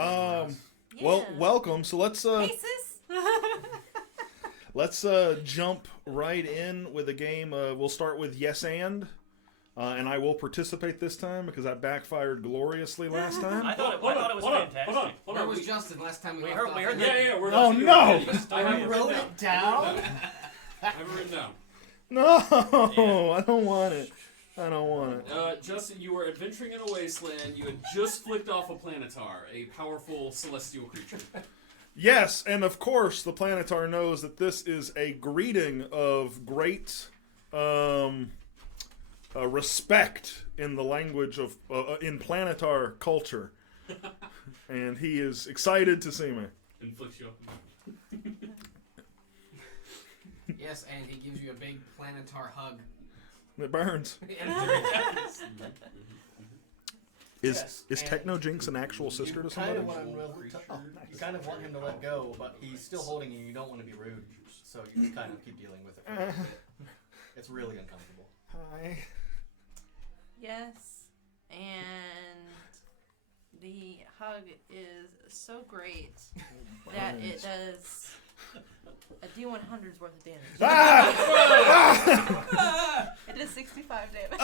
Well, welcome. So let's Hey, sis. let's jump right in with a game. We'll start with yes and I will participate this time because I backfired gloriously last time. I thought it was fantastic. Hold on. Where was Justin last time we heard that. Yeah. Oh no! I wrote it down. I have it written down. No, yeah. I don't want it. Justin, you were adventuring in a wasteland. You had just flicked off a planetar, a powerful celestial creature. Yes, and of course the planetar knows that this is a greeting of great respect in the language of in planetar culture, and he is excited to see me. Inflicts you up. Yes, and he gives you a big planetar hug. It burns. Is Techno Jinx an actual sister to somebody? You kind of want him to let go, but he's still holding you. You don't want to be rude, so you just kind of keep dealing with it for a little bit. It's really uncomfortable. Hi. Yes, and the hug is so great that it does a D100's worth of damage. It does 65 damage.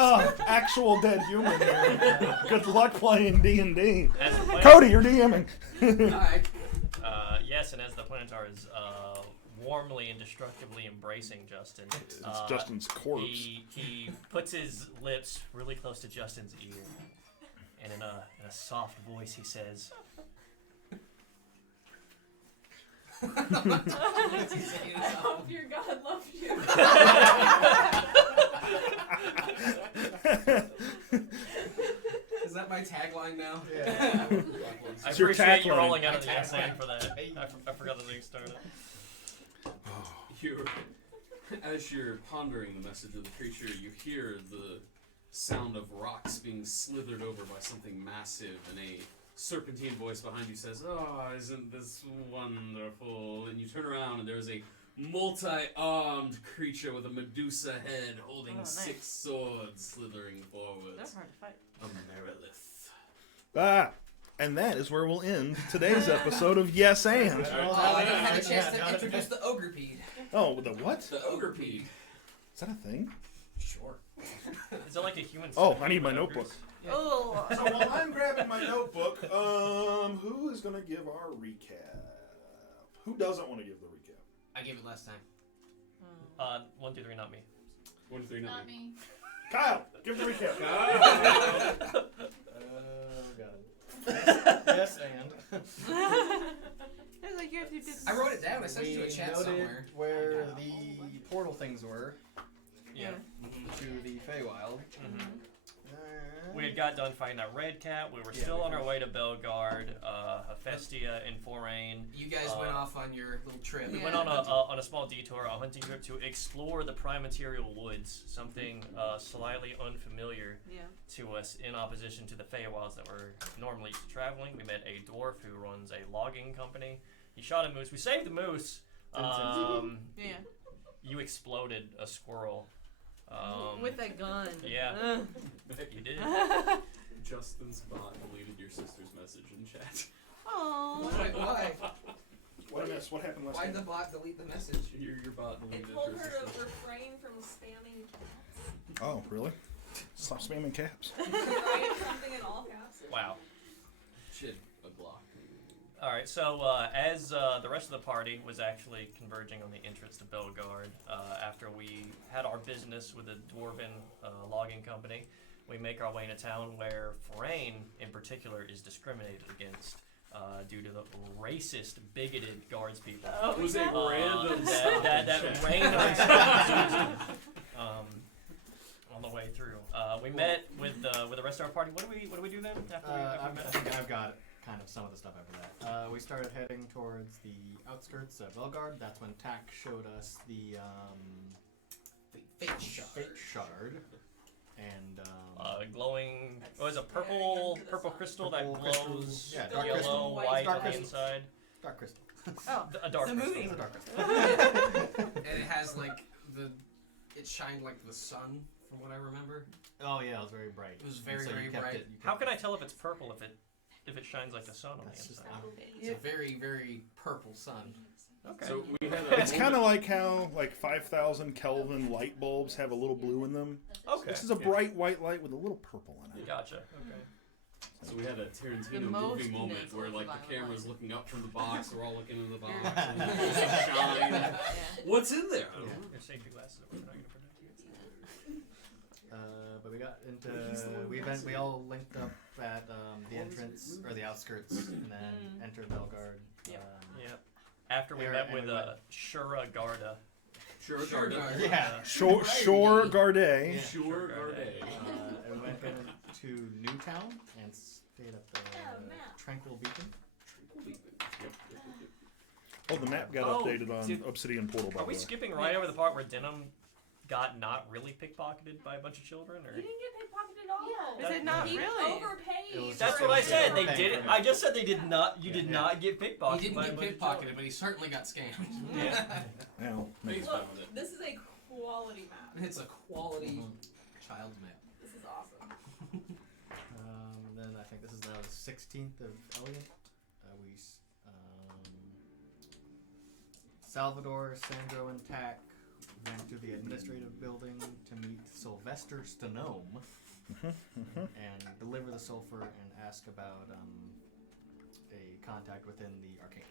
Actual dead human here. Good luck playing D&D. Cody, you're DMing. Hi. Yes, and as the planetar is warmly and destructively embracing Justin, It's Justin's corpse. He puts his lips really close to Justin's ear, and in a soft voice he says, I hope your God loves you. Is that my tagline now? Yeah. I It's your appreciate you tagline. rolling out of the essay for that. I forgot the thing started. As you're pondering the message of the creature, you hear the sound of rocks being slithered over by something massive, and a serpentine voice behind you says, "Oh, isn't this wonderful?" And you turn around, and there's a multi-armed creature with a Medusa head holding nice. 6 swords slithering forwards. That's hard to fight. A Merilith. And that is where we'll end today's episode of Yes and. I didn't have a chance to introduce the Ogrepede. Oh, the what? The Ogrepede. Is that a thing? Sure. Is that like a human? Oh, I need my notebook. Yeah. Oh. So while I'm grabbing my notebook, who is going to give our recap? Who doesn't want to give the recap? I gave it last time. 1, 2, 3, not me. 1, 2, 3, Not me. Kyle, give the recap. Oh, God. Yes, and. I was like, you did. I wrote it down. I sent it to a chat noted somewhere. where the portal things were Yeah. to the Feywild. Mm-hmm. We had got done fighting that red cat. We were still on our way to Belgard, Hephaestia, and Forain. You guys went off on your little trip. We went on a small detour, a hunting trip to explore the prime material woods, something slightly unfamiliar to us in opposition to the Feywilds that we're normally used to traveling. We met a dwarf who runs a logging company. He shot a moose. We saved the moose. You exploded a squirrel. With that gun. Yeah. You did. Justin's bot deleted your sister's message in chat. Oh. Why? What I missed? What happened last Why time? did the bot delete the message? Your bot deleted It told her her sister's to refrain from spamming caps. Oh, really? Stop spamming caps. Write something in all caps. Wow. Shit, a block. Alright, so as the rest of the party was actually converging on the entrance to Belgard, after we had our business with a dwarven logging company, we make our way into town where Forain, in particular, is discriminated against due to the racist, bigoted guards people. It was a random that random on the way through. We met with the rest of our party. What do we do then? After we met? I think I've got kind of some of the stuff after that. We started heading towards the outskirts of Belgard. That's when Tack showed us the Fate Shard. And glowing. Oh, it's a purple crystal that glows dark yellow, crystal. white Dark on the crystal. inside. Dark crystal. Oh, A dark the crystal. movie. It's a dark crystal. And it has like it shined like the sun, from what I remember. Oh yeah, it was very bright. It was very, So you very kept bright. it- you How kept can it. I tell if it's purple if it if it shines like the sun on the That's just inside? it's a very, very purple sun. Okay. So we had a It's kind of like how 5,000 Kelvin light bulbs have a little blue in them. Okay. This is a bright white light with a little purple in it. Gotcha. Okay. So we had a The Tarantino most movie moment convinced where was like the the camera's violet. looking up from the box, we're all looking into the box, Yeah. and there's some shine. Yeah. What's in there? Yeah. Your safety glasses are not going to protect you. But we got He's the one into we all linked up at the entrance or the outskirts, and then entered Belgard. Yep. Yep. After we There, met and with we went- Shura Garda. Sure, Sure, Garda. Garda. Yeah. Shore Garde. Yeah. Sure, Garda. And we went into Newtown and stayed at the map. Tranquil Beacon. Oh, the map got Oh, updated on did- Obsidian Portal, by Are the we way. skipping right over the part where Denim got not really pickpocketed by a bunch of children? Or He didn't get pickpocketed at all. Is it not He really? overpaid. It was That's just what I overpaid. said. They Overpaid didn't. for I him. just said they did not. You Yeah. did not get pickpocketed. He didn't by a get bunch of pickpocketed, children. but he certainly got scammed. Yeah. Well, maybe. He's Look, fine with it. this is a quality map. It's a quality child's map. This is awesome. Then I think this is now the 16th of Elliot. Salvador, Sandro, and Tack went to the administrative building to meet Sylvester Stanome and deliver the sulfur and ask about a contact within the arcane.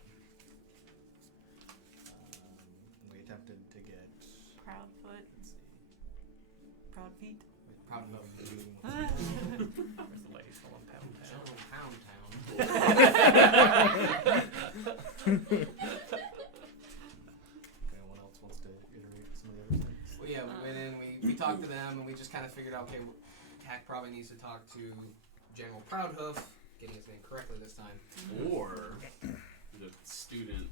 And we attempted to get. Proudfoot. Let's see. Proud feet. Proud of the meeting with Where's the ladies from Pound Town? General Pound Town. Anyone else wants to iterate some of the other things? Well, yeah, we went in, we talked to them, and we just kind of figured out, okay, Tack probably needs to talk to General Proudhoof, getting his name correctly this time. Or the student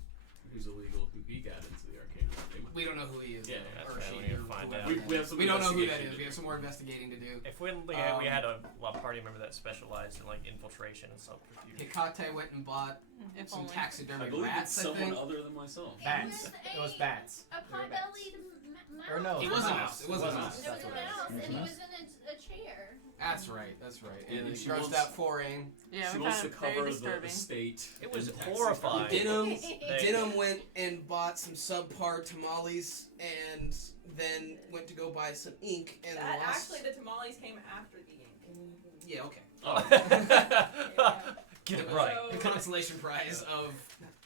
who's illegal who he got into the arcane. We don't know who he is, Yeah, though, that's or right, she, we need to or find whoever. out. We have some We don't know who that investigation is. to We do. have some more investigating to do. If we had a party member that specialized in infiltration and subterfuge. Hikate went and bought If some only. I taxidermy believe it's rats, I someone think. other than myself. Bats. It was bats. A They were bats. pot-bellied mouse. Or no, It it was was a a mouse. mouse. It was a mouse. It was That's a what it mouse, and he Mhm. was in a chair. That's right. That's right. And And she he grossed wants- out foreign. Yeah, She we wants found to it very cover the disturbing. estate. It was in taxi. horrifying. Denim went and bought some subpar tamales, and then went to go buy some ink and That lost. actually, the tamales came after the ink. Yeah. Okay. Oh. Yeah. Get it The- right. The consolation prize of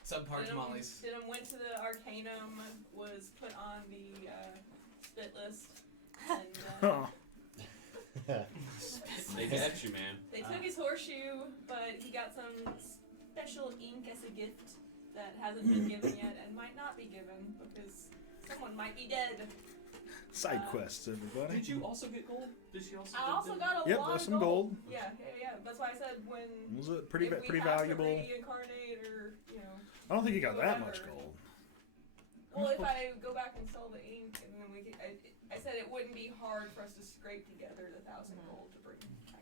subpar tamales. Denim went to the Arcanum, was put on the spit list, and Oh. They got you, man. they took his horseshoe, but he got some special ink as a gift that hasn't been given yet and might not be given because someone might be dead. Side quests, everybody. Did you also get gold? Did she also? I also got a Yep, lot there's of some gold. Yeah. That's why I said when Was it pretty if we pretty have valuable? to reincarnate or I don't think you got that much whatever. gold. Well, if I go back and sell the ink, and then I said it wouldn't be hard for us to scrape together the 1,000 gold to bring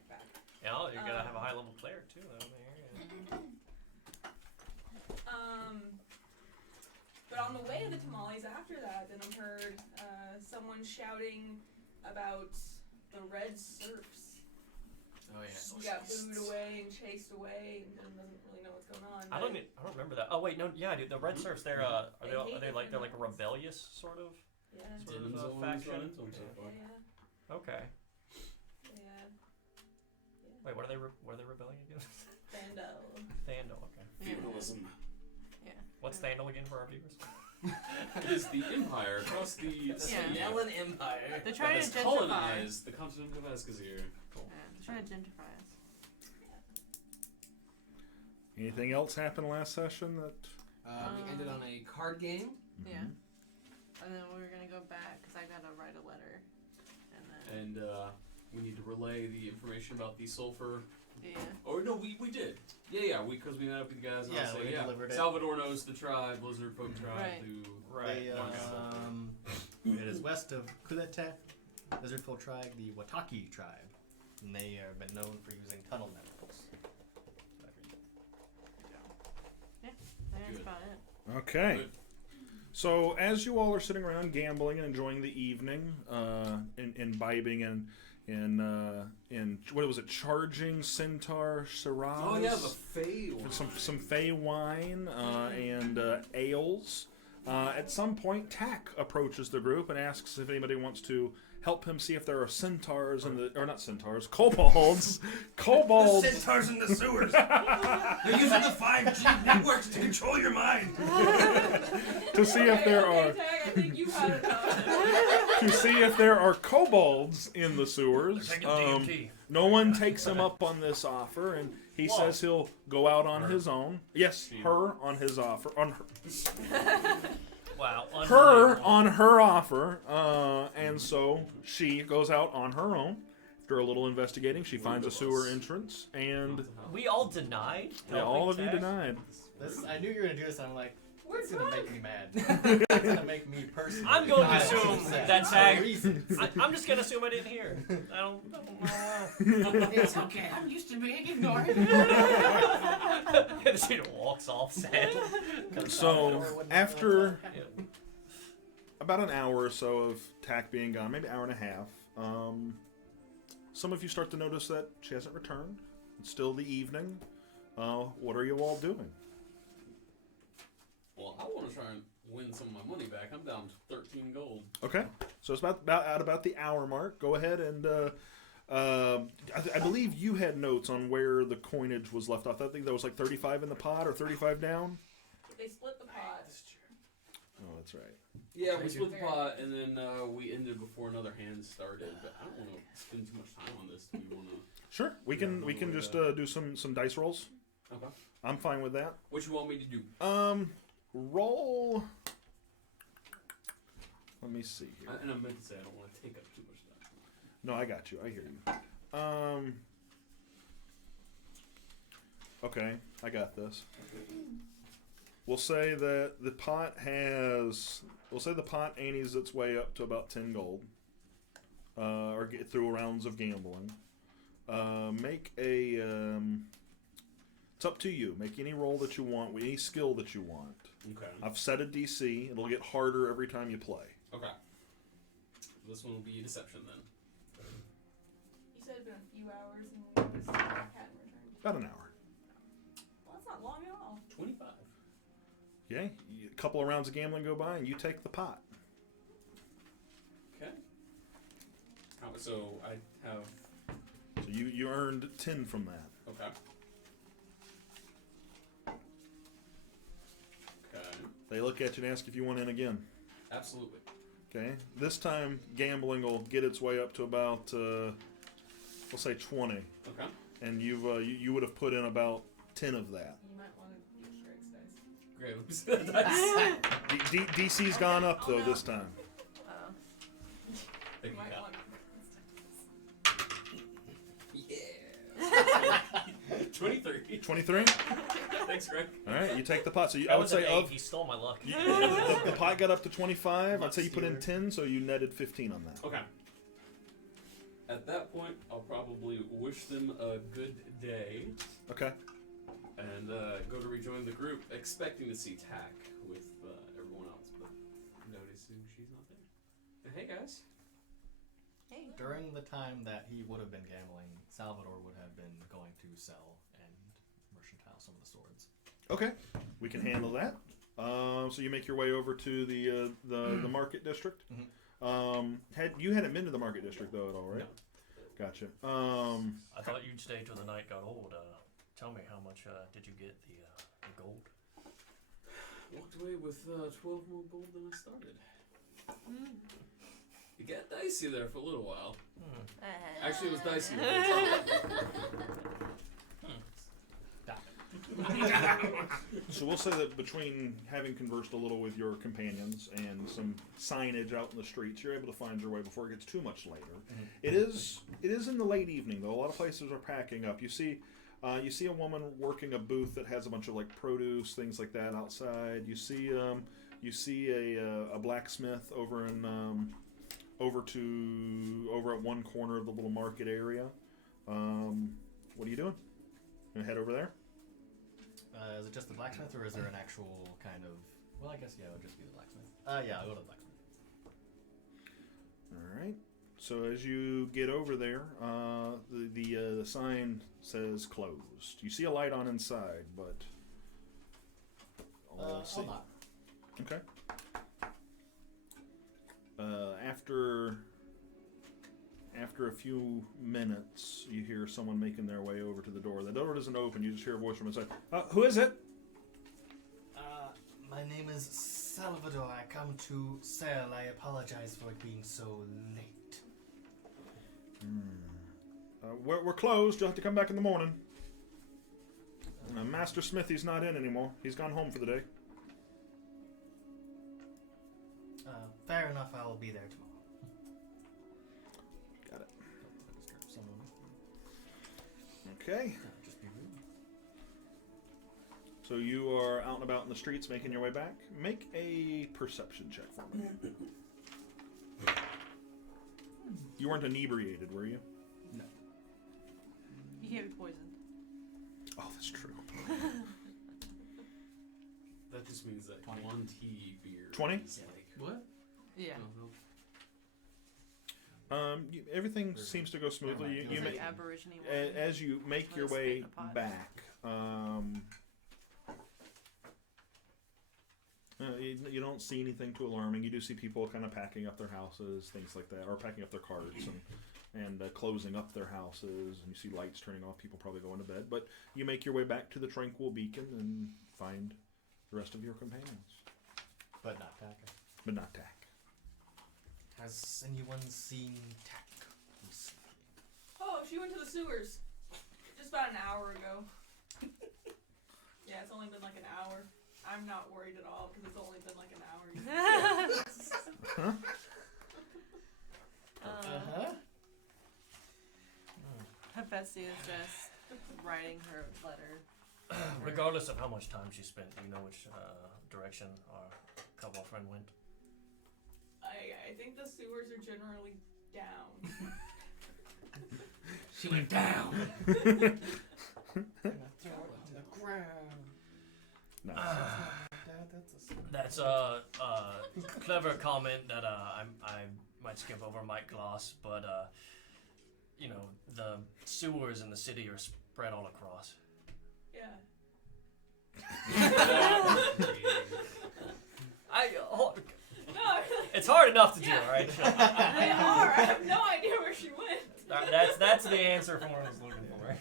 back. Yeah, you're gonna have a high level cleric too, though. There. But on the way to the tamales after that, then I heard someone shouting about the red serfs. Oh yeah. He got booed away and chased away, and then doesn't really know what's going on. I don't remember that. Oh wait, no, yeah, dude. The Red Serfs, they're are They they hate like they're like a different rebellious sort of. Yeah. Sort Denim's of the one who's faction. run into him so Yeah. far. Yeah. Okay. Yeah. Wait, what are they rebelling against? Thandel. Thandel. Okay. Feudalism. What's Thandel again for our viewers? It is the empire across the Yeah. Yellen Empire. They're that trying has to gentrify. colonized the continent of Azkhazir. Cool. Yeah, they're trying to gentrify us. Anything else happened last session that? We ended on a card game. Yeah. And then we were gonna go back because I gotta write a letter, and then And we need to relay the information about the sulfur. yeah. Oh no, we did. Yeah, because we met up with you guys. And Yeah, I'll say, we delivered it. Salvador knows the tribe, Lizard Folk tribe. Right. It is west of Kulete, Lizardfolk tribe, the Wataki tribe, and they have been known for using tunnel networks. That's Good. about it. Okay. Good. So as you all are sitting around gambling and enjoying the evening, imbibing and in what was it? Charging Centaur Shiraz. Oh yeah, the Fey one. Some Fey wine and ales. At some point, Tack approaches the group and asks if anybody wants to help him see if there are centaurs in the, or not centaurs, kobolds. Kobolds. Centaurs in the sewers. They're using the 5G networks to control your mind. To see if there are. Tag, I think you had enough. To see if there are kobolds in the sewers. They're taking DMT. No one takes him up on this offer, and he says he'll go out on his own. Yes, her on his offer. On her. Wow. Her on her offer, and so she goes out on her own. After a little investigating, she finds a sewer entrance, and We all denied. all of you helping denied. I knew you were gonna do this. And I'm like, We're it's gonna drunk. make me mad. It's gonna make me personally. I'm going to not assume upset. that For Tag- reasons. I'm just gonna assume I didn't hear. I don't know. It's okay. I'm used to being ignored. She walks off sad. So after Yeah. about an hour or so of Tack being gone, maybe an hour and a half, some of you start to notice that she hasn't returned. It's still the evening. What are you all doing? Well, I want to try and win some of my money back. I'm down to 13 gold. Okay, so it's about the hour mark. Go ahead and I believe you had notes on where the coinage was left off. I think there was like 35 in the pot or 35 down. They split the pot. Oh, that's right. Yeah, we split the pot, and then we ended before another hand started. But I don't want to spend too much time on this. Do we want to? Sure, we can just do some dice rolls. Okay. I'm fine with that. What you want me to do? Roll. Let me see here. And I meant to say I don't want to take up too much time. No, I got you. I hear you. Okay, I got this. We'll say that the pot has. We'll say the pot annies its way up to about 10 gold, or get through rounds of gambling. Make a. It's up to you. Make any roll that you want, with any skill that you want. Okay. I've set a DC. It'll get harder every time you play. Okay. This one will be deception then. You said it'd been a few hours and we just hadn't returned. About an hour. Well, that's not long at all. 25. Okay, a couple of rounds of gambling go by, and you take the pot. Okay. So I have. So you earned 10 from that. Okay. Okay. They look at you and ask if you want in again. Absolutely. Okay, this time gambling will get its way up to about, we'll say 20, Okay. and you would have put in about 10 of that. You might want to use your X dice. Great. DC's gone up though no. this time. You might want 23. 23. Thanks, Greg. All right, you take the pot. So I That would was an say 8. of He stole my luck. the pot got up to 25. I'd say you put in 10, so you netted 15 on that. Okay. At that point, I'll probably wish them a good day Okay. and go to rejoin the group, expecting to see Tack with everyone else, but noticing she's not there. Hey, guys. Hey. During the time that he would have been gambling, Salvador would have been going to sell and mercantile some of the swords. Okay, we can handle that. So you make your way over to the market district. You hadn't been to the market district though at all, right? No. Gotcha. I thought you'd stay till the night got old. Tell me, how much did you get the gold? Walked away with 12 more gold than I started. It got dicey there for a little while. Actually, it was dicey. So we'll say that between having conversed a little with your companions and some signage out in the streets, you're able to find your way before it gets too much later. It is in the late evening though. A lot of places are packing up. You see a woman working a booth that has a bunch of like produce, things like that outside. You see a blacksmith over at one corner of the little market area. What are you doing? Gonna head over there? Is it just the blacksmith, or is there an actual kind of... Well, I guess, yeah, it would just be the blacksmith. Yeah, I'll go to the blacksmith. All right. So as you get over there, the sign says closed. You see a light on inside, but I'll knock. Okay. After a few minutes, you hear someone making their way over to the door. The door doesn't open. You just hear a voice from inside. Who is it? My name is Salvador. I come to sell. I apologize for it being so late. We're closed. You'll have to come back in the morning. Master Smithy's not in anymore. He's gone home for the day. Fair enough. I will be there tomorrow. Got it. Don't disturb someone. Okay. Just be rude. So you are out and about in the streets making your way back. Make a perception check for me. You weren't inebriated, were you? No. You can't be poisoned. Oh, that's true. That just means that 20. Yuan-ti beer 20? is like... What? Yeah. Everything seems to go smoothly. Never You, mind. you It's like ma- Aborigine as you make your Let's way spit in a pot. back, you don't see anything too alarming. You do see people kind of packing up their houses, things like that, or packing up their carts and closing up their houses. And you see lights turning off. People probably going to bed. But you make your way back to the Tranquil Beacon and find the rest of your companions, But not Tacker. but not Tack. Has anyone seen Tack recently? Oh, she went to the sewers. Just about an hour ago. Yeah, it's only been like an hour. I'm not worried at all because it's only been like an hour. Hephaestus is just writing her letter. Regardless of how much time she spent, do you know which direction our couple friend went? I think the sewers are generally down. She went down. And I throw it to the ground. No. Dad, that's a That's a clever comment that I might skip over, might gloss, but you know, the sewers in the city are spread all across. Yeah. No, It's hard enough to do, Yeah. all right? they are. I have no idea where she went. That's the answer for what I was looking for.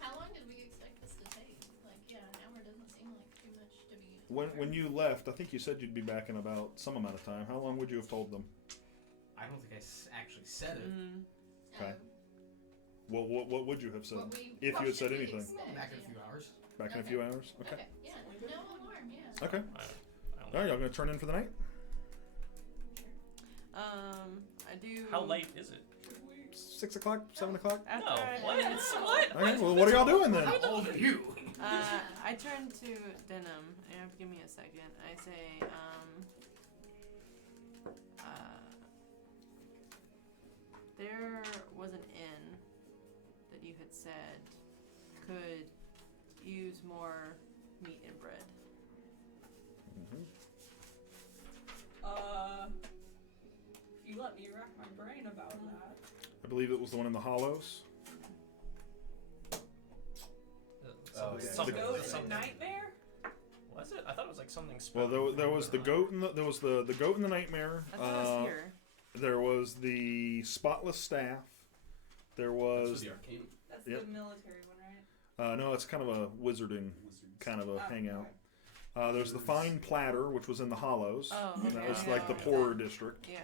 How long did we expect this to take? Like, yeah, an hour doesn't seem like too much to be. When you left, I think you said you'd be back in about some amount of time. How long would you have told them? I don't think I actually said it. Okay. Well, what would you have said? If you what had said should we anything. expect? Back in a few hours. Back in a Okay. few hours? Okay. Yeah. No alarm. Yeah. Okay. I don't All right, y'all gonna turn in for the night? I do. How late is it? 6 o'clock? 7 o'clock? After No. I, What? What? Okay, well, what are y'all doing then? How old are you? I turn to Denim. You have to give me a second. I say, there was an inn that you had said could use more meat and bread. You let me rack my brain about that. I believe it was the one in the Hollows. Oh, yeah. Something, Goat and something. nightmare? Was it? I thought it was like something Well, spelled. there was the goat and there was the goat and the nightmare. I thought it was here. There was the spotless staff. There That's was the arcane That's Yep. the military one, right? no, it's kind of a wizarding wizards. kind of a Oh, hangout. okay. There's the fine platter, which was in the Hollows. Oh, That okay, was I like the know. poorer district. Yeah.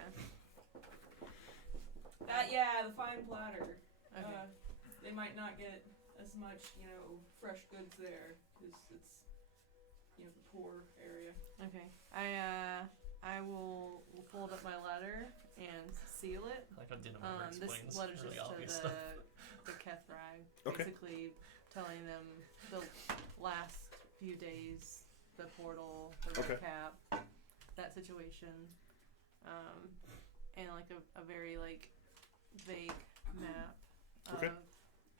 Yeah, the fine platter. Okay. They might not get as much, fresh goods there because it's, the poor area. Okay. I will fold up my letter and seal it. Like I did never This explains letter's really just obvious to stuff. the Kethrag, Okay. basically telling them the last few days, the portal, the red Okay. cap, that situation, and like a very like vague map of Okay.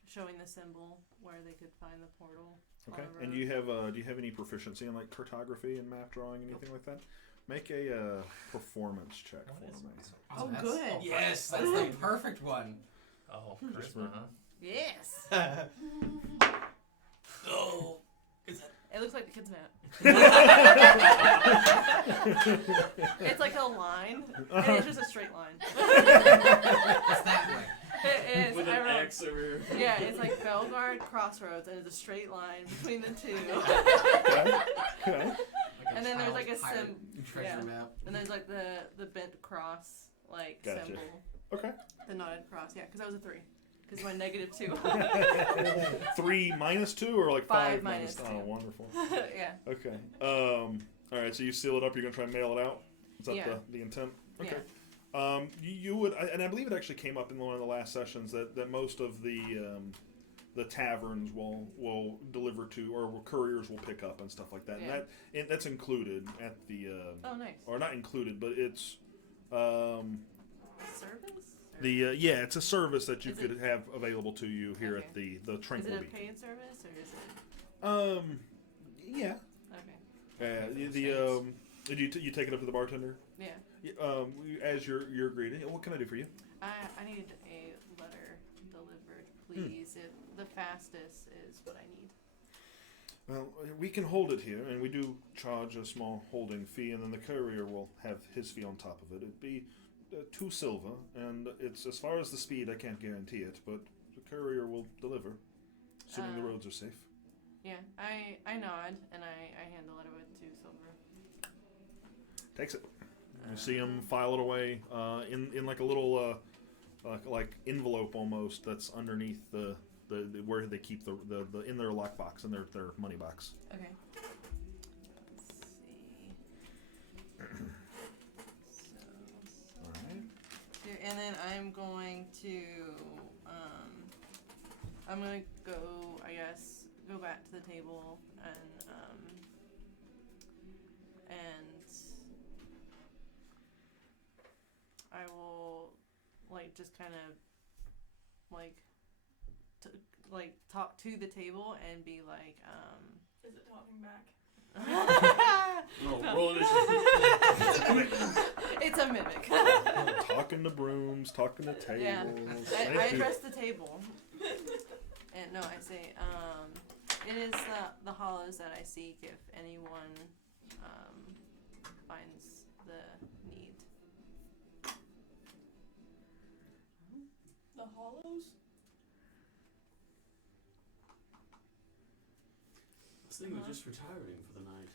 showing the symbol where they could find the portal. Okay. on the And road. do you have any proficiency in like cartography and map drawing, anything like that? Make a performance check What for is me. Oh, that's- good. Yes, that's the perfect one. Oh, Just charisma, for- huh? Yes. Oh. It looks like the kid's map. It's like a line, and it's just a straight line. It's that way. It is. With I an wrote, X over here. yeah, it's like Belgard Crossroads, and it's a straight line between the two. Okay. And then there's like a child pirate treasure yeah. map. And there's like the bent cross like Gotcha. symbol, Okay. the knotted cross. Yeah, because that was a 3. Because my -2. 3 minus 2 or like 5 5 minus Oh, 2. wonderful. Yeah. Okay. All right. So you seal it up. You're gonna try and mail it out. Is that Yeah. the intent? Okay. Yeah. You would, and I believe it actually came up in one of the last sessions that most of the taverns will deliver to, or couriers will pick up and stuff like that. Yeah. And that's included at the Oh, nice. or not included, but it's Service? Or- yeah, it's a service that you Is could it- have available to you here at Okay. the Is Tranquil it a Beach. paid service or is it? Yeah. Okay. Did you take it up to the bartender? Yeah. As you're greeted. What can I do for you? I need a letter delivered, please. The fastest is what I need. Well, we can hold it here, and we do charge a small holding fee, and then the courier will have his fee on top of it. It'd be 2 silver, and it's as far as the speed, I can't guarantee it, but the courier will deliver, assuming the roads are safe. Yeah, I nod and I hand the letter with 2 silver. Takes it. You see him file it away in like a little like envelope almost that's underneath the where they keep the in their lockbox, in their money box. Okay. Let's see. All right. Here, and then I'm going to go, I guess, go back to the table and I will like just kind of like talk to the table and be like Is it talking back? No, roll initiative. It's a mimic. Talking to brooms, talking to tables. Yeah. I Thank you. address the table. And no, I say, it is the hollows that I seek if anyone finds the need. The hollows? This thing was just retiring for the night.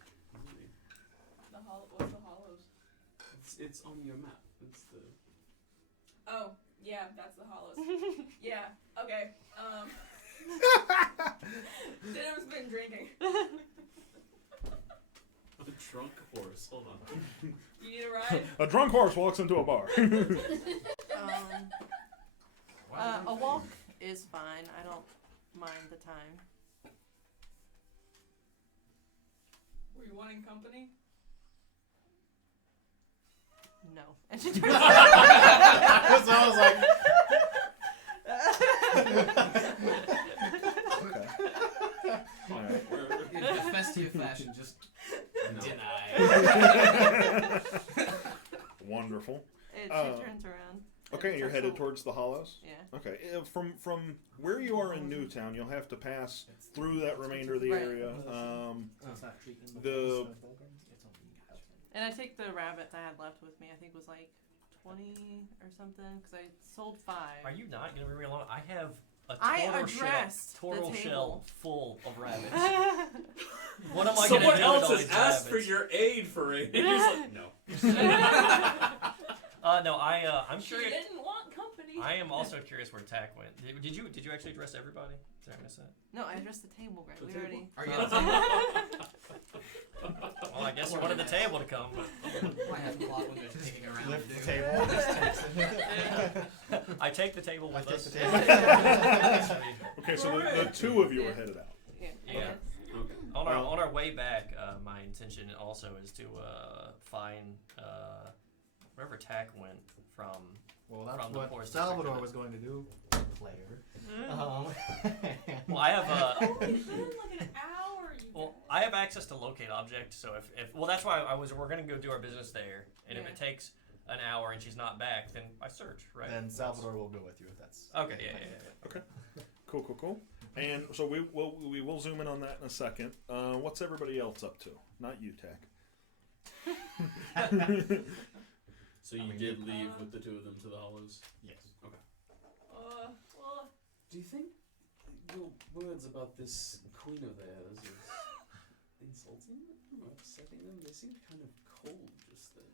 Really. What's the hollows? It's on your map. It's the. Oh, yeah, that's the hollows. Yeah, okay. Dinner's been drinking. A drunk horse. Hold on. You need a ride? A drunk horse walks into a bar. A walk is fine. I don't mind the time. Were you wanting company? No. And she turns So I was like, Okay. All right. In a festive fashion, just No. deny. Wonderful. She turns around. Okay, and you're starts headed to- towards the hollows? Yeah. Okay. From where you are in Newtown, you'll have to pass through that remainder of the Right. area. it's not treating The- And I take the rabbits I had left with me. I think it was like 20 or something because I sold 5. Are you not going to be real alone? I have a I turtle addressed the shell table. full of rabbits. What am I going to Someone do else with all has these asked for rabbits? your aid for it. And you're just like, no. No, I'm She curious. didn't want company. I am also curious where Tack went. Did you actually address everybody? Did I miss that? No, I addressed the table, Greg. The We table? already. Are you Well, I guess you wanted the table to come. might have to block when they're taking around. Lift the too. table. Just takes it. I take the table I with take us. the table. Okay, so the 2 of you are headed out. Yeah. Yeah. Okay. On our way back, my intention also is to find wherever Tack went from. Well, that's From the what forest Salvador district. was going to do, player. Well, I have Oh, it's been like an hour. I have access to locate object, so if well, that's why we're gonna go do our business there, and if Yeah. it takes an hour and she's not back, then I search, right? Then Salvador will go with you if that's. Okay, yeah. Cool. And so we will zoom in on that in a second. What's everybody else up to? Not you, Tech. So you did leave with the two of them to the hollows? Yes. Well, Do you think your words about this queen of theirs is insulting them or upsetting them? They seemed kind of cold just then.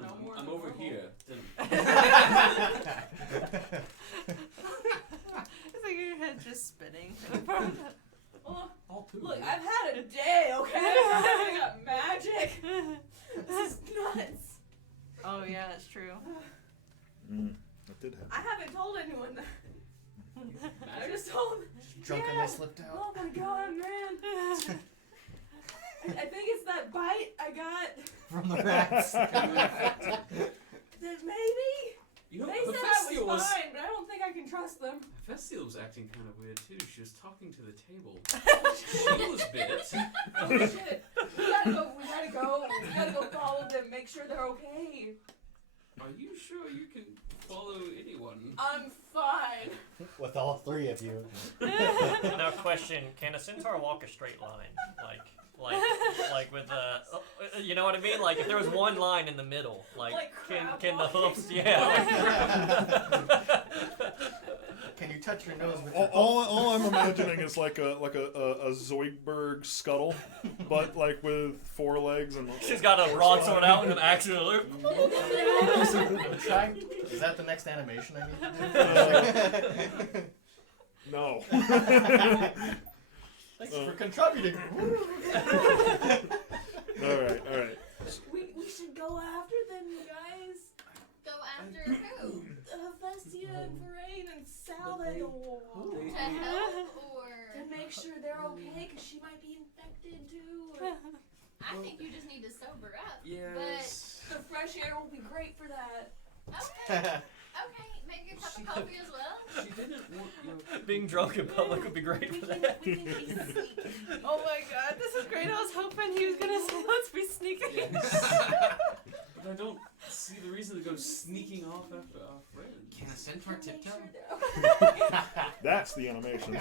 no more I'm than over normal. here. It's like your head just spinning. Oh, All two. look, I've had a day, okay? I got magic. This is nuts. Oh yeah, that's true. That did happen. I haven't told anyone that. I just told them. Drunkenly slipped out. Oh my god, man. I think it's that bite I got. From the rats. That maybe. You know, They said I was fine, but I don't think I can trust them. Hephaestia was acting kind of weird too. She was talking to the table. She was bit. Oh shit. We gotta go follow them, make sure they're okay. Are you sure you can follow anyone? I'm fine. With all three of you. Now, question: can a centaur walk a straight line, like with you know what I mean? Like if there was one line in the middle, like crab can the walking. hoofs? Yeah. Can you touch your nose with your All I'm imagining is like a Zoidberg scuttle, but like with 4 legs and. She's got a broadsword out and an axe in her lip. Is that the next animation I need to do? No. Thanks for contributing. All right. We should go after them, you guys. Go after who? Hephaestia and Verain and Salvador. To help or? To make sure they're okay, because she might be infected too. Or I think you just need to sober up. Yes. the fresh air will be great for that. Okay, maybe a cup of coffee as well. She didn't want your. Being drunk in public would be great for that. We can be sneaky. Oh my god, this is great. I was hoping he was gonna say, let's be sneaky. But I don't see the reason to go sneaking off after our friend. Can a centaur Make tiptoe? sure they're That's the animation.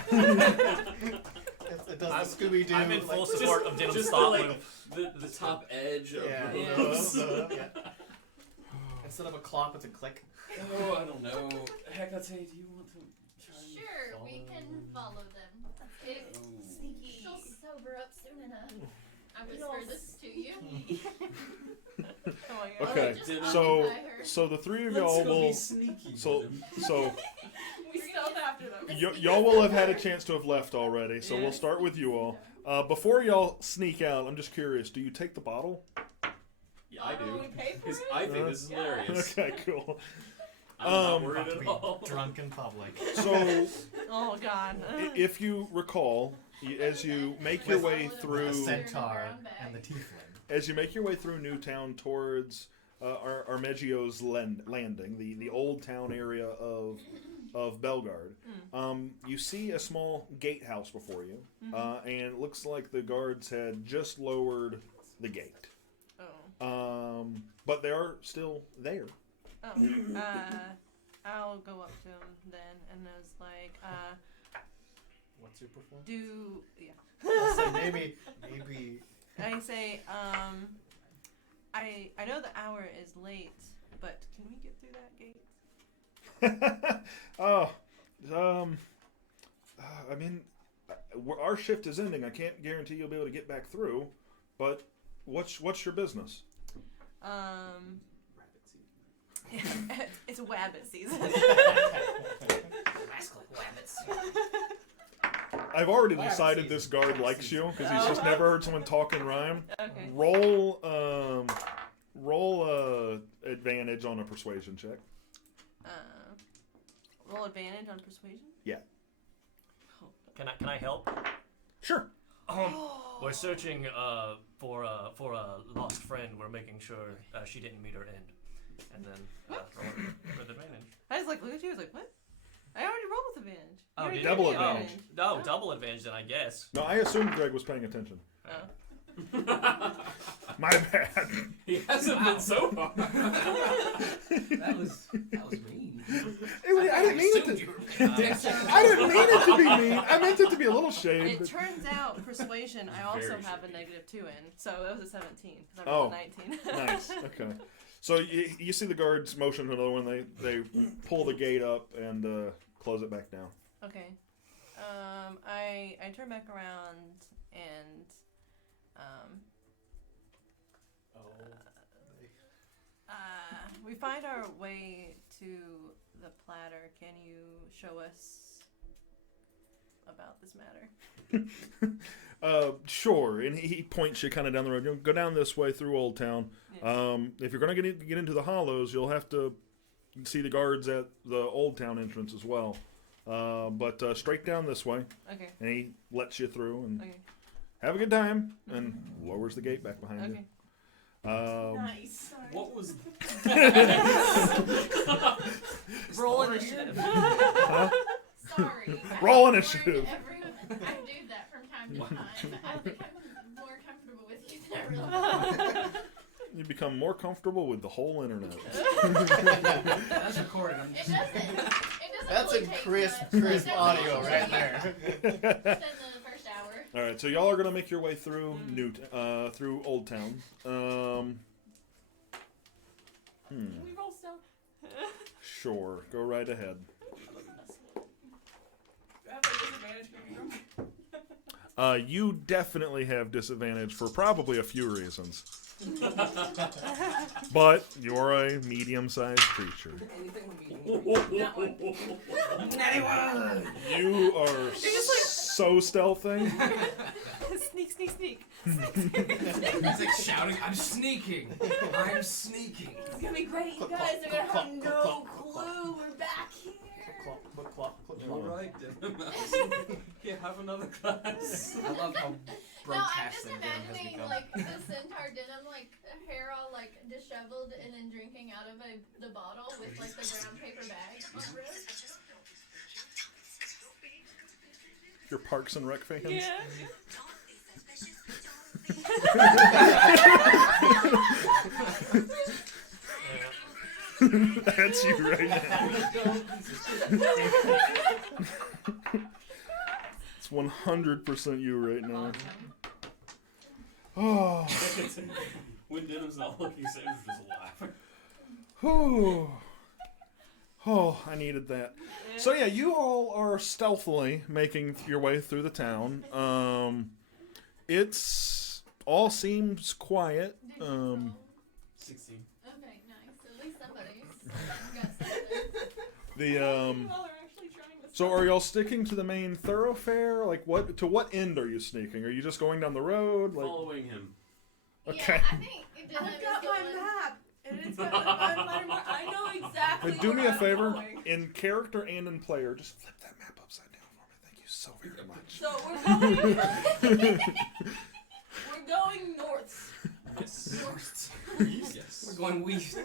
It does the Scooby Doo. I'm in full like, support of Denim just Stop like Loop. the top edge of Yeah. the Yeah. hooves. Yeah. Instead of a clop, it's a click. Oh, I don't know. Hecate, do you want to try and Sure, we follow can them? follow them. If Oh. sneaky. she'll sober up soon enough. I You'll whisper this to you. Oh my god. Okay, Just so occupy her. so the 3 of Let's y'all go will be sneaky. so with them. so We stealth after them. y'all will have had a chance to have left already. So we'll Yes. start with you all. Before y'all sneak out, I'm just curious. Do you take the bottle? Yeah, I do. We pay for Because it? I think this is Yeah. hilarious. Okay, cool. I'm not Um, worried About to at be all. drunk in public. So Oh god. if you recall, as you make your way The through centaur and the tiefling. as you make your way through Newtown towards Armeggio's landing, the old town area of Belgard, you see a small gatehouse before you, and it looks like the guards had just lowered the gate. Oh. But they are still there. Oh. I'll go up to him then, and I was like, What's your performance? yeah. I'll say maybe. I say, I know the hour is late, but can we get through that gate? I mean, our shift is ending. I can't guarantee you'll be able to get back through, but what's your business? It's a wabbit season. Rascal wabbits. I've already decided this guard likes you because he's just never heard someone talk in rhyme. Okay. Roll advantage on a persuasion check. Roll advantage on persuasion. Yeah. Can I help? Sure. We're searching for a lost friend. We're making sure she didn't meet her end, and then roll with advantage. I just like look at you. I was like, what? I already rolled with advantage. Oh, You already did gave Double me advantage. No, double advantage then, I guess. No, I assumed Greg was paying attention. Oh. My bad. He hasn't been so far. That was mean. I didn't mean it to. You were paying attention. I didn't mean it to be mean. I meant it to be a little shade. It But turns out persuasion I also Very have a shitty. -2 in, so it was a 17 because I rolled a 19. nice. Okay. So you see the guards motion to another one. They pull the gate up and close it back down. Okay. I turn back around and we find our way to the platter. Can you show us about this matter? Sure. And he points you kind of down the road. You'll go down this way through Old Town. Yeah. If you're going to get into the hollows, you'll have to see the guards at the Old Town entrance as well. But straight down this way. Okay. And he lets you through and Okay. have a good time and lowers the gate back behind Okay. you. Nice. What was Roll initiative. Sorry. Roll initiative. I do that from time to time. I think I'm more comfortable with you than I realize. You become more comfortable with the whole internet. That's recorded. It doesn't. It doesn't That's really a take crisp, much. crisp It doesn't audio take right much. there. Within the first hour. All right, so y'all are gonna make your way through through Old Town. Can we roll stealth? Sure, go right ahead. Do I have a disadvantage coming from? You definitely have disadvantage for probably a few reasons. But you're a medium-sized creature. Anything with me. That one. Natty one! You are so stealthy. Sneak, sneak, sneak. He's like shouting, I'm sneaking! I'm sneaking! It's gonna be great. You guys are gonna have no clue. We're back here. all right? Yeah, have another class. I love how No, I'm broadcast just their denim has imagining become. like the centaur denim, like hair all like disheveled and then drinking out of the bottle with like the brown paper bag on the wrist. Your Parks and Rec fans. Yeah. That's you right now. It's 100% you right now. Oh. When Denim's not looking, Sam's just laughing. Oh. Oh, I needed that. So yeah, you all are stealthily making your way through the town. It's all seems quiet. Did you roll? 16. Okay, nice. At least somebody's got something. The Well, they're actually trying to. So are y'all sticking to the main thoroughfare? Like what? To what end are you sneaking? Are you just going down the road? Like Following him. Okay. Yeah, I think it didn't I've got my map, and it's got my letter. I know exactly. But do me where a I'm favor, going. in character and in player, just flip that map upside down for me. Thank you so very much. So we're going. We're going north. Yes. Yes. We're going west.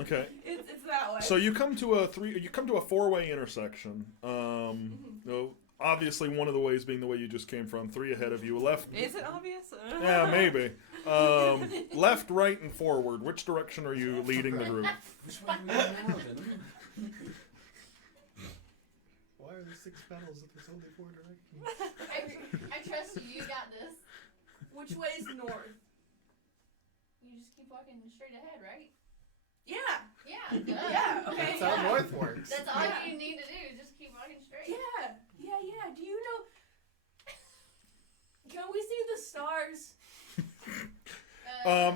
Okay. It's that way. So you come to a four-way intersection. No, obviously one of the ways being the way you just came from. 3 ahead of you, left. Is it obvious? Yeah, maybe. Left, right, and forward. Which direction are you leading the group? Which way do we go now, Denim? Why are there 6 pedals if there's only 4 directions? I trust you. You got this. Which way is north? You just keep walking straight ahead, right? Yeah. Yeah. Good. Yeah. Okay. That's how north works. That's all Yeah. you need to do. Just keep walking straight. Yeah. Yeah. Do you know? Can we see the stars?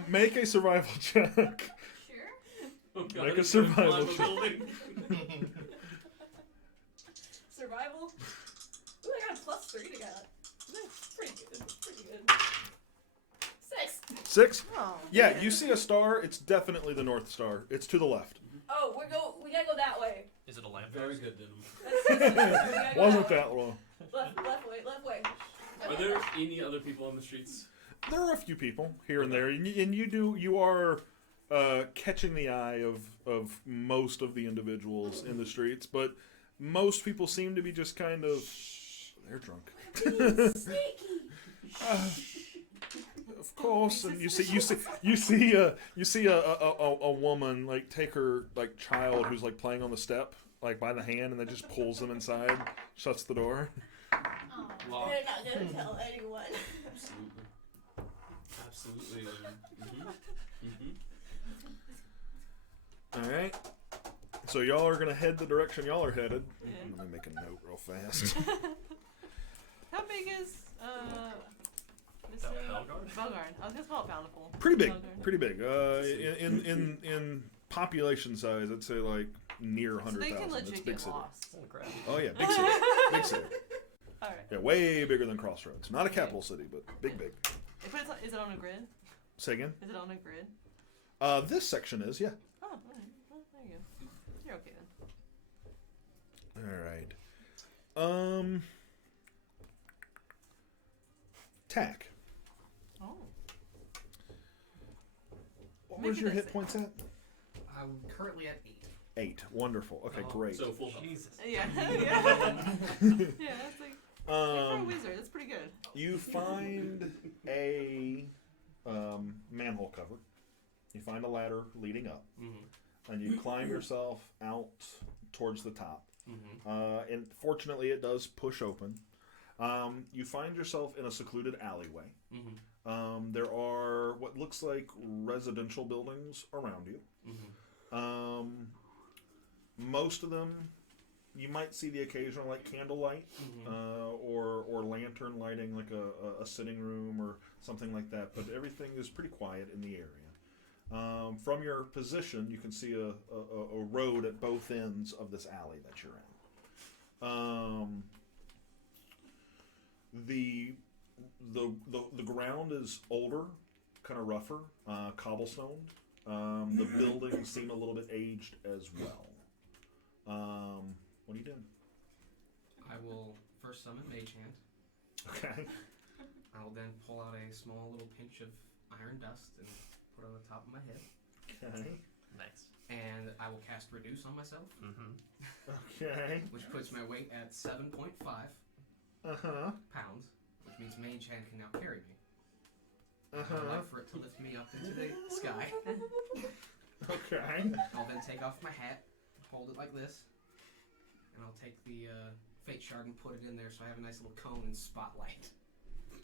Make a survival check. Sure. Oh, God, Make a he's gonna survival climb a check. building. Survival. Ooh, I got a +3 to that. That's pretty good. Pretty good. 6. 6. Oh. Yeah, you see a star. It's definitely the North Star. It's to the left. Oh, we gotta go that way. Is it a lamp? Very good, Denim. We gotta go Wasn't way. that long? Left way. Are there any other people on the streets? There are a few people here and there, and you are catching the eye of most of the individuals in the streets, but most people seem to be just kind of. They're drunk. Of course, and you see a woman like take her like child who's like playing on the step like by the hand, and then just pulls them inside, shuts the door. Oh, they're not gonna tell anyone. Absolutely. All right. So y'all are gonna head the direction y'all are headed. Yeah. Let me make a note real fast. How big is Mr. Belgard? Belgard? I was gonna call it Bountiful. Pretty big. Belgard. Pretty big. In population size, I'd say like near So they 100,000. can It's legit big get city. lost. Holy crap. Oh yeah, big city. Big city. All right. Yeah, way bigger than Crossroads. Not a capital city, but big. Is it on a grid? Say again. Is it on a grid? This section is, yeah. Oh, all right. Well, there you go. You're okay then. All right. Tack. Oh. What Maybe was your that's hit it. points at? I'm currently at 8. 8. Wonderful. Okay, Oh, great. So full health. Jesus. Yeah. Yeah. Yeah. That's like for a wizard. That's pretty good. You find a manhole cover. You find a ladder leading up, and you climb yourself out towards the top. And fortunately, it does push open. You find yourself in a secluded alleyway. There are what looks like residential buildings around you. Most of them, you might see the occasional like candlelight or lantern lighting, like a sitting room or something like that. But everything is pretty quiet in the area. From your position, you can see a road at both ends of this alley that you're in. The ground is older, kind of rougher, cobblestoned. The buildings seem a little bit aged as well. What are you doing? I will first summon Mage Hand. Okay. I will then pull out a small little pinch of iron dust and put it on the top of my head. Okay. Nice. And I will cast Reduce on myself, Okay. which puts my weight at 7.5 pounds, which means Mage Hand can now carry me. I would like for it to lift me up into the sky. Okay. I'll then take off my hat, hold it like this, and I'll take the Fate Shard and put it in there so I have a nice little cone and spotlight.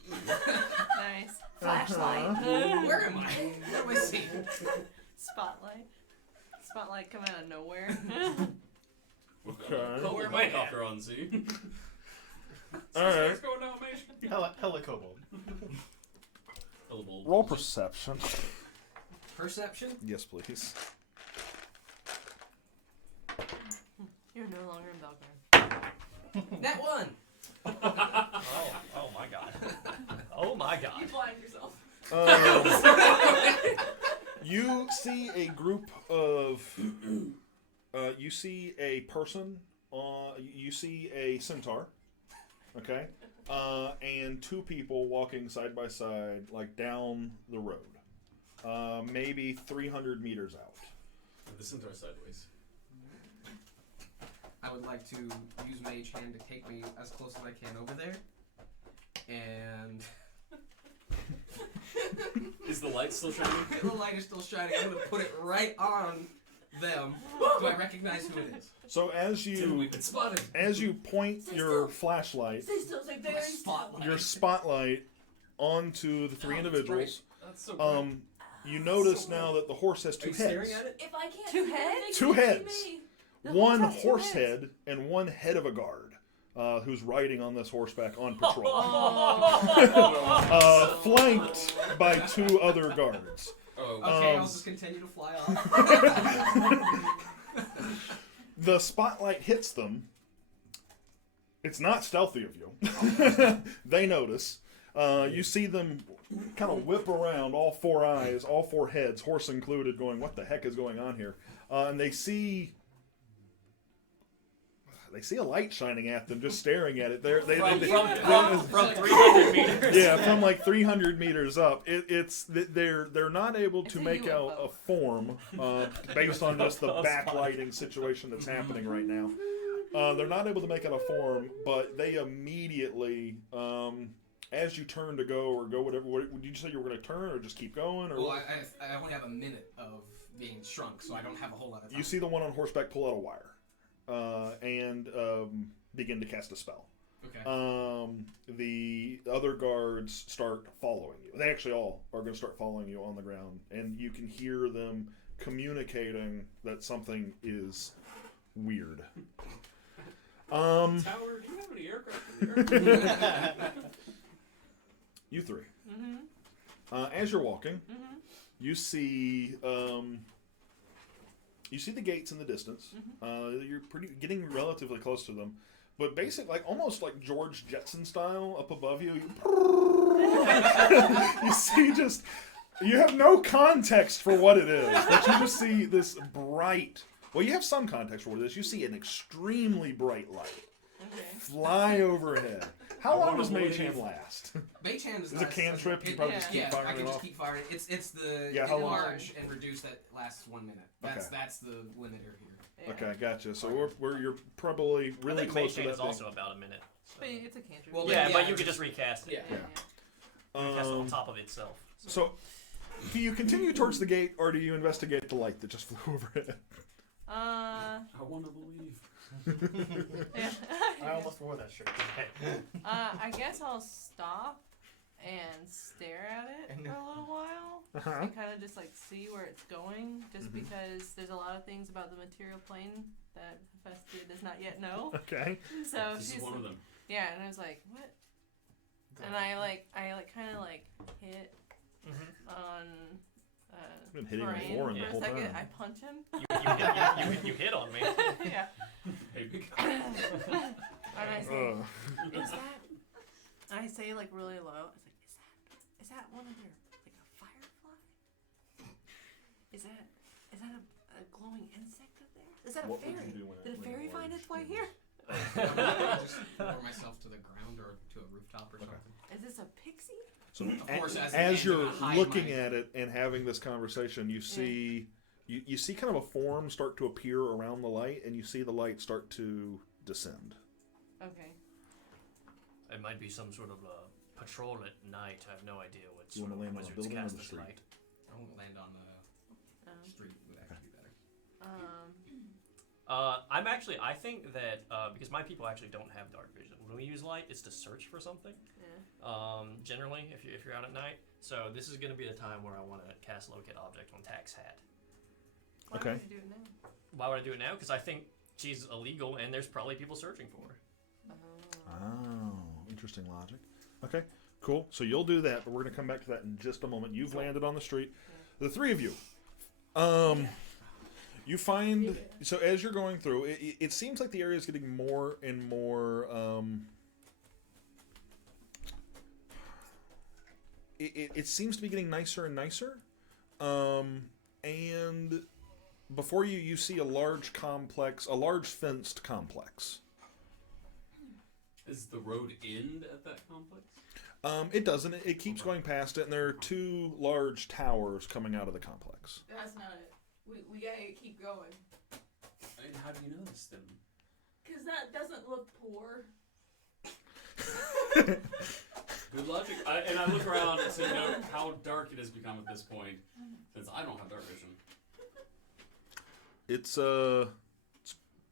Nice. Flashlight. Where am I? What do I see? Spotlight. Spotlight coming out of nowhere. Okay. Pull your mic off, Unsee. All right. What's going on, mate? Hella kobold. Roll perception. Perception? Yes, please. You're no longer in Belgard. That one! Oh my god. Oh my god. You blind yourself. You see a group of. You see a person. You see a centaur. Okay. And 2 people walking side by side, like down the road. Maybe 300 meters out. The centaur sideways. I would like to use Mage Hand to take me as close as I can over there. And Is the light still shining? the light is still shining. I'm going to put it right on them. Do I recognize who it is? So as We've been spotted. you point your flashlight, Stay still, stay very Spotlight. your spotlight onto the 3 individuals, That's so bright. you notice now that the horse has Are 2 you heads. staring at it? If I can't Two see them, heads? they 2 can't see heads. me. The One horse has 2 horse heads. head and one head of a guard, who's riding on this horseback on patrol, Oh. flanked by 2 other guards. Oh, Okay, I'll Um, just continue to fly off. The spotlight hits them. It's not stealthy of you. They notice. You see them kind of whip around, all 4 eyes, all 4 heads, horse included, going, what the heck is going on here? And they see a light shining at them, just staring at it. From 300 meters. yeah, from like 300 meters up. They're not able to It's a make out UFO. a form based on just the backlighting situation that's happening right now. They're not able to make out a form, but they immediately, as you turn to go or go whatever, did you say you were going to turn or just keep going? Or Well, I only have a minute of being shrunk, so I don't have a whole lot of time. you see the one on horseback pull out a wire and begin to cast a spell. Okay. The other guards start following you. They actually all are going to start following you on the ground, and you can hear them communicating that something is weird. Tower, do you have any aircraft in the air? You three. Mm-hmm. As you're walking, Mm-hmm. you see the gates in the distance. You're getting relatively close to them, but basically, almost like George Jetson style, up above you. You see you have no context for what it is, but you just see this bright. Well, you have some context for what it is. You see an extremely bright light Okay. fly overhead. How long does Mage Hand last? Mage Hand is Is it a not- cantrip? You probably just keep I firing can it just off. keep firing. It's the Yeah, how long? enlarge and reduce that lasts 1 minute. That's the limiter here. Yeah. Okay, gotcha. So you're probably I really think close Mage to Hand that is thing. also about a minute. So. But it's a cantrip. Well, Yeah, yeah, but you just- could just recast it. Yeah. Recast it on Um, top of itself. So, do you continue towards the gate, or do you investigate the light that just flew overhead? I want to believe. Yeah. I almost wore that shirt today. I guess I'll stop and stare at it for a little while and kind of just see where it's going, just because there's a lot of things about the material plane that Hephaestus does not yet know. Okay. So This she's is one of them. yeah, and I was like, what? And I kind of hit on I've been hitting him Brian before for the a whole second. time. I punch him. You hit on me. Yeah. Hey, big And I say, Uh, is that? And I say really low. It's is that one of their a firefly? Is that a glowing insect up there? Is that a what would fairy? you do when Did a when fairy it find was- its way here? Just lower myself to the ground or to a rooftop or something. Is this a pixie? So Of course, as an as end, you're I'm gonna hide looking my- at it and having this conversation, you see you see kind of a form start to appear around the light, and you see the light start to descend. Okay. It might be some sort of a patrol at night. I have no idea what You sort wanna of land on a wizards building or cast the this street? light. I won't land on the street. Would actually be better. I think that because my people actually don't have dark vision. When we use light, it's to search for something. Yeah. Generally, if you're out at night. So this is going to be the time where I want to cast locate object on Tax Hat. Why Okay. would you do it now? Why would I do it now? Because I think she's illegal, and there's probably people searching for her. Oh, interesting logic. Okay, cool. So you'll do that, but we're going to come back to that in just a moment. You've landed on the street. The three of you. You find, so as you're going through, it seems like the area is getting more and more, it seems to be getting nicer and nicer. And before you see a large complex, a large fenced complex. Is the road end at that complex? It doesn't. It keeps going past it, and there are two large towers coming out of the complex. That's not it. We gotta keep going. And how do you know this then? Cause that doesn't look poor. Good logic. And I look around to note how dark it has become at this point, since I don't have dark vision. It's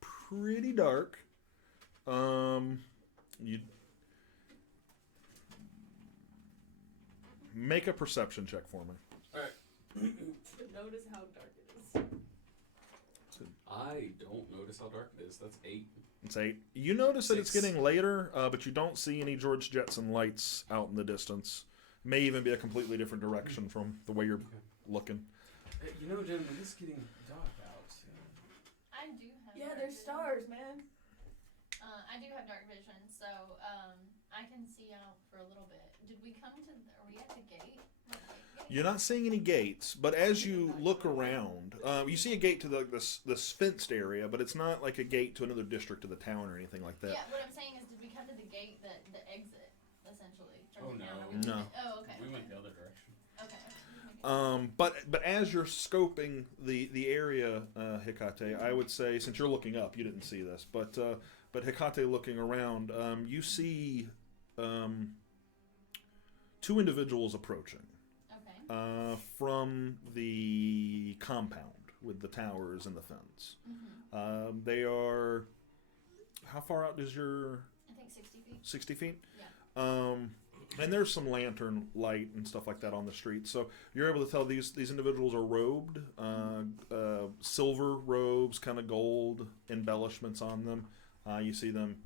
pretty dark. You make a perception check for me. To notice how dark it is. I don't notice how dark it is. That's 8. It's 8. You notice that it's 6. getting later, but you don't see any George Jetson lights out in the distance. May even be a completely different direction from the way you're looking. You know, gentlemen, it's getting dark out. I do have. Yeah, dark there's vision. stars, man. I do have dark vision, so I can see out for a little bit. Did we come to? Are we at the gate? You're not seeing any gates, but as you look around, you see a gate to this fenced area, but it's not like a gate to another district of the town or anything like that. Yeah, what I'm saying is, did we come to the gate, the exit, essentially? Oh, the no. town? Or we No. went- Oh, okay. We okay. went the other direction. Okay. But as you're scoping the area, Hecate, I would say, since you're looking up, you didn't see this, but Hecate looking around, you see 2 individuals approaching Okay. from the compound with the towers and the fence. Mm-hmm. They are, how far out is your? I think 60 feet. 60 feet? Yeah. And there's some lantern light and stuff like that on the street, so you're able to tell these individuals are robed, silver robes, kind of gold embellishments on them. You see them.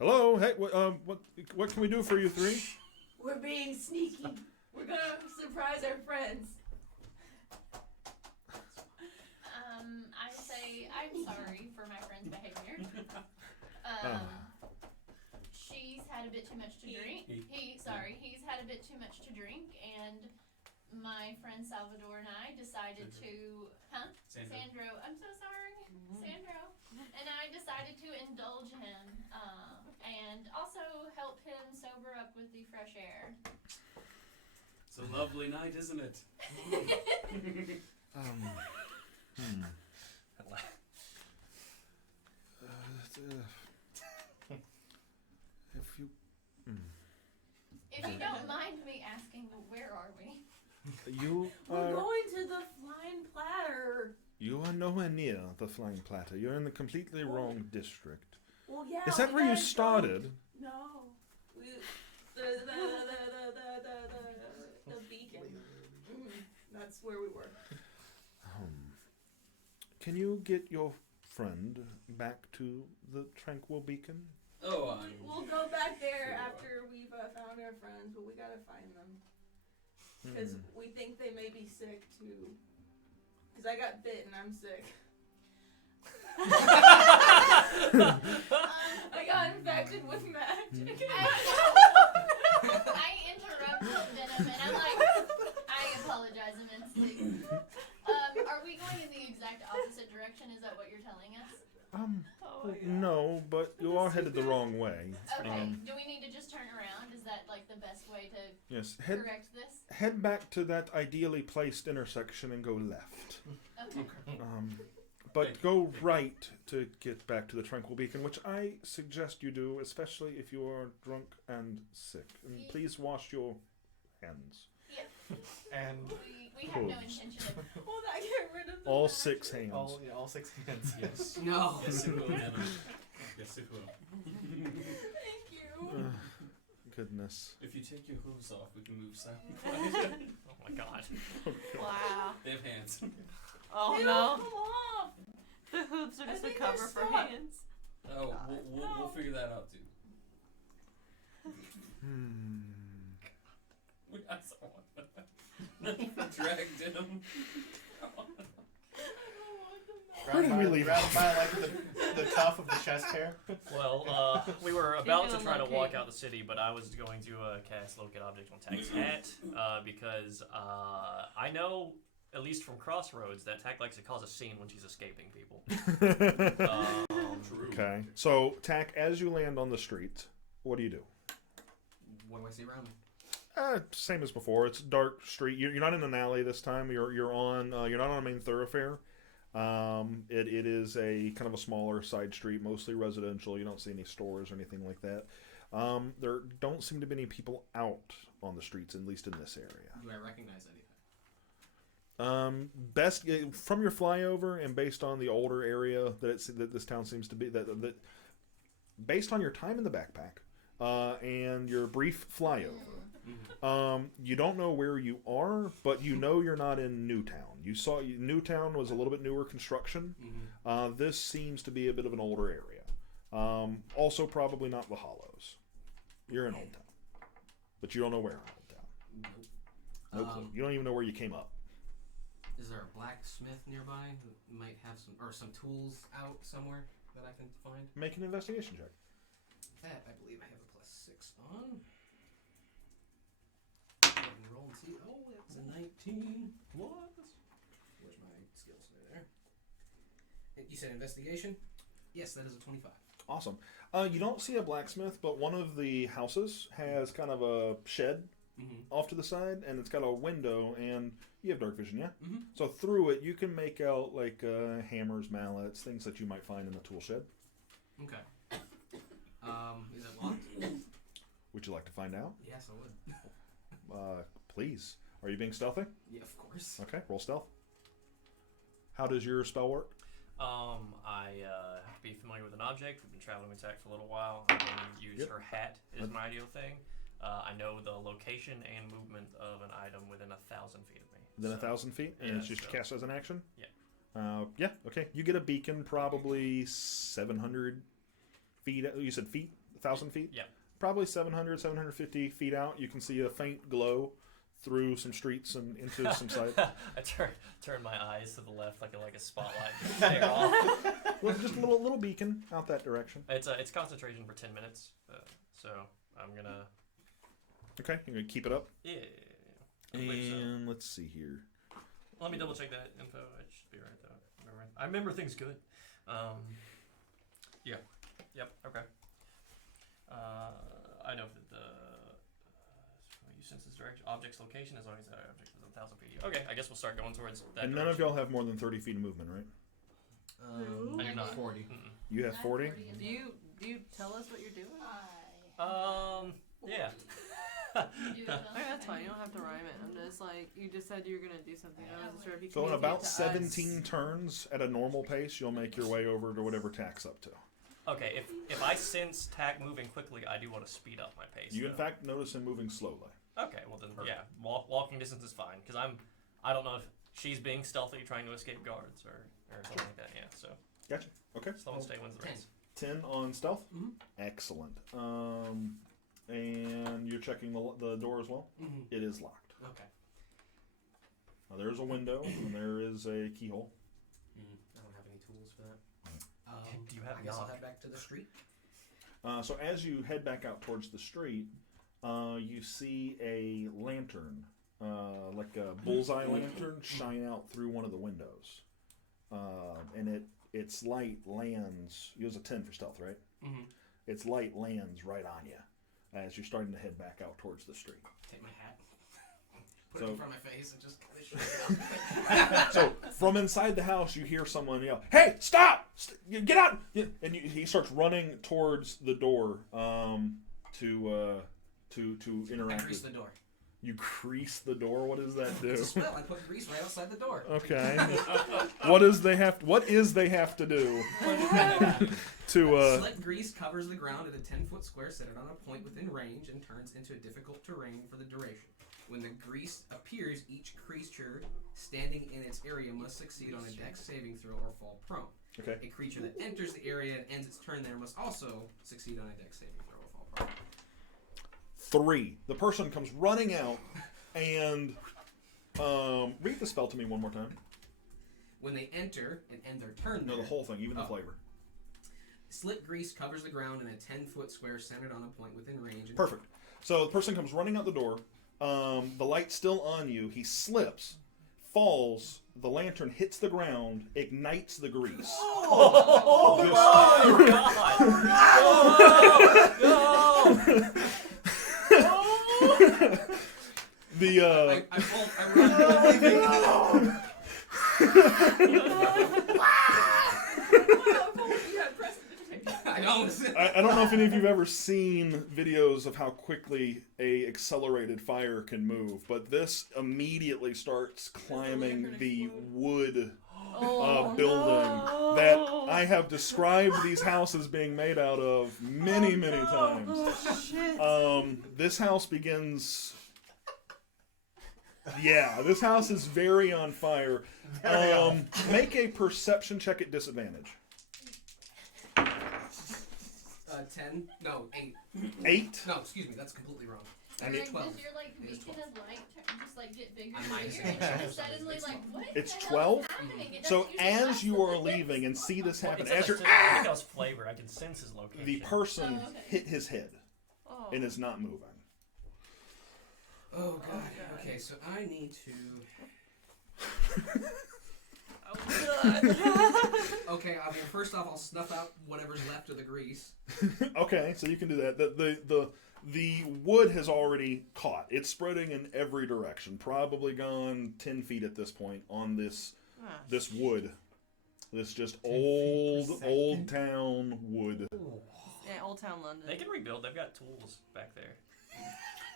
Hello, hey, what can we do for you 3? We're being sneaky. We're gonna surprise our friends. I say I'm sorry for my friend's behavior. She's had a bit too much to drink. He's had a bit too much to drink, and my friend Salvador and I decided to, Sandro. I'm so sorry, Sandro. And I decided to indulge him, and also help him sober up with the fresh air. It's a lovely night, isn't it? If you, If you don't mind me asking, where are we? you We're are, going to the Flying Platter. you are nowhere near the Flying Platter. You're in the completely wrong district. Well, yeah. Is that we where you gotta go- started? No. The beacon. That's where we were. Can you get your friend back to the Tranquil Beacon? Oh, We'll go back there after we've found our friends, but we gotta find them. Because we think they may be sick too. Because I got bit and I'm sick. I got infected with magic. I interrupt Venom and I'm like, I apologize immensely. Are we going in the exact opposite direction? Is that what you're telling us? No, but you are headed the wrong way. Okay. Do we need to just turn around? Is that like the best way to Yes, correct this? head back to that ideally placed intersection and go left. Okay. But go right to get back to the Tranquil Beacon, which I suggest you do, especially if you are drunk and sick. And please wash your hands. Yeah. And We have no intention of. Will that get rid of the All magic? 6 hands. all 6 hands. yes. No. Yes, it will, Venom. Yes, it will. Thank you. Goodness. If you take your hooves off, we can move south. Oh my god. Wow. They have hands. Oh They no. don't come off. The hooves are I just a think cover they're for stuck. hands. Oh, we'll figure that out too. We got someone. Dragged him. Where did we leave Grab him by like the cuff of the chest hair. Well, we were about to gonna try to locate? walk out the city, but I was going to cast Locate Object on Tack's hat because I know, at least from Crossroads, that Tack likes to cause a scene when she's escaping people. True. Okay. So, Tack, as you land on the street, what do you do? What do I see around me? Same as before. It's a dark street. You're not in an alley this time. You're on. You're not on a main thoroughfare. It is a kind of a smaller side street, mostly residential. You don't see any stores or anything like that. There don't seem to be any people out on the streets, at least in this area. Do I recognize anything? Best from your flyover and based on the older area that this town seems to be, that based on your time in the backpack and your brief flyover, you don't know where you are, but you know you're not in Newtown. You saw Newtown was a little bit newer construction. This seems to be a bit of an older area. Also, probably not the Hollows. You're in Old Town, but you don't know where in Old Town. Nope. No clue. You don't even know where you came up. Is there a blacksmith nearby who might have some tools out somewhere that I can find? Make an investigation check. That I believe I have a +6 on. Go ahead and roll and see. Oh, that's a 19 plus. Where's my skills? There. You said investigation? Yes, that is a 25. Awesome. You don't see a blacksmith, but one of the houses has kind of a shed off to the side, and it's got a window, and you have dark vision, yeah? Mm-hmm. So through it, you can make out like hammers, mallets, things that you might find in the tool shed. Okay. Is it locked? Would you like to find out? Yes, I would. Please. Are you being stealthy? Yeah, of course. Okay, roll stealth. How does your spell work? I have to be familiar with an object. We've been traveling with Zach for a little while. I'm going to use her hat is my ideal thing. I know the location and movement of an item within 1,000 feet of me. Within 1,000 feet? And it's just cast as an action? Yeah. Yeah, okay. You get a beacon probably 700 feet. You said feet? 1,000 feet? Yeah. Probably 700, 750 feet out. You can see a faint glow through some streets and into some sight. I turn my eyes to the left like a spotlight to stare off. Well, just a little beacon out that direction. It's concentration for 10 minutes, so I'm gonna. Okay, you're gonna keep it up. Yeah. I believe so. And let's see here. Let me double check that info. It should be right though. I remember things good. Yeah. Yep. Okay. I know that the you sense this direction, object's location as long as that object is 1,000 feet. Okay, I guess we'll start going towards that. And none of y'all have more than 30 feet of movement, right? I do not. 40. You have 40? Do you tell us what you're doing? Yeah. You do it Okay, that's fine. You don't have to rhyme it. I'm just like, you just said you were gonna do something. I wasn't sure if you. So in communicate about to 17 us. turns at a normal pace, you'll make your way over to whatever tack's up to. Okay, if I sense Tack moving quickly, I do want to speed up my pace. You in though. fact notice him moving slowly. Okay, well then, yeah, walking distance is fine because I don't know if she's being stealthy, trying to escape guards or something like that. Yeah, so. Gotcha. Okay. Slow and stay wins the race. 10 on stealth. Mhm. Excellent. And you're checking the door as well. Mm-hmm. It is locked. Okay. Now, there's a window and there is a keyhole. I don't have any tools for that. Do you have I guess I'll knock? head back to the street. So as you head back out towards the street, you see a lantern, like a bullseye lantern, shine out through one of the windows, and its light lands. You use a 10 for stealth, right? Mm-hmm. Its light lands right on you as you're starting to head back out towards the street. Take my hat, put it So- in front of my face, and just kind of shake it out. So from inside the house, you hear someone yell, "Hey, stop! Get out!" And he starts running towards the door to I interact grease with. the door. You grease the door. What does that do? It's a spell. I put grease right outside the door. Okay. What is they have to do to Slick grease covers the ground at a 10-foot square centered on a point within range and turns into a difficult terrain for the duration. When the grease appears, each creature standing in its area must succeed on a dex saving throw or fall prone. Okay. A creature that enters the area and ends its turn there must also succeed on a dex saving throw or fall prone. 3. The person comes running out and read the spell to me one more time. When they enter and end their turn No, there, the whole thing, even the flavor. slick grease covers the ground in a 10-foot square centered on a point within range. Perfect. So the person comes running out the door. The light's still on you. He slips, falls. The lantern hits the ground, ignites the grease. Oh my God! The I run. I don't. I don't know if any of you've ever seen videos of how quickly a accelerated fire can move, but this immediately starts climbing the wood building that I have described these houses being made out of many times. Oh, shit. This house begins. Yeah, this house is very on fire. Make a perception check at disadvantage. 10? No, 8. 8? No, excuse me, that's completely wrong. Or, Does like, 12. does your like It is beacon 12. of light just like get bigger I'm and minus bigger, and it. you're suddenly like, what? It's the hell 12? is happening? It So doesn't usually as last you so are long. leaving and see this happen, It's like as you're I think that was flavor. I can sense his location. the person Oh, okay. hit his head Oh. and is not moving. Oh god. God. Okay, so I need to. Okay, I mean, first off, I'll snuff out whatever's left of the grease. Okay, so you can do that. The The wood has already caught. It's spreading in every direction. Probably gone 10 feet at this point on this wood. This just old town wood. Yeah, Old Town London. They can rebuild. They've got tools back there.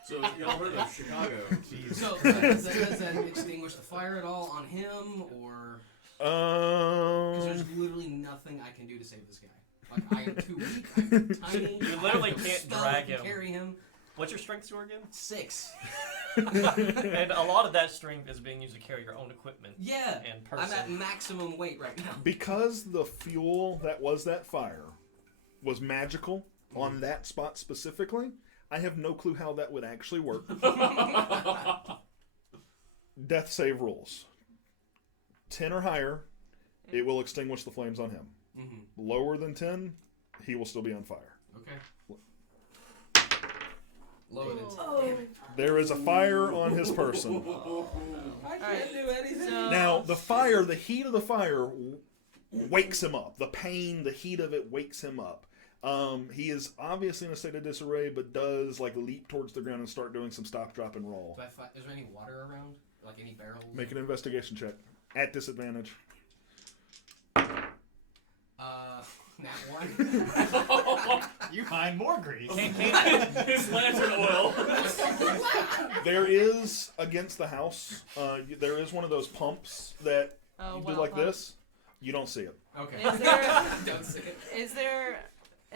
So y'all heard of Chicago? So does that extinguish the fire at all on him, or? Because there's literally nothing I can do to save this guy. Like, I am too weak. I'm tiny. You literally I have no can't spell drag to him. Carry him. What's your strength score again? 6. And a lot of that strength is being used to carry your own equipment. Yeah. And person. I'm at maximum weight right now. Because the fuel that was that fire was magical on that spot specifically, I have no clue how that would actually work. Death save rules. 10 or higher, it will extinguish the flames on him. Mm-hmm. Lower than 10, he will still be on fire. Okay. Lower than 10. Oh. There is a fire on his person. I can't do anything. So, Now, the heat of the fire wakes him up. The pain, the heat of it wakes him up. He is obviously in a state of disarray, but does leap towards the ground and start doing some stop, drop, and roll. Is there any water around? Like any barrels? Make an investigation check at disadvantage. Nat 1. You find more grease. His lantern oil. There is against the house. There is one of those pumps that you do like this. You don't see it. Okay. Is there, Don't say it. is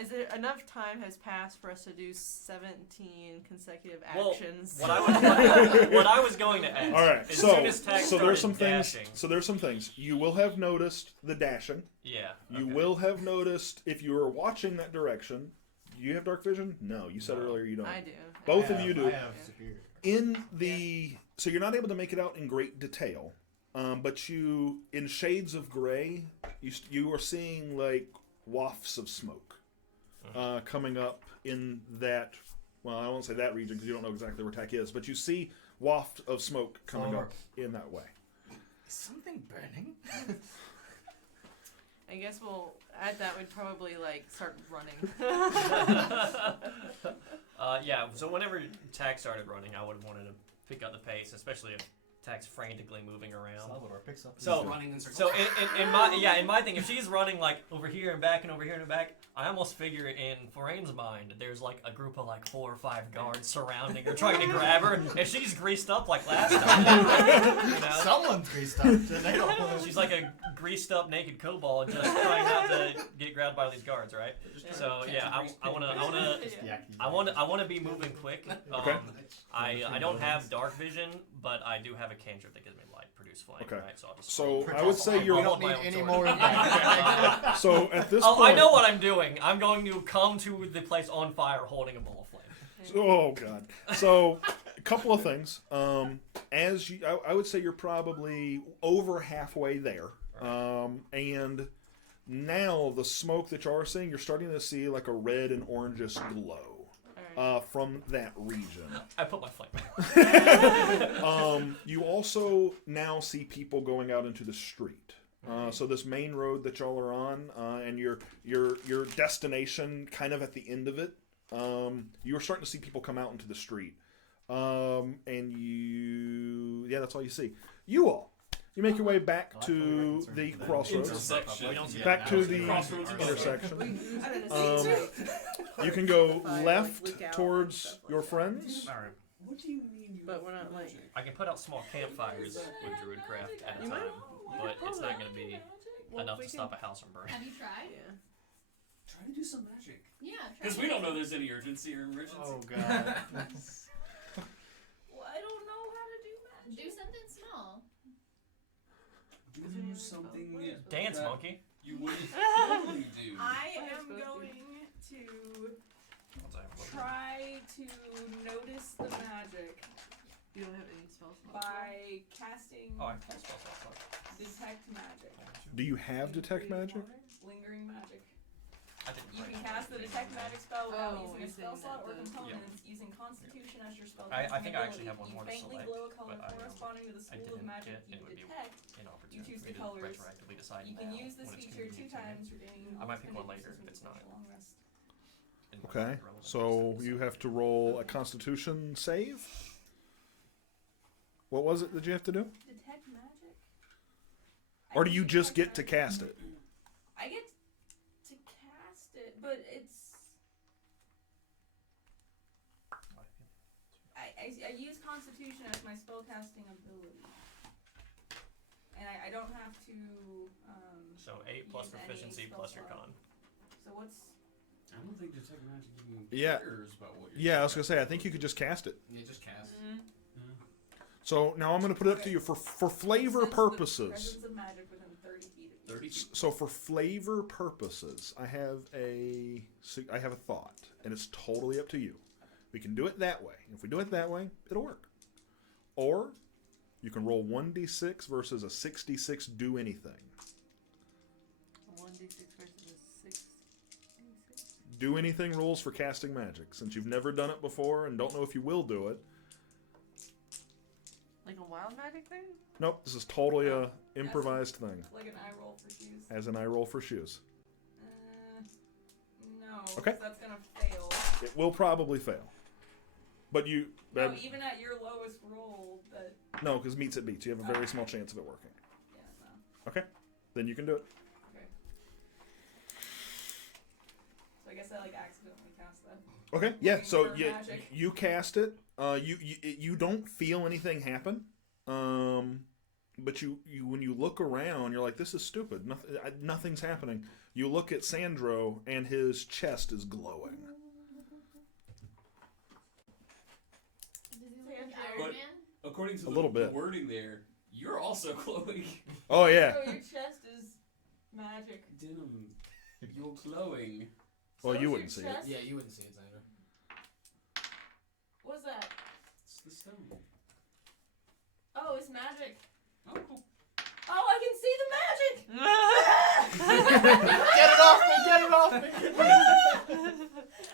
there enough time has passed for us to do 17 consecutive actions? What I was going to ask. All right. As soon as Tax So there's some started things. dashing, So there's some things you will have noticed the dashing. Yeah. You okay. will have noticed if you are watching that direction. Do you have dark vision? No. You said earlier you don't. I do. Both of you do. I have superior. In the so you're not able to make it out in great detail, but you in shades of gray, you are seeing wafts of smoke coming up in that. Well, I won't say that region because you don't know exactly where Tack is, but you see waft of smoke coming up in that way. Is something burning? I guess at that we'd probably start running. Yeah. So whenever Tax started running, I would have wanted to pick up the pace, especially if Tax frantically moving around. Salvador picks up. So- Running in circles. So in my thing, if she's running over here and back and over here and back, I almost figure in Forain's mind there's a group of 4 or 5 guards surrounding her, trying to grab her. If she's greased up like last time, Someone's greased up. So they don't want she's like a greased up naked kobold just trying not to get grabbed by these guards, right? So yeah, I want to be moving quick. Okay. I don't have dark vision, but I do have a cantrip that gives me light produce flame. Okay. Right? So I'll just So I would say We you're. don't my need own any sword. more of that. So at this Oh, point, I know what I'm doing. I'm going to come to the place on fire holding a ball of flame. Oh god. So a couple of things. I would say you're probably over halfway there. And now the smoke that you are seeing, you're starting to see a red and orangish glow from that region. I put my flame out. You also now see people going out into the street. So this main road that y'all are on, and your destination kind of at the end of it, you're starting to see people come out into the street. And that's all you see. You make your way back to the crossroads. Intersection. We don't see Back to the Crossroads are intersection. I didn't see it. You can go left towards your friends. Alright. What do you mean? But we're not I can put out small campfires with Druidcraft at a You time, might- but it's not going to be Well, enough we to can- stop a house from burning. Have you tried? Yeah. Try to do some magic. Yeah, try Because we don't know there's any urgency or emergency. Oh god. Well, I don't know how to do magic. Do something small. Do something Dance, that monkey. you wouldn't normally do. I am going to try to notice the magic You don't have any spells. by casting Oh, I can spell stuff. detect magic. Do you have detect magic? Lingering magic. I didn't You write can it. cast the detect magic spell without Oh, using a you're spell saying slot or that the- components, using Constitution as your spell. I think I actually have one You more to faintly select, glow a color but I corresponding to the I school of didn't magic get, you it would be detect. inopportune You choose for me the to colors. retroactively decide You can now use this when it's feature 2 convenient to me. times, regaining I might pick one expended later uses if it's from not. a long rest. In Okay, so you have to roll a Constitution save. What was it that you have to do? Detect magic? Or do you just get to cast it? I get to cast it, but it's... I use Constitution as my spellcasting ability. And I don't have to... So 8 plus use any proficiency spell plus your slot. con. So what's... I don't think detect magic even Yeah. cares about what you're Yeah, I was gonna say I think you could just cast it. Yeah, just cast. So now I'm gonna put it up to you for flavor Sense the purposes. presence of magic within 30 feet of you. 30 feet. So for flavor purposes, I have a thought, and it's totally up to you. We can do it that way. If we do it that way, it'll work. Or you can roll 1d6 versus a 66 do anything. 1d6 versus a 6. Do anything rules for casting magic. Since you've never done it before and don't know if you will do it. Like a wild magic thing? Nope, this is totally a improvised thing. Like an eye roll for shoes. As an eye roll for shoes. No. Okay. 'Cause that's gonna fail. It will probably fail. But you... No, even at your lowest roll, that... No, because meets it beats. You have a very small chance of it working. Yeah, no. Okay, then you can do it. Okay. So I guess I, like, accidentally cast that. Okay, yeah. Looking So for you magic. you cast it. You don't feel anything happen. But you when you look around, you're like, this is stupid. Nothing's happening. You look at Sandro, and his chest is glowing. Does he look like But- Iron Man? According to A little the bit. wording there, you're also glowing. Oh yeah. So your chest is magic. Denim, you're glowing. Well, So you is wouldn't see your it. chest? Yeah, you wouldn't see it, Sandra. What's that? It's the stone. Oh, it's magic. Oh, cool. Oh, I can see the magic! Get it off me! Get it off me!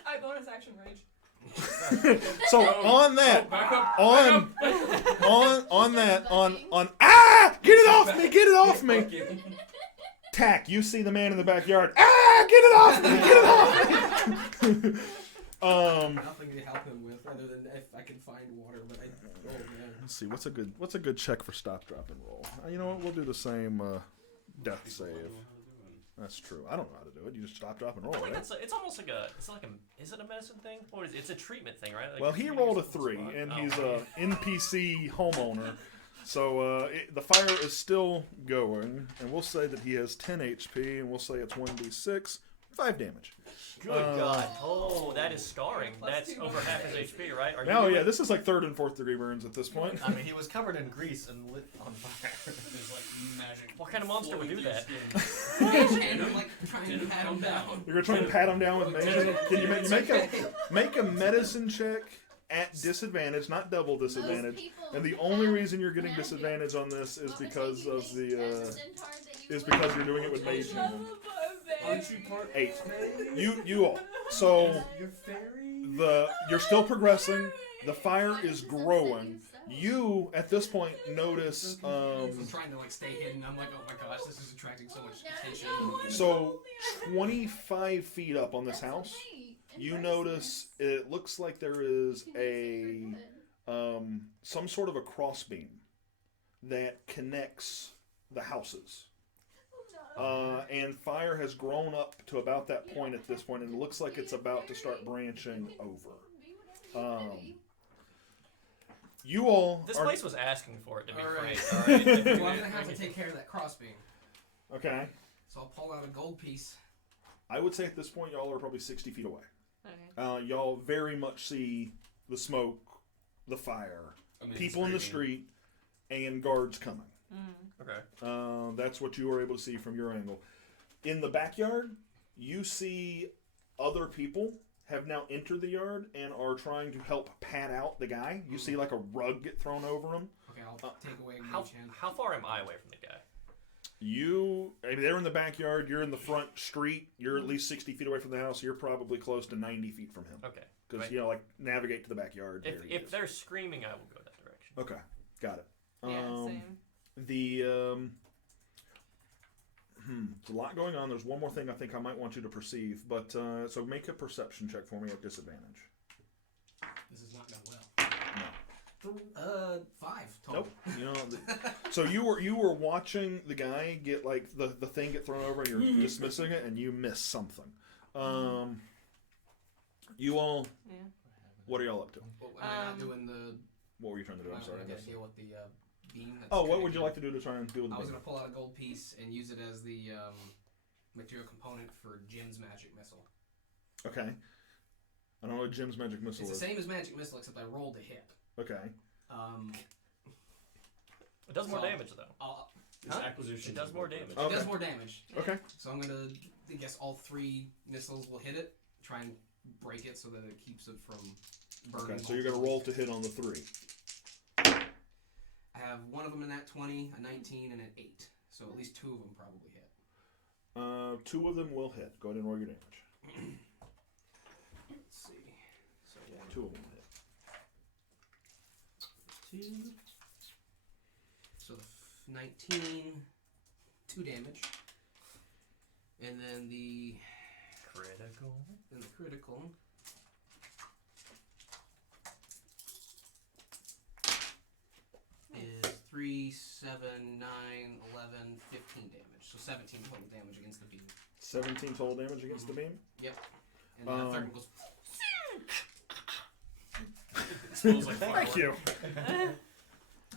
I bonus action rage. So on that, Back up. on Starts bucking. on get it off me! Get it off me! Okay. Tack, you see the man in the backyard. Get it off me! Get it off me! Nothing to help him with other than if I can find water, but I... Oh, man. Let's see, what's a good check for stop, drop, and roll? You know what? We'll do the same death People don't save. know how to do it. That's true. I don't know how to do it. You just stop, drop, and roll, I think right? it's almost like is it a medicine thing? Or is it, it's a treatment thing, right? Like Well, you're he treating rolled a yourself on the 3, spot. and Oh, he's okay. a NPC homeowner. So the fire is still going, and we'll say that he has 10 HP, and we'll say it's 1d6, 5 damage. Good God! Oh, that is scarring. Plus That's 2 over half his HP, right? Are Oh you yeah, this is like 3rd and 4th degree burns at this point. I mean, he was covered in grease and lit on fire. There's like magic. What kind of monster would do flowing that? through your skin. And I'm like trying to pat him down. You're gonna try and pat him down with medicine. Can you make a medicine check at disadvantage, not double Most disadvantage? people And the have only reason you're getting magic. disadvantage on this is What would because you of think the as a centaur that you is would? because you're doing it with mage Love hand. Aren't you part 8. fairy? You all. So You're fairy? you're still progressing. The fire Why is does it upset growing. you so? You at this point notice I'm trying to like stay hidden. I'm like, oh my gosh, this is attracting so much attention. so 25 feet up on this house. You notice it looks like there is a some sort of a crossbeam that connects the houses. And fire has grown up to about that point at this point, and it looks like it's about to start branching over. You all This are place was asking for it to be Alright. free. Alright. Well, I'm gonna have to take care of that crossbeam. okay. So I'll pull out a gold piece. I would say at this point y'all are probably 60 feet away. Okay. Y'all very much see the smoke, the fire, people in the street, and guards coming. Okay. That's what you were able to see from your angle. In the backyard, you see other people have now entered the yard and are trying to help pat out the guy. You see like a rug get thrown over him. Okay, I'll take away a How, mage hand. how far am I away from the guy? They're in the backyard. You're in the front street. You're at least 60 feet away from the house. You're probably close to 90 feet from him. Okay. Because, Right. like, navigate to the backyard. If, there he if is. they're screaming, I will go that direction. Okay, got it. Yeah, same. The There's a lot going on. There's one more thing I think I might want you to perceive, but so make a perception check for me at disadvantage. This is not going well. No. 5 total. Nope. You know, so you were watching the guy get like the thing get thrown over, and you're dismissing it, and you miss something. You all. Yeah. What are y'all up to? Am I not doing the? What were you trying to do? I'm sorry. I gotta deal with the beam. That's Oh, what would you like to do to try and deal with the I was beam? gonna pull out a gold piece and use it as the material component for Jim's magic missile. Okay. I don't know what Jim's magic missile It's is. the same as magic missile, except I rolled a hit. Okay. It does more damage though. This acquisition. It does more damage. Okay. It does more damage. Okay. So I'm gonna, I guess all 3 missiles will hit it. Try and break it so that it keeps it from burning. Okay. So you're gonna roll to hit on the 3. I have one of them in that 20, a 19, and an 8. So at least 2 of them probably hit. 2 of them will hit. Go ahead and roll your damage. Let's see. So 2 of them will hit. 2. So 19, 2 damage. And then the critical is 3, 7, 9, 11, 15 damage. So 17 total damage against the beam. 17 total damage against the beam. Yep. And then the third one goes. It smells like Thank you.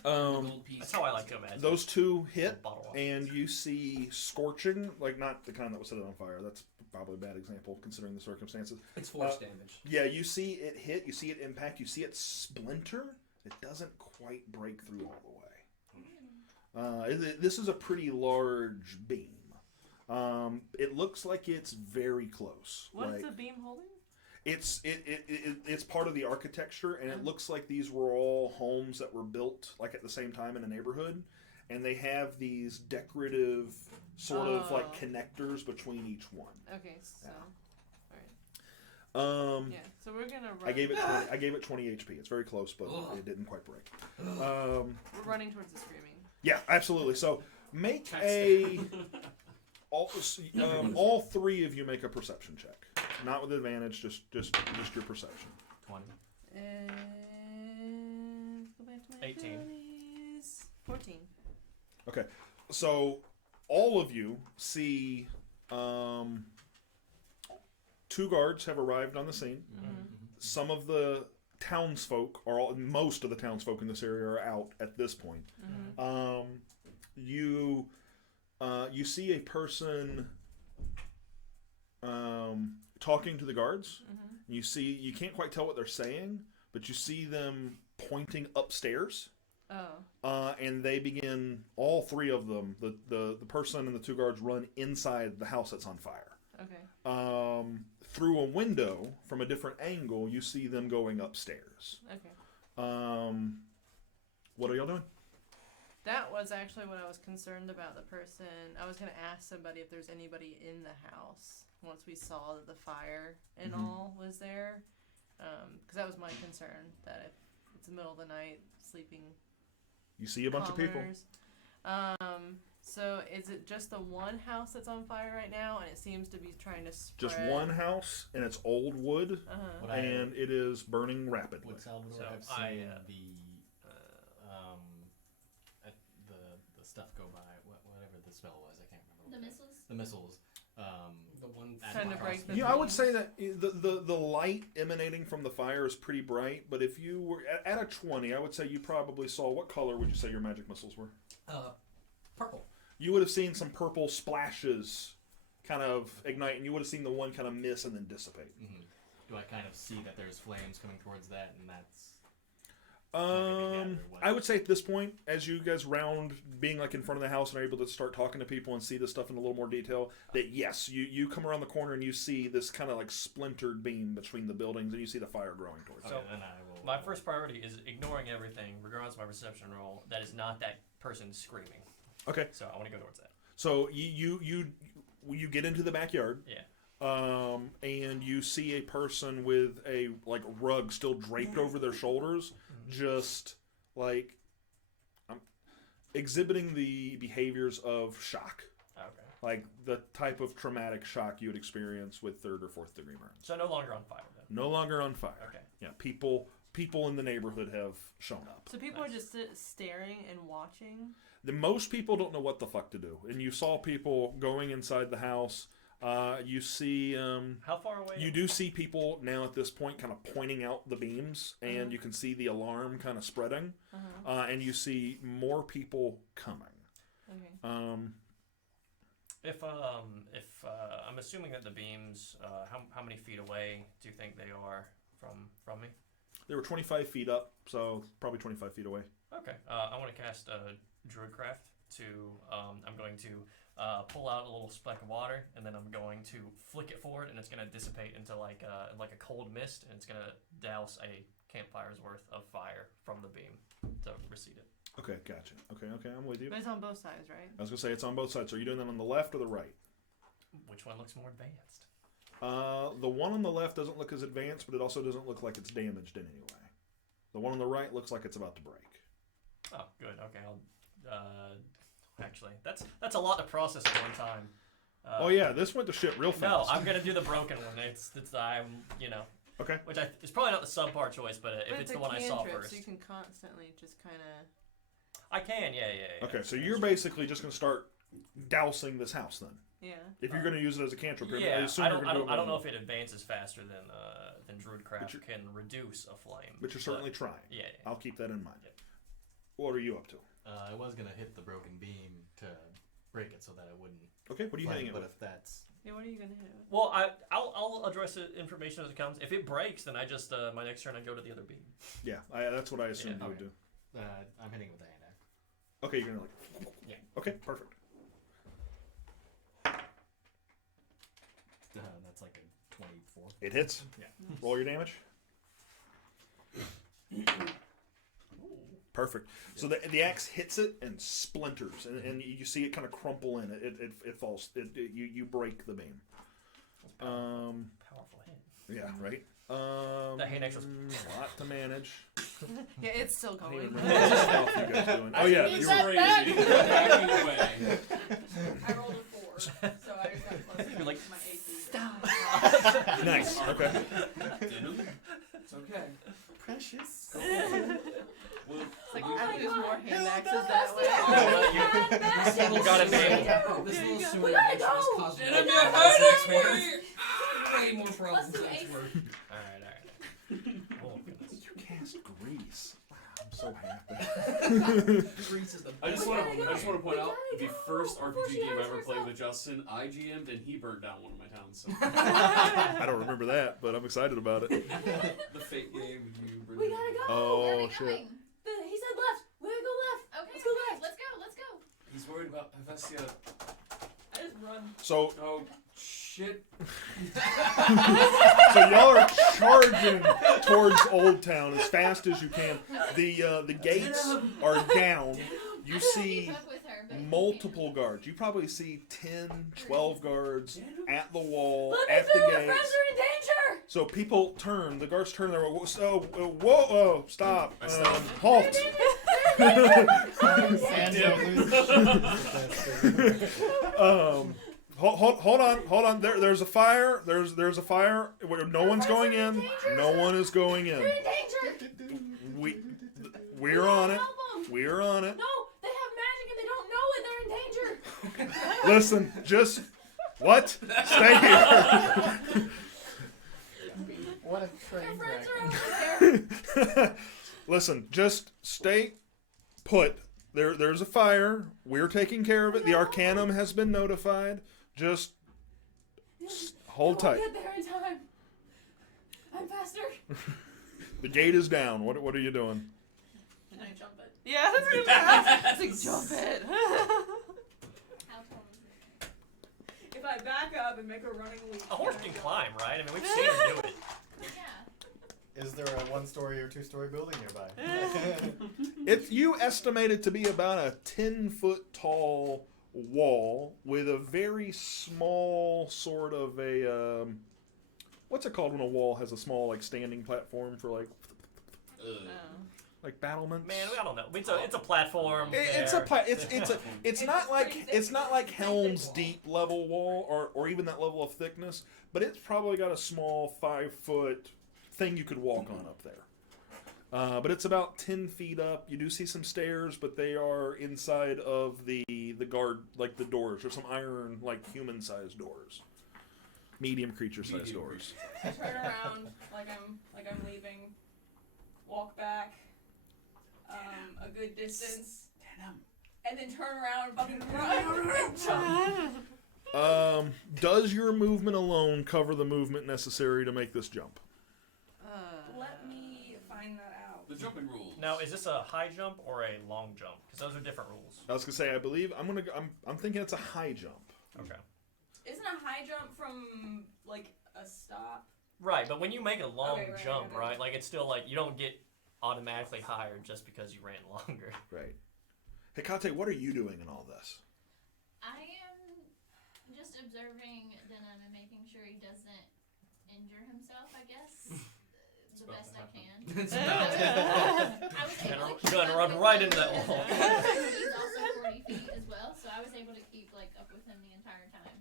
Gold piece. That's how I like to imagine. Those 2 hit, Bottle rockets. and you see scorching, like not the kind that was set on fire. That's probably a bad example considering the circumstances. It's force damage. Yeah, you see it hit, you see it impact, you see it splinter. It doesn't quite break through all the way. This is a pretty large beam. It looks like it's very close. What is like, the beam holding? It's part of the architecture, and it looks like these were all homes that were built like at the same time in a neighborhood, and they have these decorative sort of like connectors between each one. Okay, so Yeah. alright. Yeah, so we're gonna run. I gave it 20 HP. It's very close, but it didn't quite break. We're running towards the screaming. Yeah, absolutely. So make a all 3 of you make a perception check. Not with advantage, just your perception. 20. Go back to my 18. 20s. 14. Okay, so all of you see 2 guards have arrived on the scene. Some of the townsfolk, most of the townsfolk in this area are out at this point. You see a person talking to the guards. You can't quite tell what they're saying, but you see them pointing upstairs. And they begin, all 3 of them, the person and the 2 guards run inside the house that's on fire. Okay. Through a window, from a different angle, you see them going upstairs. Okay. What are y'all doing? That was actually what I was concerned about. The person, I was going to ask somebody if there's anybody in the house once we saw that the fire and all was there. Because that was my concern, that if it's the middle of the night, sleeping. You see a bunch of people. So is it just the one house that's on fire right now, and it seems to be trying to spread? Just one house, and it's old wood, and it is burning rapidly. Would Salvador So have I, seen the stuff go by? Whatever the spell was, I can't remember. The missiles? The missiles. The one Trying to break the Yeah, I would say that the light emanating from the fire is pretty bright, but if you were at a 20, I would say you probably saw, what color would you say your magic missiles were? Purple. You would have seen some purple splashes kind of ignite, and you would have seen the one kind of miss and then dissipate. Do I kind of see that there's flames coming towards that, and that's... I would say at this point, as you guys round being like in front of the house and are able to start talking to people and see this stuff in a little more detail, that yes, you come around the corner and you see this kind of like splintered beam between the buildings, and you see the fire growing towards it. So my first priority is ignoring everything, regardless of my perception roll, that is not that person screaming. Okay. So I want to go towards that. So you get into the backyard. Yeah. And you see a person with a like rug still draped over their shoulders, just like exhibiting the behaviors of shock. Okay. Like the type of traumatic shock you would experience with 3rd or 4th degree burns. So no longer on fire then. No longer on fire. Okay. Yeah, people in the neighborhood have shown up. So people are just staring and watching? Most people don't know what the fuck to do. And you saw people going inside the house. You see... How far away? You do see people now at this point kind of pointing out the beams, and you can see the alarm kind of spreading. And you see more people coming. Okay. If I'm assuming that the beams, how many feet away do you think they are from me? They were 25 feet up, so probably 25 feet away. Okay. I want to cast Druidcraft to. I'm going to pull out a little speck of water, and then I'm going to flick it forward, and it's going to dissipate into like a cold mist, and it's going to douse a campfire's worth of fire from the beam to recede it. Okay, gotcha. Okay, I'm with you. But it's on both sides, right? I was gonna say it's on both sides. So are you doing them on the left or the right? Which one looks more advanced? The one on the left doesn't look as advanced, but it also doesn't look like it's damaged in any way. The one on the right looks like it's about to break. Oh, good. Okay, I'll. Actually, that's a lot to process at one time. Oh yeah, this went to shit real fast. No, I'm gonna do the broken one. It's Okay. Which it's probably not the subpar choice, but if it's the one I saw first. So you can constantly just kind of. I can, yeah. Okay, so you're basically just gonna start dousing this house then. Yeah. If you're gonna use it as a cantrip, yeah, I don't know if it advances faster than Druidcraft can reduce a flame. But you're certainly trying. Yeah. I'll keep that in mind. Yep. What are you up to? I was gonna hit the broken beam to break it so that it wouldn't. Okay, what are you hitting it But with? if that's Yeah, what are you gonna hit it with? Well, I'll address the information as it comes. If it breaks, then I just my next turn I go to the other beam. Yeah, that's what I assumed you would do. I'm hitting it with a hand axe. Okay, you're gonna like. Yeah. Okay, perfect. That's like a 24. It hits. Yeah. Roll your damage. Perfect. So the axe hits it and splinters, and you see it kind of crumple in. It falls. You break the beam. Powerful hand. Yeah, right. That hand axe was a lot to manage. Yeah, it's still going. Oh yeah, Is you that were bad? Backing away. I rolled a 4, so I just got plus You're like, my AC. Stop. nice. Okay. It's okay. Precious. Well, It's like Oh I my would use God. more hand Who axes the that way. best You got it, man. This little sewer We gotta actually just go. caused Get way him more your problems head next over month. here. Way more problems Plus two next AC. month. alright. Oh goodness. You cast grease. Wow, I'm so happy. Grease is the I best. just want to point out gotta the go first before RPG she game I hurts ever played herself. with Justin. I GM'd and he burned down one of my towns. So I don't remember that, but I'm excited about it. the fate game you. We gotta go. Oh Where are we shit. going? He said left. We're gonna go left. Okay, Let's go left. let's go. He's worried about Hephaestia. I just run. So Oh shit! So y'all are charging towards Old Town as fast as you can. The gates are down. You I will see keep up with her, but multiple guards. You probably see 10, 12 guards at the wall, Let me at the through. Your friends gates. are in danger. So people turn. The guards turn. They're whoa! Stop! I stopped. Halt! Hold on. There's a fire. There's a fire. No one's going in. No one is going in. They're in danger. We're on it. Help 'em. We're on it. No, they have magic and they don't know it. They're in danger. Listen, just what? Stay here. What a Their train friends wreck. are over there. Listen, just stay put. There's a fire. We're taking care of it. The Arcanum has been notified. Just hold We'll tight. get there in time. I'm faster. The gate is down. What are you doing? Can I jump it? Yeah, that's what it's like. Jump it. How tall is it? If I back up and make a running leap. A horse I can jump? climb, right? I mean, we've seen him do it. Yeah. Is there a 1-story or 2-story building nearby? You estimate it to be about a 10-foot tall wall with a very small sort of a what's it called when a wall has a small like standing platform for like like battlements. Man, I don't know. It's a platform. It's not like Helm's Deep level wall or even that level of thickness, but it's probably got a small 5-foot thing you could walk on up there. But it's about 10 feet up. You do see some stairs, but they are inside of the guard, like the doors. There's some iron, like human-sized doors, medium creature-sized doors. I turn around like I'm leaving, walk back a good distance, and then turn around and fucking run. Does your movement alone cover the movement necessary to make this jump? Let me find that out. The jumping rules. Now, is this a high jump or a long jump? Because those are different rules. I was gonna say, I believe I'm thinking it's a high jump. Okay. Isn't a high jump from like a stop? Right, but when you make a long right, jump, right. right? Like it's still like you don't get automatically higher just because you ran longer. Right. Hey, Kate, what are you doing in all this? I am just observing Denim and making sure he doesn't injure himself, I guess. The best I can. It's about to. I was able to Gonna keep run up right with into that him. wall. He's also 40 feet as well, so I was able to keep like up with him the entire time.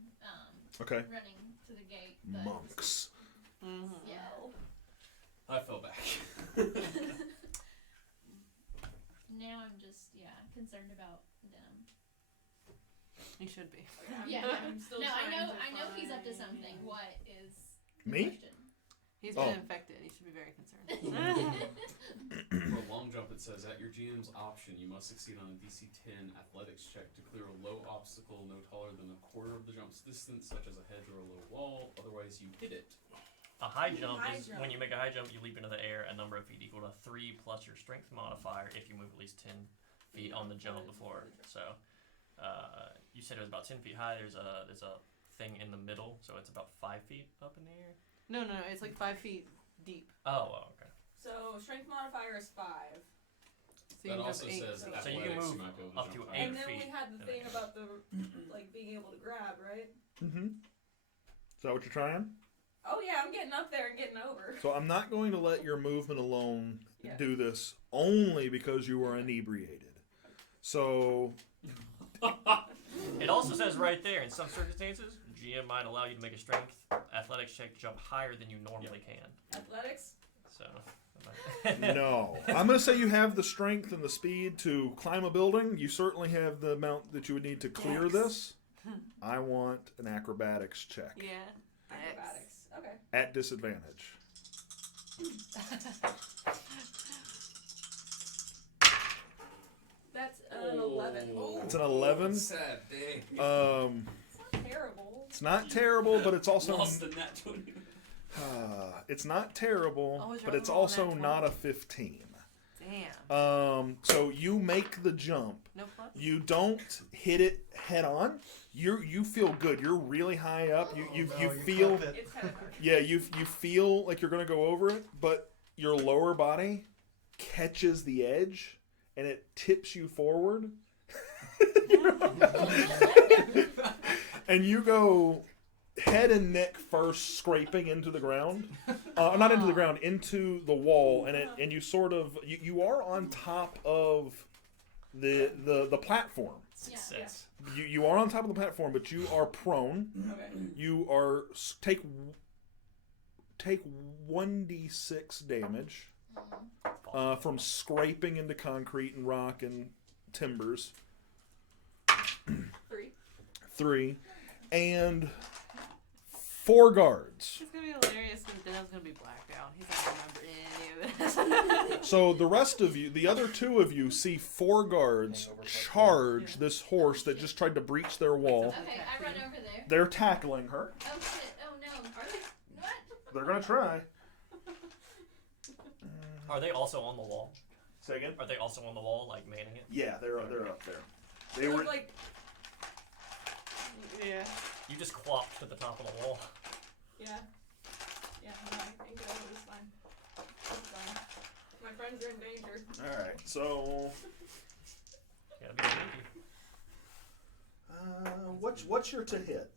Okay. Running to the gate. But Monks. Yeah. I fell back. Now I'm just concerned about Denim. You should be. Yeah. I'm still No, I trying know to he's up to find- something. What is the Me? question? He's Oh. been infected. He should be very concerned. For a long jump, it says, at your GM's option, you must succeed on a DC 10 athletics check to clear a low obstacle no taller than a quarter of the jump's distance, such as a hedge or a low wall. Otherwise, you hit it. A high jump High is jump. when you make a high jump, you leap into the air a number of feet equal to 3 plus your strength modifier if you move at least 10 feet on the jump before. So, you said it was about 10 feet high. There's a thing in the middle, so it's about 5 feet up in the air. No, it's like 5 feet deep. Oh, okay. So strength modifier is 5. So That you can go also up 8. says So athletics, you can move might be able to up to jump 8 higher. And then feet we had the in thing the- about the like being able to grab, right? Mm-hmm. Is that what you're trying? Oh yeah, I'm getting up there and getting over. So I'm not going to let your movement alone Yeah. do this only because you were inebriated. So It also says right there, in some circumstances, GM might allow you to make a strength athletics check to jump higher than you normally can. Athletics? So. no. I'm going to say you have the strength and the speed to climb a building. You certainly have the amount that you would need to clear Dex. this. I want an acrobatics check Yeah. Acrobatics. Okay. at disadvantage. That's an 11. Oh, It's an 11. Sad day. it's not terrible. It's not terrible, but it's also Lost the nat 20. it's not terrible, Always but roll it's on also that not 20. a 15. Damn. So you make the jump. No plus? You don't hit it head on. You feel good. You're really high up. You feel It's kind of hard. yeah. You feel like you're gonna go over it, but your lower body catches the edge and it tips you forward. And you go head and neck first, scraping into the ground. Not into the ground, into the wall, and you sort of you are on top of the platform. Yeah. Sense. You are on top of the platform, but you are prone. Okay. You are take 1d6 damage from scraping into concrete and rock and timbers. 3. 3 and 4 guards. It's gonna be hilarious because Denham's gonna be blacked out. He's not gonna remember any of this. So the rest of you, the other 2 of you, see 4 guards charge this horse that just tried to breach their wall. Okay, I run over there. They're tackling her. Oh shit! Oh no! Are they? What? They're gonna try. Are they also on the wall? Say again? Are they also on the wall, like manning it? Yeah, they're up there. They It were. was like, Yeah. You just clopped to the top of the wall. yeah. Yeah, no, I think it was fine. It's fine. My friends are in danger. All right. So, Gotta be sneaky. what's your to hit?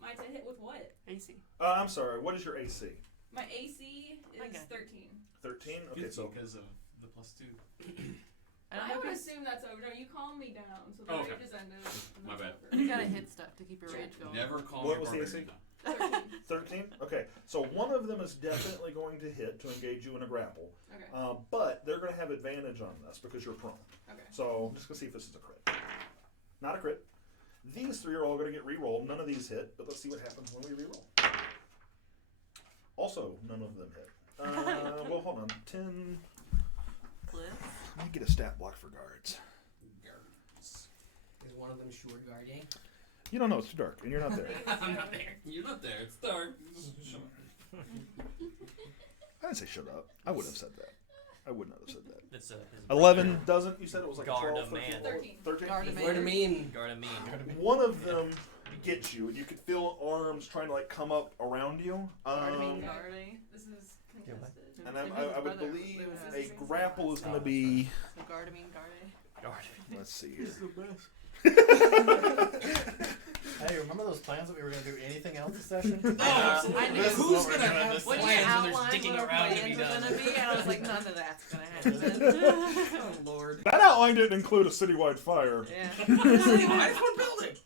My to hit with what? AC. I'm sorry. What is your AC? My AC I is got it. 13. 13. Okay, so because of the +2. I would assume that's over. No, you calm me down, so the Oh, okay. rage is ended. and My that's bad. over. You gotta hit stuff to keep your rage going. Never call What me was the barbarian. AC? No. 13? Okay, so one of them is definitely going to hit to engage you in a grapple. Okay. But they're going to have advantage on this because you're prone. Okay. So I'm just going to see if this is a crit. Not a crit. These three are all going to get re-rolled. None of these hit, but let's see what happens when we re-roll. Also, none of them hit. Well, hold on. 10. Let me get a stat block for guards. Is one of them sure guarding? You don't know, it's too dark, and you're not there. I'm not there. You're not there. It's dark. Shut up. I didn't say shut up. I would have said that. I would not have said that. It's his 11 doesn't? You said it was like Guard 12, a man. 13? Guard a What do you mean? Guard a mean. One of them gets you, and you could feel arms trying to like come up around you. Guarding. This is contested. And If I his would brother believe lives a in grapple is going to be. So Gardamine, Guard. Let's see here. Hey, remember those plans that we were going to do anything else this session? I knew. This is Who's what we're gonna doing have this When you plans when outlined there's digging what our around to be plans were done? gonna be, and I was like, none of that's gonna happen. Oh Lord. That outline didn't include a citywide fire. Yeah. Why is one building?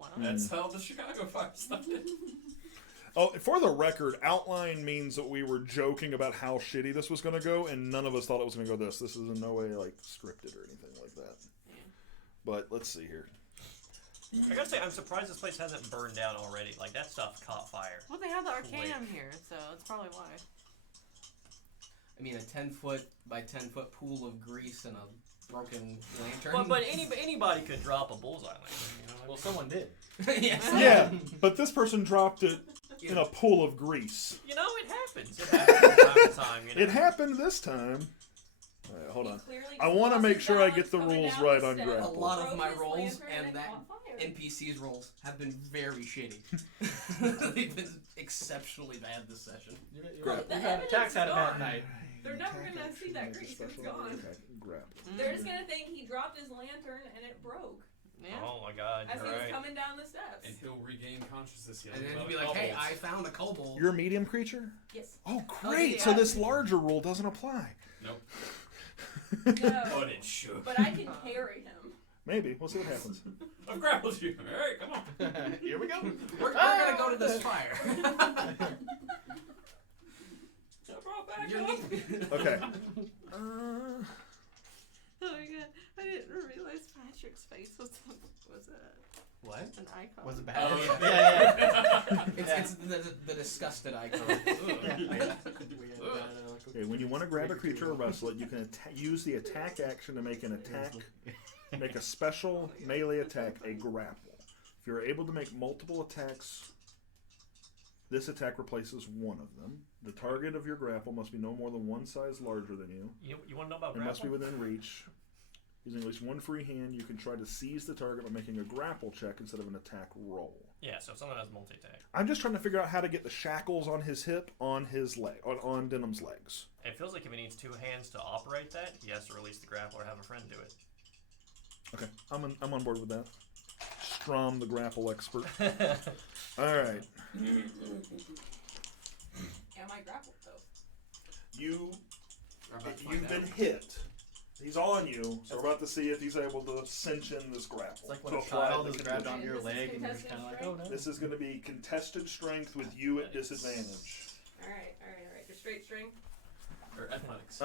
Wow. That's how the Chicago fire started. Oh, for the record, outline means that we were joking about how shitty this was going to go, and none of us thought it was going to go this. This is in no way like scripted or anything like that. But let's see here. I gotta say, I'm surprised this place hasn't burned down already. Like, that stuff caught fire. Well, they have the Arcanum here, so that's probably why. I mean, a 10-foot by 10-foot pool of grease and a broken lantern. But anybody could drop a bullseye lantern, you know what I mean? Well, someone did. Yes. Yeah, but this person dropped it in a pool of grease. You know, it happens. It happens from time to time, you know? It happened this time. All right, hold He on. clearly I just wanna lost make his sure I balance get the coming rules down right the on steps, grapple. A lot of broke my his rolls lantern, and it that caught fire. NPC's rolls have been very shitty. They've been exceptionally bad this session. Grab. The We've had evidence attacks is out of that gone. night. They're never gonna see that grease. It's gone. Grab. They're just gonna think he dropped his lantern and it broke Yeah. Oh my god, as you're he was right. coming down the steps. And he'll regain consciousness. And then he'd be like, hey, I found a kobold. You're a medium creature? Yes. Oh, great. yeah. So this larger rule doesn't apply. Nope. No. But it should. But I can carry him. Next We'll see what happens. I've grappled you. Alright, come on. Here we go. We're gonna go to this fire. I brought back You're up. Okay. Oh my god, I didn't realize Patrick's face was What? an icon. Was it bad? Oh, yeah. It's the disgusted icon. Okay, when you want to grab a creature or wrestle it, you can use the attack action to make an attack, make a special melee attack, a grapple. If you're able to make multiple attacks, this attack replaces one of them. The target of your grapple must be no more than one size larger than you. You want to know about It must be grapple? within reach. Using at least one free hand, you can try to seize the target by making a grapple check instead of an attack roll. Yeah, so if someone has multi-attack. I'm just trying to figure out how to get the shackles on his hip on his leg, on Denham's legs. It feels like if he needs two hands to operate that, he has to release the grapple or have a friend do it. Okay, I'm on board with that. Strom, the grapple expert. All right, Am I grappled though? you've been hit. He's on you, so we're about to see if he's able to cinch in this grapple. It's like when to a apply child the is grabbed condition. onto your This is leg and you're just contested kind of like, strength? oh no. This is going to be contested strength with you at disadvantage. Alright. Your straight string. Or athletics.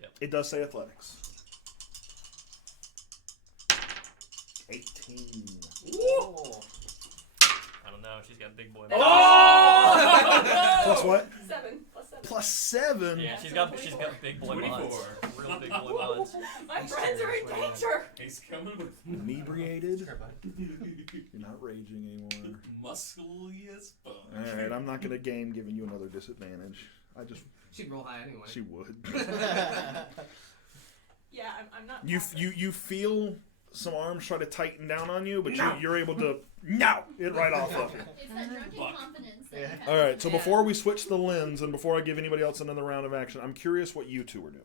Yep. It does say athletics. 18. Oh. I don't know, she's got big boy. Plus what? 7 plus 7. Plus 7. Yeah, so she's got 24. big boy 24. buns. Real big boy buns. My friends are in danger. He's coming with Inebriated. Sure, bud. You're not raging anymore. muscly as fuck. All right, I'm not going to game giving you another disadvantage. She'd roll high anyway. She would. Yeah, I'm not. You passive. feel some arms try to tighten down on you, but you're able to it right off of you. It's that drunken Fuck. confidence that Yeah. you have. All right, so Yeah. before we switch the lens and before I give anybody else another round of action, I'm curious what you two are doing.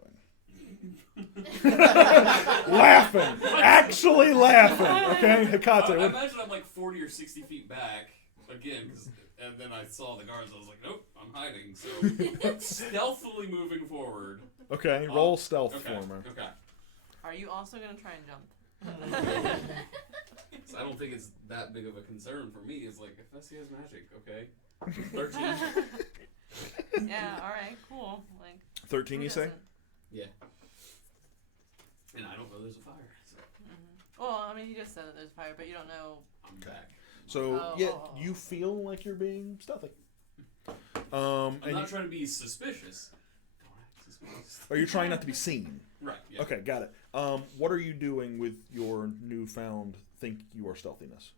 Laughing, actually laughing. Okay, Hecate. I what- imagine I'm like 40 or 60 feet back again, and then I saw the guards. I was like, nope, I'm I'm hiding, so stealthily moving forward. Okay, roll stealth Okay. for me. Okay. Are you also gonna try and jump? So I don't think it's that big of a concern for me. It's like, if Essie has magic, okay. 13. Yeah. All right. Cool. Like. 13, who you say? doesn't? Yeah. And I don't know there's a fire, so Well, I mean, you just said that there's fire, but you don't know. I'm back. So, Oh. you feel like you're being stealthy. I'm and not trying to be suspicious. Don't act suspicious. are you trying not to be seen? Right, yeah. Okay, got it. What are you doing with your newfound think you are stealthiness?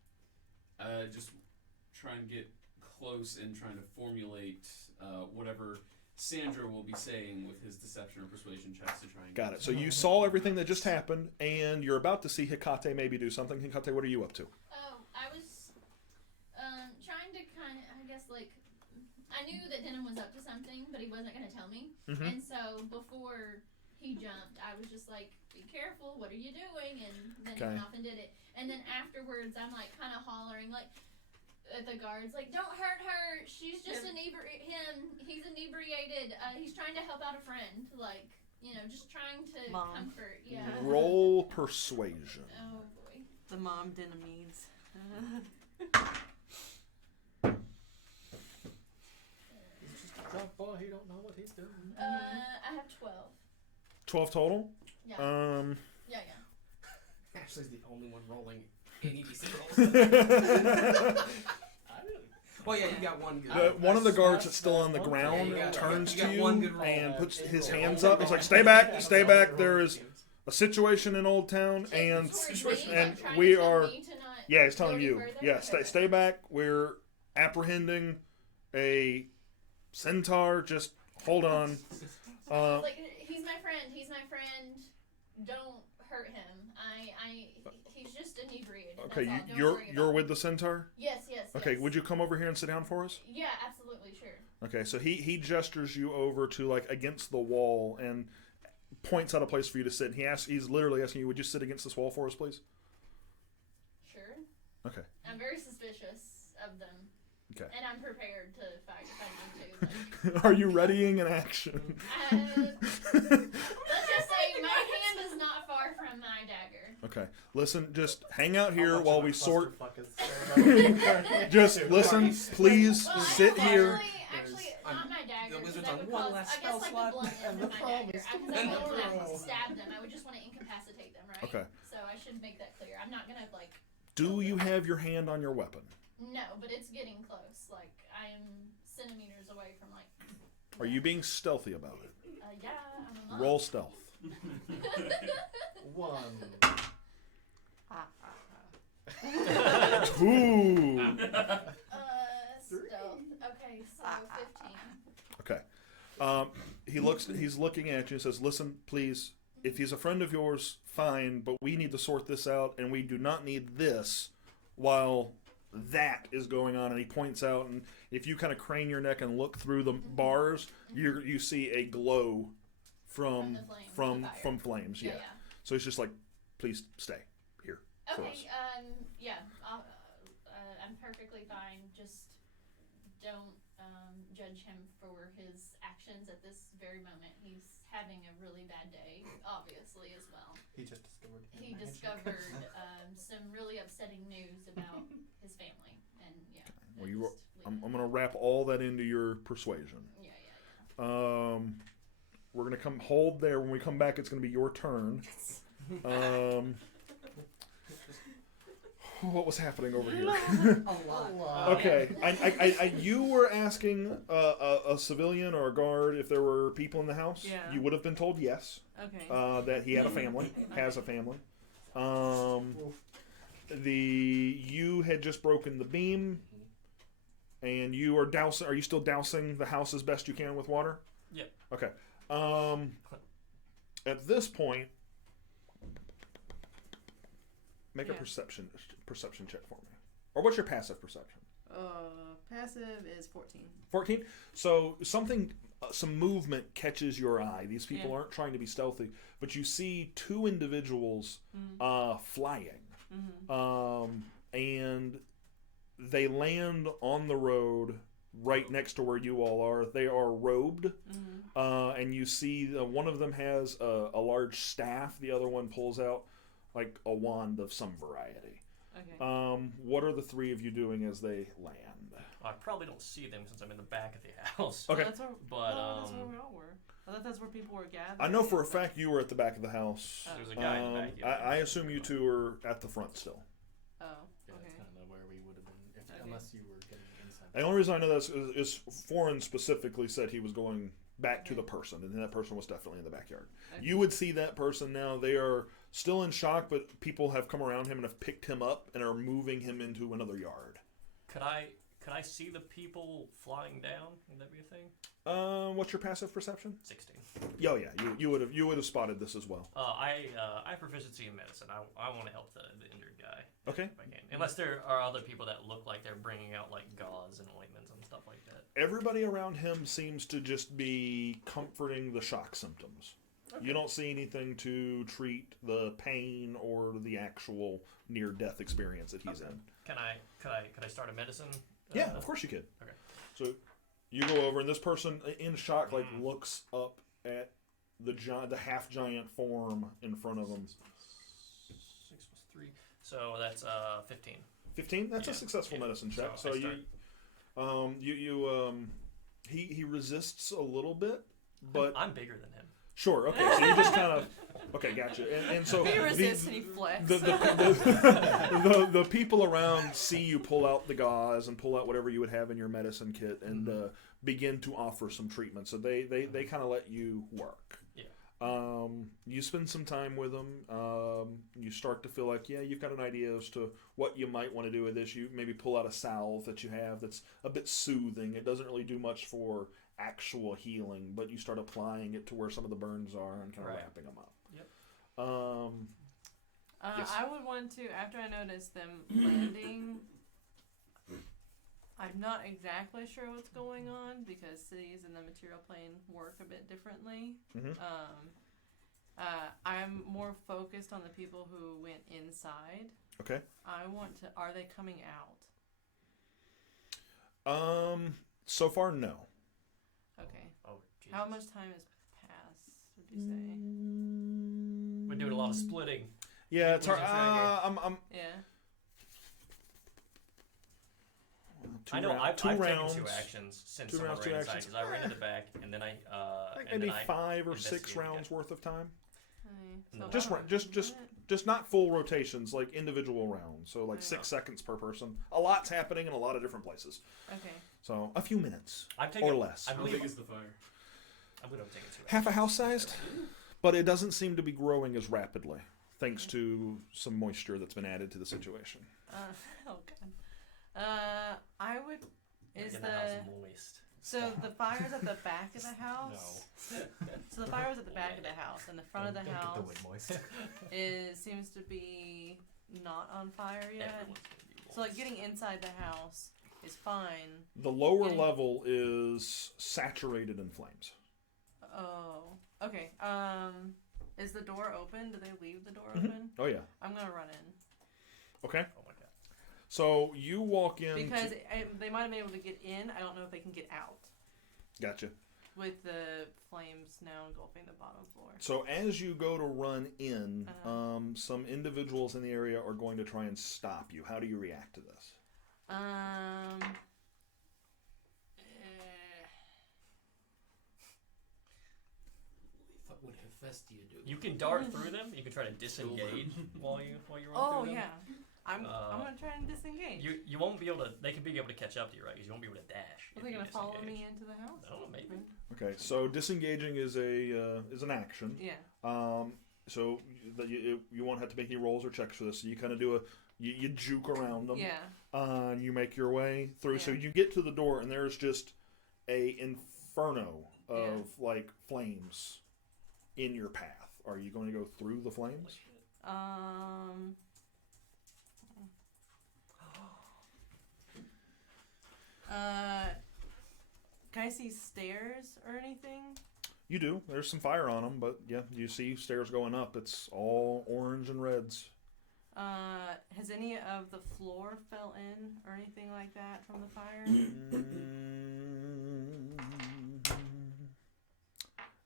Just trying to get close and trying to formulate whatever Sandra will be saying with his deception or persuasion checks to try and Got it. So you saw everything that just happened, and you're about to see Hecate maybe do something. Hecate, what are you up to? Oh, I was trying to kind of, I guess, like, I knew that Denim was up to something, but he wasn't going to tell me. Mhm. And so before he jumped, I was just like, be careful, what are you doing? And then he went off and did it. And then afterwards, I'm like kind of hollering, like, at the guards, like, don't hurt her. She's just he's inebriated. He's trying to help out a friend. Like, you know, just trying to Mom. comfort. Yeah. Roll persuasion. Oh, boy. The mom Dinamines. He's just a drunk boy. He don't know what he's doing. I have 12. 12 total? Yeah. Yeah. Ashley's the only one rolling any decent rolls. Well, yeah, you got one good. One of the guards that's still on the ground Yeah, turns you got to one you good roll. and puts his Yeah. hands up. He's like, stay back, stay back. There is a situation in Old Town, and we are... Yeah, he's telling you. Yeah, stay back. We're apprehending a Centaur. Just hold on. Like, he's my friend. He's my friend. Don't hurt him. He's just inebriated. Okay, That's all. Don't you're worry about with it. the Centaur? Yes. Okay, yes. would you come over here and sit down for us? Yeah, absolutely, sure. Okay, so he gestures you over to like against the wall and points out a place for you to sit. He's literally asking you, would you sit against this wall for us, please? Sure. Okay. I'm very suspicious of them. Okay. And I'm prepared to fight if I need to. Are you readying an action? Let's just say my hand is not far from my dagger. Okay. Listen, just hang out here How much while of a we sort. clusterfuck is there? Just listen, please Well, sit here. Actually, not my dagger. the 'cause wizard's I on would one cause- last I spell guess like slot, the blunt end and of the my dagger. promise Because I to wouldn't want to no. stab them. I would just want to incapacitate them, right? Okay. So I should make that clear. I'm not gonna like. Do you have your hand on your weapon? No, but it's getting close. Like I am centimeters away from like. Are you being stealthy about it? Yeah, I'm a monk. Roll stealth. 1. Ooh. Stealth. Okay, so 15. Okay. He's looking at you and says, listen, please, if he's a friend of yours, fine, but we need to sort this out, and we do not need this while that is going on. And he points out, and if you kind of crane your neck and look through the bars, you see a glow from the flame, from the fire. from flames. Yeah. So it's just like, please stay here for us. Okay, yeah, I'm perfectly fine. Just don't judge him for his actions at this very moment. He's having a really bad day, obviously, as well. He just discovered. He discovered some really upsetting news about his family, and yeah. Well, just I'm leave it. going to wrap all that into your persuasion. Yeah. We're going to come hold there. When we come back, it's going to be your turn. What was happening over here? A lot. Okay, you were asking a civilian or a guard if there were people in the house. Yeah. You would have been told yes. Okay. That he had a family, has a family. You had just broken the beam, and you are dousing. Are you still dousing the house as best you can with water? Yep. Okay. At this point, make a perception check for me. Or what's your passive perception? Passive is 14. 14. So some movement catches your eye. These people aren't trying to be stealthy, but you see two individuals flying, and they land on the road right next to where you all are. They are robed, and you see one of them has a large staff. The other one pulls out like a wand of some variety. Okay. What are the three of you doing as they land? I probably don't see them since I'm in the back of the house. Okay. That's where, But, that's where we all were. I thought that's where people were gathered. I know for a fact you were at the back of the house. There's a guy in the back. I assume you two are at the front still. Oh, Yeah, okay. that's kind of where we would have been, Okay. unless you were getting inside. The only reason I know that is Foreign specifically said he was going back to the person, and that person was definitely in the backyard. Okay. You would see that person now. They are still in shock, but people have come around him and have picked him up and are moving him into another yard. Could I see the people flying down? Would that be a thing? What's your passive perception? 16. Oh yeah, you would have spotted this as well. I have proficiency in medicine. I want to help the injured guy. Okay. If I can. Unless there are other people that look like they're bringing out like gauze and ointments and stuff like that. Everybody around him seems to just be comforting the shock symptoms. Okay. You don't see anything to treat the pain or the actual near-death experience that he's in. Can I start a medicine? Yeah, of course you could. Okay. So you go over, and this person in shock looks up at the half giant form in front of him. 6 plus 3. So that's 15. 15. That's a successful medicine check. So he resists a little bit, but I'm bigger than him. Sure. Okay. So you just kind of. Okay, gotcha. And so he resists and he flex. The people around see you pull out the gauze and pull out whatever you would have in your medicine kit and begin to offer some treatment. So they kind of let you work. Yeah. You spend some time with them. You start to feel like, yeah, you've got an idea as to what you might want to do with this. You maybe pull out a salve that you have that's a bit soothing. It doesn't really do much for actual healing, but you start applying it to where some of the burns are and kind of wrapping them up. Yep. Yes. I would want to, after I notice them landing, I'm not exactly sure what's going on because cities and the material plane work a bit differently. Mm-hmm. I'm more focused on the people who went inside. Okay. Are they coming out? So far, no. Okay. Oh, Jesus. How much time has passed, would you say? We're doing a lot of splitting. Yeah, it's hard. Yeah. I know I've two taken rounds. 2 actions since Two someone rounds, 2 ran inside actions. because I ran to the back and then I Like and maybe then I 5 or 6 investigated rounds worth of time. Okay. No. Just about run- just- a minute? Just not full rotations, like individual rounds. So like Yeah. 6 seconds per person. A lot's happening in a lot of different places. Okay. So a few minutes I've taken or less. I How believe big is the fire? I would have taken 2 Half a house sized, but it doesn't seem to be growing as rapidly, thanks to some moisture that's been added to the situation. Oh god. I would. Is the house the moist? so the fire's at the back of the house? So the fire was at the back of the house, and the front of the Don't house get the wood moist. seems to be not on fire yet. Everyone's gonna be So like moist. getting inside the house is fine. The lower Yeah. level is saturated in flames. Oh. Okay. Is the door open? Do they leave the door open? Oh yeah. I'm gonna run in Okay. Oh my god. So you walk in. because they might have been able to get in. I don't know if they can get out Gotcha. with the flames now engulfing the bottom floor. So as you go to run in, Uh-huh. some individuals in the area are going to try and stop you. How do you react to this? What Hephaestia do? You can dart through them. You can try to disengage while you run Oh through them. yeah. I'm gonna try and disengage. You won't be able to. They could be able to catch up to you, right? Because you won't be able to dash. Are if they you gonna follow disengage. me into the house? I don't know, maybe. Okay, so disengaging is an action. Yeah. So that you won't have to make any rolls or checks for this. So you kind of do you juke around them. Yeah. And you make your way through. So Yeah. you get to the door, and there's just a inferno of like flames in your path. Are you going to go through the flames? Can I see stairs or anything? You do. There's some fire on them, but yeah, you see stairs going up. It's all orange and reds. Has any of the floor fell in or anything like that from the fire?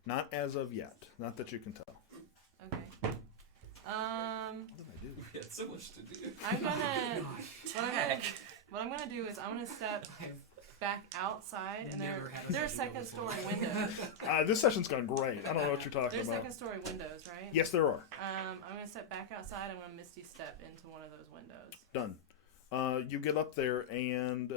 Not as of yet. Not that you can tell. Okay. What did I do? We had so much to do. I'm gonna. What I'm gonna do is I'm gonna step back outside, and there are second story windows. This session's gone great. I don't know what you're talking There's about. second story windows, right? Yes, there are. I'm gonna step back outside. I'm gonna misty step into one of those windows. Done. You get up there and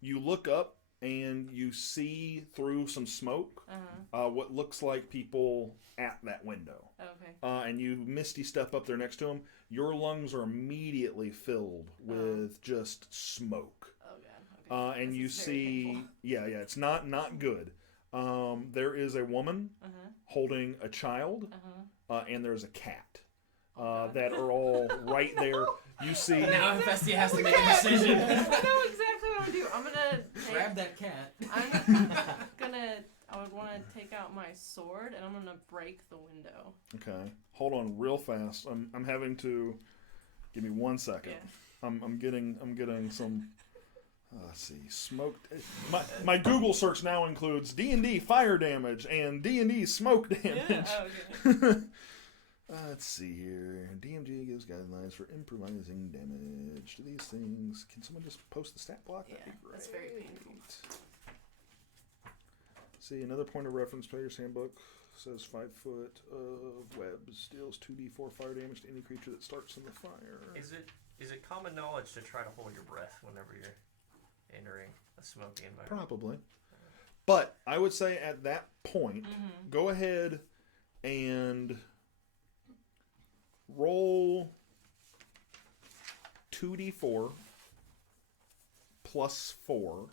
you look up and you see through some smoke what looks like people at that window. Okay. And you misty step up there next to them. Your lungs are immediately filled with just smoke. Oh god. Okay. And This you is very see, painful. yeah, it's not good. There is a woman holding a child, and there's a cat that are all right there. You see. Now Infestia has to make a decision. I know exactly what I'm gonna do. I'm gonna Grab that cat. I would want to take out my sword and I'm gonna break the window. Okay, hold on real fast. I'm having to. Give me 1 second. Yeah. I'm getting some. Let's see, smoke. My Google search now includes D&D fire damage and D&D smoke damage. Yeah. Oh, okay. Let's see here. DMG gives guidelines for improvising damage to these things. Can someone just post the stat block? Yeah, That'd be great. that's very painful. See, another point of reference, Player's Handbook says 5 foot of webs deals 2d4 fire damage to any creature that starts in the fire. Is it common knowledge to try to hold your breath whenever you're entering a smoky environment? Probably. But I would say at that point, go ahead and roll 2d4 plus 4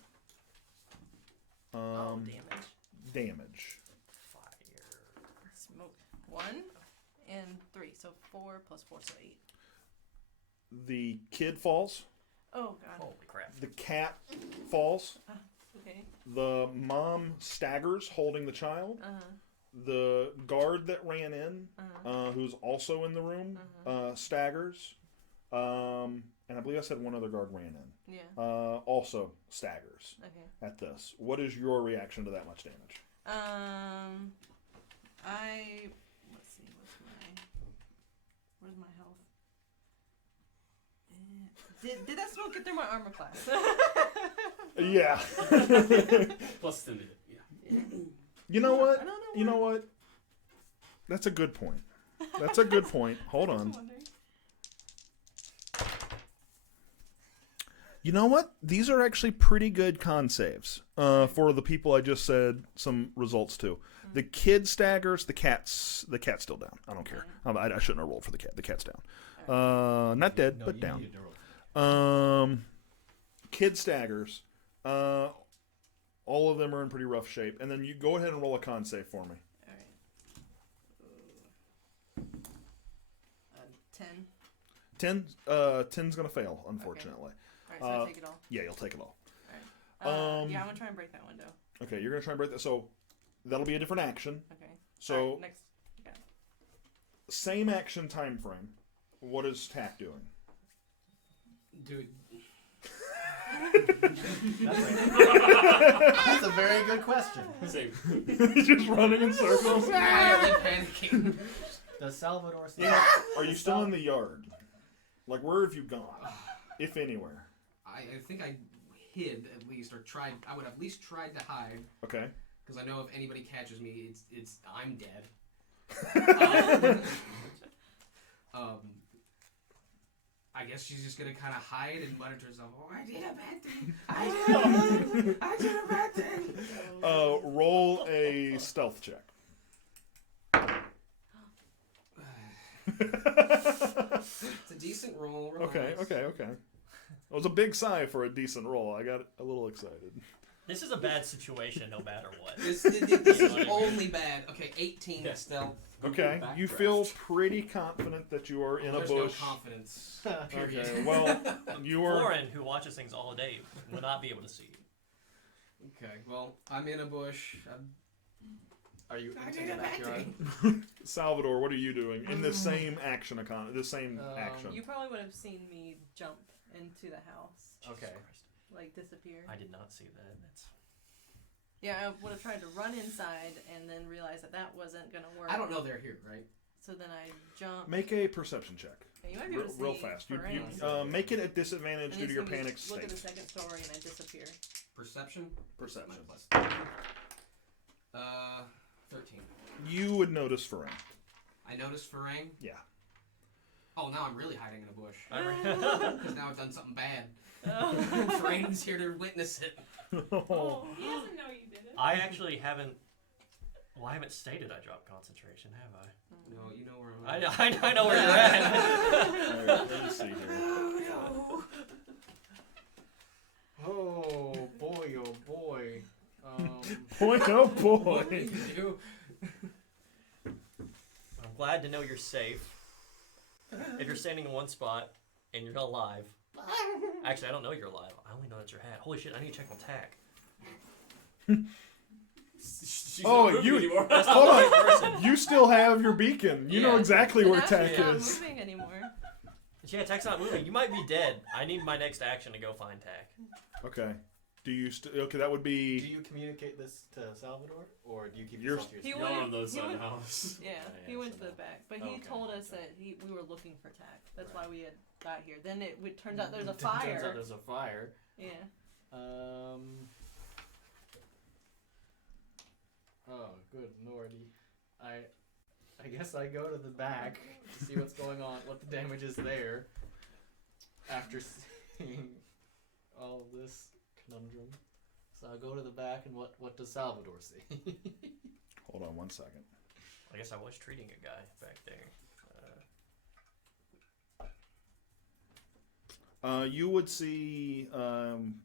damage. Fire. Smoke. 1 and 3, so 4 plus 4, so 8. The kid falls. Oh god. Holy crap. The cat falls. Okay. The mom staggers holding the child. The guard that ran in, who's also in the room, staggers. And I believe I said one other guard ran in. Yeah. Also staggers Okay. at this. What is your reaction to that much damage? Let's see, where's my health? Did that smoke get through my armor class? Yeah. Plus 10 to hit. Yeah. You know what? I don't know. You know what? That's a good point. That's a good point. Hold on. You know what? These are actually pretty good con saves for the people I just said some results to. The kid staggers. The cat's still down. I don't care. I shouldn't have rolled for the cat. The cat's down. Not dead, but down. Kid staggers. All of them are in pretty rough shape. And then you go ahead and roll a con save for me. Alright. 10. 10's gonna fail, unfortunately. Alright, so I take it all. Yeah, you'll take it all. Alright. Yeah, I'm gonna try and break that window. Okay, you're gonna try and break that. So that'll be a different action. Okay. So Alright, next. Okay. same action time frame. What is Tack doing? Dude. That's a very good question. Same. Just running in circles. Quietly panicking. Does Salvador see? Are you still in the yard? Like, where have you gone? If anywhere. I think I hid at least, or tried. I would have at least tried to hide. Okay. Because I know if anybody catches me, it's I'm dead. I guess she's just gonna kind of hide and mutter to herself, "Oh, I did a bad thing. I did a bad thing." Roll a stealth check. It's a decent roll. Okay. It was a big sigh for a decent roll. I got a little excited. This is a bad situation no matter what. This is only bad. Okay, 18 stealth. Okay, you feel pretty confident that you are in a There's bush. no confidence. Period. Okay, well, you are. Lauren, who watches things all day, will not be able to see you. Okay, well, I'm in a bush. Are you I into need the a backyard? battery. Salvador, what are you doing in the same action the same action? You probably would have seen me jump into the house, Okay. like disappear. I did not see that. That's Yeah, I would have tried to run inside and then realized that wasn't gonna work. I don't know they're here, right? So then I jumped. Make a perception check. Yeah, you might be able to see Real fast. You, Ferenc. make it at disadvantage And due to it's your gonna be panic Look at the state. second story and I disappear. Perception. Perception. My plus. 13. You would notice Ferenc. I noticed Farang. Yeah. Oh, now I'm really hiding in a bush. I Because now I've done something bad. Oh. Farang's here to witness it. Oh, he doesn't know you did it. I actually haven't. Well, I haven't stated I dropped concentration, have I? No, you know where I'm at. I know where you're at. Alright, let me see here. Oh boy, oh boy. Boy, oh boy. What do you do? I'm glad to know you're safe. If you're standing in one spot and you're alive. Actually, I don't know you're alive. I only know that's your hat. Holy shit, I need to check on tack. She's Oh, not moving you- anymore. That's Hold not on. the right person. You still have your beacon. You know Yeah. exactly where And now Tack she's not is. moving anymore. Yeah, Tack's not moving. You might be dead. I need my next action to go find Tack. Okay. Do you okay, that would Do be you communicate this to Salvador, or do you keep You're- yourself to He yourself? You're went- on the other he side of went- the house. Yeah, yeah, he went so to the that- back, but he okay, told us okay. that we were looking for Tack. That's Right. why we had got here. Then it turns out there's a Turns out fire. there's a fire. Yeah. Oh, good lordy. I guess I go to the back to see what's going on, what the damage is there. After seeing all of this conundrum, so I go to the back, and what does Salvador see? Hold on one second. I guess I was treating a guy back there. You would see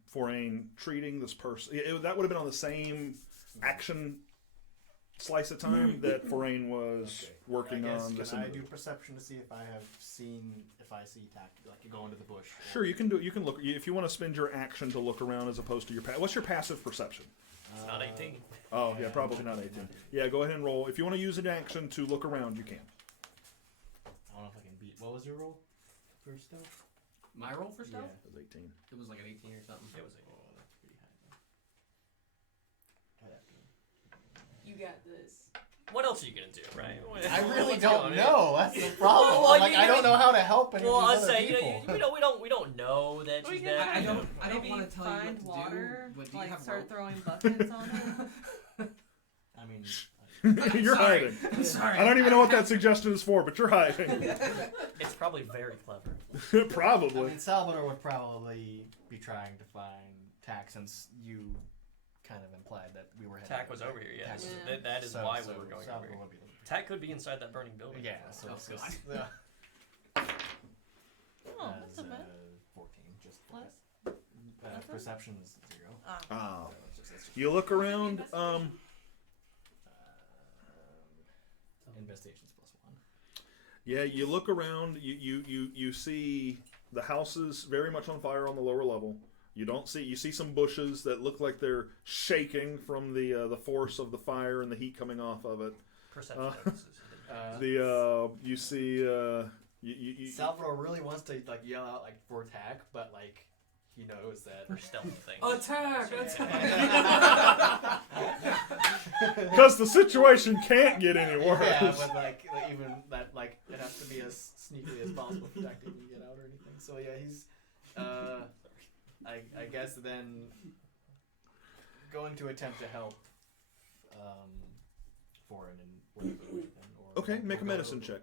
Forain treating this person. That would have been on the same action slice of time that Forain was Okay. working I guess, on this can I do individual. perception to see if I see Tack, like you go into the bush? or- Sure, you can do it. You can look if you want to spend your action to look around as opposed to your what's your passive perception? It's not 18. Oh yeah, probably not 18. Yeah, go ahead and roll. If you want to use an action to look around, you can. I don't know if I can beat. What was your roll for stealth? My roll for stealth? It was 18. It was like an 18 or something. It was Oh, that's pretty high. I'd have to- You got this. What else are you gonna do, right? I really What's don't going on? know. That's the problem. Well, I'm like, you- I don't know how to help any Well, of I'd these other say people. we don't know that We she's can dead. I don't Maybe want to tell you find what to water, do, but do you like have start rope? throwing buckets on him. I mean, You're Sorry. hiding. I'm sorry. I don't even know what that suggestion is for, but you're hiding. It's probably very clever. I Probably. mean, Salvador would probably be trying to find Tack, since you kind of implied that we were heading. Tack was over here, yes. Tack was- Yeah. That is so- why so we were going over Salvador here. would be looking. Tack could be inside that burning building. Yeah, so Oh, it's God. just Oh, that's as, not bad. 14, just Plus? that. Perception is 0. Ah. Oh. So it's just You look around. investigation's +1. Yeah, you look around. You see the houses very much on fire on the lower level. You see some bushes that look like they're shaking from the force of the fire and the heat coming off of it. Perception notices. You see you Salvador really wants to like yell out like for Tack, but like he knows that. For stealth thing. Attack! because the situation can't get any worse. Yeah, but like even that, like it has to be as sneakily as possible for Tack to even get out or anything. So yeah, he's I guess then going to attempt to help Foreign and whatever way then, or Okay, make a or go medicine to- check.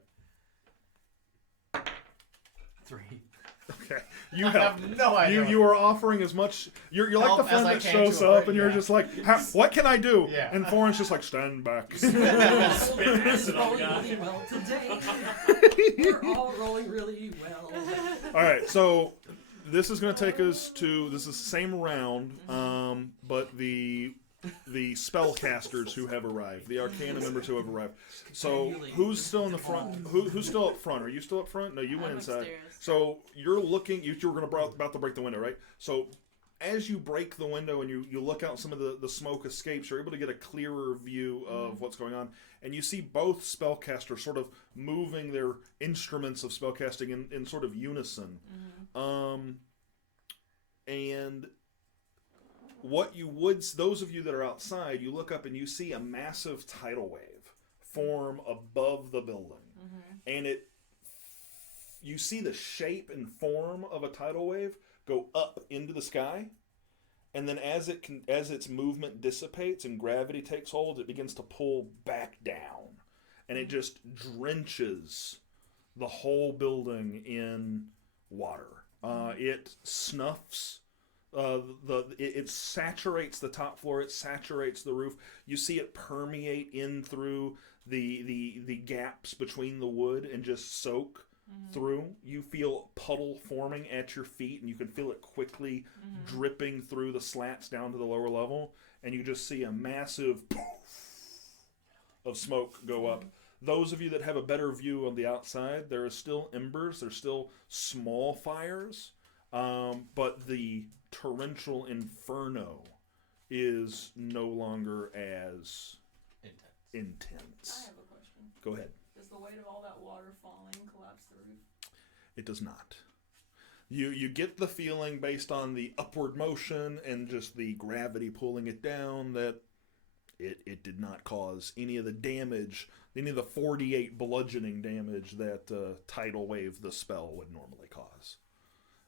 3. Okay, you I help. have no idea. You are offering as much. You're like the Help friend as I that can shows to a up, friend, and you're yeah. just like, "What can I do?" Yeah. And Foreign's just like, "Stand back." Spit acid on the Rolling guy. really well today. We're all rolling really well. All right, so this is going to take us to this is the same round, but the spellcasters who have arrived, the Arcana members who have arrived. So who's still in the front? Who's still up front? Are you still up front? No, you went I'm inside. upstairs. So you're looking. You were going to about to break the window, right? So as you break the window and you look out, some of the smoke escapes, you're able to get a clearer view of what's going on. And you see both spellcasters sort of moving their instruments of spellcasting in sort of unison. And what you would, those of you that are outside, you look up and you see a massive tidal wave form above the building. And you see the shape and form of a tidal wave go up into the sky, and then as its movement dissipates and gravity takes hold, it begins to pull back down, and it just drenches the whole building in water. It snuffs. It saturates the top floor. It saturates the roof. You see it permeate in through the gaps between the wood and just soak through. You feel puddle forming at your feet, and you can feel it quickly dripping through the slats down to the lower level, and you just see a massive poof of smoke go up. Those of you that have a better view on the outside, there are still embers, there's still small fires, but the torrential inferno is no longer as intense. I have a question. Go ahead. Does the weight of all that water falling collapse the roof? It does not. You get the feeling based on the upward motion and just the gravity pulling it down that it did not cause any of the damage, any of the 48 bludgeoning damage that tidal wave the spell would normally cause.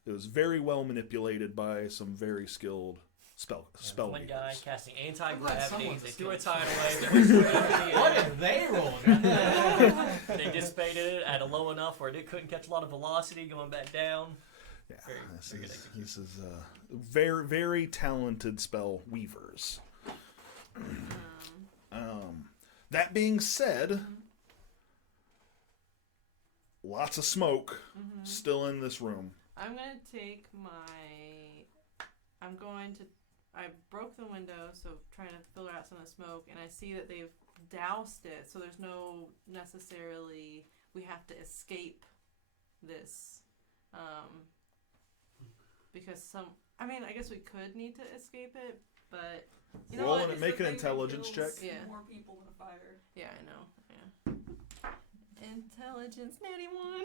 It was very well manipulated by some very skilled spell One weavers. guy casting anti-gravity, someone's they a threw a skilled tidal wave, they went straight up in the What air. if they rolled? They dissipated it at a low enough where it couldn't catch a lot of velocity going back down. Yeah, Very good this is very, very talented spell weavers. That being said, lots of smoke still in this room. I'm gonna take I broke the window, so trying to filter out some of the smoke, and I see that they've doused it, so there's no necessarily, we have to escape this. Because I guess we could need to escape it, but you know Roll what? and make an intelligence check. Yeah. More people in a fire. Yeah, I know. Yeah. Intelligence, natty one.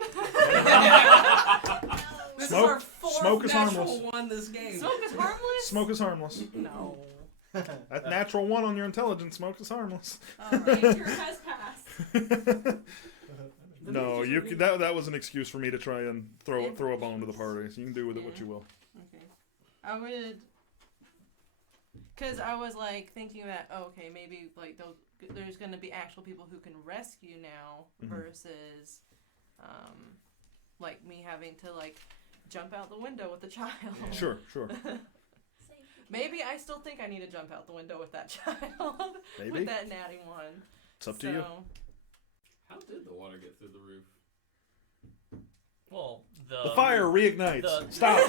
This Smoke- is our fourth smoke is natural harmless. one this game. Smoke is harmless. Smoke is harmless. No. That natural one on your intelligence, smoke is harmless. All right. Nature has passed. No, you could, that was an excuse for me to try and throw a bone to the party. So you can do with it what you will. Okay. I would, cause I was like thinking that okay, maybe like there's gonna be actual people who can rescue now versus, like me having to like jump out the window with the child. Sure. Maybe I still think I need to jump out the window with that child. Maybe. With that natty one. It's up to you. How did the water get through the roof? Well, The fire reignites. Stop.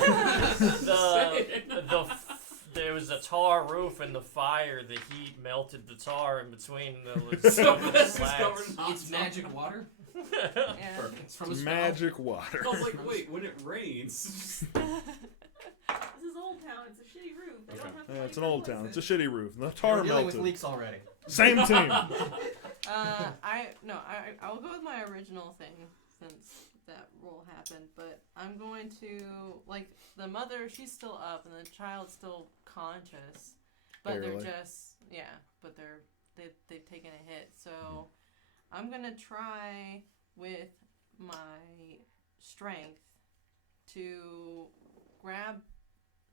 There was a tar roof and the fire, the heat melted the tar in between those So slats. this is covered in hot It's magic water. Yeah. It's from a spell. Magic water. I was like, wait, when it rains. This is Old Town. It's a shitty roof. They don't have to It's find an old places. town. It's a shitty roof. The We're tar dealing with melted. leaks already. Same team. I'll go with my original thing since that roll happened, but I'm going to like the mother. She's still up, and the child's still conscious, but Barely. they're just but they've taken a hit. So I'm gonna try with my strength to grab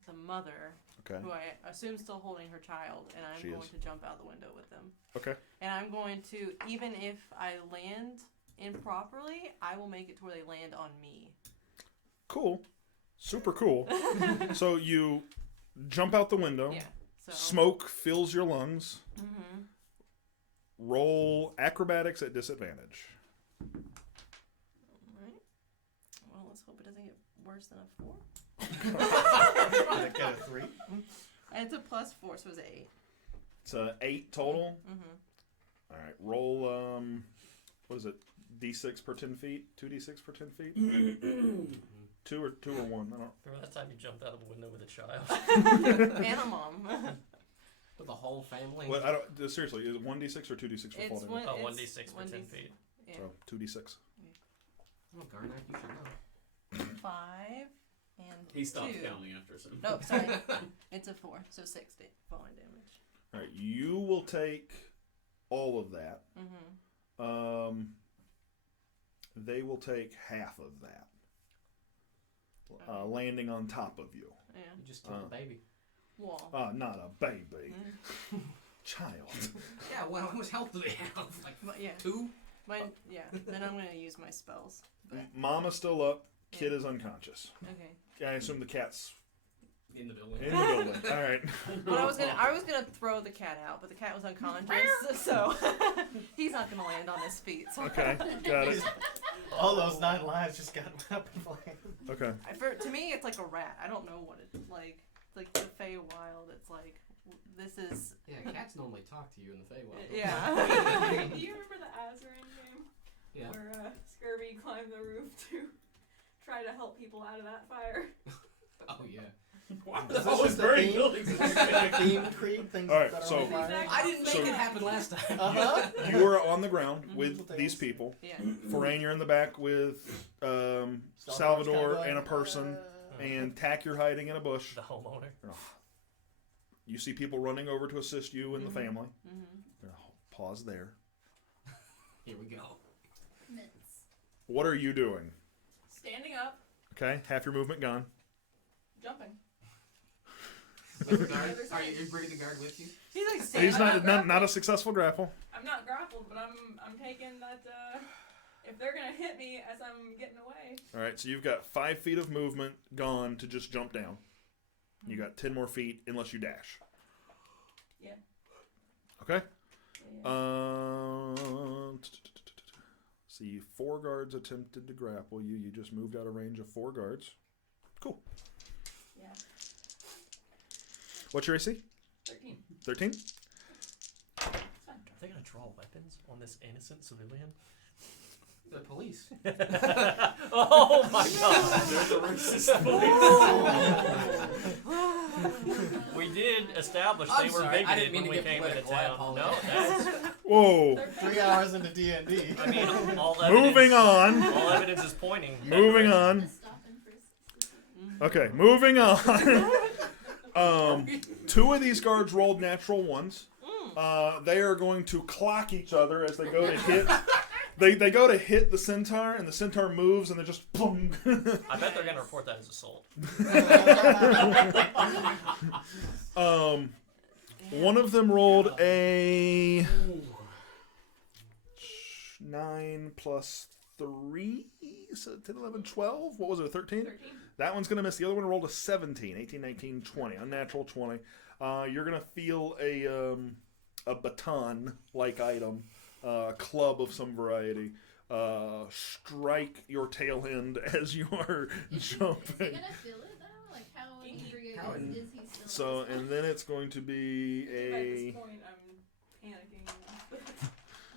the mother, Okay. who I assume still holding her child, and I'm She going is. to jump out the window with them. Okay. And I'm going to, even if I land improperly, I will make it to where they land on me. Cool. Super cool. So you jump out the window. Yeah. So. Smoke fills your lungs. Mm-hmm. Roll acrobatics at disadvantage. Alright. Well, let's hope it doesn't get worse than a 4. Did it get a 3? It's a +4, so it's an 8. It's a 8 total. Mm-hmm. All right. Roll. What is it? D6 per 10 feet. 2d6 per 10 feet. Two or one. I don't. Remember that time you jumped out of a window with a child? And a mom. With the whole family. Well, I don't. Seriously, is it 1d6 or 2d6 for fall damage? Oh, 1d6 for 10 feet. Yeah. So 2d6. Oh, Garnak, you should know. 5 and He stopped 2. counting after some. No, sorry. It's a 4, so 6 falling damage. All right, you will take all of that. Mm-hmm. They will take half of that, landing on top of you. Yeah. You just killed a baby. Wall. Not a baby, child. Yeah, well, how much health do they have? Like, But yeah. 2? Yeah. Then I'm gonna use my spells. But, Mama's still up. Kid is unconscious. okay. I assume the cat's In the building. in the building. All right. But I was gonna throw the cat out, but the cat was unconscious, so he's not gonna land on his feet. So. Okay, got it. All those 9 lives just got up in flames. Okay. To me, it's like a rat. I don't know what it's like. Like the Feywild, it's like this is. Yeah, cats normally talk to you in the Feywild. Yeah. Do you remember the Azkhazir game? Yeah. Where Scurvy climbed the roof to try to help people out of that fire. Oh, yeah. Wow, Is that this was just a very theme? building. Theme creed things. All right, that are so- on fire? I didn't make it happen last time. You are on the ground with Mhm. these people. Yeah. Forain, you're in the back with Salvador and a person, and Tack, you're hiding in a bush. The homeowner. You see people running over to assist you and the family. Mm-hmm. Pause there. Here we go. Mints. What are you doing? Standing up, Okay, half your movement gone. jumping. With the guard, are you bringing the guard with you? He's like standing. He's not a successful grapple. I'm not grappled, but I'm taking that. If they're gonna hit me as I'm getting away. All right, so you've got 5 feet of movement gone to just jump down. You got 10 more feet unless you dash. Yeah. Okay. Yeah. See, 4 guards attempted to grapple you. You just moved out of range of 4 guards. Cool. Yeah. What's your AC? 13. 13? It's fine. Are they gonna draw weapons on this innocent civilian? The police. Oh my god! They're the racist We did establish I'm they were sorry, I bigoted didn't mean when to we get came into political, I town. No, apologize. that's, Whoa. 3 hours into D&D. I mean, all evidence. Moving on. All evidence is pointing. Moving on. Let's stop and frisk. Okay, moving on. 2 of these guards rolled natural ones. They are going to clock each other as they go to hit. They go to hit the Centaur, and the Centaur moves, and they just boom. I bet they're gonna report that as assault. One of them rolled a 9 plus 3, so 10, 11, 12. What was it, a 13? 13. That one's going to miss. The other one rolled a 17, 18, 19, 20, unnatural 20. You're going to feel a baton-like item, club of some variety, strike your tail end as you are Is he jumping. gonna feel it though? Like how angry How is he still? So, and then it's going to be At a... this point, I'm panicking.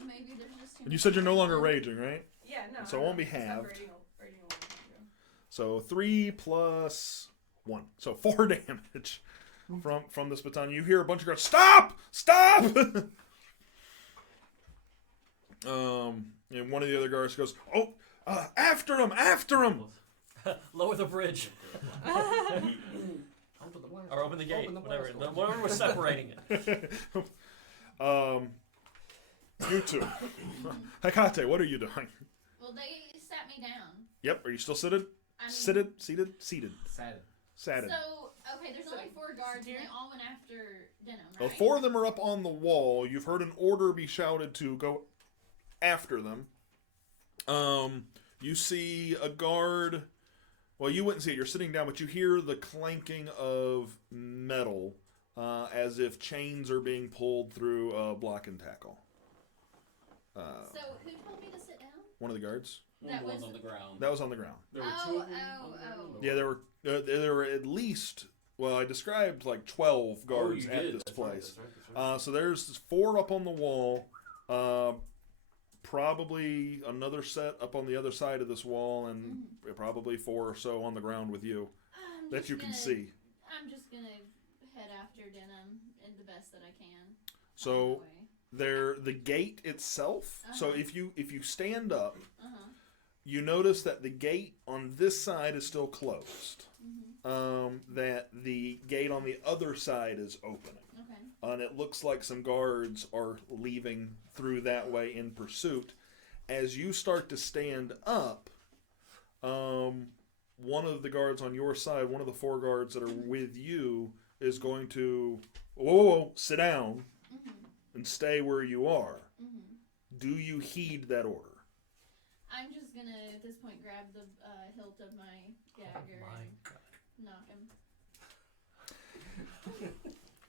Maybe there's just too You much said you're no going longer on. raging, right? Yeah, no. So it won't be I stopped halved. rating a long time ago. So 3 plus 1. So 4 damage from this baton. You hear a bunch of guards, stop! Stop! And one of the other guards goes, oh, after him! After him! Lower the bridge. Open the blinds. Or open the gate. Open the Whatever. blinds. Whatever was separating it. You two. Hecate, what are you doing? Well, they sat me down. Yep, are you still seated? I mean, Seated? Sad. Satted. So, okay, there's only 4 guards and they all went after Denim, Well, right? 4 of them are up on the wall. You've heard an order be shouted to go after them. You see a guard. Well, you wouldn't see it. You're sitting down, but you hear the clanking of metal as if chains are being pulled through block and tackle. So, who told me to sit down? One of the guards. That One was- on the ground. That was on the ground. There were Oh, 2 of them oh, on the ground? oh. Yeah, there were at least. Well, I described like 12 guards you at did. this That's right, place. that's right. So there's 4 up on the wall. probably another set up on the other side of this wall, and probably 4 or so on the ground with you that you can see. I'm just gonna head after Denim in the best that I can. So the gate itself. So if you stand up, you notice that the gate on this side is still closed. That the gate on the other side is opening. And it looks like some guards are leaving through that way in pursuit. As you start to stand up, one of the guards on your side, one of the 4 guards that are with you, is going to, whoa, sit down and stay where you are. Do you heed that order? I'm just gonna, at this point, grab the hilt of my dagger and knock him.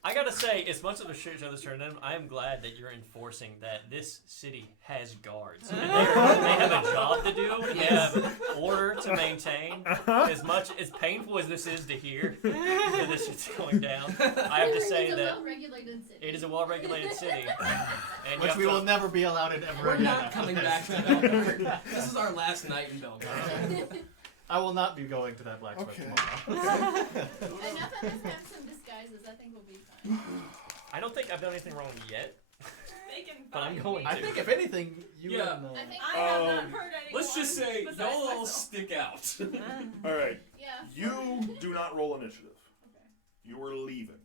I gotta say, as much of a shit show this turned in, I am glad that you're enforcing that this city has guards. And they have a job to do. They have order to maintain. As much as painful as this is to hear that this shit's going down, I have to say that well-regulated city. it is a well-regulated city. And Which we will never be allowed in ever We're again. not coming back to Belgard. This is our last night in Belgard. I will not be going to that blacksmith tomorrow. Enough of us have some disguises. I think we'll be fine. I don't think I've done anything wrong yet. They can But I'm find going me. to. I think if anything, you Yeah. and, I think I have not Um, heard anyone. Let's just say besides y'all all myself. stick out. All right. yeah. You do not roll initiative. Okay. You are leaving.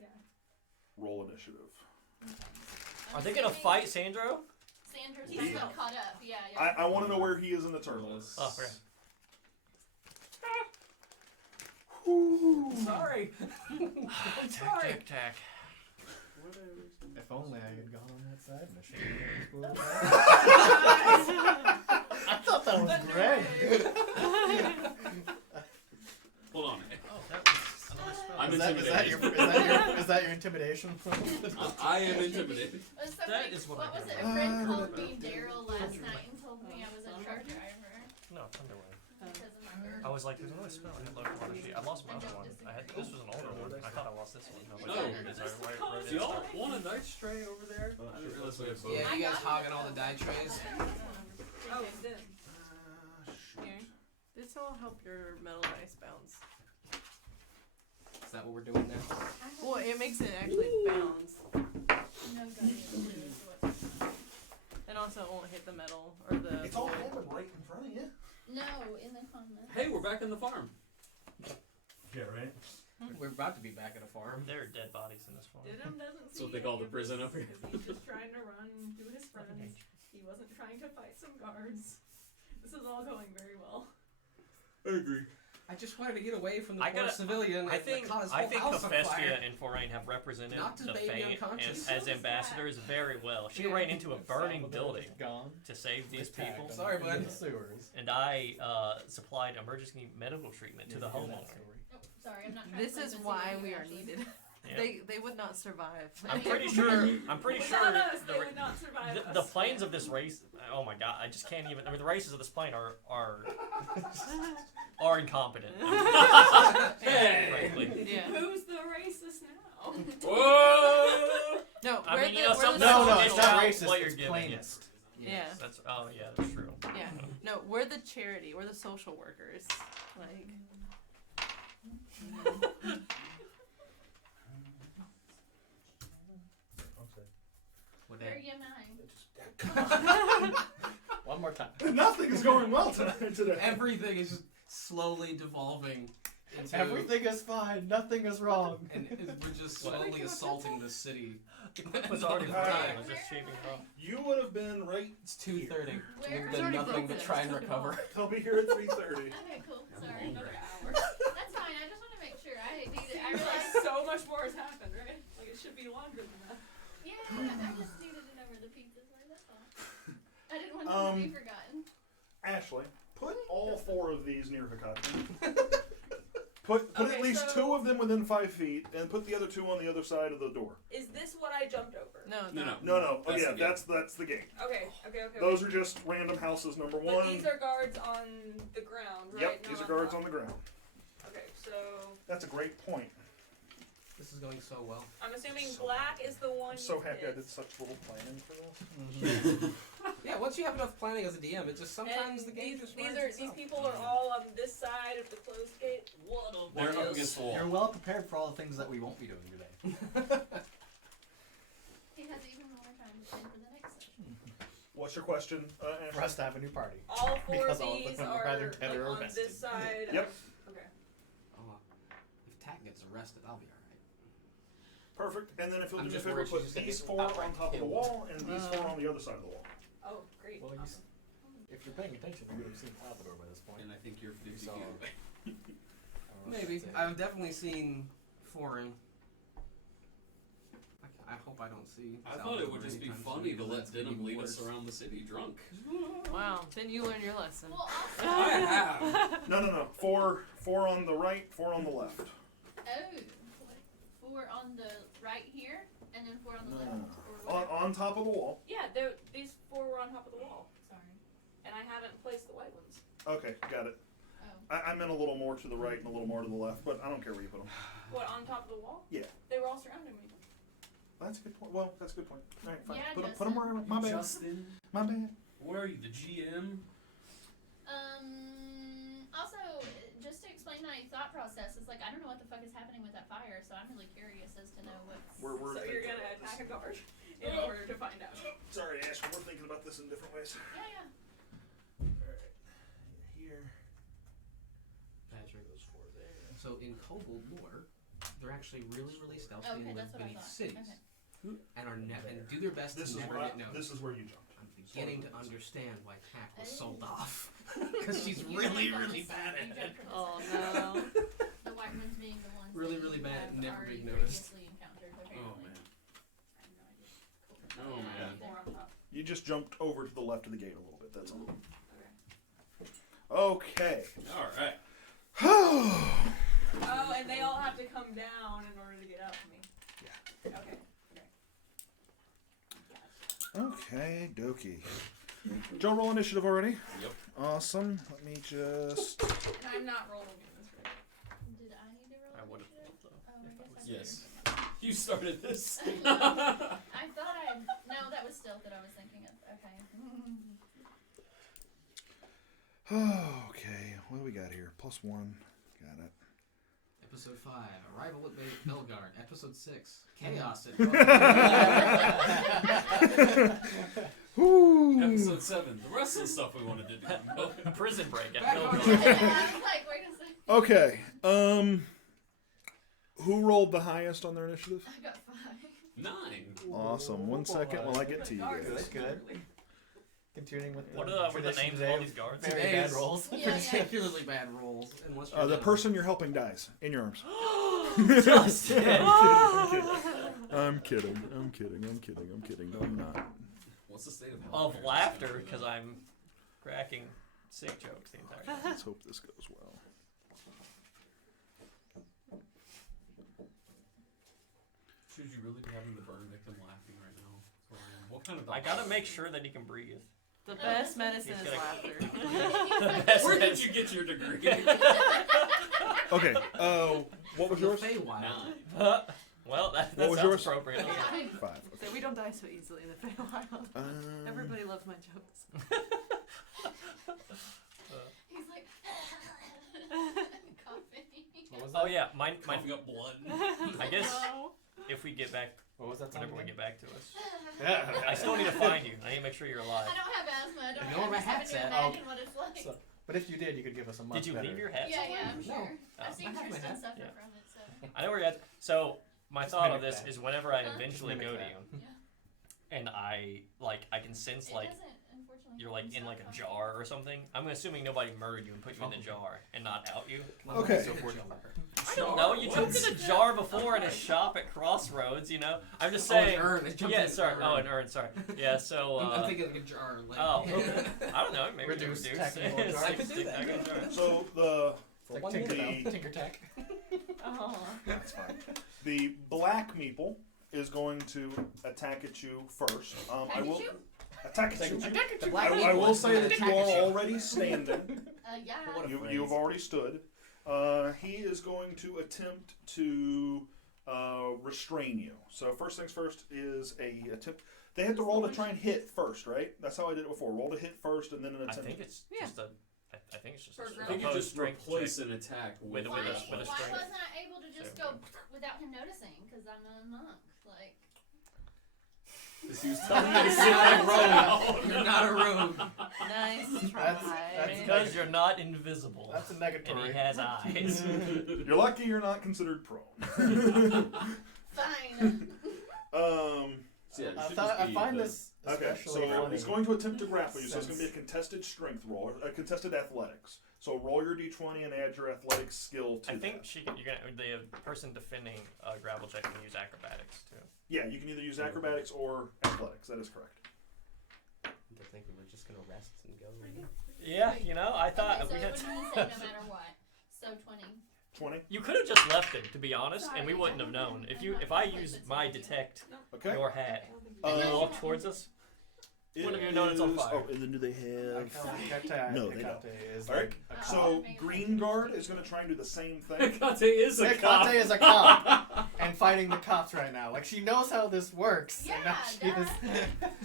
Yeah. Roll initiative. Are they gonna fight Sandro? Sandra's He's not not. caught up. Yeah. I want to know where he is in the turn. Oh, okay. Sorry. Tack, tack. if only I had gone on that side mission. I thought that was great. Hold on. Oh, that was another spell. I'm Is that intimidated. is that your intimidation? I am intimidated. That is what I was did. it? A friend called me Daryl last night and told me I was a truck driver No, Thunderwave. because of my dirt. I was like, there's another spell. I had low quantity. I lost my other one. This was an older one. I thought I lost this one. No, but Oh. here it is. I wrote Do it y'all down. want a dice tray over there? I didn't realize we had both. Yeah, you guys hogging all the die trays. Oh, it did. Here. This will help your metal dice bounce. Is that what we're doing now? Well, it makes it actually bounce. No gun. And also it won't hit the metal or the. It's all happened right in front of you. No, in the comments. Hey, we're back in the farm. Yeah, right. We're about to be back at a farm. There are dead bodies in this one. Didim doesn't That's what see they call any the of prison this up here. because He's just trying to run to his friends. He wasn't trying to fight some guards. This is all going very well. I agree. I just wanted to get away from the I poor gotta- civilian I that think caught his whole house on Hephaestia fire. and Forain have represented Not to the baby Faint unconscious. as ambassadors very well. She Yeah. ran into a burning building Gone. to save these Attacked people, them Sorry, in bud. the sewers. and I supplied emergency medical treatment to the homeowner. Oh, sorry, I'm not trying This to play is Unseelie why either, we are actually. needed. Yeah. They would not survive. I'm pretty sure Without us, they would not survive us. the planes of this race. Oh my god, I just can't even. I mean, the races of this plane are incompetent. Frankly. Yeah. Who's the racist now? Whoa! No, I we're mean, the, you know, we're some the No, social no, it's not out racist. what you're It's giving, plainest. Yeah. That's yeah, that's true. Yeah. No, we're the charity. We're the social workers. Like. With Where that. you mine? One more time. Nothing is going well today. Everything is just slowly devolving into Everything is fine. Nothing is wrong. and we're just slowly assaulting the city. The clip was already Alright. fine. I was just shaving it off. You would have been right. It's 2:30. Where? We've It's done already nothing broken. but try and Just took it recover. off. They'll be here at 3:30. Okay, cool. Sorry. Another hour. That's fine. I just want to make sure. I Seems like realized. so much more has happened, right? Like it should be longer than that. Yeah, I just needed to know where the pizzas were. That's all. I didn't want them to be forgotten. Ashley, put all 4 of these near Hikari. Put Okay, at least so- 2 of them within 5 feet, and put the other 2 on the other side of the door. Is this what I jumped over? No. No. No. Oh That's yeah, the gate. that's the gate. Okay. Those are just random houses. Number But 1. these are guards on the ground, right? Yep, No, these are on guards top. on the ground. Okay, so That's a great point. This is going so well. I'm assuming So black is the one. So you happy I hit. did such little planning for this. Yeah, once you have enough planning as a DM, it just sometimes the game just runs these itself. people are all on this side of the closed gate. What a They're up mess. against the wall. You're well prepared for all the things that we won't be doing today. He has even more time to plan for the next session. What's your question, For Ashley? us to have a new party. All four Because of all of these them are rather like, get on arrested. this side. Yep. Okay. Oh, if Tack gets arrested, I'll be alright. Perfect. And then if you'll I'm do me a just favor, worried put she's gonna these get 4 on outright top of the killed. wall and these 4 on the other side of the wall. Oh, great. Well, Awesome. if you're paying attention, you would have seen Salvador by this point. And I think you're 50 feet saw- away. Maybe. I've definitely seen foreign. I hope I don't see. I thought it would Salvador just be anytime funny soon, to 'cause let that's gonna Denim be lead us worse. around the city drunk. Wow. Then you learn your lesson. Well, also, I have. No. 4 on the right, 4 on the left. oh, 4 on the right here, and then 4 on the No. left. Or On, whatever. on top of the wall. Yeah, these 4 were on top of the wall. Sorry. And I haven't placed the white ones. Okay, got it. Oh. I meant a little more to the right and a little more to the left, but I don't care where you put them. What, on top of the wall? Yeah. They were all surrounding me. That's a good point. Well, that's a good point. All right, fine. Yeah, put them Justin. where. My bad. Justin, My bad. where are you, the GM? Also, just to explain my thought process, it's like I don't know what the fuck is happening with that fire, so I'm really curious as to know what's. We're So you're gonna attack a guard in order to find out. Sorry, Ash. We're thinking about this in different ways. Yeah. All right. Here. Patrick goes for there. So in Kobold lore, they're actually really, really stealthy Okay, and live that's what I beneath thought. cities, Okay. and and do their best This to is never where get noticed. this is where you jumped. I'm beginning to understand why Tack was sold Oh. off because she's You really, jumped on really this- bad you at it. jumped from Oh this side. no. The white ones being the ones Really, that really you bad have and never already being noticed. previously encountered, Oh apparently. man. I have no idea. Oh Yeah, man. Four on top. You just jumped over to the left of the gate a little bit. That's all. Okay. Okay. All right. Oh, and they all have to come down in order to get up to me. Yeah. Okay. Okay, dokie. Joe, roll initiative already? Yep. Awesome. Let me just. And I'm not rolling in this right. Did I need to roll I would have initiative? rolled though. Oh, I guess I Yes. did. You started this. I thought I. No, that was stealth that I was thinking of. Okay. Okay, what do we got here? +1. Got it. Episode 5, Arrival at Belgard. Episode 6, Chaos at Woo. Episode 7. The rest of the stuff we wanted to do. Prison break at Back on Belgard. track. I was like, wait a second. Okay. Who rolled the highest on their initiative? I got 5. 9. Awesome. 1 second while I get to you guys. Good. Continuing with the What are the tradition names of today all these guards? Very Today bad is- rolls. Yeah, Particularly bad rolls. Unless you're The down. person you're helping dies in your arms. Justin! I'm kidding. I'm kidding. I'm kidding. I'm kidding. No, I'm not. What's the state of health? Of laughter, because I'm cracking sick jokes the entire time. Let's hope this goes well. Should you really be having the burn victim laughing right now? What kind of? I gotta make sure that he can breathe. The best medicine He's is gonna- laughter. The best Where did medicine. you get your degree? Okay. What was From the yours? Feywild. 9. Well, that What was sounds yours? appropriate. 5. So we don't die so easily in the Feywild. Everybody loves my jokes. He's like, coughing. What was Oh yeah, mine. Coughing up blood. I guess No. if we get back, What was that song whenever we again? get back to us, I still need to find you. I need to make sure you're alive. I don't have asthma. I don't You know where my I just haven't hat's even at. imagine what it's like. So- But if you did, you could give us a much Did you better. leave your hat? Yeah, I'm No. sure. Oh. I've seen I have my Tristan hat. suffer Yeah. from it, so. I know where you're at. So my Just thought of mimic this that. is whenever I Huh? eventually Mimic go to that. you, Yeah. and I can sense It like doesn't, unfortunately. you're like in like a jar or something. I'm assuming nobody murdered you and put you in the jar and not out you. Okay. So fortunate. I don't know. You jumped in a jar before in a shop at Crossroads. You know. I'm just Oh, an saying. urn. It jumped Yeah. in an Sorry. urn. Oh, an urn. Sorry. Yeah. So. I'm thinking of a jar. Like, Oh, okay. I don't know. Maybe Reduce, reduce. tack in one jar. I could do that. Tack in a jar. So the It's like One Tinker, minute. Bell. Tinker Tack. Oh. that's fine. The black meeple is going to attack at you first. I will Pikachu? attack at you. The black I will people say is that you gonna are attack you. already standing. Yeah. What a You phrase. have already stood. He is going to attempt to restrain you. So first things first is a attempt. They have to roll to try and hit first, right? That's how I did it before. Roll to hit first, and then an I attempt. think it's just a. I think it's just a For I think you opposed just strength replace check. an attack With a Why, with a why strength. wasn't I able to just So- go without him noticing? Because I'm a monk. Like, This use You're not a rogue. You're not a rogue. Nice try. that's Because you're not invisible. That's a And negatory. he has eyes. You're lucky you're not considered prone. fine. So yeah, it I, should thought, just I be find the- this Okay, especially so funny. it's going to attempt to grapple you, so it's going to be a Since- contested strength roll, a contested athletics. So roll your d20 and add your athletics skill to I think that. you're gonna the person defending a grapple check can use acrobatics too. Yeah, you can either use acrobatics or athletics. That is correct. They're thinking we're just gonna rest and go. Yeah, you know, I thought Okay, so we what had. did he say? No matter what. So 20. 20. You could have just left it, to be honest, and we Sorry. wouldn't have known. If I used my detect Okay. your hat and you walk towards us, It wouldn't have known it's on is- fire. Oh, and then do they have? No, they don't. Is All right. like, So Green Guard is going to try and do the same thing. Hecate is a cop. Hecate is a cop and fighting the cops right now. Like she knows how this works. and now Yeah, she is.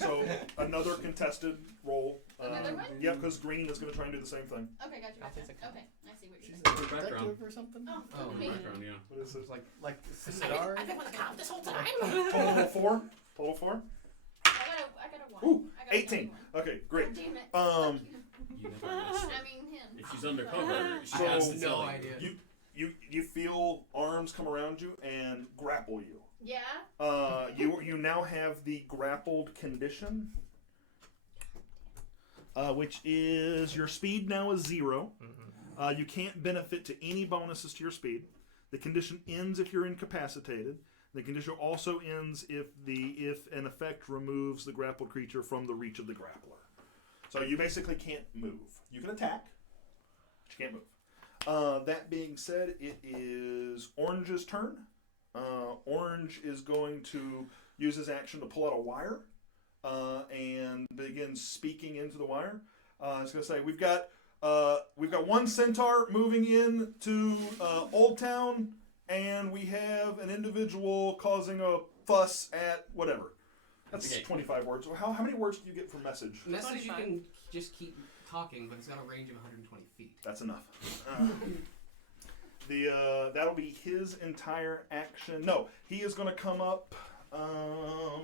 So another contested roll. Another one? Yeah, because Green is going to try and do the same thing. Okay, gotcha. Hecate is a cop. Okay, I see what you're She's saying. a Her background. detective or something. Oh, Oh, me. Background, yeah. What is it? Like Centaur. I've been with a cop this whole time. Total 4. Total 4. I got a 1. Ooh, I got a 18. 21. Okay, great. God damn it. Um, Fuck you. You never miss. I mean him. If she's undercover, she So- has to No tell you. idea. You feel arms come around you and grapple you. Yeah? You now have the grappled condition, which is your speed now is 0. You can't benefit to any bonuses to your speed. The condition ends if you're incapacitated. The condition also ends if an effect removes the grappled creature from the reach of the grappler. So you basically can't move. You can attack, but you can't move. That being said, it is Orange's turn. Orange is going to use his action to pull out a wire and begin speaking into the wire. It's going to say, we've got one Centaur moving in to Old Town, and we have an individual causing a fuss at whatever. That's Okay. 25 words. How many words do you get from message? Message you 25. can just keep talking, but it's got a range of 120 feet. That's enough. That'll be his entire action. No, he is going to come up. No,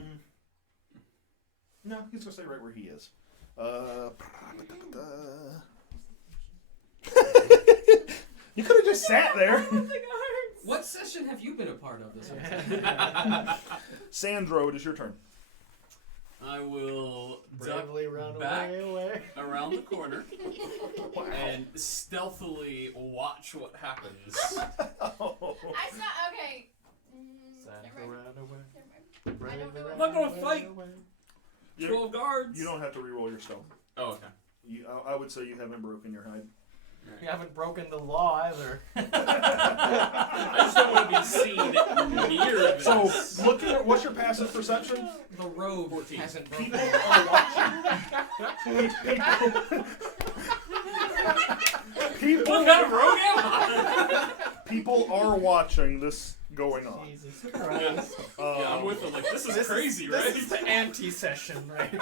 he's going to stay right where he is. You could have just sat there. What session have you been a part of this whole time? Sandro, it is your turn. I will duck Bravely run back away. around the corner and stealthily watch what happens. I saw. Okay. Santa Never mind. ran away. Never mind. I don't know I'm what. not gonna fight. You, 12 guards. you don't have to reroll your stealth. Oh, okay. I would say you haven't broken your hide. You haven't broken the law either. I just don't want to be seen near this. So, looking at what's your passive perception? The rogue 14. hasn't broken. People are watching. People, What kind of rogue am I? people are watching this going on. Jesus Christ. Yeah, I'm with them. Like, this is crazy, this right? This is the anti-session right here.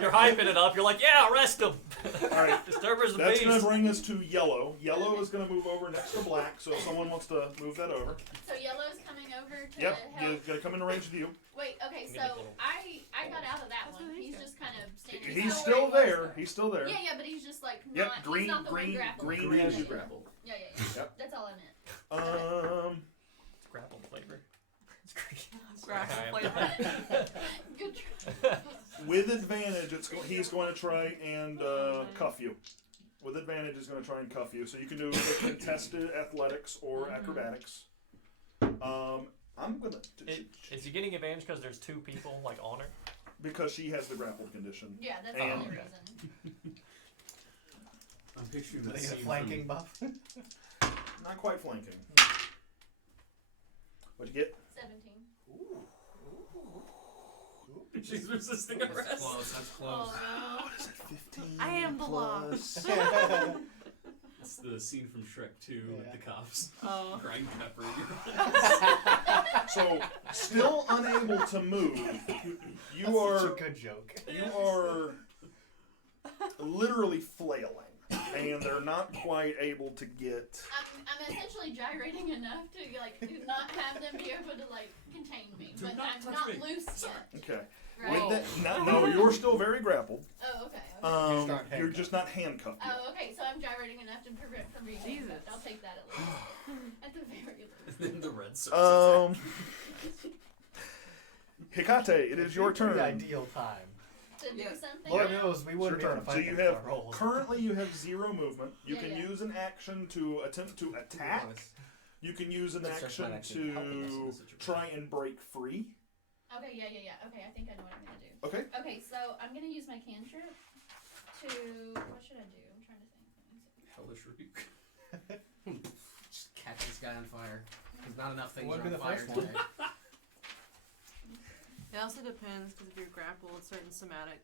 you're hyping it up. You're like, yeah, arrest him. All right. Disturbers of That's going beast. to bring us to yellow. Yellow is going to move over next to black, so if someone wants to move that over. So yellow's coming over to Yep, help. he's going to come into range with you. Wait. Okay. Give me So the little- I got out of that That's one. what He's he's just kind of standing. He's where still he was, there. though. He's still there. Yeah, but he's just like Yep, not. green- he's not the green- one grappling. green Green has is you grappled. Yeah. Yep. That's all I meant. Grapple flavor. It's great. Grapple Sorry, flavor. Good try. With advantage, he's going to try and cuff you. With advantage, he's going to try and cuff you. So you can do either contested athletics or acrobatics. I'm going to... Is he getting advantage because there's two people like on her? Because she has the grappled condition. Yeah, that's And- the only Okay. reason. I'm picturing Do that they get a scene flanking from... buff? Not quite flanking. What'd you get? 17. She's resisting That's arrest. close. That's close. Oh no. What is it, 15 I am the law. plus... It's the scene from Shrek 2 with the cops. Oh. Grind pepper in your eyes. So, still unable to move, you That's are such a good joke. you are literally flailing, and they're not quite able to get. I'm essentially gyrating enough to like not have them be able to like contain me, Do but not I'm touch not me. loose yet. Okay. Right? With that, no, you're still very grappled. Oh, okay. You're handcuffed. just not handcuffed yet. Oh, okay. So I'm gyrating enough to prevent from being Jesus. handcuffed. I'll take that at least. At the very least. Then the red circle. Hikate, it is your Pretty turn. ideal time. To do Yeah. something. Lord now? knows we wouldn't be Sure able to turn. fight So you them with have our rolls. currently you have 0 movement. You Yeah, can yeah. use an action to attempt to attack. You can use an That's action not actually helping us in to this situation. try and break free. Okay, yeah. Okay, I think I know what I'm gonna do. Okay. Okay, so I'm gonna use my cantrip to. What should I do? I'm trying to think. Hellish rebuke. Just catch this guy on fire. Because not enough things Would are be on the fire first one. today. It also depends because if you're grappled, certain somatic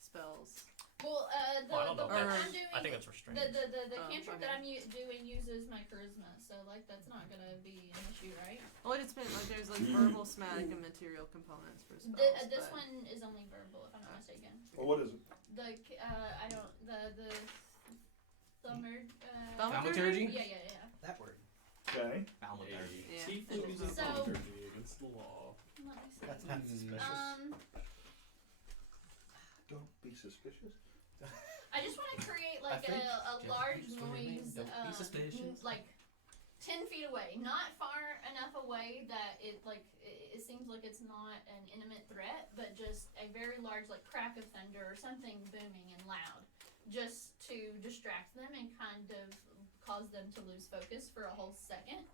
spells. Well, I don't the know. one Or- I'm doing. I think it's restrained. The Oh, cantrip okay. that I'm doing uses my charisma, so like that's not gonna be an issue, right? Well, it depends. Like there's like verbal, somatic, and material components for spells. This but- one is only verbal, if I'm not mistaken. Well, what is it? The I don't the thumber. Thaumaturgy? Yeah. That word. Okay. Thaumaturgy. Yeah, Tiefling uses So- thaumaturgy against the law. Let me see. That's not suspicious. Don't be suspicious. I just want to create like think a just large keep swimming, noise, don't be suspicious. like 10 feet away, not far enough away that it seems like it's not an intimate threat, but just a very large like crack of thunder or something booming and loud, just to distract them and kind of cause them to lose focus for a whole second.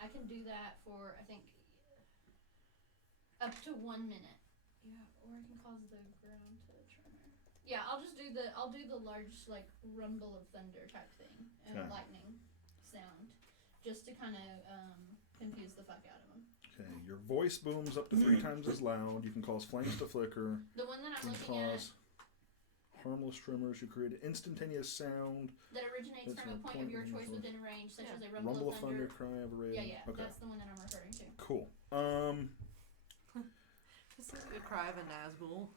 I can do that for I think up to 1 minute. Yeah, or I can cause the ground to tremor. Yeah, I'll do the large like rumble of thunder type thing and Okay. lightning sound, just to kind of confuse the fuck out of them. Okay. Your voice booms up to 3 times as loud. You can cause flames to flicker. The one that You I'm can looking at cause harmless tremors. You create an instantaneous sound. that originates That's from a one point of your point choice of within range, such Yeah. as a Rumble of thunder, cry of a raven. Yeah, Okay. that's the one that I'm referring to. Cool. This is a cry of a Nazgul.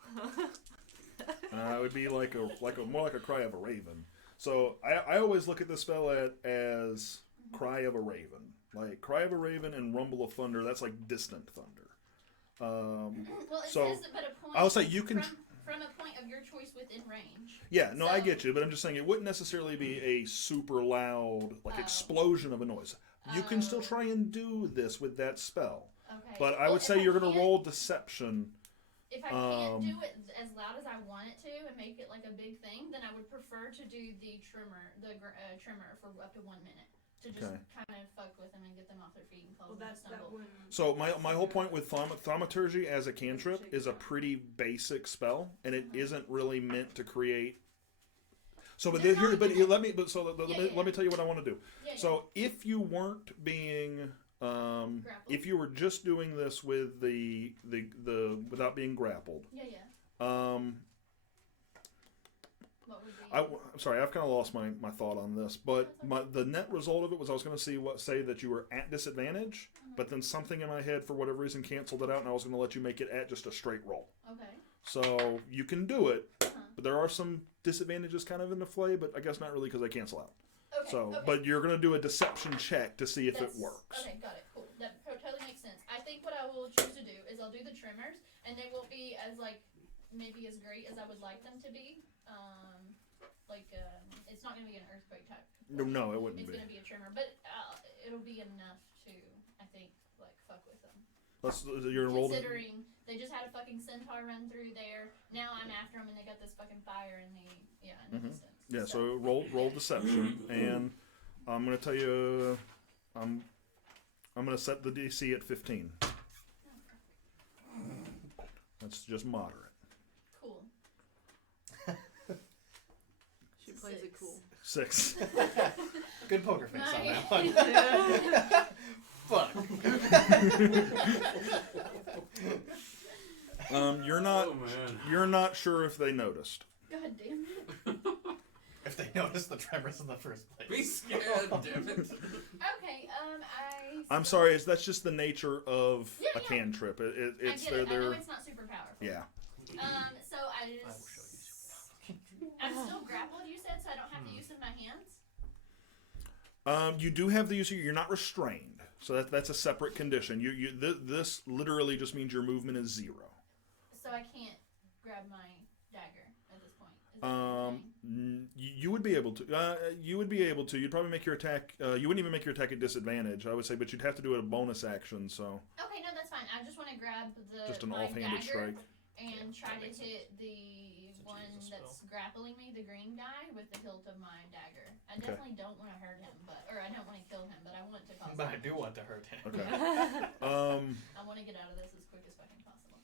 It would be like a more like a cry of a raven. So I always look at this spell as cry of a raven, like cry of a raven and rumble of thunder. That's like distant thunder. Well, it So, says but a point. I'll say you can from a point of your choice within range. Yeah, no, I So- get you, but I'm just saying it wouldn't necessarily be a super loud like Oh. explosion of a noise. You can still Oh. try and do this with that spell, Okay. but I Well, would if say you're going to can't- roll deception. If I can't do it as loud as I want it to and make it like a big thing, then I would prefer to do the trimmer, trimmer for up to 1 minute to just Okay. kind of fuck with them and get them off their feet and cause Well, them to that stumble. wouldn't. So my whole point with thaumaturgy as a cantrip is a pretty basic spell, and it isn't really meant to create. So, but They're here, not but gonna- let me, but so let Yeah. me tell you what I want to do. Yeah, So if you weren't being, Grappled? if you were just doing this with the without being grappled, yeah. What would be? I'm sorry, I've kind of lost my thought on this, but the net result of it was I was going to say that you were at disadvantage, but then something in my head for whatever reason canceled it out, and I was going to let you make it at just a straight roll. Okay. So you can do it, Uh-huh. but there are some disadvantages kind of in the play, but I guess not really because they cancel out. Okay. So, okay. but you're going to do a deception check to see if it That's- works. Okay, got it. Cool. That totally makes sense. I think what I will choose to do is I'll do the trimmers, and they won't be as maybe as great as I would like them to be. It's not gonna be an earthquake type. No, it wouldn't It's be. gonna be a trimmer, but it'll be enough to, I think, fuck with them. You're gonna roll. Considering they just had a fucking centaur run through there, now I'm after them and they got this fucking fire in the distance. Yeah, so roll deception, and I'm gonna tell you, I'm gonna set the DC at 15. That's just moderate. Cool. She plays it cool. 6. Good poker face on Nice. that one. Yeah. Fuck. You're Oh not man. you're not sure if they noticed. God damn it. if they notice the tremors in the first place. Be scared, damn it. Okay, I'm sorry, that's just the nature of Yeah, a yeah. cantrip. It's I get it. I know they're it's not super powerful. yeah. So I'm still grappled, you said, so I don't have the use of my hands? You do have the use of you're not restrained, so that's a separate condition. This literally just means your movement is 0. So I can't grab my dagger at this point. Is that what you're saying? You would be able to. You would be able to. You'd probably make your attack. You wouldn't even make your attack at disadvantage, I would say, but you'd have to do it a bonus action. So Okay, no, that's fine. I just want to grab just an my offhanded dagger strike. and try to hit the one that's grappling me, the green guy, with the hilt of my dagger. I Okay. definitely don't want to hurt him, or I don't want to kill him, but I want to cause But I damage. do want to hurt him. Okay. I want to get out of this as quick as fucking possible.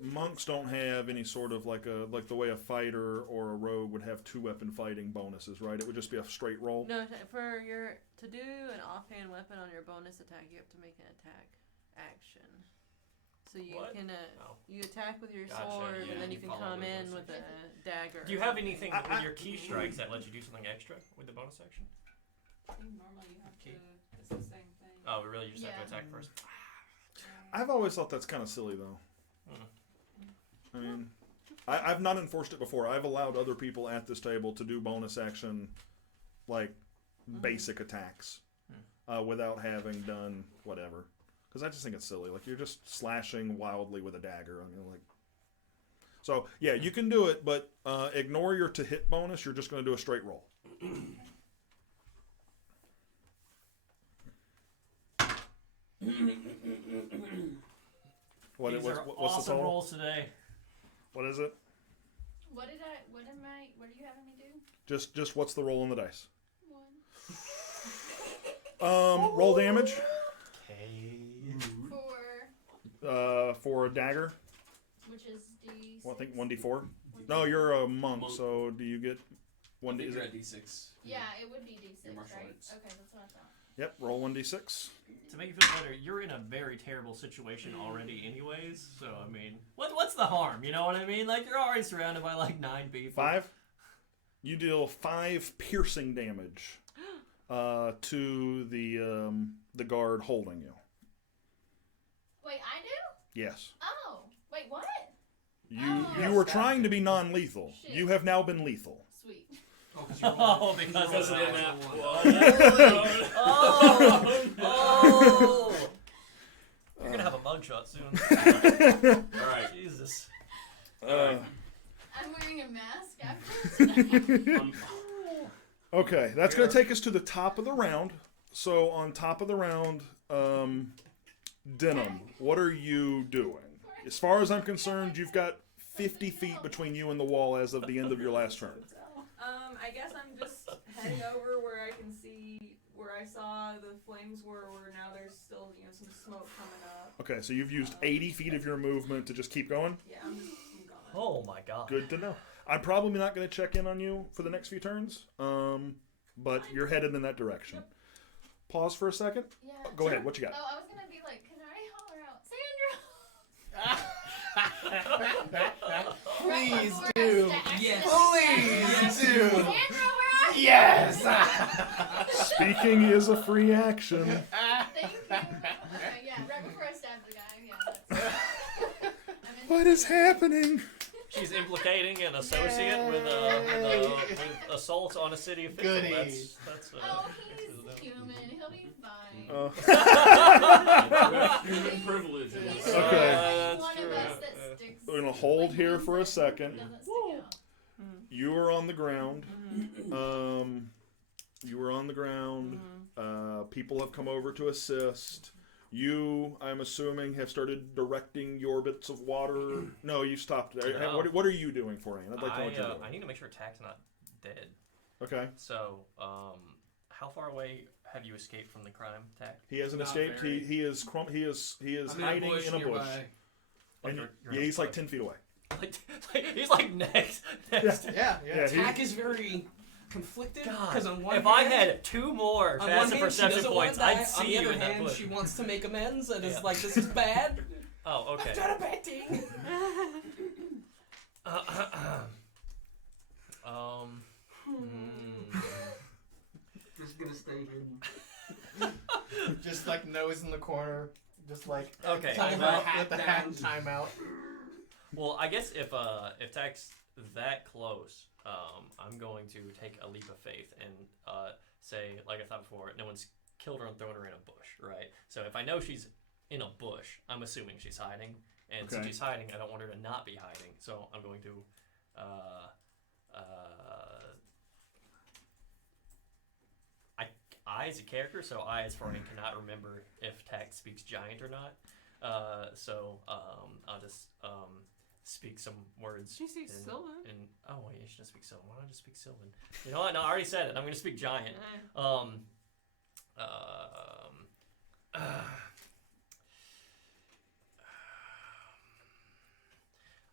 Monks don't have any sort of like the way a fighter or a rogue would have 2-weapon fighting bonuses, right? It would just be a straight roll. No, to do an offhand weapon on your bonus attack, you have to make an attack action. So you What? can you attack with your Gotcha, sword, yeah, and then you you can follow come the in bonus with a dagger. Do you or have something. anything with your key strikes that lets you do something extra with the bonus action? I think normally you have to. Okay. It's the same thing. Oh, really? You just have to Yeah. attack first? I've always thought that's kind of silly, though. I mean, I've not enforced it before. I've allowed other people at this table to do bonus action, like basic attacks, without having done whatever. Because I just think it's silly. Like, you're just slashing wildly with a dagger. I mean, like. So, yeah, you can do it, but ignore your to hit bonus. You're just going to do a straight roll. What's These the are total? awesome rolls today. What is it? What are you having me do? Just what's the roll on the dice? 1. Roll damage. For For a dagger. which is D6. Well, I think 1d4. No, you're a monk, so do you get I 1d? think Is you're it? at D6. Yeah, it would be D6, Your martial right? arts. Okay, that's what I thought. Yep. Roll 1d6. To make you feel better, you're in a very terrible situation already anyways, so, I mean, what's the harm, you know what I mean? Like, you're already surrounded by, like, 9 people. 5. You deal 5 piercing damage to the guard holding you. Wait, I do? Yes. Oh, wait, what? You Oh. were trying to be non-lethal. Shit. You have now been lethal. Sweet. Oh, because Because of of that. that. Oh! You're gonna have a mugshot soon. Alright. Jesus. I'm wearing a mask after. Okay, that's going to take us to the top of the round. So on top of the round, Denim, what are you doing? As far as I'm concerned, you've got 50 feet between you and the wall as of the end of your last turn. I guess I'm just heading over where I can see where I saw the flames were, where now there's still, some smoke coming up. Okay, so you've used 80 feet of your movement to just keep going? Yeah, I'm gone. Oh my god. Good to know. I'm probably not going to check in on you for the next few turns, but you're headed in that direction. Pause for a second. Yeah. Go ahead, what you got? Oh, I was gonna be like, can I holler out, Sandra? Please Right before I do. sta- Yes. Please do. Sandra, where are you? Yes. Speaking is a free action. Thank you. Okay, yeah, right before I stab the guy. Yeah. That's, What is happening? She's implicating an associate with assault on a city official. Goody. That's Oh, he's human. He'll be fine. Human privilege. He's Okay. one That's of true. us that sticks. We're going to hold like here for a Munson second. doesn't stick out. You are on the ground. You were on the ground. People have come over to assist. You, I'm assuming, have started directing your bits of water. No, you stopped. No. What are you doing for Anne? I'd like to know what you're doing. I need to make sure Tack's not dead. Okay. So, how far away have you escaped from the crime, Tack? He hasn't Not escaped. very. He is I'm hiding in a bush. nearby. And You're yeah, in a he's like bush. 10 feet away. He's like next. Yeah. Yeah, he- Tack is very conflicted because on one if hand, I had 2 more on one passive hand, she perception doesn't points, want I'd that. see On the you other in that hand, bush. she wants to make amends and Yeah. is like, this is bad. Oh, okay. I've done a bad thing. Just gonna stay hidden. Just like nose in the corner. Just like Okay. time well, out with the hat and time out. Well, I guess if Tack's that close, I'm going to take a leap of faith and say, like I thought before, no one's killed her and thrown her in a bush, right? So if I know she's in a bush, I'm assuming she's hiding, and since she's hiding, I don't want her to not be hiding. So I'm going to I as a character, so I as Florian cannot remember if Tack speaks giant or not. So I'll just speak some words. She speaks Sylvan. Oh wait, she doesn't speak Sylvan. Why don't I just speak Sylvan? You know what? No, I already said it. I'm going to speak giant.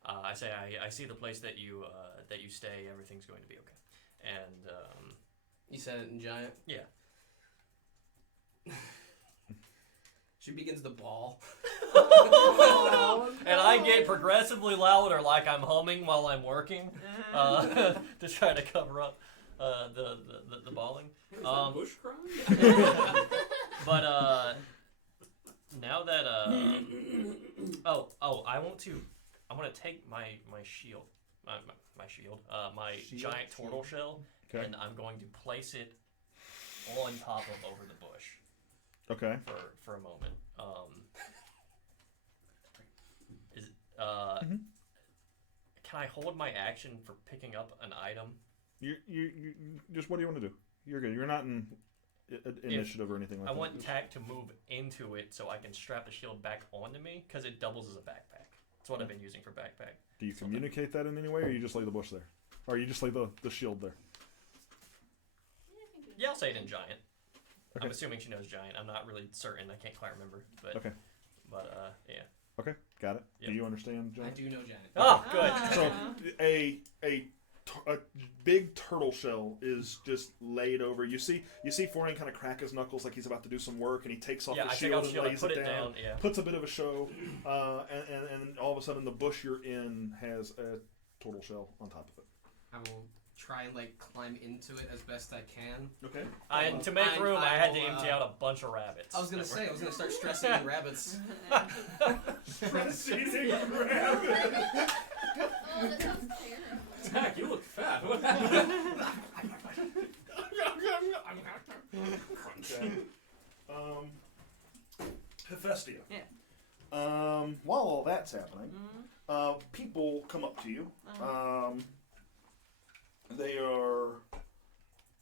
I say I see the place that you stay. Everything's going to be okay. And You said it in giant? yeah. She begins to bawl. And I get progressively louder, like I'm humming while I'm working, to try to cover up the bawling. Is that bush crying? But now that I want to take my shield, my giant turtle shell, and I'm going to place it on top of over the bush. Okay. For a moment. Can I hold my action for picking up an item? You just what do you want to do? You're good. You're not in initiative or anything like that. I want Tack to move into it so I can strap the shield back onto me because it doubles as a backpack. That's what I've been using for backpack. Do you communicate that in any way, or you just lay the bush there, or you just lay the shield there? Yeah, I'll say it in giant. Okay. I'm assuming she knows giant. I'm not really certain. I can't quite remember. But okay. But yeah. Okay, got it. Yep. Do you understand, John? I do know giant. Oh, good. So a big turtle shell is just laid over. You see Florian kind of crack his knuckles like he's about to do some work, and he takes off the shield and lays put it it down. Yeah. Puts a bit of a show, and all of a sudden the bush you're in has a turtle shell on top of it. I will try and climb into it as best I can. Okay. And to make room, I had to empty out a bunch of rabbits. I was gonna start stressing in rabbits. Stressing rabbits. Oh, that sounds terrible. Tack, you look fat. What Hephaestia. Yeah. While all that's happening, people come up to you. They are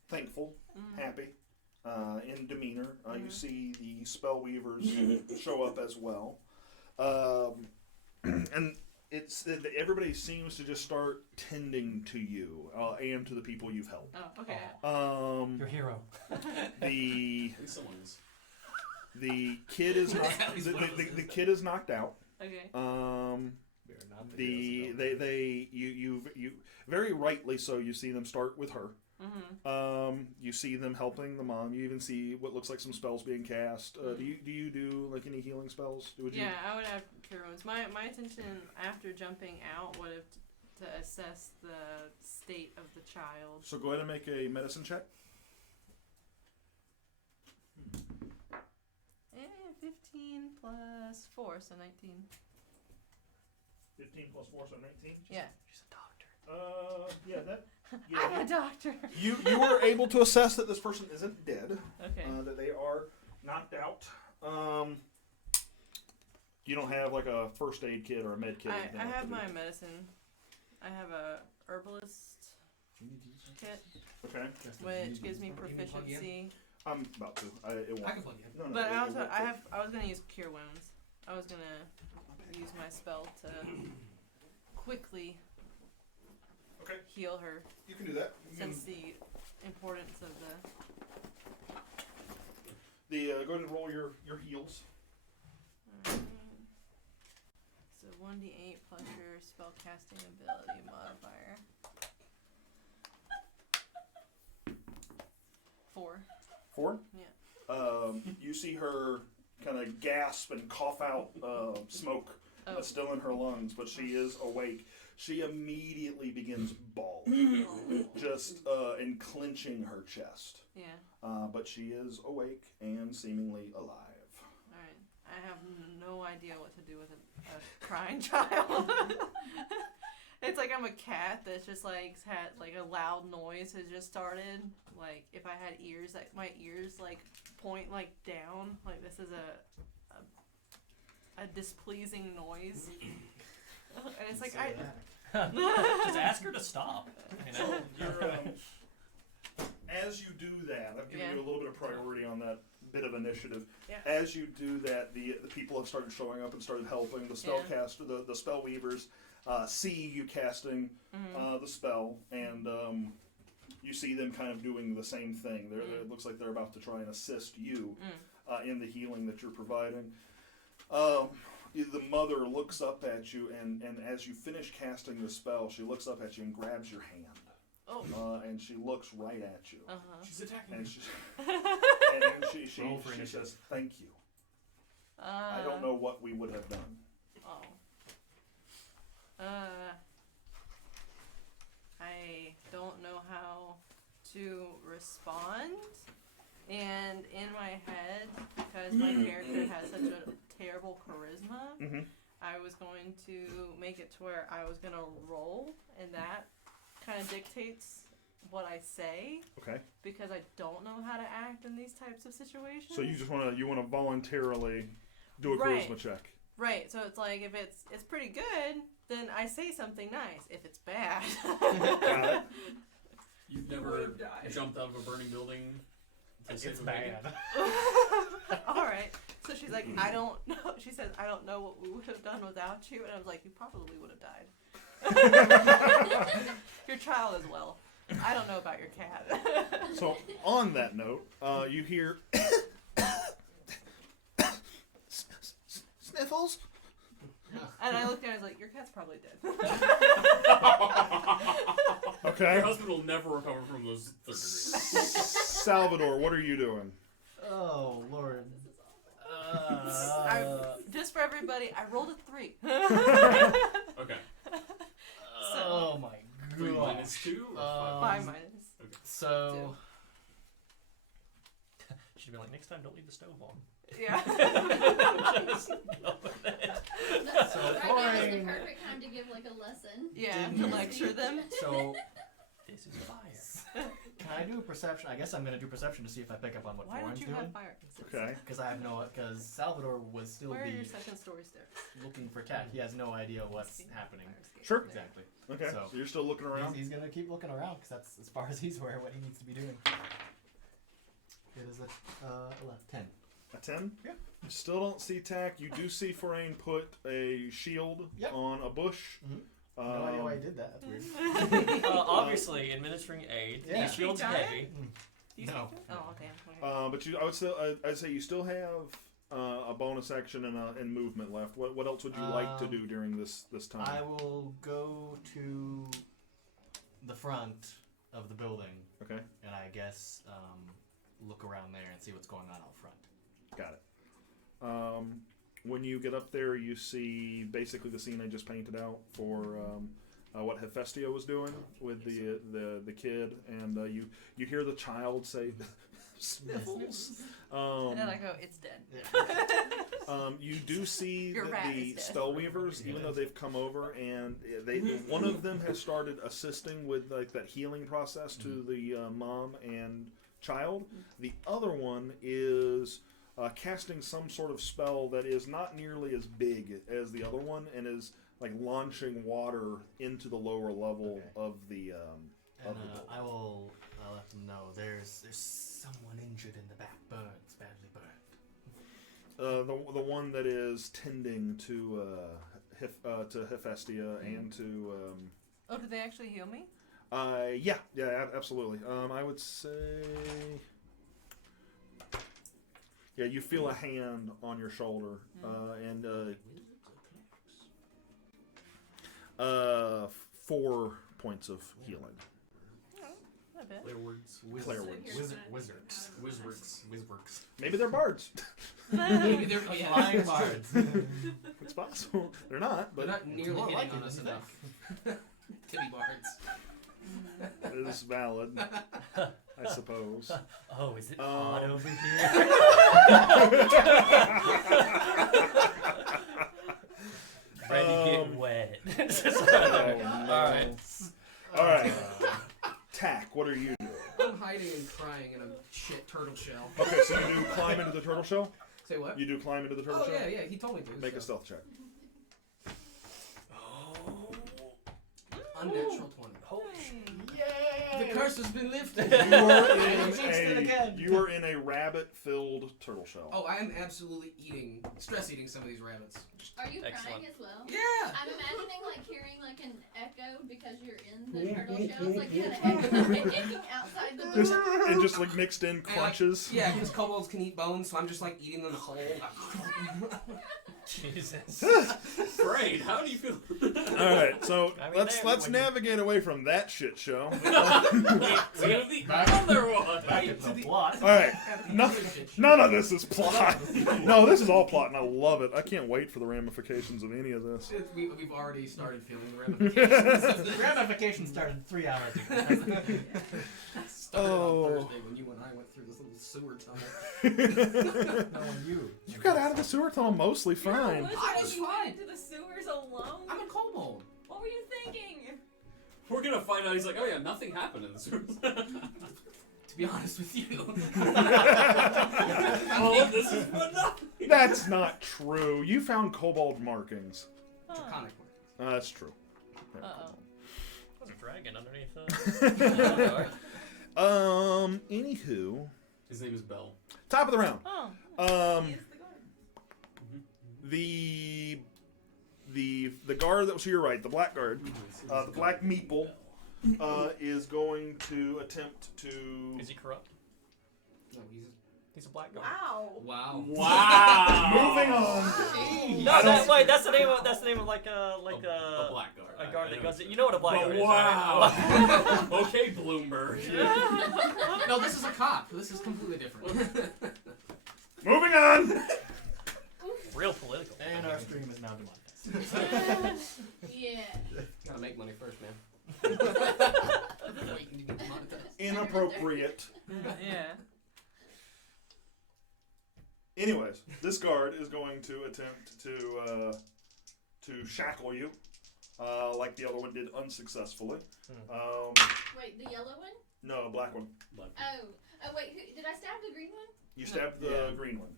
thankful, happy, in demeanor. You see the spell weavers show up as well, and everybody seems to just start tending to you and to the people you've helped. Oh, okay. Your hero. The kid is the kid is knocked out. Okay. You very rightly so. You see them start with her. You see them helping the mom. You even see what looks like some spells being cast. Do you do any healing spells? I would have cure wounds. My intention after jumping out would have to assess the state of the child. So go ahead and make a medicine check. 15 plus 4, so 19. 15 plus 4, so 19? Yeah. She's a doctor. I'm a doctor. You were able to assess that this person isn't dead. Okay. That they are knocked out. You don't have a first aid kit or a med kit. I have my medicine. I have a herbalist kit, Okay. which gives me proficiency. I'm about to. It won't. I can plug in. No, But it I won't. was gonna use cure wounds. I was gonna use my spell to quickly heal her. You can do that. Since the importance of Go ahead and roll your heals. Alright. So 1d8 plus your spellcasting ability modifier. 4. 4? Yeah. You see her kind of gasp and cough out smoke that's still in her lungs, but she is awake. She immediately begins bawling, just and clenching her chest. Yeah. But she is awake and seemingly alive. Alright. I have no idea what to do with a crying child. It's like I'm a cat that's just like had like a loud noise has just started. Like if I had ears, like my ears like point like down. Like this is a displeasing noise. And it's like Just ask her to stop. You know? You're, as you do that, I've given you a little bit of priority on that bit of initiative. Yeah. As you do that, the people have started showing up and started helping. The spellcaster, the spell weavers, see you casting the spell, and you see them kind of doing the same thing. It looks like they're about to try and assist you in the healing that you're providing. The mother looks up at you, and as you finish casting the spell, she looks up at you and grabs your hand. Oh. And she looks right at you. She's attacking And me. she says, "Thank you. I don't know what we would have done." I don't know how to respond. And in my head, because my character has such a terrible charisma, I was going to make it to where I was going to roll, and that kind of dictates what I say. Okay. Because I don't know how to act in these types of situations. So you just want to voluntarily do a charisma check. Right. So it's like if it's pretty good, then I say something nice. If it's bad, Got it. You've never jumped out of a burning building to save a baby? All right. So she's like, I don't know. She says, I don't know what we would have done without you. And I was like, you probably would have died. Your child as well. I don't know about your cat. So on that note, you hear sniffles. And I looked at her and I was like, your cat's probably dead. Okay. Your husband will never recover from those third degrees. Salvador, what are you doing? Oh, Lord. Just for everybody, I rolled a 3. Okay. Oh my god. 3 minus 2 or 5 5 minus? minus. Okay. So, She'd be like, next time, don't leave the stove on. Yeah. Just go with it. So Right now is the boring. perfect time to give like a lesson. Yeah, to Didn't- lecture them. So, This is fire. can I do a perception? I guess I'm gonna do perception to see if I pick up on what Why Warren's don't you doing. have fire? Okay. Because I have no. Because Salvador was still Where are your be second story stairs? looking for Cat. He has no idea what's happening. Fire escape. Sure. Exactly. Okay. So- So you're still looking around. He's gonna keep looking around because that's as far as he's aware what he needs to be doing. It is a 10. A 10? Yeah. You still don't see Tack. You do see Forain put a shield Yep. on a bush. No idea why he did that. That's weird. Obviously, administering aid. Yeah. The shield's Speak giant? heavy. You No. speak to- Oh, damn. Okay. But I would still, I'd say you still have a bonus action and movement left. What else would you like to do during this time? I will go to the front of the building Okay. and I guess look around there and see what's going on out front. Got it. When you get up there, you see basically the scene I just painted out for what Hephaestia was doing with the kid, and you hear the child say, "Sniffles." And then I go, it's dead. You do see Your that rat the is dead. spellweavers, even though they've come over, and one of them has started assisting with like that healing process to the mom and child. The other one is casting some sort of spell that is not nearly as big as the other one, and is like launching water into the lower level of the And building. I will let them know there's someone injured in the back. Burns, badly burned. The one that is tending to Hephaestia and to Oh, did they actually heal me? yeah, absolutely. I would say, yeah, you feel a hand on your shoulder, and 4 points of healing. a bit. Wizards. Maybe they're bards. Maybe they're flying bards. It's possible. They're not, but They're not nearly more hitting likely on us than you enough to be bards. it is valid, I suppose. Oh, is it hot over here? Ready to get wet. All right. Tack, what are you doing? I'm hiding and crying in a shit turtle shell. Okay, so you do climb into the turtle shell? Say what? You do climb into the turtle Oh, shell? yeah, he told me to. Make so. a stealth check. Unnatural 20. Yay! The curse has been lifted. You are in a rabbit-filled turtle shell. Oh, I am absolutely stress eating some of these rabbits. Are you Excellent. crying as well? Yeah! I'm imagining like hearing like an echo because you're in the turtle shells, like you had an echo outside the door. And just like mixed in crunches. Yeah, because kobolds can eat bones, so I'm just like eating them whole. Jesus. Great. How do you feel? All right, so I mean, let's navigate away from that shit show. We have the other one. Back into the plot. All right, none of this is plot. No, this is all plot, and I love it. I can't wait for the ramifications of any of this. We've already started feeling the ramifications. The ramification started 3 hours ago. Started on Thursday when you and I went through this little sewer tunnel. No, you. You got out of the sewer tunnel mostly fine. I I was you fine. went into the sewers alone. I'm a kobold. What were you thinking? We're gonna find out. He's like, oh yeah, nothing happened in this room. To be honest with you. Oh, this is for nothing. That's not true. You found kobold markings. Draconic markings. That's true. Uh-oh. There's a dragon underneath Anywho, His name is Bell. top of the round. Oh. He is the guard. The guard that was to your right, the black guard, the black meeple, is going to attempt to. Is he corrupt? No, He's a black guy. Wow. Wow. Moving on. No, that's the name of like a a black guard. a guard that goes. You know what a black guard is, Wow. right? Okay, Bloomberg. No, this is a cop. This is completely different. Moving on. Real political. And our stream is now demonetized. Yeah. Gotta make money first, man. Waiting to get demonetized. Inappropriate. Yeah. Anyways, this guard is going to attempt to shackle you, like the other one did unsuccessfully. Wait, the yellow one? No, black one. Oh, wait, did I stab the green one? You stabbed the green one.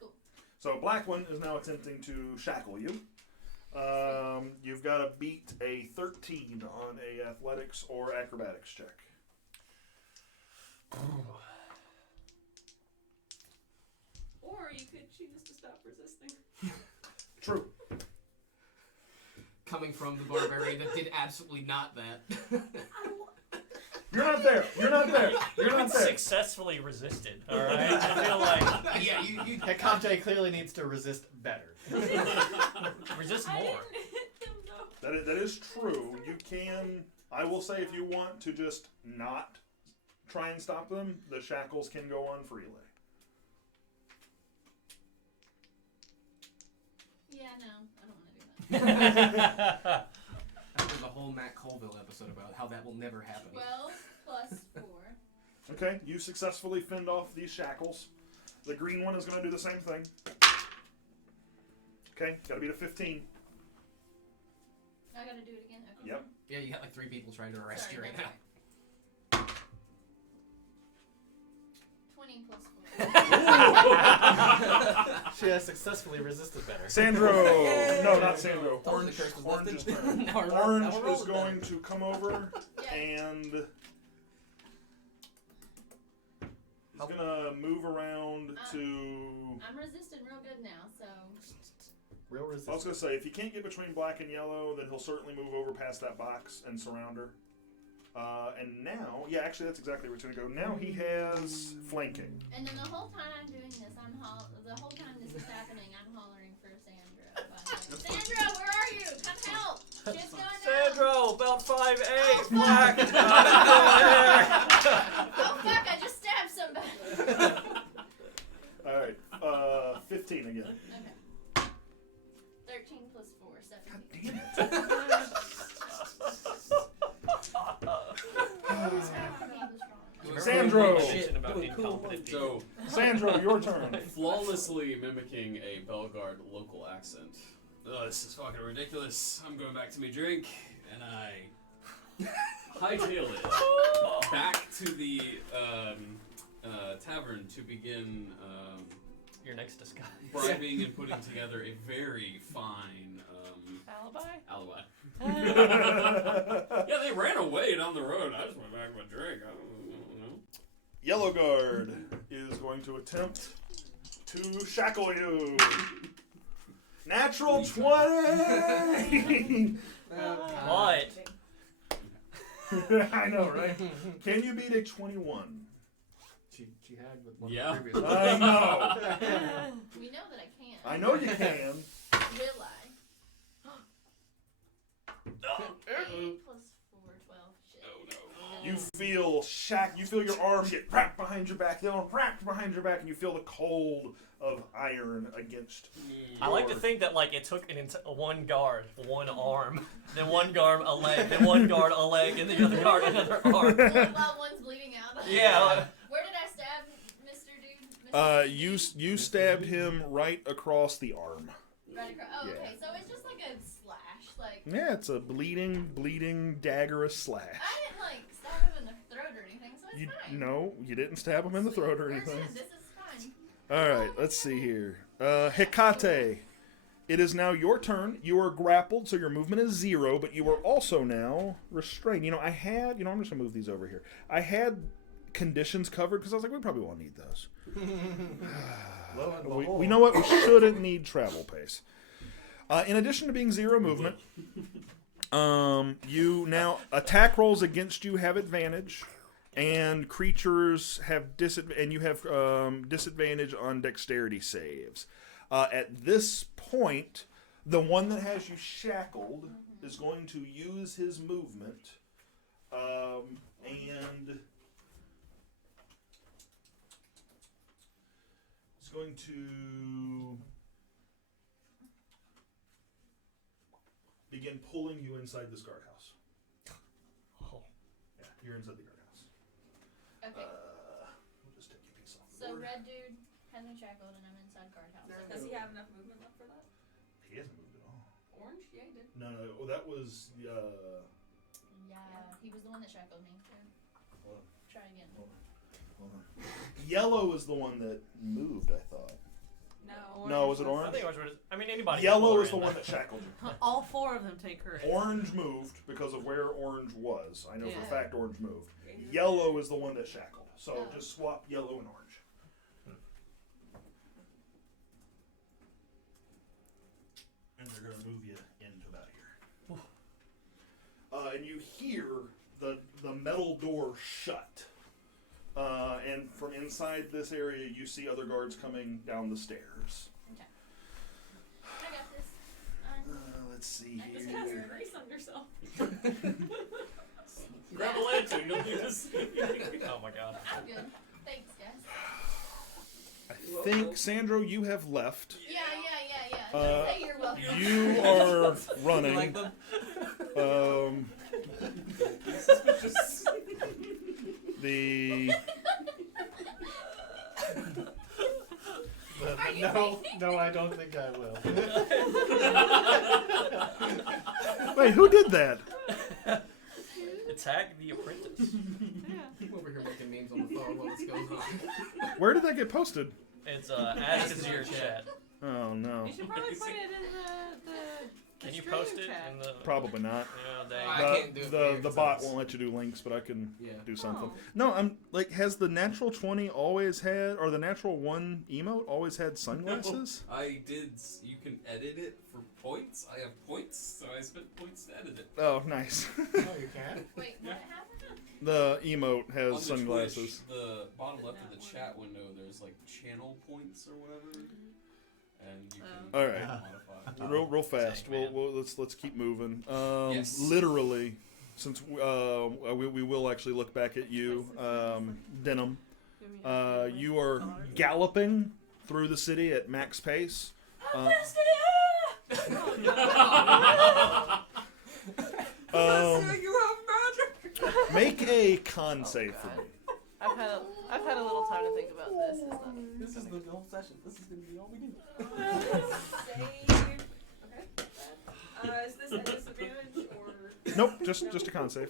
Cool. So black one is now attempting to shackle you. You've got to beat a 13 on a athletics or acrobatics check. Or you could choose to stop resisting. True. Coming from the barbarian that did absolutely not that. You're not there. You're not there. You're not there. Successfully resisted. All right. I feel like Yeah, you Hecate clearly needs to resist better. resist I more. didn't hit them though. That is true. You can. I will say, if you want to just not try and stop them, the shackles can go on freely. Yeah, no, I don't want to do that. That was a whole Matt Colville episode about how that will never happen. 12 plus 4. Okay, you successfully fend off these shackles. The green one is going to do the same thing. Okay, got to beat a 15. I gotta do it again? Okay. Yep. Yeah, you got like 3 people trying to arrest Sorry, you right that's now. right. 20 plus 4. She has successfely resisted better. Sandro! No, not Sandro. Told you the curse was Orange's lifted. turn. Now we're Orange rolling is going to come over Yeah. and he's going to move around to... I'm resisting real good now, so. Real I was resistance. going to say, if he can't get between black and yellow, then he'll certainly move over past that box and surround her. And now, yeah, actually, that's exactly where it's going to go. Now he has flanking. And then the whole time I'm doing this, the whole time this is happening, I'm hollering for Sandra. By the way. Sandra, where are you? Come help! Shit's going down. Sandro, Oh, about 5'8", black. Oh fuck! I just stabbed somebody. All right. 15 again. Okay. 13 plus 4, 17. Sandro. Mention about incompetent people. So, Sandro, your turn. flawlessly mimicking a Belgard local accent. Oh, this is fucking ridiculous. I'm going back to my drink, and I hightail it back to the tavern to begin Your next disguise. bribing and putting together a very fine Alibi? alibi. Yeah, they ran away down the road. I just went back with my drink. I don't know. Yellow Guard is going to attempt to shackle you. Natural 20! What? I know, right? Can you beat a 21? She had with one Yeah. of the previous I know. We know that I can. I know you can. Will I? 8 plus 4, 12. Shit. Oh no. You feel your arm get wrapped behind your back, the arm wrapped behind your back, and you feel the cold of iron against. I like to think that like it took one guard, one arm, then one guard a leg, then one guard a leg, and the other guard another arm. While one's bleeding out. Yeah. Where did I stab Mr. Dude? You stabbed him right across the arm. Right across. Oh, Yeah. okay. So it's just like a slash. Like, Yeah, it's a bleeding, daggerous slash. I didn't like stab him in the throat or anything, so it's fine. No, you didn't stab him in the throat or We're anything. good. This is fine. Alright, let's see here. Hecate. It is now your turn. You are grappled, so your movement is 0, but you are also now restrained. I'm just going to move these over here. I had conditions covered because I was like, we probably won't need those. Lo and We behold. know what? We shouldn't need travel pace. In addition to being 0 movement, you now attack rolls against you have advantage, and creatures have disadvantage on dexterity saves. At this point, the one that has you shackled is going to use his movement, and is going to begin pulling you inside this guardhouse. Oh. Yeah, you're inside the guardhouse. Okay. We'll just take your piece off. So red dude has me shackled and I'm inside guardhouse. Does he have enough movement left for that? He hasn't moved at all. Orange? Yeah, he did. No, that was Yeah, he was the one that shackled me. So Hold on. try again. Hold on. Yellow is the one that moved, I thought. No. No, was it I orange? think orange was. I mean, anybody. Yellow can is the pull her one in that shackled you. All 4 of them take her. Orange moved because of where orange was. I know for a Yeah. fact orange moved. Yellow is the one that shackled. So Oh. just swap yellow and orange. And they're going to move you into about here. And you hear the metal door shut. And from inside this area, you see other guards coming down the stairs. I got this. Let's see I just here. cast a race on yourself. Grab a lantern. You'll do this. Oh my god. I'm good. Thanks, guys. I think, Sandro, you have left. Yeah. Don't say you're welcome. You are You running. like them? The Are you No, I don't think I will. wait, who did that? Attack the apprentice. I'm over here making memes on the phone while this goes on. Where did that get posted? It's Azkhazir chat. Oh no, You should probably put it in the Can you stream post it chat. in the? probably not. Yeah, I they. can't do it The because bot it's- won't let you do links, but I can Yeah. do something. Oh. No, I'm like, has the natural 20 always had, or the natural 1 emote always had sunglasses? I did. You can edit it for points. I have points, so I spent points to edit it. Oh, nice. No, you can't. Wait, what happened? The emote has On the sunglasses. Twitch, the bottom left of the chat window, there's like channel points or whatever. and you can All right. modify. Real fast. Dang, We'll let's keep moving. Yes. Literally, since we will actually look back at you, Denim. Give me a You are galloping through the city at max pace. Make a con save for me. I've had a little time to think about this. It's not. This is the whole session. This is gonna be all we do. Save. Okay. Is this at disadvantage or? Nope, just a con save.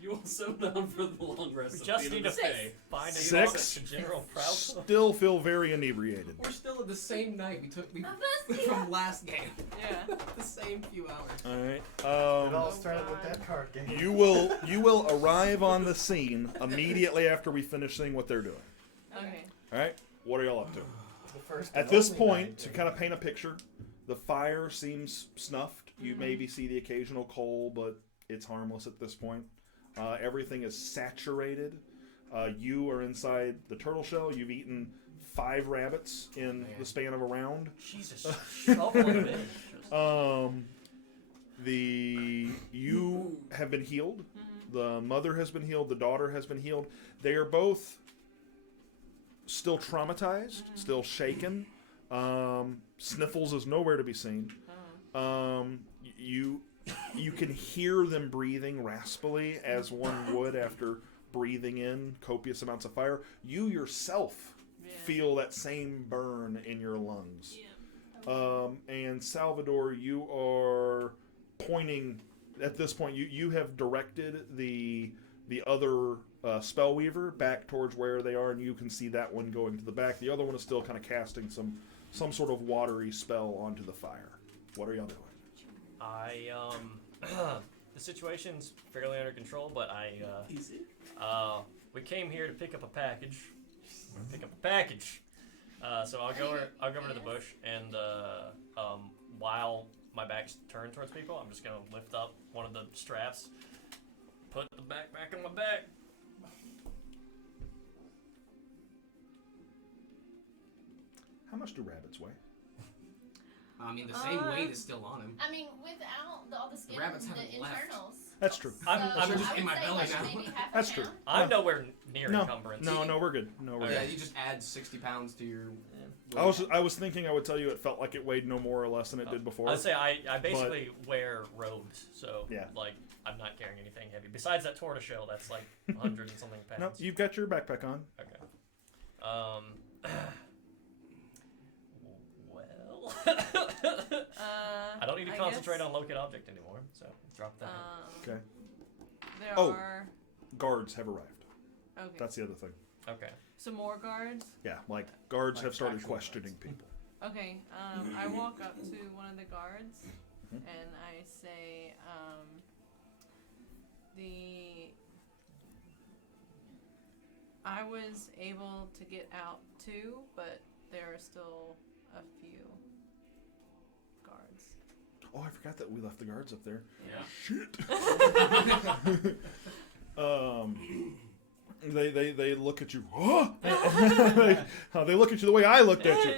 You will sew down for the long rest. We of just the need to day. find a Six. to general proud. Still feel very inebriated. We're still at the same night we Avestia! from last game. Yeah. The same few hours. All right. It all started with that card game. You will arrive on the scene immediately after we finish seeing what they're doing. Okay. All right. What are y'all up to? The first At and this only point, night to game. kind of paint a picture, the fire seems snuffed. You maybe see the occasional coal, but it's harmless at this point. Everything is saturated. You are inside the turtle shell. You've eaten 5 rabbits in the span of a round. Jesus, shoveling it in. You have been healed. The mother has been healed. The daughter has been healed. They are both still traumatized, still shaken. Sniffles is nowhere to be seen. You can hear them breathing raspily as one would after breathing in copious amounts of fire. You yourself feel that same burn in your lungs. And Salvador, you are pointing at this point. You have directed the other spellweaver back towards where they are, and you can see that one going to the back. The other one is still kind of casting some sort of watery spell onto the fire. What are y'all doing? The situation's fairly under control, but we came here to pick up a package. So I'll go over to the bush, and while my back's turned towards people, I'm just gonna lift up one of the straps, put the backpack on my back. How much do rabbits weigh? I mean, the same weight is still on him. I mean, without all the skin The rabbits and the haven't left. internals. That's true. I'm So just I in would my say, belly like, now. maybe half a That's true. pound. I'm nowhere near No, encumbrance. no, we're good. No, we're Yeah, good. you just add 60 pounds to your. I was thinking I would tell you it felt like it weighed no more or less than it did before. I'd say I basically wear robes, so Yeah. like I'm not carrying anything heavy. Besides that tortoise shell, that's like 100 and something pounds. No, you've got your backpack on. Okay. Well. I don't need to concentrate on locate object anymore, so drop that. Okay. There Oh. are. Guards have arrived. Okay. That's the other thing. Okay. Some more guards. Yeah, like guards Like have started actual questioning people. Okay. I walk up to one of the guards and I say, I was able to get out too, but there are still a few guards. Oh, I forgot that we left the guards up there. Yeah. Shit. They look at you. They look at you the way I looked at you.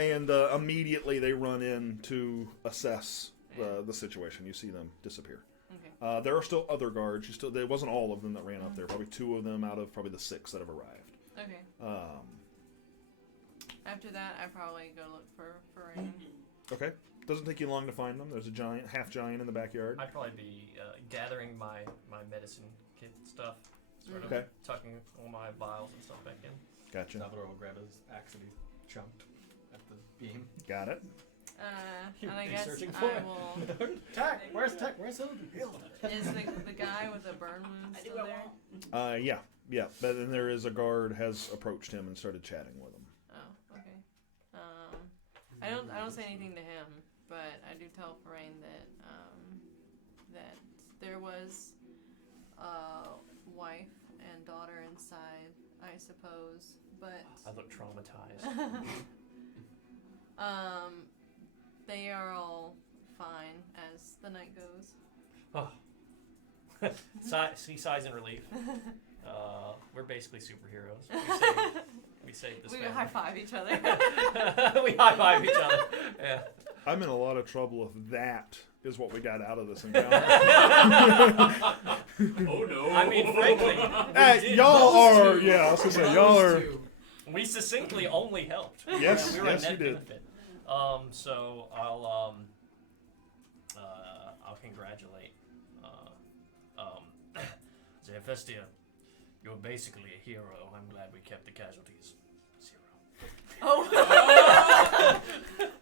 And immediately they run in to assess the situation. You see them disappear. Okay. There are still other guards. There wasn't all of them that ran up there. Probably 2 of them out of probably the 6 that have arrived. Okay. After that, I probably go look for Rain. Okay. Doesn't take you long to find them. There's a giant, half giant in the backyard. I'd probably be gathering my medicine kit stuff, sort of Okay. tucking all my vials and stuff back in. Gotcha. Salvador will grab his axe that he's chunked at the beam. Got it. And I guess Searching I for it. will. Tech! Where's Tech? Where's Eladrin? Is the guy with the burn wound still there? Yeah. But then there is a guard has approached him and started chatting with him. Oh, okay. I don't say anything to him, but I do tell Farain that there was a wife and daughter inside, I suppose, but I look traumatized. they are all fine as the night goes. Oh. He sighs in relief. We're basically superheroes. We save this We family. high five each other. We high five each other. Yeah. I'm in a lot of trouble if that is what we got out of this encounter. Oh no! I mean, frankly, Y'all are, yeah, I was gonna say, y'all are. we succinctly only helped. Yes, we were yes, a you net did. benefit. So I'll congratulate Zephyrstia. You're basically a hero. I'm glad we kept the casualties 0.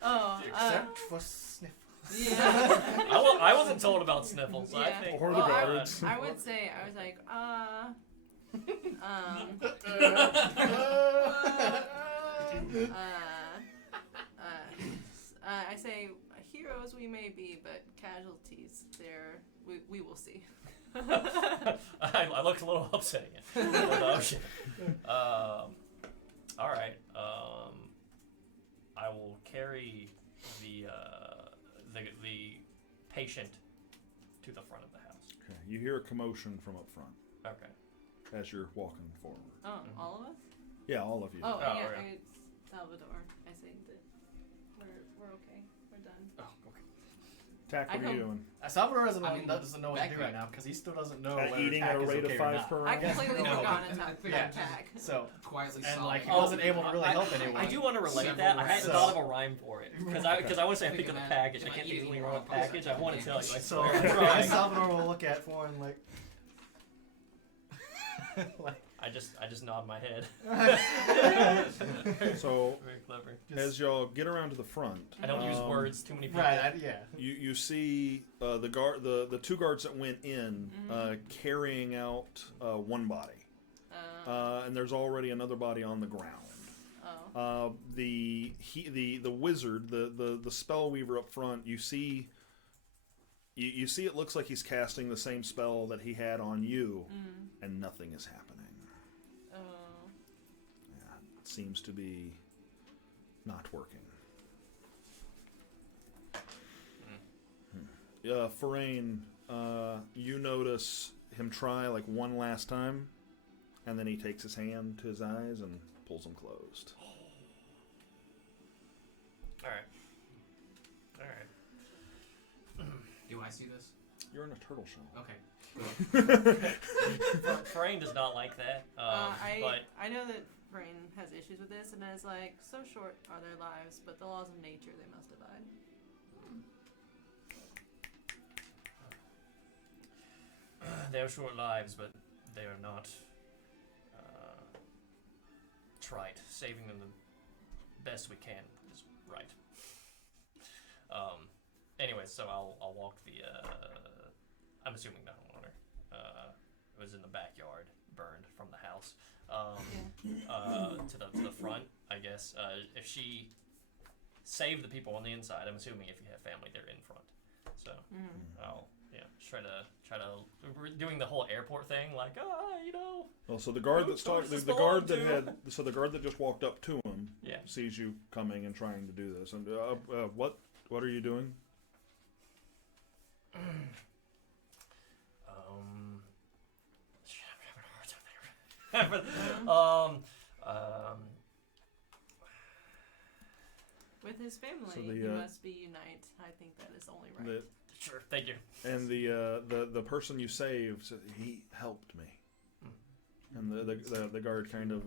Oh. Except for Sniffles. Yeah. I wasn't told about sniffles. So I Yeah. think Or the guards. I would say, I was like, I say, heroes we may be, but casualties, we will see. I looked a little upset again. All right. I will carry the patient to the front of the house. Okay, you hear a commotion from up front Okay. as you're walking forward. Oh, all of us? Yeah, all of you. Oh, Oh, yeah, yeah. Salvador. I say that we're okay. We're done. Oh, okay. Tack, what I are you come- doing? Salvador doesn't know, I mean, doesn't know what to do background. right now because he still doesn't know At whether eating attack at a is rate okay of or 5 not. per I round? completely No. forgot I to figured attack. attack. So, Quietly and solve like he it. wasn't able to really help anyone. I do want to relate Several that. I hadn't rounds. thought of a rhyme for it because I want to say I think of the Thinking that, package. I am I can't eating easily raw run a pasta? package. I want to tell you. I So swear. I'm trying. Salvador will look at for and like, like I just nod my head. So, Very clever. as y'all get around to the front, I don't use words too many people. right, yeah. you see the two guards that went in carrying out one body, and there's already another body on the ground. The wizard, the spell weaver up front, you see it looks like he's casting the same spell that he had on you, and nothing is happening. Yeah, it seems to be not working. Farain, you notice him try like one last time, and then he takes his hand to his eyes and pulls them closed. All right. Do I see this? You're in a turtle shell. Okay. Frayne does not like that. But I know that Brain has issues with this, and it's like, so short are their lives, but the laws of nature they must abide. they have short lives, but they are not trite. Saving them the best we can is right. Anyways, so I'll walk the. I'm assuming the homeowner. It was in the backyard, burned from the house. To the front, I guess. If she saved the people on the inside, I'm assuming if you have family, they're in front. So I'll try to we're doing the whole airport thing, like Well, so the guard that's talking, the guard that had, so the guard that just walked up to him, Yeah. sees you coming and trying to do this. And what are you doing? With his family, So he must be unite. I think that is only right. Sure, thank you. And the person you saved said, he helped me. And the guard kind of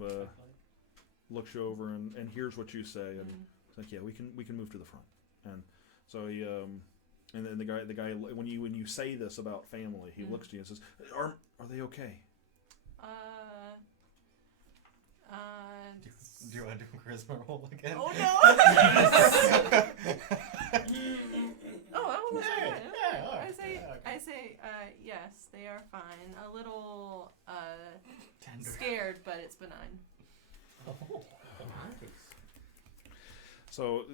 looks you over and hears what you say, and it's like, yeah, we can move to the front. And so he and then the guy when you say this about family, he looks to you and says, are they okay? Do you want to do a charisma roll again? Oh no! Oh, that was alright. Yeah, all right. I say, yes, they are fine. A little Tender. scared, but it's benign. So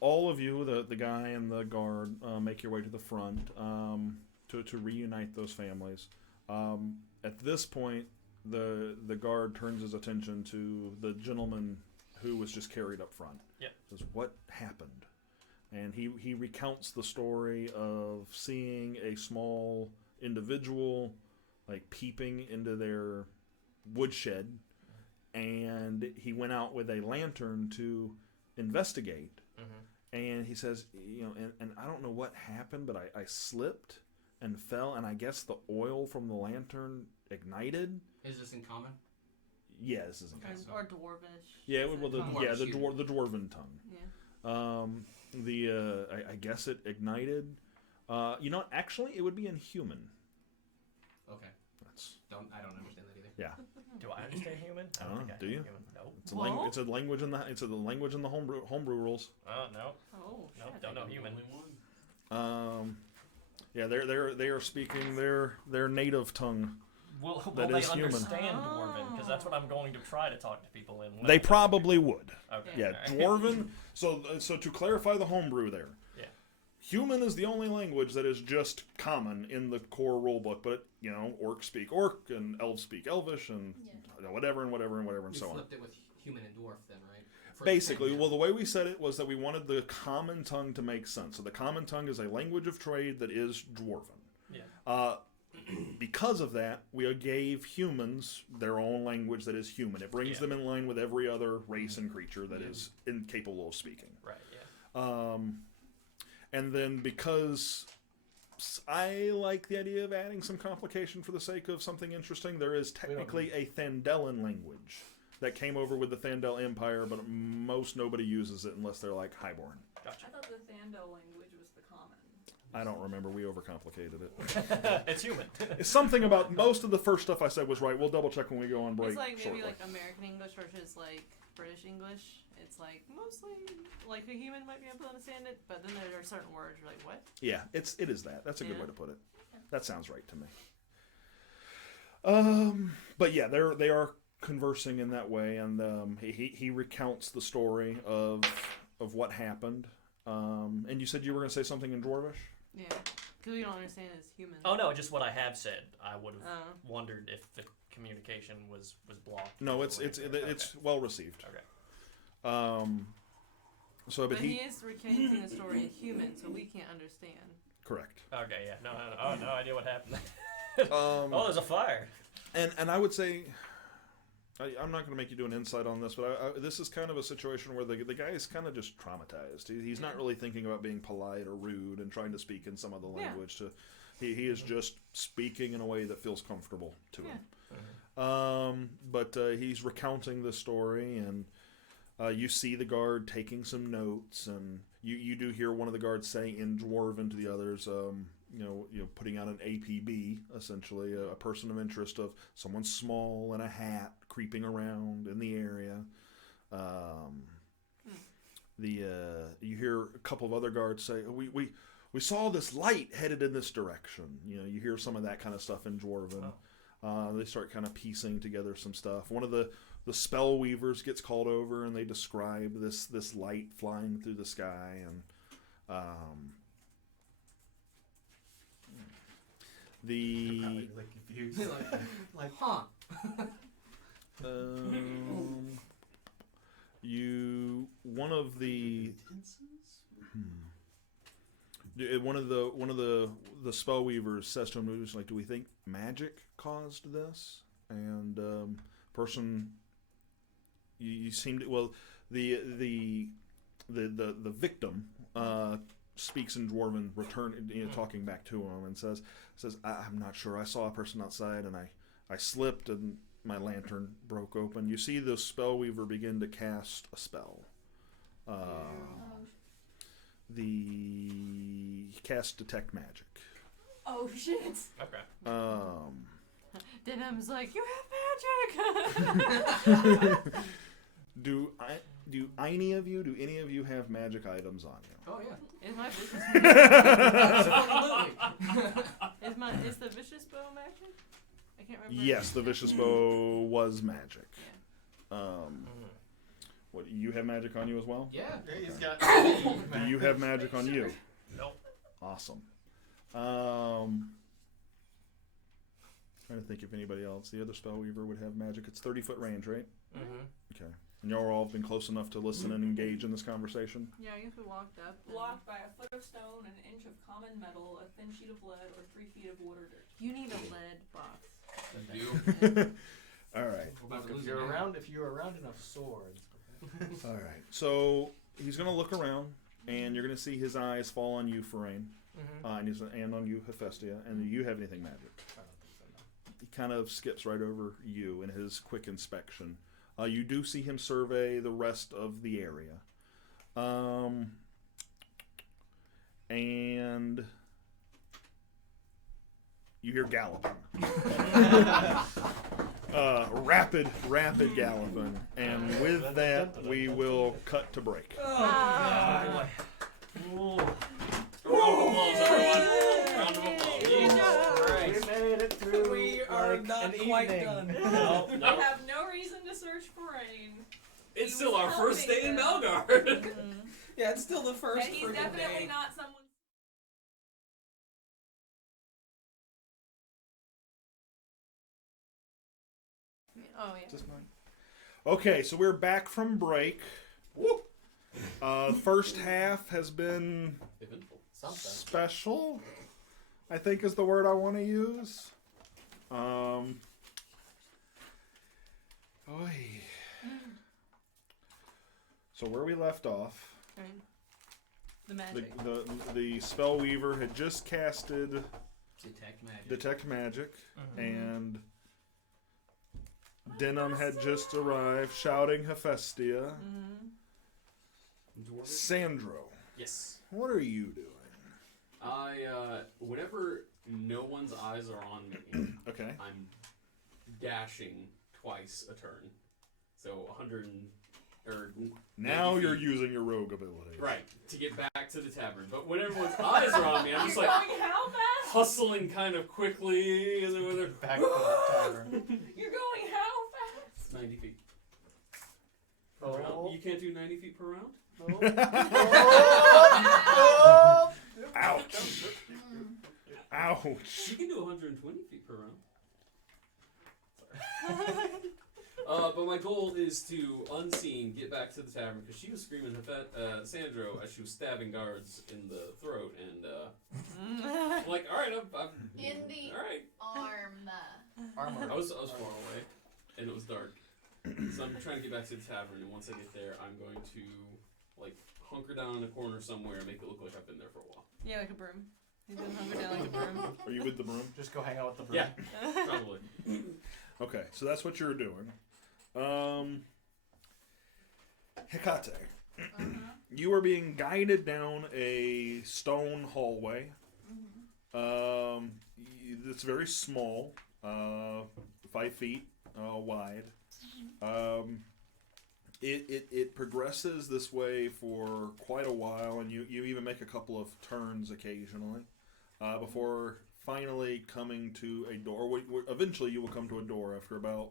all of you, the guy and the guard, make your way to the front to reunite those families. At this point, the guard turns his attention to the gentleman who was just carried up front. Yep. Says, what happened? And he recounts the story of seeing a small individual like peeping into their woodshed, and he went out with a lantern to investigate. And he says, and I don't know what happened, but I slipped and fell, and I guess the oil from the lantern ignited. Is this in common? Yeah, this is in common. Or dwarvish. Yeah, well, the dwarven tongue. Yeah. I guess it ignited. Actually, it would be in human. Okay. I don't understand that either. Yeah. Do I understand human? I don't think I do you? Human. No. It's a language in the homebrew rules. No. Oh, no, shit. don't know human. Yeah, they are speaking their native tongue. Will that they is human. understand Dwarven? Because that's what I'm going to try to talk to people in. They probably would. Okay. Yeah, Dwarven. So to clarify the homebrew there. Yeah. Human is the only language that is just common in the core rulebook, but orcs speak orc and elves speak elvish and whatever and so on. You flipped it with human and dwarf then, right? Basically, well, the way we said it was that we wanted the common tongue to make sense. So the common tongue is a language of trade that is Dwarven. Yeah. Because of that, we gave humans their own language that is human. It brings them in line with every other race and creature that is incapable of speaking. Right, yeah. And then because I like the idea of adding some complication for the sake of something interesting, there is technically a Thandellan language that came over with the Thandel Empire, but nobody uses it unless they're like highborn. Gotcha. I thought the Thandel language was the common. I don't remember. We overcomplicated it. It's human. It's something about most of the first stuff I said was right. We'll double check when we go on break. It's like maybe shortly. like American English versus like British English. It's like mostly like a human might be able to understand it, but then there are certain words you're like, what? Yeah, it is that. That's a good way to put it. That sounds right to me. But yeah, they are conversing in that way, and he recounts the story of what happened. And you said you were going to say something in Dwarvish? Yeah, because we don't understand it as human. Oh no, just what I have said. I would have wondered if the communication was blocked. No, it's well received. Okay. But he is recounting the story in human, so we can't understand. Correct. Okay, yeah. No idea what happened. There's a fire. And I would say, I'm not going to make you do an insight on this, but this is kind of a situation where the guy is kind of just traumatized. He's not really thinking about being polite or rude and trying to speak in some other language. He is just speaking in a way that feels comfortable to him. But he's recounting the story, and you see the guard taking some notes, and you do hear one of the guards say in Dwarven to the others, putting out an APB, essentially, a person of interest of someone small in a hat creeping around in the area. You hear a couple of other guards say, we saw this light headed in this direction. You hear some of that kind of stuff in Dwarven. They start kind of piecing together some stuff. One of the spell weavers gets called over, and they describe this light flying through the sky, and They're probably like confused. like, huh? One of the spell weavers says to him, like, "Do we think magic caused this?" And person, you seem to, well, the victim speaks in Dwarven, talking back to him, and says, "I'm not sure. I saw a person outside, and I slipped, and my lantern broke open." You see the spellweaver begin to cast a spell. He cast detect magic. Oh shit! Okay. Denham's like, "You have magic." Do any of you have magic items on you? Oh yeah. Is my vicious Absolutely. is the vicious bow magic? I can't remember. Yes, the vicious bow was magic. Yeah. What, you have magic on you as well? Yeah. He's got. Do you have magic on you? Nope. Awesome. Trying to think if anybody else. The other spellweaver would have magic. It's 30-foot range, right? Mm-hmm. Okay. And y'all all been close enough to listen and engage in this conversation? Yeah, I guess we walked up. Blocked by a foot of stone, an inch of common metal, a thin sheet of lead, or 3 feet of water dirt. You need a lead box. You do. All right. We're about to If lose you're an around, if you're around enough swords. All right. So he's gonna look around, and you're gonna see his eyes fall on you, Farain, and on you, Hephaestia. And do you have anything magic? I don't think so, no. He kind of skips right over you in his quick inspection. You do see him survey the rest of the area. And you hear galloping. Rapid galloping. And with that, we will cut to break. Round of applause, everyone. Round of applause. We made it through. We are like not an quite evening. done. No, We no. have no reason to search for rain. It's He still was our first day in helping Belgard. Yeah, it's still the first And he's friggin' definitely day. not someone. Oh yeah. Just mine. Okay, so we're back from break. First half has been Eventful. special, I think is the word I want to use. Oy. So where we left off, Right. The magic. the Spellweaver had just casted Detect magic. and Denim had just arrived, shouting Hephaestia. Sandro, Yes. what are you doing? Whenever no one's eyes are on me, Okay. I'm dashing twice a turn. So 100 or Now 90 you're feet. using your rogue ability. Right, to get back to the tavern. But when everyone's eyes are on me, I'm just You're like going how fast? hustling kind of quickly. And then when they're Back to the tavern. You're going how fast? 90 feet per Oh. round. You can't do 90 feet per round? Ouch. Ouch. You can do 120 feet per round. But my goal is to, unseen, get back to the tavern because she was screaming Sandro as she was stabbing guards in the throat, and I'm like, all right, I'm In the all right. Armor. I was far away, and it was dark, so I'm trying to get back to the tavern. And once I get there, I'm going to like hunker down in a corner somewhere and make it look like I've been there for a while. Yeah, like a broom. He's gonna hunker down like a broom. Are you with the broom? Just go hang out with the broom. Yeah, probably. Okay, so that's what you're doing. Hecate, you are being guided down a stone hallway. It's very small, 5 feet wide. It progresses this way for quite a while, and you even make a couple of turns occasionally before finally coming to a door. Eventually, you will come to a door after about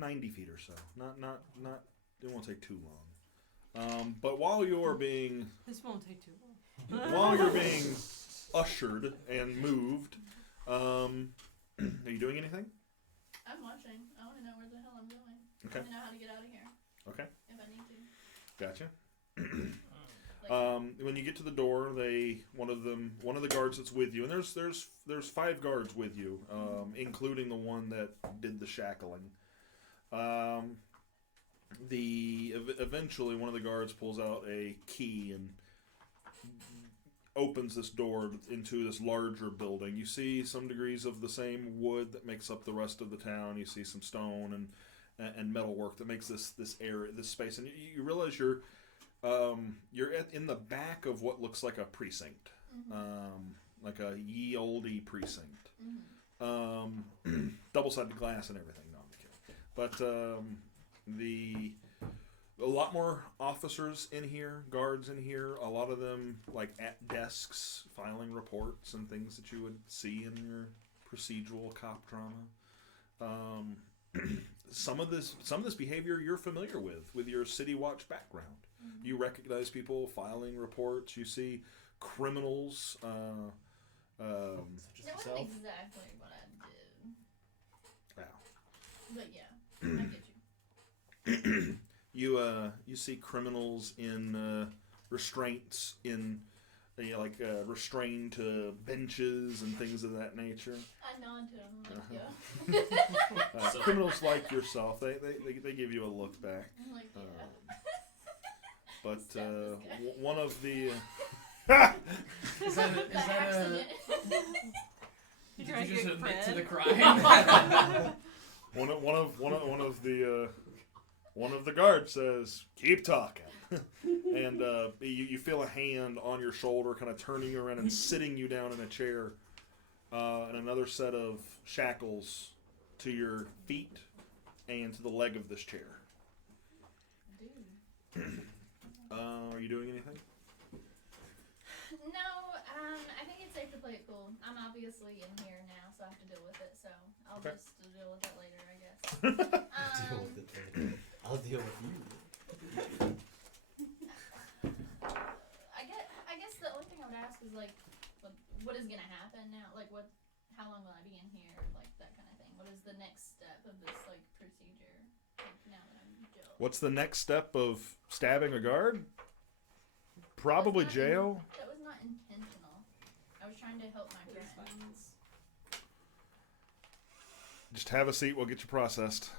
90 feet or so. Not. It won't take too long. But while you're being This won't take too long. while you're being ushered and moved, are you doing anything? I'm watching. I want to know where the hell I'm going. Okay. I want to know how to get out of here. Okay. If I need to. Gotcha. Like, When you get to the door, one of the guards that's with you, and there's 5 guards with you, including the one that did the shackling. Eventually one of the guards pulls out a key and opens this door into this larger building. You see some degrees of the same wood that makes up the rest of the town. You see some stone and metalwork that makes this area, this space, and you realize you're in the back of what looks like a precinct, like a ye olde precinct, double-sided glass and everything. No, I'm kidding. But a lot more officers in here, guards in here. A lot of them like at desks, filing reports and things that you would see in your procedural cop drama. Some of this behavior you're familiar with your City Watch background. You recognize people filing reports. You see criminals. Such as that yourself. wasn't exactly what I did. Wow. But yeah, I get you. You see criminals in restraints in restrained to benches and things of that nature. I nod to him like, yeah. Criminals like yourself, they give you a look back. I'm like, yeah. But Step this guy. one of the Is that By accident. You Did trying you to just get admit to cred? the crime? one of the guards says, "Keep talking," and you feel a hand on your shoulder, kind of turning you around and sitting you down in a chair, and another set of shackles to your feet and to the leg of this chair. Dude. Are you doing anything? No, I think it's safe to play it cool. I'm obviously in here now, so I have to deal with it. So I'll Okay. just deal with it later, I guess. Deal with it later. I'll deal with you. I guess the only thing I would ask is like, what is gonna happen now? Like, how long will I be in here? Like that kind of thing. What is the next step of this like procedure? Like now that I'm jailed. What's the next step of stabbing a guard? Probably That's not jail. That was not intentional. I was trying to help my friends. Just have a seat. We'll get you processed.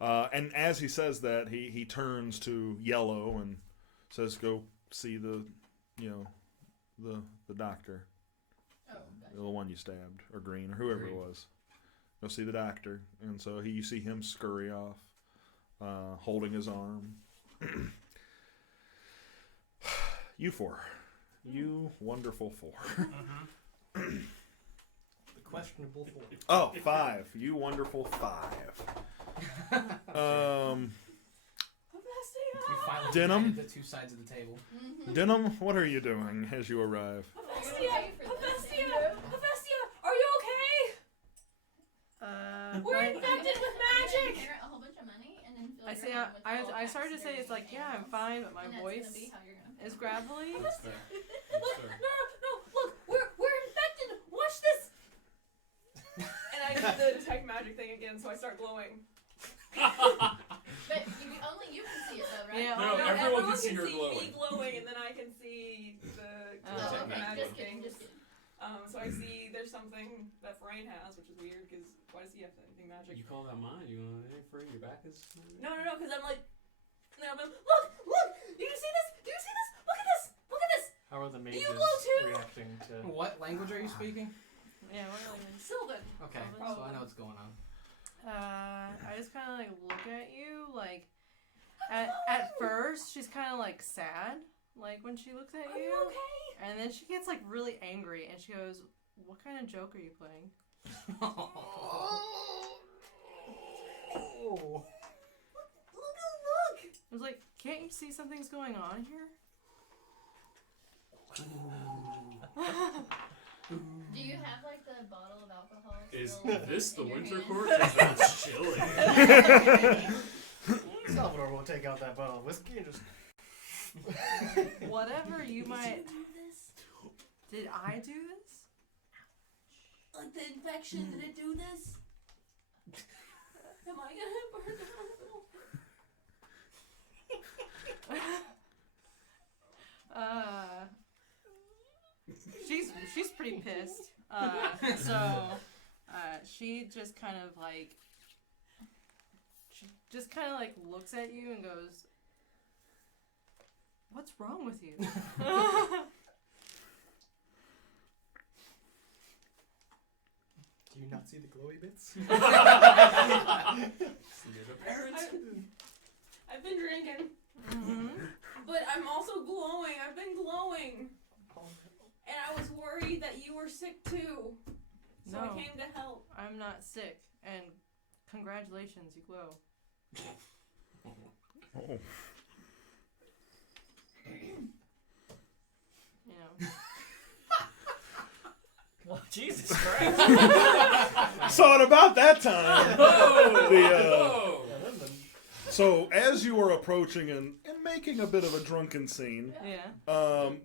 And as he says that, he turns to Yellow and says, "Go see the doctor, Oh, gotcha. the one you stabbed, or Green, or whoever it Green. was. Go see the doctor." And so you see him scurry off, holding his arm. You four, you wonderful four. The questionable four. Oh, 5. You wonderful 5. We finally Denim? united the two sides of the table. Mm-hmm. Denim, what are you doing as you arrive? Hephaestia, are you okay? We're Right. infected with magic. Inherit a whole bunch of money and then fill I your see. home with all I started to say it's like, yeah, I'm fine, but my and that's voice gonna be how you're gonna is feel. gravelly. That's fair. No, look, we're infected. Watch this. And I do the detect magic thing again, so I start glowing. But only you can see it though, right? Yeah. No, everyone can see can her see glowing. me glowing, and then I can see the Oh, Oh, okay. magic Just kidding. things. Just kidding. So I see there's something that Frayne has, which is weird, because why does he have anything magic? You call that mine? You want Frayne? Your back is. No, because I'm like, no, but look! Do you see this? Look at this! How are the mages You glow too? reacting to? What language are you speaking? Yeah, what are you? Sylvan. Okay, so I know what's going on. I just kind of like look at you, like at first she's kind of like sad, like when she looks at Are you okay? and then she gets like really angry, and she goes, "What kind of joke are you playing?" Look! I was like, "Can't you see something's going on here?" Do you have like the bottle of alcohol? Is still this the in your winter hand? court? 'Cause that's chilly. Salvador will take out that bottle of whiskey and just. Whatever you might. Do this? Did I do this? Like the infection, did it do this? Am I gonna burn She's pretty pissed. She just kind of like looks at you and goes, "What's wrong with you?" Do you not see the glowy bits? I've been drinking, Mm-hmm. but I'm also glowing. I've been glowing. And I was worried that you were sick too. So No. I came to help. I'm not sick, and congratulations, you glow. Oh. You know. Oh, Jesus Christ. So at about that time, Oh! so as you are approaching and making a bit of a drunken scene, Yeah.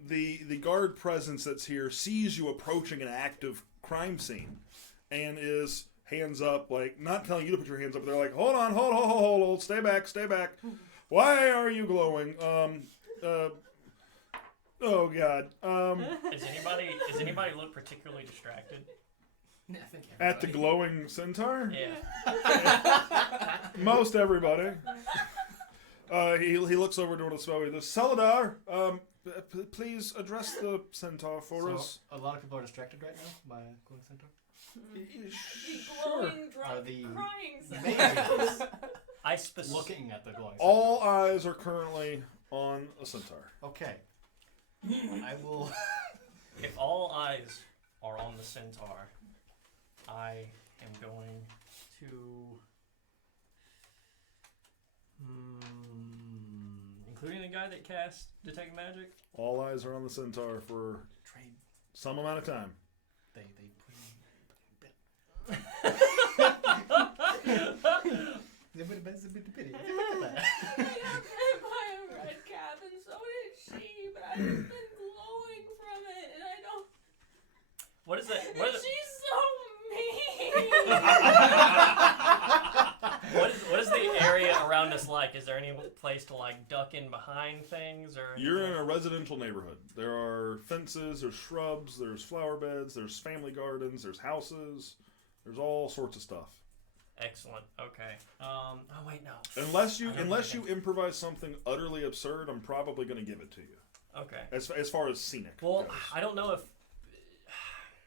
the guard presence that's here sees you approaching an active crime scene, and is hands up, like not telling you to put your hands up, but they're like, hold on, hold, stay back. Why are you glowing? Oh God. Does anybody look particularly distracted? I think At the everybody. glowing centaur? Yeah. Most everybody. He looks over to one of the spell. He says, Saladar, please address the centaur for us. A lot of people are distracted right now by glowing centaur. The Sure. glowing, Are drunk, the crying mages I looking at the glowing centaur? All eyes are currently on a centaur. Okay. I will. If all eyes are on the centaur, I am going to. Including the guy that cast Detect Magic? All eyes are on the centaur for Trade. some amount of time. They I got bit by a red cap, and so did she, but I've just been glowing from it, and I don't. What is that? And she's so mean! What is the area around us like? Is there any place to like duck in behind things or? You're in anything? a residential neighborhood. There are fences, there's shrubs, there's flower beds, there's family gardens, there's houses, there's all sorts of stuff. Excellent. Okay. Oh wait, no. Unless you I don't know anything. improvise something utterly absurd, I'm probably going to give it to you. Okay. As far as scenic Well, goes. I don't know if.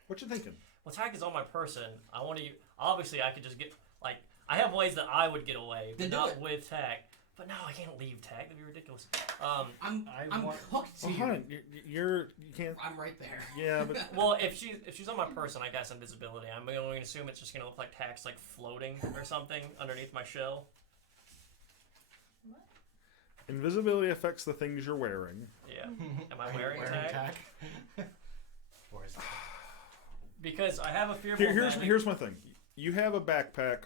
What you thinking? Well, tag is on my person. I want to. Obviously, I could just get like. I have ways that I would get away, but Then do not it. with tag. But no, I can't leave tag. That'd be ridiculous. I'm want- hooked to Well, you. hon, you can't. I'm right there. Yeah, but Well, if she's on my person, I got some visibility. I'm going to assume it's just going to look like tag's like floating or something underneath my shell. invisibility affects the things you're wearing. Yeah. Am I wearing tag? tag? Or is it- Because I have a fearful. Here's my thing. You have a backpack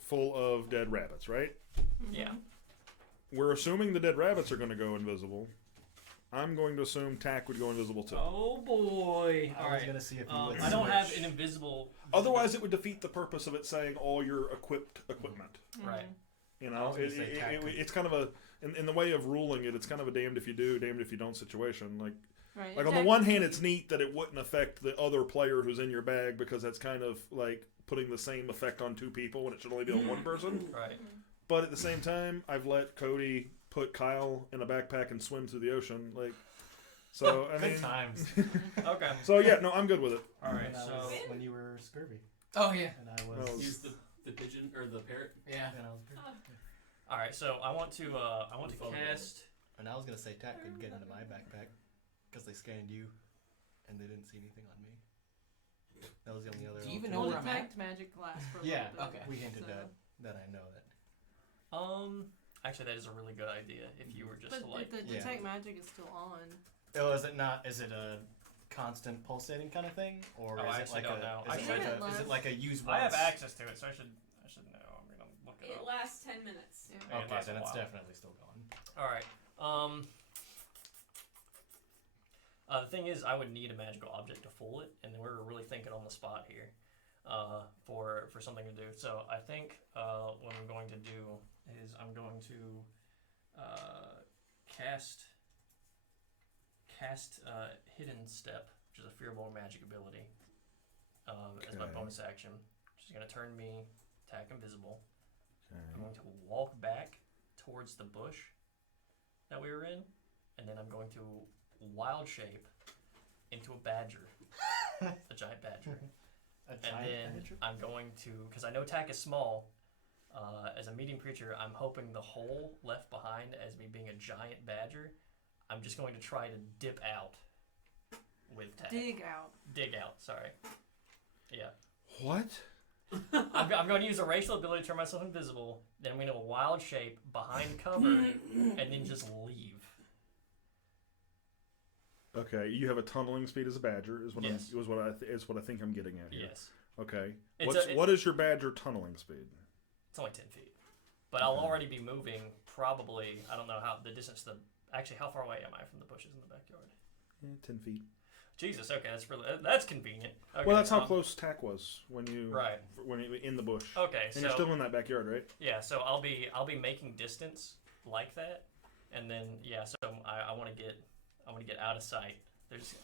full of dead rabbits, right? Yeah. We're assuming the dead rabbits are going to go invisible. I'm going to assume Tack would go invisible too. Oh boy! I All was right. gonna see if you would I don't have switch. an invisible. Otherwise, it would defeat the purpose of it saying all your equipped equipment. Right. You I know, was gonna say Tack could- it's kind of a in the way of ruling it. It's kind of a damned if you do, damned if you don't situation. Right. Like on the one hand, it's neat that it wouldn't affect the other player who's in your bag because that's kind of like putting the same effect on two people when it should only be on one person. Right. But at the same time, I've let Cody put Kyle in a backpack and swim through the ocean. So I mean, Good times. Okay. so yeah, no, I'm good with it. All right. When I So. was- when you were scurvy, Oh yeah. and I was. Well, Use the pigeon or the parrot. Yeah. and I was scurvy. All right. So I want to cast. And I was gonna say Tack could get into my backpack because they scanned you, and they didn't see anything on me. That was the only other. Do you even Well, know where I'm at? detect magic lasts for a Yeah. little bit. Okay. We hinted So- that I know that. Actually, that is a really good idea. If you were just But to like. the Yeah. detect magic is still on. Oh, is it not? Is it a constant pulsating kind of thing, or Oh, is I it actually like don't a? know. Is I it should- like It a? Is it like a use I have once? access to it, so I should know. I'm gonna look it It up. lasts 10 minutes. Yeah. Yeah, it Okay, lasts then a it's while. definitely still going. All right. The thing is, I would need a magical object to fool it, and we're really thinking on the spot here for something to do. So I think what I'm going to do is I'm going to cast Hidden Step, which is a Firbolg magic ability, as my Okay. bonus action, which is going to turn me attack invisible. I'm Okay. going to walk back towards the bush that we were in, and then I'm going to wild shape into a badger, a giant badger. A And giant then badger? I'm going to, because I know Tack is small, as a medium creature, I'm hoping the hole left behind as me being a giant badger, I'm just going to try to dip out with Tack. Dig out. Dig out, sorry. Yeah. What? I'm going to use a racial ability to turn myself invisible, then I'm going to wild shape behind cover, and then just leave. Okay, you have a tunneling speed as a badger. Is what Yes. is what I think I'm getting at here. Yes. Okay. It's What is your badger tunneling speed? It's only 10 feet. But I'll already be moving probably, I don't know how, the distance to, actually, how far away am I from the bushes in the backyard? 10 feet. Jesus, okay, that's convenient. Okay, Well, that's how close Tack was when you Right. when you in the bush. Okay, And so you're still in that backyard, right? yeah, so I'll be making distance like that, and then so I want to get out of sight.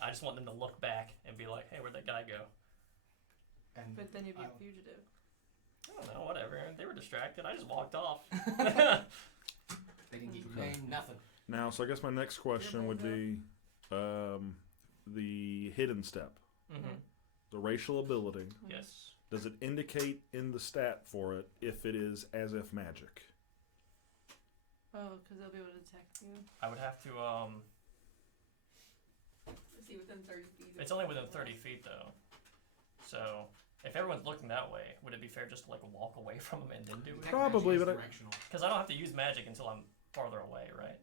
I just want them to look back and be like, hey, where'd that guy go? And But then you'd be a fugitive. I don't know, whatever. They were distracted. I just walked off. They didn't give you nothing. Now, so I guess my next question would be the hidden step, the racial ability. Yes. Does it indicate in the stat for it if it is as if magic? Oh, because they'll be able to detect you. I would have to. Is he within 30 feet? It's only within 30 feet though. So if everyone's looking that way, would it be fair just to like walk away from them and then do it? Probably, but directional. Because I don't have to use magic until I'm farther away, right?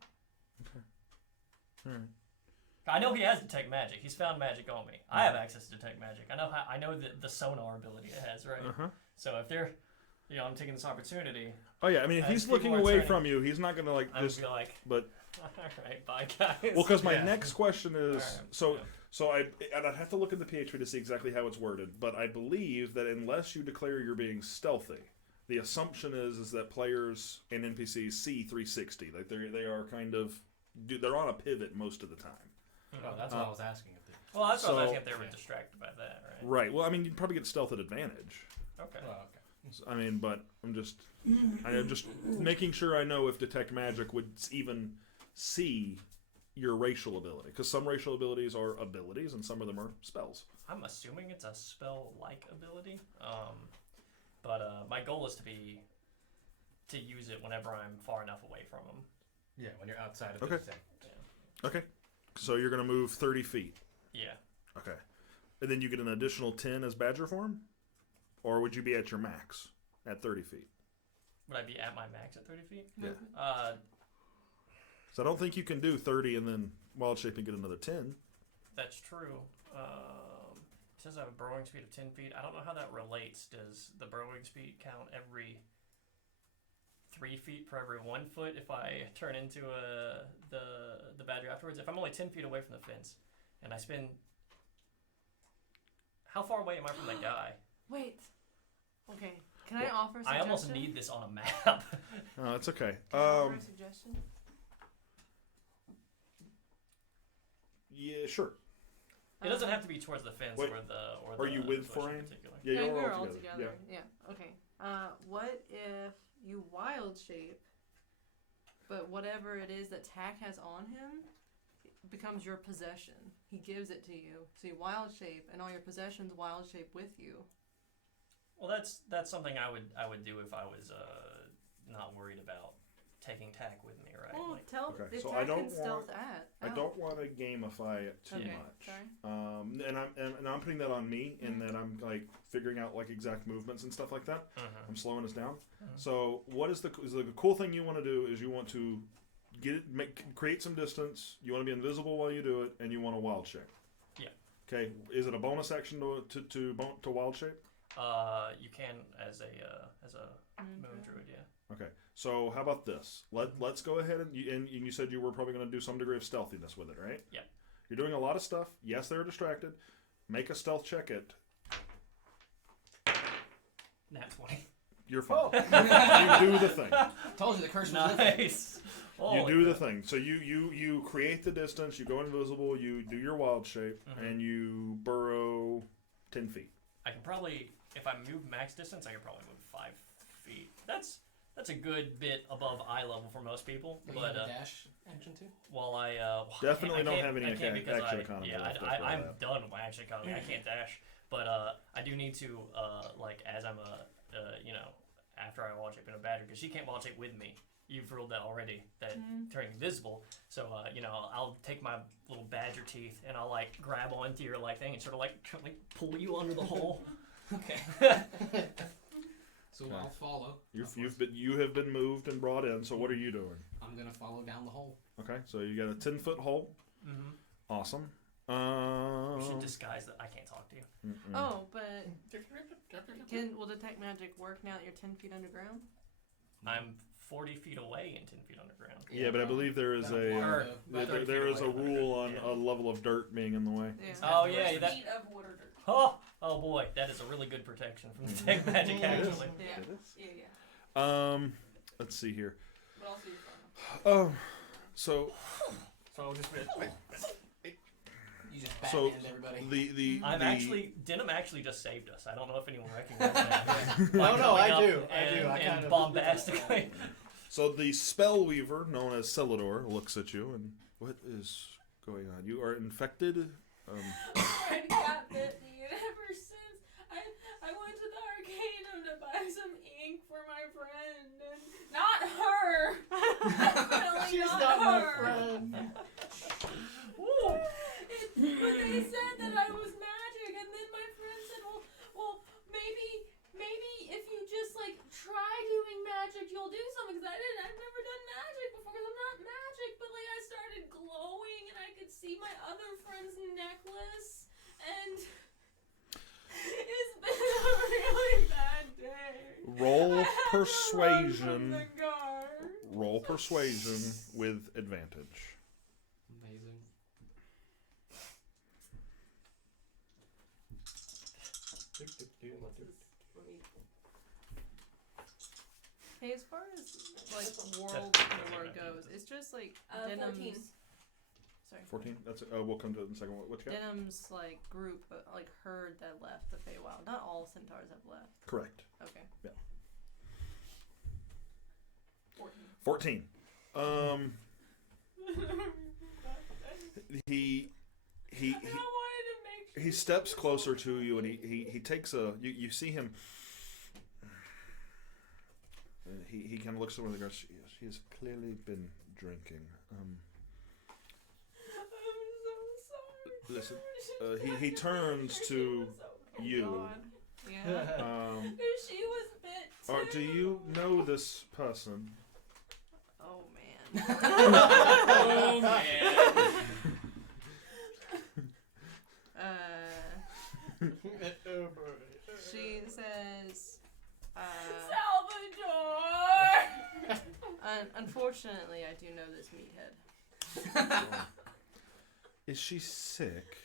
Okay. All right. I know he has detect magic. He's found magic on me. I have access to detect magic. I know the sonar ability it has, right? So if they're, I'm taking this opportunity. Oh yeah, I mean, if he's looking away from you, he's not gonna like just. Be like, but. All right, bye guys. Well, because my next question is right, so I'd have to look at the PHP to see exactly how it's worded, but I believe that unless you declare you're being stealthy, the assumption is that players and NPCs see 360. Like they are kind of they're on a pivot most of the time. Oh, that's what I was asking. Well, that's what I was asking if they were distracted by that, right? Right. Well, I mean, you'd probably get stealth at advantage. Okay. Well, okay. I mean, but I'm just making sure I know if detect magic would even see your racial ability, because some racial abilities are abilities and some of them are spells. I'm assuming it's a spell-like ability, but my goal is to use it whenever I'm far enough away from them. Yeah, when you're outside of Okay. the detect. Yeah. Okay. So you're going to move 30 feet. Yeah. Okay. And then you get an additional 10 as badger form? Or would you be at your max at 30 feet? Would I be at my max at 30 feet? Yeah. So I don't think you can do 30 and then wild shape and get another 10. That's true. It says I have a burrowing speed of 10 feet. I don't know how that relates. Does the burrowing speed count every 3 feet for every 1 foot if I turn into the badger afterwards? If I'm only 10 feet away from the fence and I spend... How far away am I from that guy? Wait. Okay. Can I offer a suggestion? I almost need this on a map. Oh, it's okay. Can I offer a suggestion? Yeah, sure. It doesn't have to be towards the fence Wait, or are you with bush in Forain? particular. Yeah, we're you're all together. together. Yeah. Okay. What if you wild shape, but whatever it is that Tack has on him becomes your possession? He gives it to you, so you wild shape, and all your possessions wild shape with you. Well, that's something I would do if I was not worried about taking Tack with me, right? Well, Okay, if so Tack I don't can stealth at. I don't want to gamify it too Okay, much. sorry. And I'm putting that on me, in that I'm like figuring out like exact movements and stuff like that. I'm slowing us down. So what is the cool thing you want to do is you want to create some distance. You want to be invisible while you do it, and you want to wild shape. Yeah. Okay. Is it a bonus action to wild shape? You can as a moon druid, yeah. Okay, so how about this? Let's go ahead and you said you were probably going to do some degree of stealthiness with it, right? Yeah. You're doing a lot of stuff. Yes, they're distracted. Make a stealth check it. Nat 20. You're fine. You do the thing. Told you the curse was nice. You do the thing. So you create the distance. You go invisible. You do your wild shape, and you burrow 10 feet. I can probably, if I move max distance, I can probably move 5 feet. That's a good bit above eye level for most people. But but you have a dash action too? Well, I definitely don't can't- have any I can't because action economy Yeah, left I'm after that. done with my action economy. I can't dash, but I do need to like as I'm after I wall shape in a badger, because she can't wall shape with me. You've ruled that already, that turning invisible. So I'll take my little badger teeth and I'll like grab onto your like thing and sort of like pull you under the hole. Okay. So I'll follow. You have been moved and brought in. So what are you doing? I'm gonna follow down the hole. Okay, so you got a 10-foot hole. Awesome. You should disguise that I can't talk to you. Oh, but will detect magic work now that you're 10 feet underground? I'm 40 feet away and 10 feet underground. Yeah, but I believe there is there is a rule on a level of dirt being in the way. Yeah. Oh yeah, Feet of water dirt. Oh boy, that is a really good protection from detect magic actually. Yeah. Yeah. Let's see here. But also you're fine. So I'll just be You just So, Batman everybody. Denim actually just saved us. I don't know if anyone recognized that. No, no, I Coming do. up I do. I and kind of bombastically. So the spellweaver, known as Celador, looks at you and what is going on? You are infected. My cat bit me, and ever since I went to the Arcanum to buy some ink for my friend, and not her. Definitely She's not not my her. friend. But they said that I was magic, and then my friend said, well, maybe if you just like try doing magic, you'll do something. Because I've never done magic before. Because I'm not magic, but like I started glowing, and I could see my other friend's necklace, and it's been a really bad day. Roll I had to run persuasion. from the guard. Roll persuasion with advantage. Amazing. Hey, as far as like world lore goes, it's just like 14. Denim's. Sorry. 14. That's it. We'll come to it in a second. What you got? Denim's like group, like herd that left the Feywild. Not all centaurs have left. Correct. Okay. 14. He I wanted to make sure he steps closer to you and he takes a you see him. He kind of looks over the guards. Yes, he has clearly been drinking. I'm so sorry. Listen, he turns to you. Yeah. She was bit too. Do you know this person? Oh man. Oh man. She says, Salvador! unfortunately, I do know this meathead. Is she sick?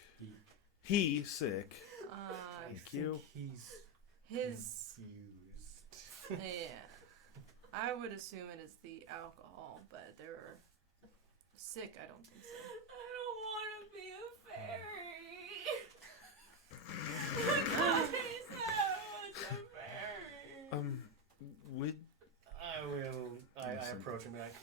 He sick. Thank you. His, Confused. yeah. I would assume it is the alcohol, but they're sick, I don't think so. I don't want to be a fairy. He's such a fairy. Would I will. I approach him like,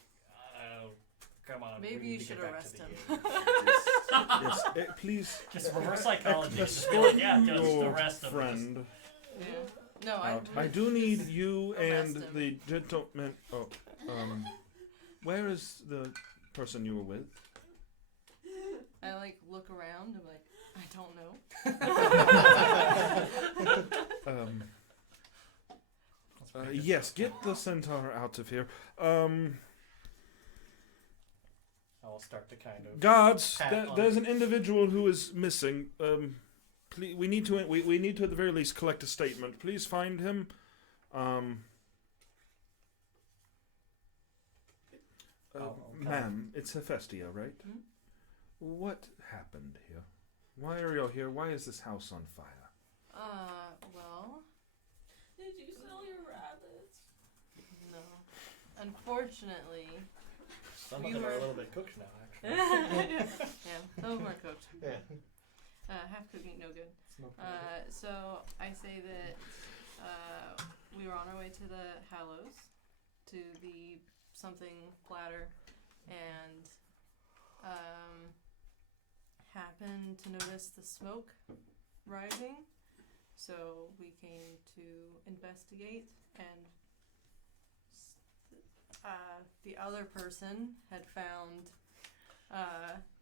come on. Maybe we you need to should get back arrest to the him. game. yes, please Just reverse psychology. Just escort yeah, just your arrest him. friend Yeah. No, out. I do need you arrest and him. the gentleman. Where is the person you were with? I like look around. I'm like, I don't know. Yes, get the centaur out of here. I'll start to kind of. Guards, Pat on there's it. an individual who is missing. Please, we need to at the very least collect a statement. Please find him. Ma'am, it's Hephaestia, right? Hmm? What happened here? Why are y'all here? Why is this house on fire? Well, Did you sell your rabbits? no. Unfortunately, Some we of them are were- a little bit cooked now, actually. yeah, those weren't cooked. Yeah. Half cooking, no good. Smoked So I say that we were on our way to the Hallows, to the something platter, and happened to notice the smoke rising. So we came to investigate, and the other person had found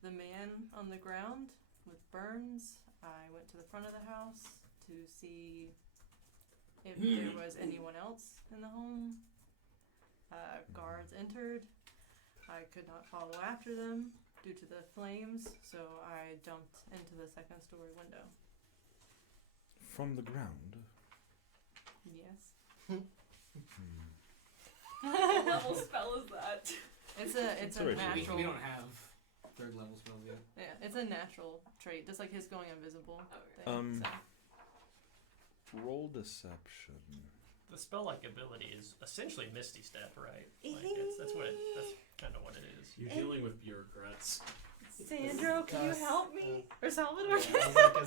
the man on the ground with burns. I went to the front of the house to see if there was anyone else in the home. Guards entered. I could not follow after them due to the flames, so I jumped into the second story window. From the ground. Yes. What level spell is that? It's a alright. natural. We don't have third level spells yet. Yeah, it's a natural trait, just like his going invisible. Okay. Thing, so. Roll deception. the spell-like ability is essentially Misty Step, right? Like that's kind of what it is. You're dealing with bureaucrats. Sandro, can you help me? Or Salvador?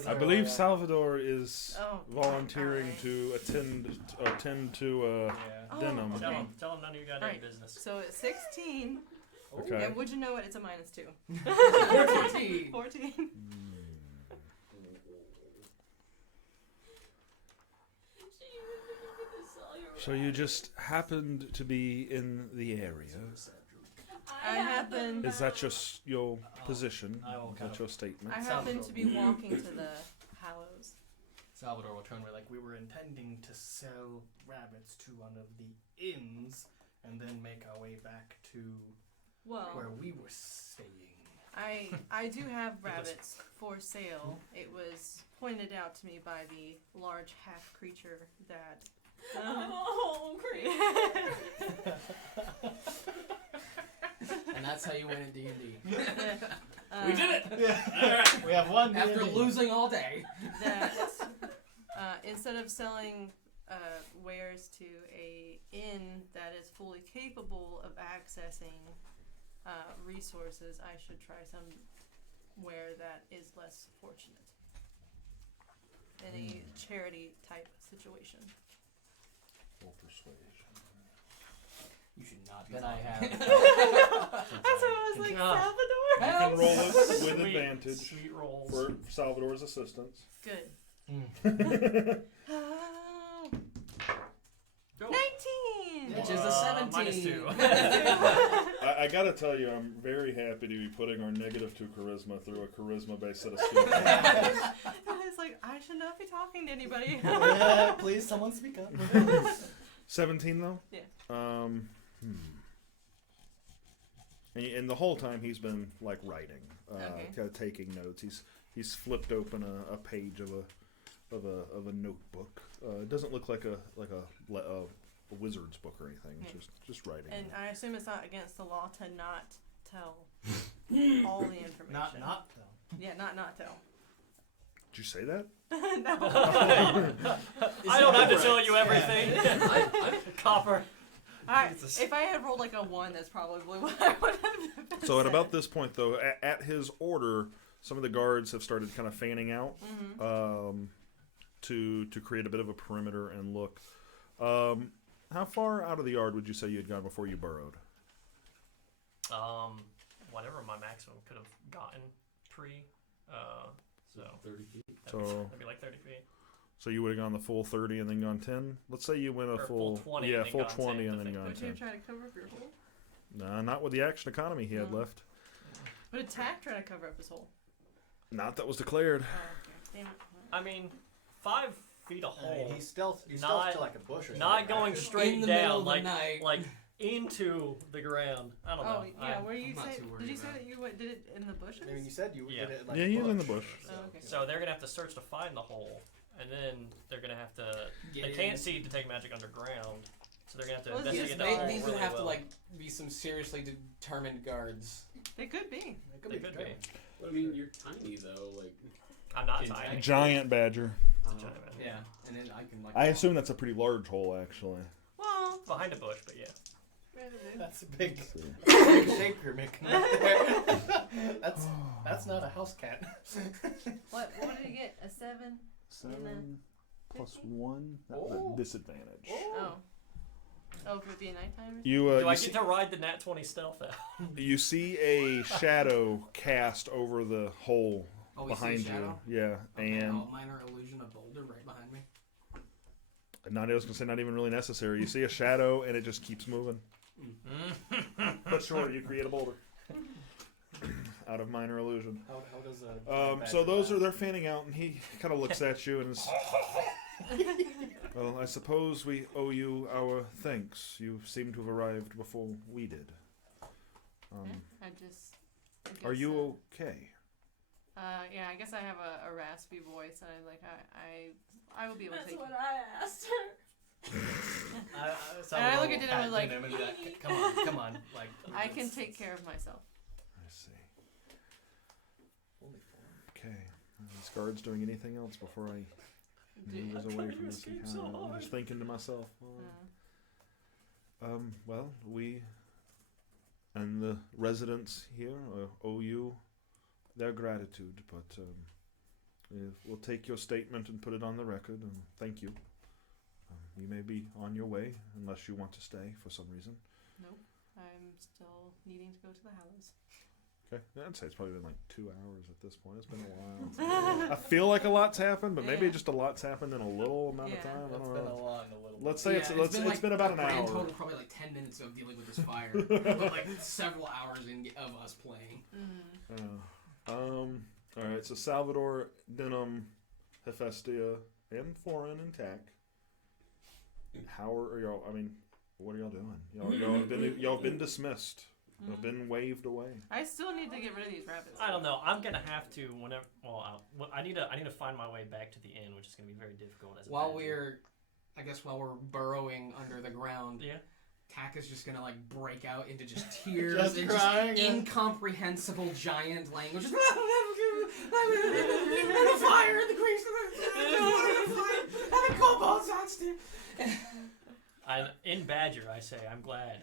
I believe Salvador is volunteering alright. to attend to Denim. okay. Tell him none of you got any Alright. business. So it's 16. Okay. And would you know it? It's a -2. 14. 14. So you just happened to be in the area. I happen. Is that just your position? I will Is kind that of- your statement? I happen to be walking to the Hallows. Salvador will turn away like we were intending to sell rabbits to one of the inns and then make our way back to Well, where we were staying. I do have rabbits for sale. It was pointed out to me by the large half creature that. Oh, great. And that's how you win at D&D. We did it! Yeah. We have one After D&D. losing all day. That instead of selling wares to a inn that is fully capable of accessing resources, I should try somewhere that is less fortunate in a charity type situation. Full persuasion. You should not be Then I talking. have. That's what I was like, Ah. Salvador. You can roll it with Sweet- advantage Sweet rolls. for Salvador's assistance. Good. Mm. Oh. Go. 19. Which is a 17. -2. I gotta tell you, I'm very happy to be putting our negative to charisma through a charisma-based set of skills. I was like, I should not be talking to anybody. Yeah, please, someone speak up. 17 though. Yeah. And the whole time he's been like writing, Okay. kind of taking notes. He's flipped open a page of a notebook. It doesn't look like a wizard's book or anything. It's just writing. And I assume it's not against the law to not tell all the information. Not though. Yeah, not tell. Did you say that? No. I don't have to tell you everything. Copper. If I had rolled like a 1, that's probably what I would have So at said. about this point, though, at his order, some of the guards have started kind of fanning out to create a bit of a perimeter and look. How far out of the yard would you say you had gone before you burrowed? Whatever my maximum could have gotten pre. So 30 feet. that'd be like 30 feet. So you would have gone the full 30 and then gone 10? Let's say you went a Or full 20 yeah, and then full gone 20 10, and I then think. gone Would you 10. try to cover up your hole? Nah, not with the action economy he had No. left. Would attack try to cover up his hole? Not that was declared. Oh, okay. Damn it. I mean, 5 feet a I hole. mean, he's stealth Not- to like a bush or something. Not going straight In the middle down, of the like night. like into the ground. I don't know. Oh, yeah, where you I'm not say, too worried did you say about that you did it in the bushes? I mean, you said you Yeah. did it like Yeah, a he was in the bush. bush. Oh, okay. So they're gonna have to search to find the hole, and then they're gonna have to. Get They in. can't see detect magic underground, so they're gonna have to Well, investigate yes, that hole These really would have well. to like be some seriously determined guards. They could be. It could They be could be. determined. I mean, you're tiny though. Like, I'm not Exactly. tiny. Giant badger. It's a giant man. Yeah, and then I can like. I assume that's a pretty large hole, actually. Well, Behind a bush, but yeah. That's a big, Let's see. big shape you're making right there. That's not a house cat. what did you get? A 7? 7 plus 1. That was Oh. a disadvantage. Oh. Oh, could it be a nighttime? You Do I you, see, get to ride the nat 20 stealth out? you see a shadow cast over the hole Oh, we see a behind you. shadow? Yeah, Okay, and minor illusion of boulder right behind me. I was gonna say not even really necessary. You see a shadow and it just keeps moving. But sure, you create a boulder out of minor illusion. How does a So those they're fanning out, and he kind of looks at you and is. Well, I suppose we owe you our thanks. You seem to have arrived before we did. I guess Are you okay? yeah, I guess I have a raspy voice, and I will be able to That's take. what I asked her. And I look at Dylan like, him and be like, come on, like. I can take care of myself. I see. Okay. Are these guards doing anything else before I Move us away from this encounter. I'm just thinking to myself. Well, we and the residents here owe you their gratitude, but we'll take your statement and put it on the record, and thank you. You may be on your way, unless you want to stay for some reason. Nope. I'm still needing to go to the house. Okay, I'd say it's probably been like 2 hours at this point. It's been a while. I feel like a lot's happened, but maybe just a lot's happened in a little amount of time. I don't know. Been a lot in a little. Let's say it's been about an grand hour. total, probably like 10 minutes of dealing with this fire, but like several hours of us playing. All right. So Salvador, Denham, Hephaestia, and Foreign and Tack. How are y'all? I mean, what are y'all doing? Y'all have been dismissed. Have been waved away. I still need to get rid of these rabbits. I don't know. I'm gonna have to whenever. Well, I need to find my way back to the inn, which is gonna be very difficult. While we're burrowing under the ground, yeah, Tack is just gonna like break out into just tears Just and crying, just incomprehensible giant language. The fire, the grease, the fire, and the kobolds downstairs. In Badger, I say, I'm glad.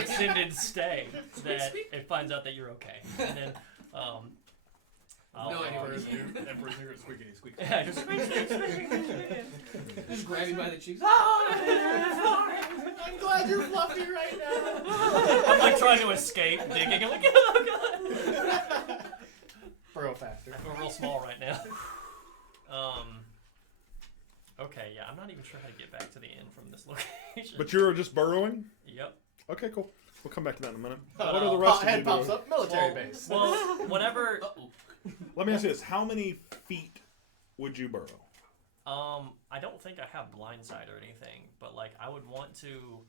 Extended stay that it finds out that you're okay. And then, Emperor's here squeaking. Yeah, just Just grab you by the cheeks. I'm glad you're fluffy right now. I'm like trying to escape, digging. I'm like, oh god. Burrow faster. I'm real small right now. Okay, yeah, I'm not even sure how to get back to the inn from this location. But you're just burrowing? Yep. Okay, cool. We'll come back to that in a minute. What are the rest of you head pops doing? up, military base. Well, whenever... Let me ask you this. How many feet would you burrow? I don't think I have blindside or anything, but, like, I would want to,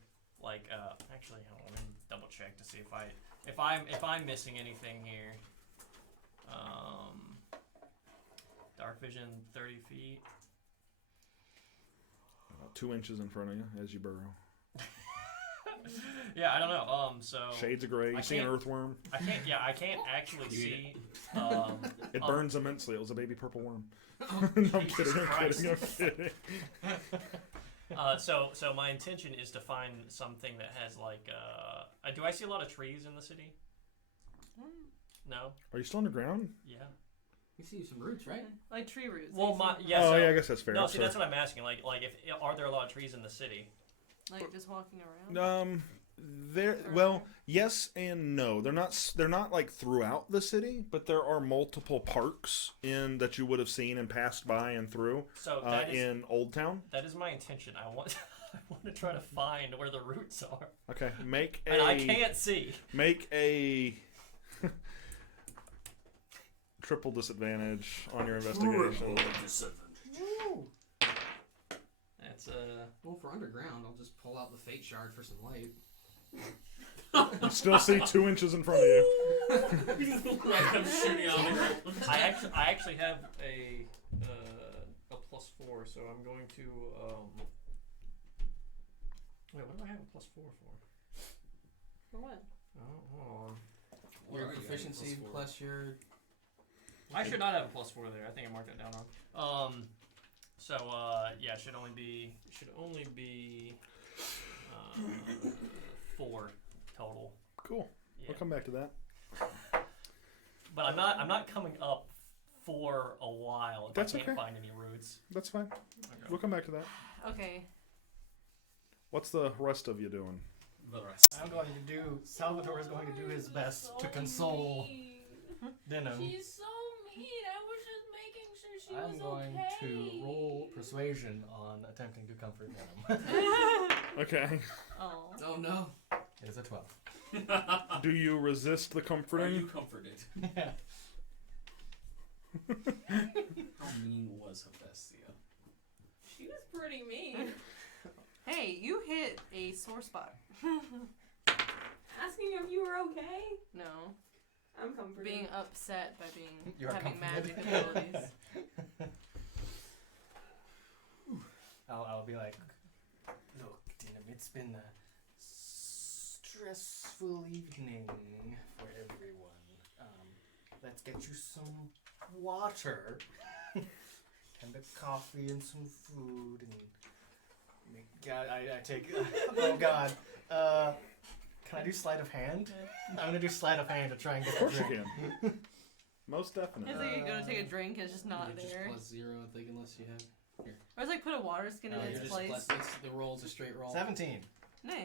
like, actually, hold on, let me double check to see if I'm missing anything here. Dark vision, 30 feet. About 2 inches in front of you as you burrow. Yeah, I don't know. So Shades of gray. You see an earthworm? I can't actually see. It burns immensely. It was a baby purple worm. No, I'm kidding. I'm kidding. So my intention is to find something that has like. Do I see a lot of trees in the city? No. Are you still underground? Yeah. You see some roots, right? Like tree roots. Well, yeah, I guess that's fair. No, see, that's what I'm asking. Like, are there a lot of trees in the city? Like just walking around. Well, yes and no. They're not like throughout the city, but there are multiple parks that you would have seen and passed by and through. So in Old Town. That is my intention. I want to try to find where the roots are. Okay, and I can't see. Make a triple disadvantage on your investigation. That's Well, for underground, I'll just pull out the fate shard for some light. You still see 2 inches in front of you. I'm shooting on the ground. I actually have a +4, so I'm going to wait. What do I have a +4 for? For what? Oh, hold on. Your proficiency plus your. I should not have a +4 there. I think I marked that down wrong. So yeah, should only be 4 total. Cool. Yeah. We'll come back to that. But I'm not coming up for a while if That's I can't okay. find any roots. That's fine. Okay. We'll come back to that. Okay. What's the rest of you doing? The rest. Salvador is going to do his best to console Denham. She's so mean. I was just making sure she I'm was going okay. to roll persuasion on attempting to comfort Denham. Okay. Oh no. It is a 12. Do you resist the Are comforting? you comforted? Yeah. How mean was Hephaestia? She was pretty mean. Hey, you hit a sore spot. Asking if you were okay? No. I'm comforted. Being upset by You are having comforted. magic abilities. I'll be like, look, Denham, it's been a stressful evening for everyone. Let's get you some water. and a coffee and some food and God, I take. Oh God. Can I do sleight of hand? I'm gonna do sleight of hand to try and get Of course the you drink. can. Most definitely. It's like you go to take a drink and it's just not You're there. just +0, I think, unless you have. Or it's like put a water skin in You're its just place. the roll's a straight roll. 17. Nice.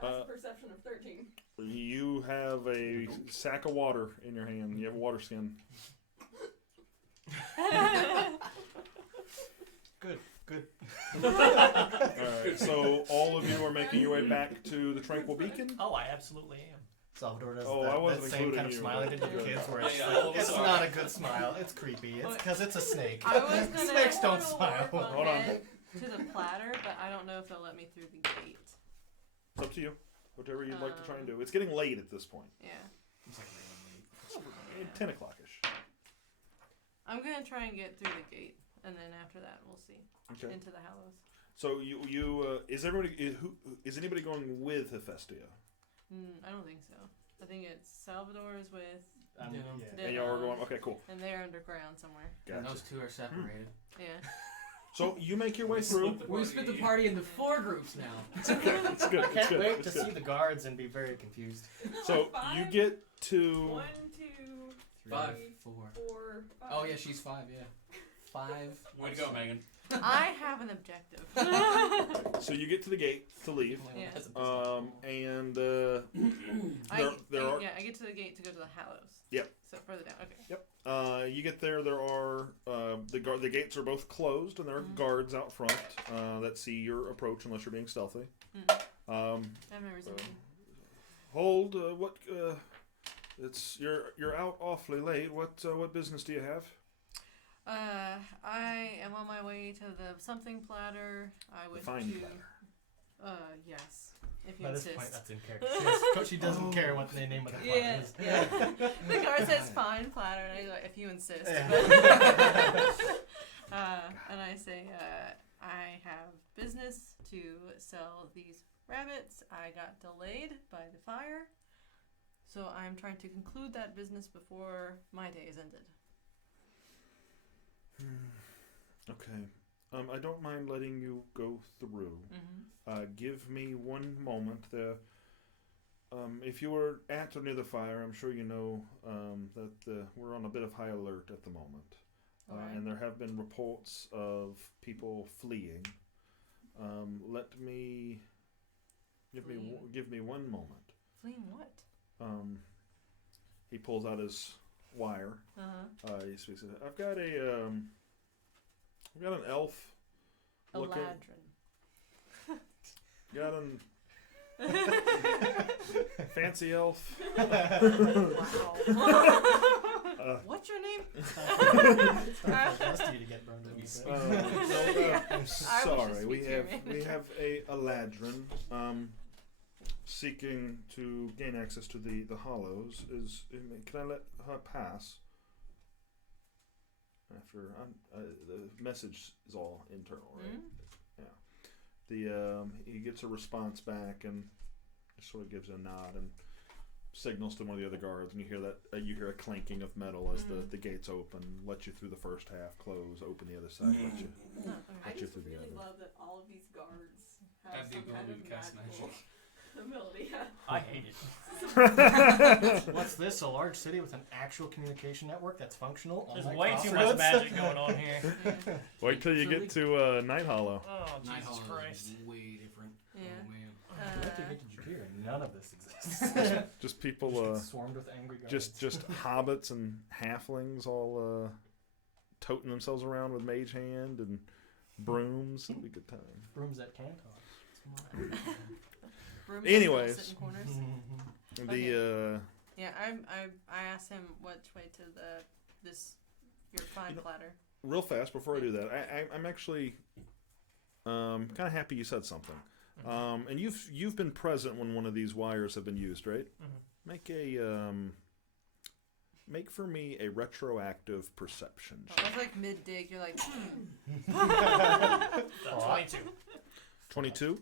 That's a perception of 13. You have a sack of water in your hand. You have a water skin. Good. Alright, so all of you are making your way back to the Tranquil Beacon? Oh, I absolutely am. Salvador does Oh, I that wasn't same kind of including you. smile I did to the Good. kids where Oh, it's, yeah, like, all of us it's are. not a good smile. It's creepy. It's because it's a snake. I was gonna Snakes don't I wanna smile. work Hold on. head to the platter, but I don't know if they'll let me through the gate. It's up to you. Whatever you'd like to try and do. It's getting late at this point. Yeah. It's like really 10 o'clock-ish. I'm gonna try and get through the gate, and then after that we'll see. Okay. Into the Hallows. So is anybody going with Hephaestia? I don't think so. I think it's Salvador's with, Yeah. Yeah. And y'all are going, okay, cool. and they're underground somewhere. Gotcha. Those two are separated. Yeah. So you make your way through. We split the party into 4 groups now. It's good. It's good. I It's can't good. wait It's to see good. the guards and be very confused. So Five? you get to 1, 2, 5, 3, 4. 4, 5. Oh yeah, she's 5. Yeah, 5. Way to go, Megan. I have an objective. so you get to the gate to leave. Yeah. And I there get to the gate to go to the Hallows. Yep. So further down. Okay. Yep. You get there. There are the gates are both closed, and there are guards out front that see your approach unless you're being stealthy. I've never seen them. Hold. What? It's you're out awfully late. What business do you have? I am on my way to the something platter. I would Fine to. platter. Yes, if you By this insist. point, that's in character. She doesn't care what the name of the platter Yeah, is. yeah. The guard says fine platter, and I go, if you insist. Yeah. And I say, I have business to sell these rabbits. I got delayed by the fire, so I'm trying to conclude that business before my day is ended. Okay. I don't mind letting you go through. Give me one moment. If you were at or near the fire, I'm sure you know that we're on a bit of high alert at the moment. Alright. And there have been reports of people fleeing. Give me one moment. Fleeing what? He pulls out his wire. He speaks. I've got an elf. looking- Eladrin. Got an fancy elf. Wow. What's your name? It's time for you to get burned a little bit. I'm just sorry. We speak to your have a Eladrin seeking to gain access to the Hollows. Can I let her pass? After the message is all internal, right? Yeah. He gets a response back and sort of gives a nod and signals to one of the other guards, and you hear that you hear a clanking of metal as the gates open, let you through the first half, close, open the other side, let you I you just through the really other. love that all of these guards have Have the some kind ability of to cast magical magic. ability. Yeah. I hate it. What's this? A large city with an actual communication network that's functional? There's unlike way too Crossroads? much magic going on here. Wait till you So get we- to Night Hollow. Oh, Night Jesus Hall Christ. is way different. Yeah. Oh man. Wait till you get to Jupiter. None of this exists. Just You people, get swarmed with angry guards. just hobbits and halflings all toting themselves around with mage hand and brooms. It'll be a good time. Brooms that can talk. Rooms Anyways. that sit in corners. The Yeah, I asked him which way to your fine platter. real fast before I do that, I'm actually kind of happy you said something. And you've been present when one of these wires have been used, right? Make for me a retroactive perception I check. was like mid dig. You're like, 22. 22.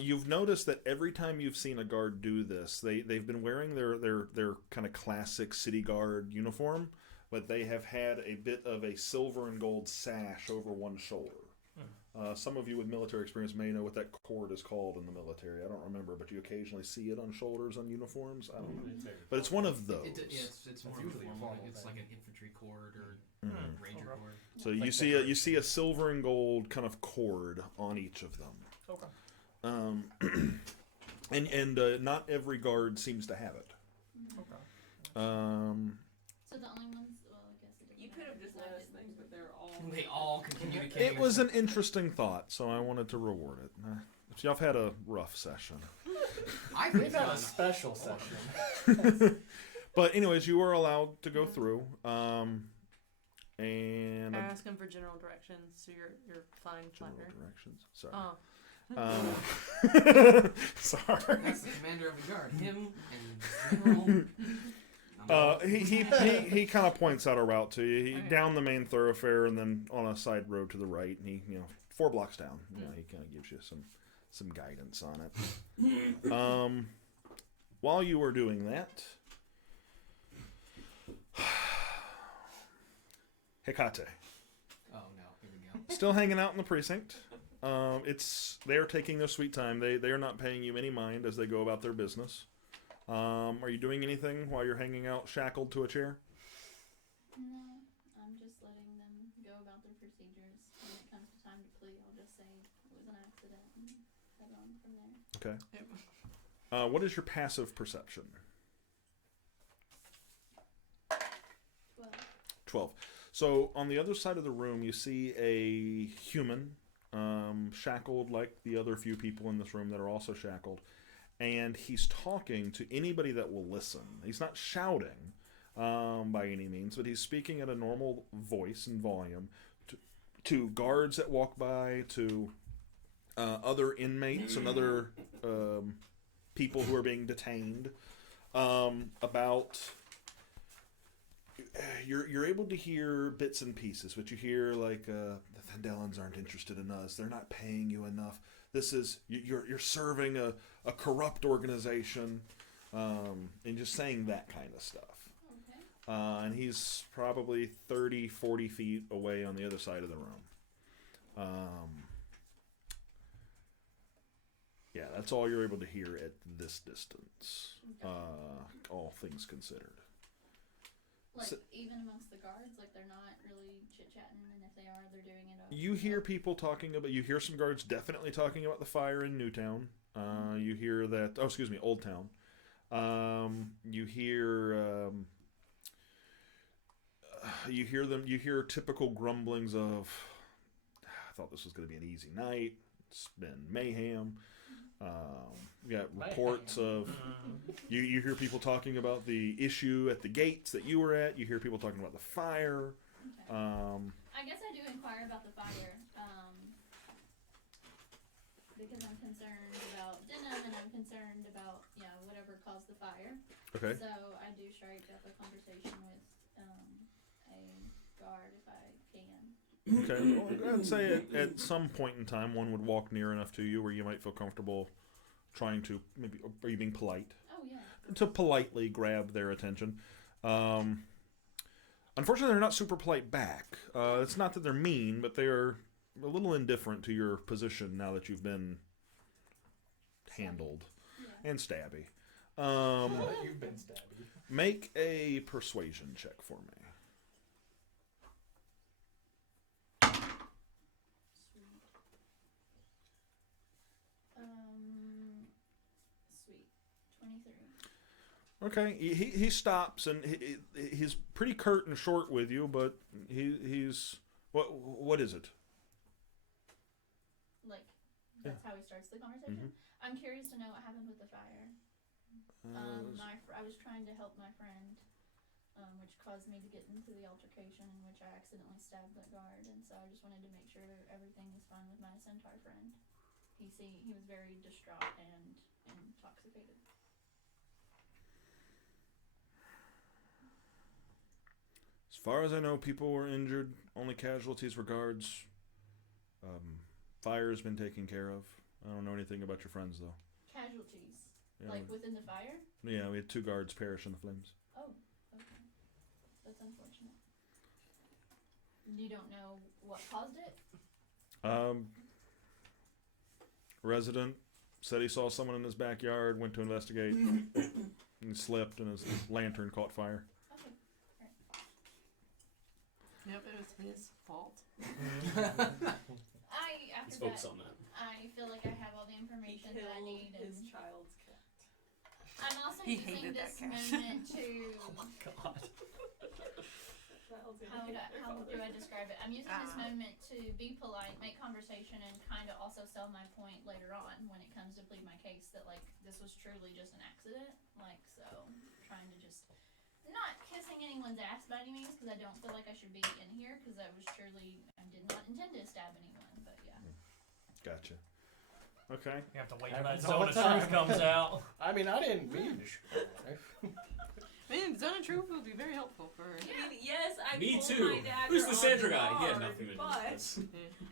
You've noticed that every time you've seen a guard do this, they've been wearing their kind of classic city guard uniform, but they have had a bit of a silver and gold sash over one shoulder. Some of you with military experience may know what that cord is called in the military. I don't remember, but you occasionally see it on shoulders on uniforms. I don't know. But it's one of those. It's more usually formal. formal It's then. like an infantry cord or ranger Okay. cord. So you see a silver and gold kind of cord on each of them. Okay. And not every guard seems to have it. Okay. So the only ones, well, I guess it doesn't You could have just let us think that they're all. They all can communicate. It was an interesting thought, so I wanted to reward it. Y'all have had a rough session. I We've think had a it's special session. But anyways, you were allowed to go through. And I ask him for general directions, so you're fine, general Flander. directions. Sorry. Oh. Sorry. That's the commander of the guard. Him and general. He kind of points out a route to you. Okay. Down the main thoroughfare and then on a side road to the right. And he, 4 blocks down. He kind of gives you some guidance on it. While you were doing that, Hecate, Oh no, here we go. still hanging out in the precinct. They're taking their sweet time. They are not paying you any mind as they go about their business. Are you doing anything while you're hanging out shackled to a chair? No, I'm just letting them go about their procedures. When it comes to time to plea, I'll just say it was an accident and head on from there. Okay. What is your passive perception? 12. 12. So on the other side of the room, you see a human, shackled like the other few people in this room that are also shackled, and he's talking to anybody that will listen. He's not shouting by any means, but he's speaking at a normal voice and volume to guards that walk by, to other inmates and other people who are being detained, about... You're able to hear bits and pieces, but you hear like the Thandellans aren't interested in us. They're not paying you enough. This is you're serving a corrupt organization, and just saying that kind of stuff. Okay. And he's probably 30, 40 feet away on the other side of the room. Yeah, that's all you're able to hear at this distance, all things considered. Like, So- even amongst the guards, like, they're not really chit-chatting, and if they are, they're doing it over. You hear people talking about. You hear some guards definitely talking about the fire in Newtown. You hear that. Oh, excuse me, Old Town. You hear. You hear them. You hear typical grumblings of. I thought this was going to be an easy night. It's been mayhem. You got reports of. You hear people talking about the issue at the gates that you were at. You hear people talking about the fire. Okay. I guess I do inquire about the fire, because I'm concerned about Denim and I'm concerned about, whatever caused the fire. Okay. So I do strike up a conversation with a guard if I can. Okay. Well, I'd say at some point in time, one would walk near enough to you where you might feel comfortable trying to maybe. Are you being polite? Oh yeah. To politely grab their attention. Unfortunately, they're not super polite back. It's not that they're mean, but they're a little indifferent to your position now that you've been handled. Yeah. And stabby. You've been stabby. Make a persuasion check for me. Sweet. Sweet. 23. Okay, he stops and he's pretty curt and short with you, but he's what is it? Like, that's how he starts the conversation. I'm curious to know what happened with the fire. I was trying to help my friend, which caused me to get into the altercation in which I accidentally stabbed that guard, and so I just wanted to make sure everything was fine with my Centaur friend. He was very distraught and intoxicated. As far as I know, people were injured. Only casualties were guards. Fire's been taken care of. I don't know anything about your friends, though. Casualties? Yeah, Like within the fire? yeah, we had 2 guards perish in the flames. Oh, okay. That's unfortunate. You don't know what caused it? Resident said he saw someone in his backyard, went to investigate, and slipped, and his lantern caught fire. Okay. Yep, it was his fault. After Let's focus that, on that. I feel like I have all the information that I need. his And child's cat. I'm also He using hated that this cat. moment to God. how do I describe it? I'm using this Ah. moment to be polite, make conversation, and kind of also sell my point later on when it comes to plead my case that like this was truly just an accident. Like so, trying to just not kissing anyone's ass by any means because I don't feel like I should be in here because I was truly I did not intend to stab anyone. But yeah. Gotcha. Okay. You have to wait till that Happens all zone of the time. truth comes out. I mean, I didn't mean to shoot my wife. Man, Zone of Truth would be very helpful for. I mean, yes, I Me pulled too. my dagger Who's the on Sandra guy? He had guard, nothing to do but with this.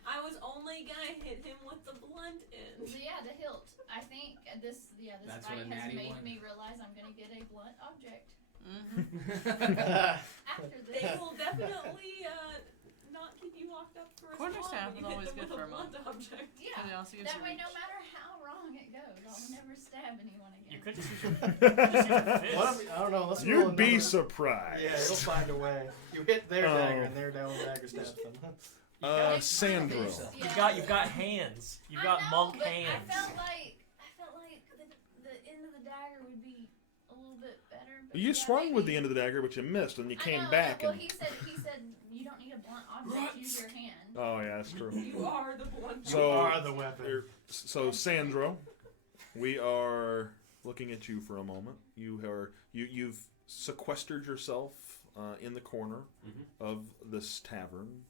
I was only gonna hit him with the blunt end. So yeah, the hilt. I think this That's fight what a has natty made one. me realize I'm gonna get a blunt object Mm-hmm. after this. They will definitely not keep you locked up for as Quarterstaff long when is you hit always them good with for a a month. blunt object. Yeah. And it also gives That you way, reach. no matter how wrong it goes, I'll never stab anyone again. You could just use your, just use your fist. Well, I don't know. Let's roll You'd be another- surprised. Yeah, it'll find a way. You hit their Oh. dagger, and their dagger stabs them. Sandro. You've got hands. You've got I know, monk but hands. I felt like the end of the dagger would be a little bit better. But You yeah, swung with the maybe. end of the dagger, but you missed, and you I came know, back. Well, And he said you don't need a blunt object. Use your hand. oh yeah, that's true. You are the blunt So- You are the weapon. So Sandro, we are looking at you for a moment. You've sequestered yourself in the corner of this tavern.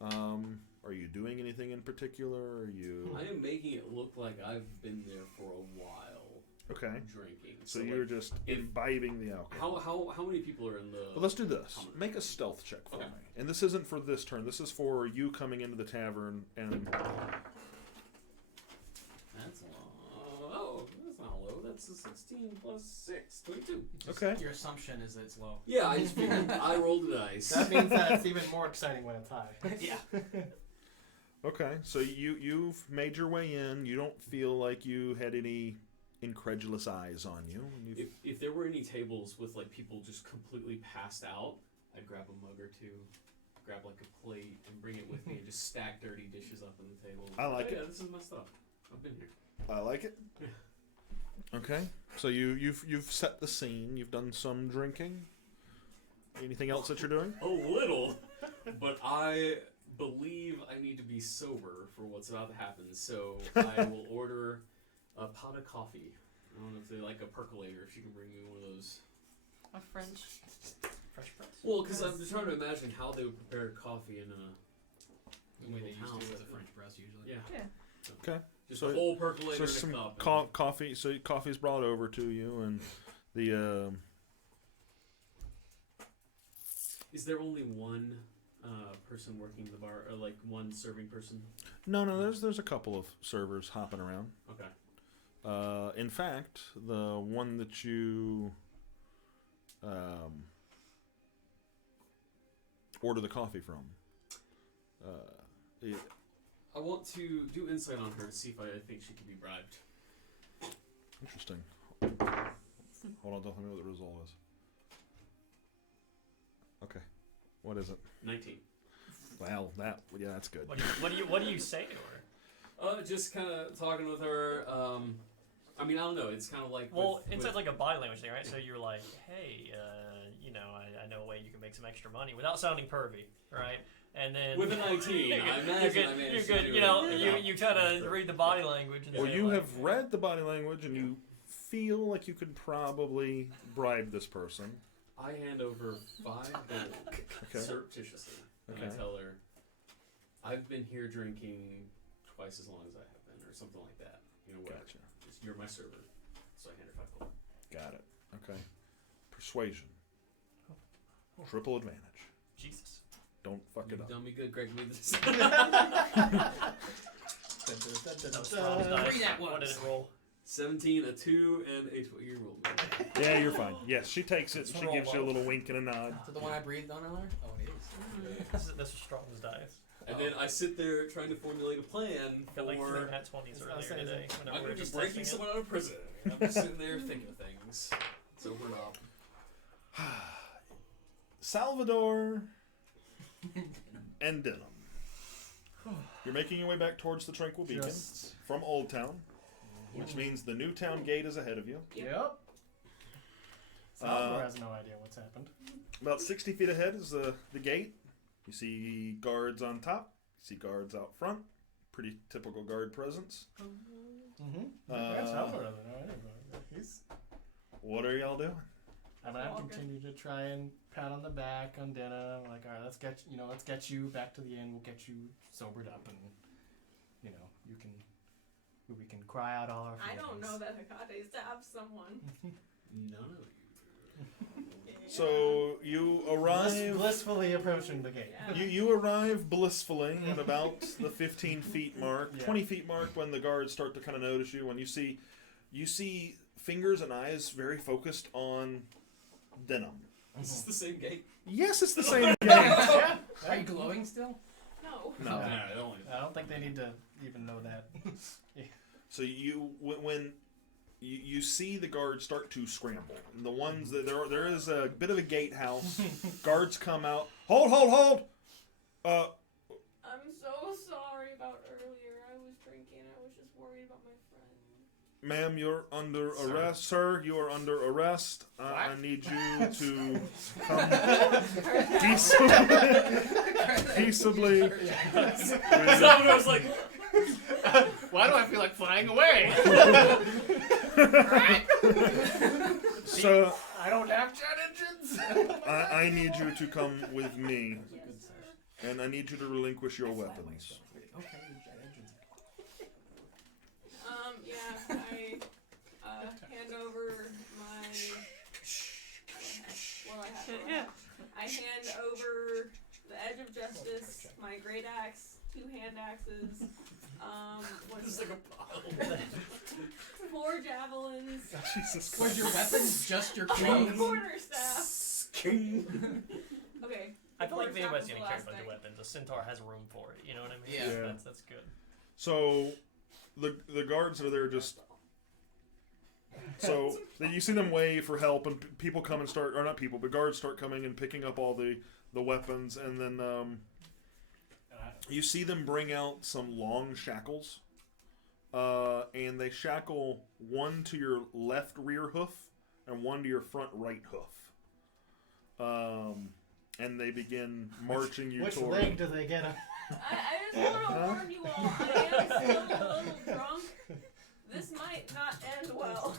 Are you doing anything in particular? Are you I am making it look like I've been there for a while okay? drinking. So like, you're just imbibing the alcohol. how many people are in the? Well, let's do this. common Make a room? stealth check for Okay. me. And this isn't for this turn. This is for you coming into the tavern and That's that's not low. That's a 16 plus 6, 22. Okay. Your assumption is that it's low. Yeah, I just figured I rolled a dice. That means that it's even more exciting when it's high. Yeah. okay. So you've made your way in. You don't feel like you had any incredulous eyes on you. And you've- If there were any tables with like people just completely passed out, I'd grab a mug or two, grab like a plate, and bring it with me, and just stack dirty dishes up on the table. I like it. Yeah, this is my stuff. I've been here. I like it. Okay, so you've set the scene. You've done some drinking. Anything else that you're doing? A little, but I believe I need to be sober for what's about to happen. So I will order a pot of coffee. I don't know if they like a percolator. If you can bring me one of those. A French. Fresh press. Well, because I'm just trying to imagine how they would prepare coffee in a The way they little used to town. with a French press usually. Yeah. Yeah. Okay. Just So- a whole percolator So in a some cup. coffee. So coffee's brought over to you, and the Is there only one person working the bar, or like one serving person? no. There's a couple of servers hopping around. Okay. In fact, the one that you order the coffee from. I want to do insight on her to see if I think she can be bribed. Interesting. Hold on, don't tell me what the result is. Okay, what is it? 19. Well, that's good. What do you say to her? Just kind of talking with her. I mean, I don't know. It's kind of like. Well, with, it's like a body language thing, right? So you're like, hey, I know a way you can make some extra money without sounding pervy, right? And then with a 19, I imagine I managed you're to good. do You know, it. you kind of read the body language. And Well, say, you like, have read the body language, and you feel like you could probably bribe this person. I hand over 5 gold Okay. surreptitiously, and Okay. I tell her, "I've been here drinking twice as long as I have been, or something like that. You know, whatever. Gotcha. Just, you're my server." So I hand her 5 gold. Got it. Okay. Persuasion. Triple advantage. Jesus. Don't fuck it You've up. done me good, Greg. Give me this. That was Rob's dice. Three nat What did ones. it roll? 17, a 2, and a 12. You rolled it. Yeah, you're fine. Yes, she takes it. Let's She roll gives you a low. little wink and a nod. Is it the one I breathed on earlier? Oh, it is. This is Strong's dice. And then I sit there trying to formulate a plan I felt like for. three nat 20s I was earlier saying, today. I'm Whenever we going were to be just breaking testing it. someone out of prison. I'm just sitting there thinking of things. It's over and up. Salvador and Denim. You're making your way back towards the Tranquil Beacon Just- from Old Town, which means the new town gate is ahead of you. Yep. Salvador has no idea what's happened. About 60 feet ahead is the gate. You see guards on top. You see guards out front. Pretty typical guard presence. Mm-hmm. Salvador doesn't know anything. He's... What are y'all doing? And I continue to try and pat on the back on Dana. I'm like, all right, let's get you back to the inn. We'll get you sobered up, and we can cry out all our I feelings. don't know that Hekate stabbed someone. None of you. So you arrive. Blissfully approaching the gate. Yeah. You arrive blissfully at about the 15 feet mark, Yeah. 20 feet mark when the guards start to kind of notice you. When you see fingers and eyes very focused on Denim. Is this the same gate? Yes, it's the same gate. Yeah. Are you glowing still? No. No. I don't think they need to even know that. So when you see the guards start to scramble, and the ones that there is a bit of a gatehouse. Guards come out. Hold. I'm so sorry about earlier. I was drinking. I was just worried about my friend. Ma'am, you're under arrest. Sir, you are under arrest. I need you to come peaceably. Salvador's like, Why do I feel like flying away? So I don't have jet engines. I need you to come with me, and I need you to relinquish your weapons. Okay, jet engines. Yeah, I hand over my. Well, I have. Yeah. I hand over the Edge of Justice, my great axe, 2 hand axes. It's like a pile. 4 javelins. Jesus Was your weapons just your 1 cane? quarterstaff. Okay. I feel like if quarterstaff anybody's was the gonna carry a last bunch of thing. weapons, a Centaur has room for it. You know what I mean? Yeah. That's good. So the guards are there just. So then you see them wave for help, and people come and start, or not people, but guards start coming and picking up all the weapons, and then you see them bring out some long shackles, and they shackle one to your left rear hoof and one to your front right hoof, and they begin marching you Which toward. leg do they get? I just want to warn you all, I am still a little drunk. This might not end well.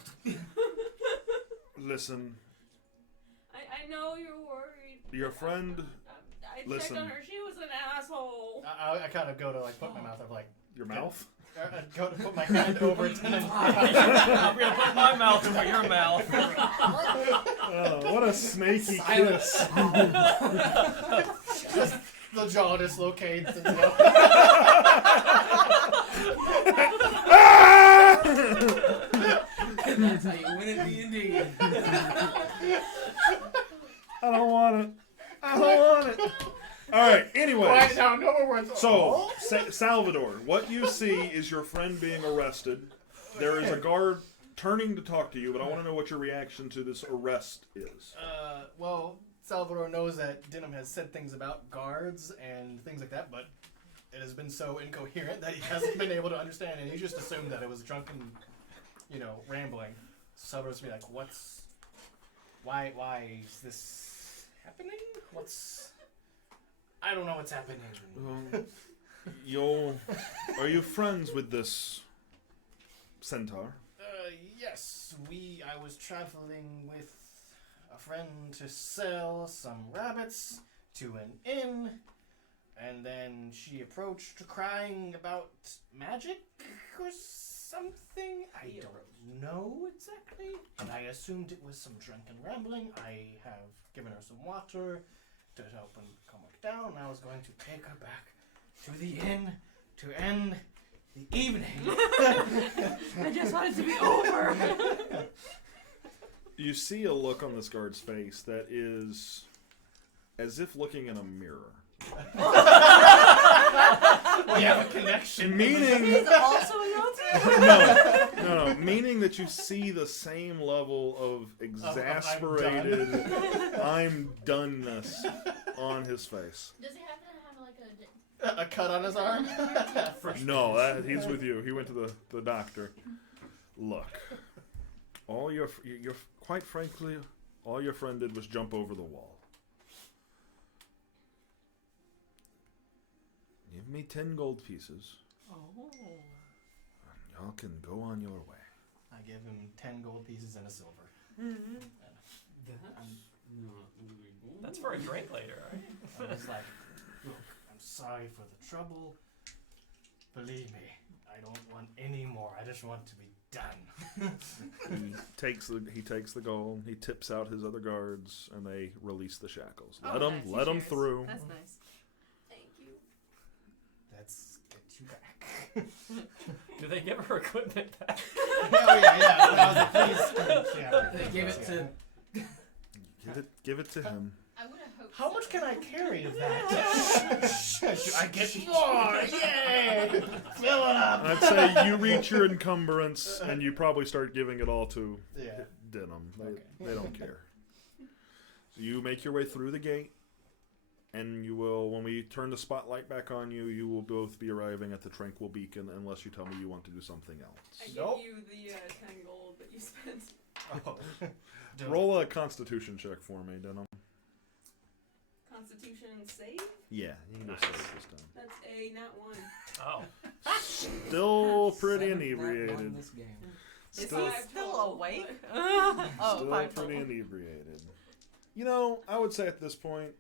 Listen, I know you're worried. your friend, I checked listen. on her. She was an asshole. I kind of go to like put my mouth up like. your mouth. I go to put my hand over to them. I'm gonna put my mouth over your mouth. Oh, what a snaky kiss! Just the jaw dislocates. And, And that's how you win at D&D. I don't want it. I don't want it. All right. Anyways, Quiet down, no more words. so Salvador, what you see is your friend being arrested. There is a guard turning to talk to you, but I want to know what your reaction to this arrest is. Well, Salvador knows that Denim has said things about guards and things like that, but it has been so incoherent that he hasn't been able to understand, and he just assumed that it was drunken, rambling. So Salvador's be like, why is this happening? I don't know what's happening. Are you friends with this Centaur? Yes, I was traveling with a friend to sell some rabbits to an inn, and then she approached crying about magic or something. I don't know exactly, and I assumed it was some drunken rambling. I have given her some water to help him calm her down. I was going to take her back to the inn to end the evening. I just want it to be over. You see a look on this guard's face that is as if looking in a mirror. We have a connection. Meaning, He's also a Yuan-ti? no. Meaning that you see the same level of exasperated I'm doneness on his face. Does he happen to have like A cut on his arm? No, he's with you. He went to the doctor. Look, all your quite frankly, all your friend did was jump over the wall. Give me 10 gold pieces. Oh. And y'all can go on your way. I give him 10 gold pieces and a silver. Mm-hmm. That's not illegal. That's for a drink later, right? I was like, look, I'm sorry for the trouble. Believe me, I don't want any more. I just want to be done. He takes the gold. He tips out his other guards, and they release the shackles. Oh, Let them nice. let them Cheers. through. That's nice. Thank you. Let's get you back. Do they give her equipment back? Oh yeah. When I was like, please. Yeah. They gave it to. Give it to him. I would have hoped. How so. much can I carry of that? I get more! Yay! Fill it up! I'd say you reach your encumbrance, and you probably start giving it all to Yeah. Denim. Okay. They don't care. So you make your way through the gate, and you will, when we turn the spotlight back on you, you will both be arriving at the Tranquil Beacon unless you tell me you want to do something else. I Nope. give you the 10 gold that you spent. Oh. Roll a Constitution check for me, Denim. Constitution save? Yeah, you can go Nice. save this time. That's a nat 1. Oh. Still pretty Seventh inebriated. in this game. Is Still, he Five still total, awake? but- Oh, still five pretty total. inebriated. You know, I would say at this point,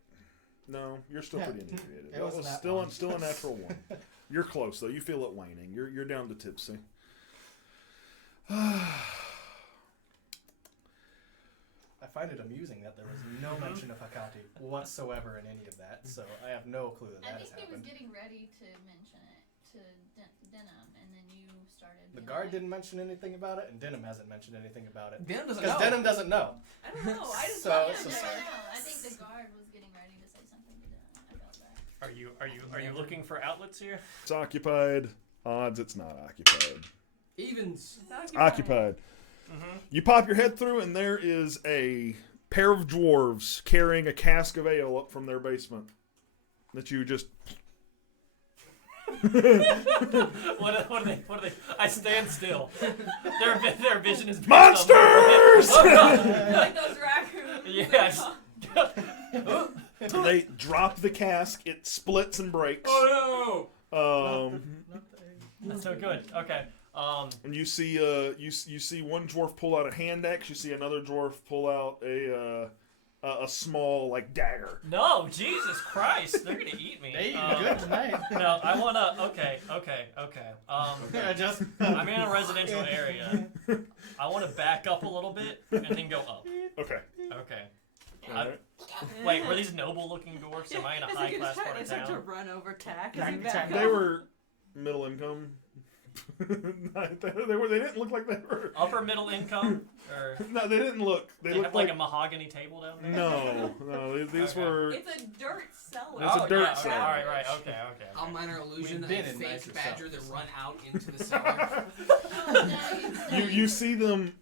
no, you're still Yeah. pretty inebriated. It That was was that still one. still a natural one. You're close though. You feel it waning. You're down to tipsy. I find it amusing that there was no mention of Hakati whatsoever in any of that, so I have no clue that I that has think he was happened. getting ready to mention it to Denim, and then you started. The being guard like, didn't mention anything about it, and Denim hasn't mentioned anything about it. Denim doesn't Because know. Denim doesn't know. I don't know. I just So- thought so No, sorry. I think the guard was getting ready to say something to Denim. I felt that. Are you looking for outlets here? It's occupied. Odds it's not occupied. Evens. It's Occupied. Mm-hmm. You pop your head through, and there is a pair of dwarves carrying a cask of ale up from their basement. That you just. What are they? I stand still. Their vision is based Monsters! On like those raccoons. Yes. They drop the cask. It splits and breaks. Oh Um, no! That's so good. Okay. and you see you see one dwarf pull out a hand axe. You see another dwarf pull out a small like dagger. No, Jesus Christ! They're gonna eat me. Hey, good tonight. No, I wanna. Okay. Just. I'm in a residential area. I want to back up a little bit and then go up. Okay. Okay. Alright. Wait, were these noble-looking dwarfs? Am I in a As he high-class gets part they of start to town? run over Tack. Tack, as he back tack. They up. were middle income. They didn't look like they were. Upper middle income, or No, they didn't look. They they looked have like a mahogany table down there? No. These Okay. were. It's a dirt cellar. It's a dirt yeah, cellar. Okay, right. Okay. How minor illusion, We've a been in fake nicer badger cellars. that run out into the cellar. Oh, no, You see them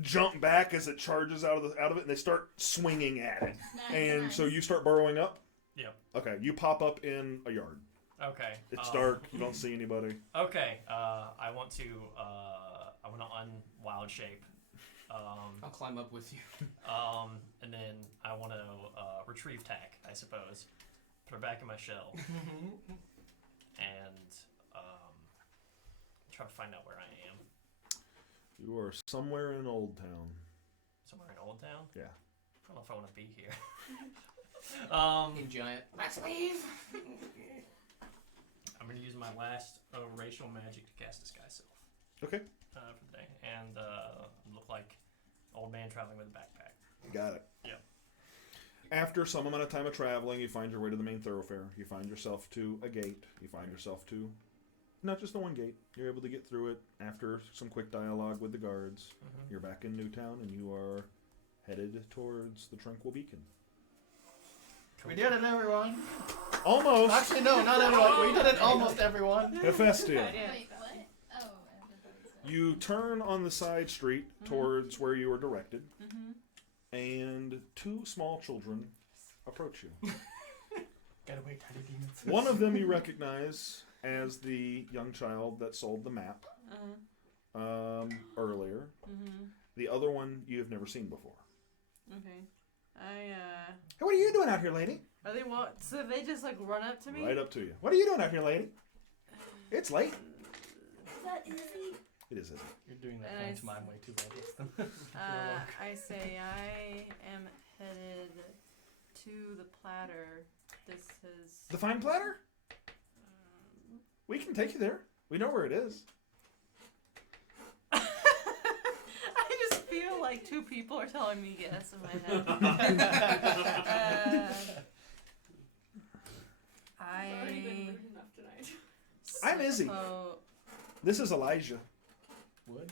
jump back as it charges out of it, and they start swinging at it. And so you start burrowing up. Yep. Okay, you pop up in a yard. Okay. It's dark. You don't see anybody. Okay. I want to unwild shape. I'll climb up with you. And then I want to retrieve Tack, I suppose. Put her back in my shell. And try to find out where I am. You are somewhere in Old Town. Somewhere in Old Town? Yeah. I don't know if I want to be here. In giant. Let's leave. I'm going to use my last racial magic to cast Disguise Self. Okay. For the day. And look like old man traveling with a backpack. Got it. Yep. After some amount of time of traveling, you find your way to the main thoroughfare. You find yourself to a gate. You find yourself to Not just the one gate. You're able to get through it after some quick dialogue with the guards. Mhm. You're back in Newtown, and you are headed towards the Tranquil Beacon. We did it, everyone. Almost. Actually, no, not everyone. We did it, almost everyone. Hephaestia. Yeah. Wait, what? Oh, I thought it was, You turn on the side street towards where you were directed, and two small children approach you. Get away, tiny demons. One of them you recognize as the young child that sold the map earlier. The other one you have never seen before. Okay. Hey, what are you doing out here, lady? Are they what? So they just like run up to me? Right up to you. What are you doing out here, lady? It's late. Is that Izzy? It is, isn't it? You're doing that And I pantomime way too well. I say I am headed to the platter. This is. The fine platter? We can take you there. We know where it is. I just feel like two people are telling me yes in my head. I've already been rude enough tonight. I'm Izzy. This is Elijah. Wood?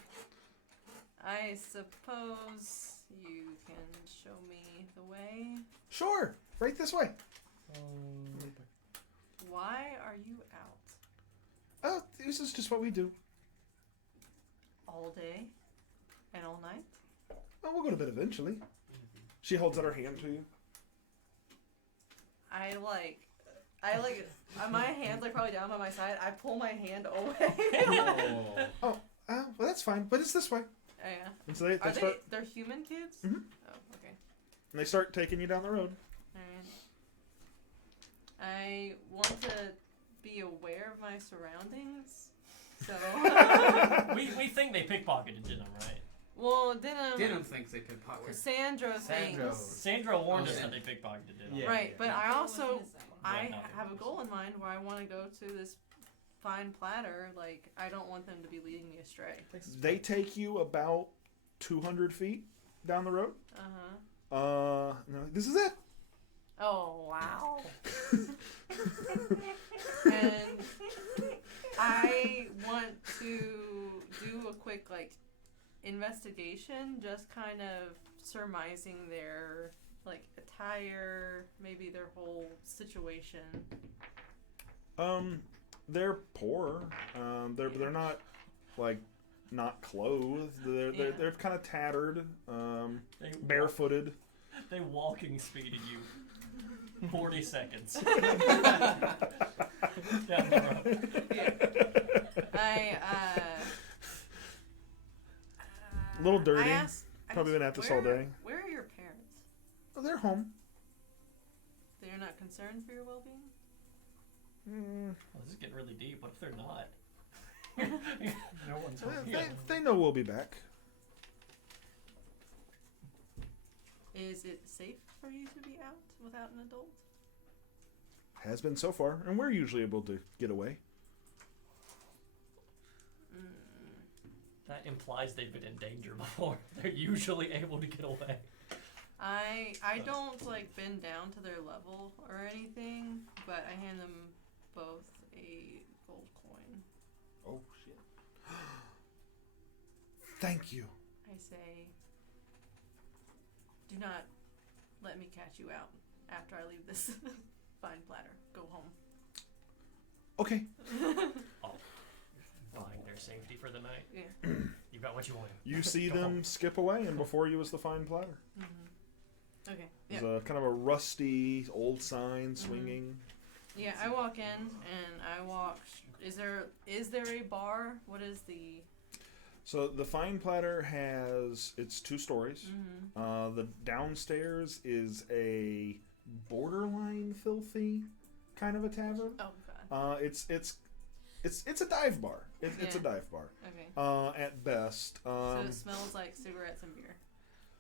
I suppose you can show me the way. Sure. Right this way. Why are you out Oh, this is just what we do. all day and all night? Oh, we'll go to bed eventually. She holds out her hand to you. I like, my hand's like probably down by my side. I pull my hand away. Well, that's fine, but it's this way. Oh, yeah. And so they Are start, they're human kids? Mhm. Oh, okay. and they start taking you down the road. Alright. I want to be aware of my surroundings. So. We think they pickpocketed Denim, right? Well, Denim. Denim thinks they could pocket. Sandro thinks. Sandra warned us Okay. that they pickpocketed Denim. Yeah. Right, but I also I Right, nothing have a was. goal in mind where I want to go to this fine platter. Like I don't want them to be leading me astray. They take you about 200 feet down the road. Uh-huh. No, this is it. Oh wow. And I want to do a quick like investigation, just kind of surmising their like attire, maybe their whole situation. They're poor. They're not like not clothed. They're kind of tattered. Barefooted. They walking speeded you 40 seconds. Down the road. I A little dirty. I Probably asked, been at this all day. Where are your parents? Oh, they're home. They're not concerned for your well-being? Oh, this is getting really deep. What if they're not? No one's home. They know we'll be back. Is it safe for you to be out without an adult? Has been so far, and we're usually able to get away. That implies they've been in danger before. They're usually able to get away. I don't like bend down to their level or anything, but I hand them both a gold coin. Oh shit! Thank you. I say, do not let me catch you out after I leave this fine platter. Go home. Okay. Buying their safety for the night. Yeah. You got what you wanted. You see Go them home. skip away, and before you is the fine platter. Okay. There's Yeah. a kind of a rusty old sign swinging. Yeah. I walk in and I walk. Is there a bar? What is the? So the fine platter has it's 2 stories. The downstairs is a borderline filthy kind of a tavern. Oh God. It's a dive bar. It's a Yeah. dive bar. Okay. At best. So it smells like cigarettes and beer.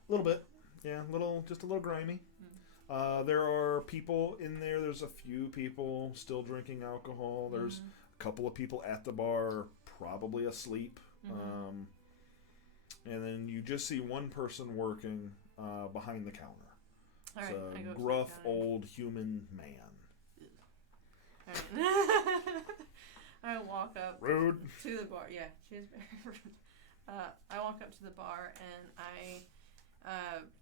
A little bit. Yeah, just a little grimy. There are people in there. There's a few people still drinking alcohol. There's a couple of people at the bar, probably asleep. And then you just see one person working behind the counter. All right. It's I a go to the gruff counter. old human man. Alright. I walk up Rude. to the bar. Yeah, she is very rude. I walk up to the bar and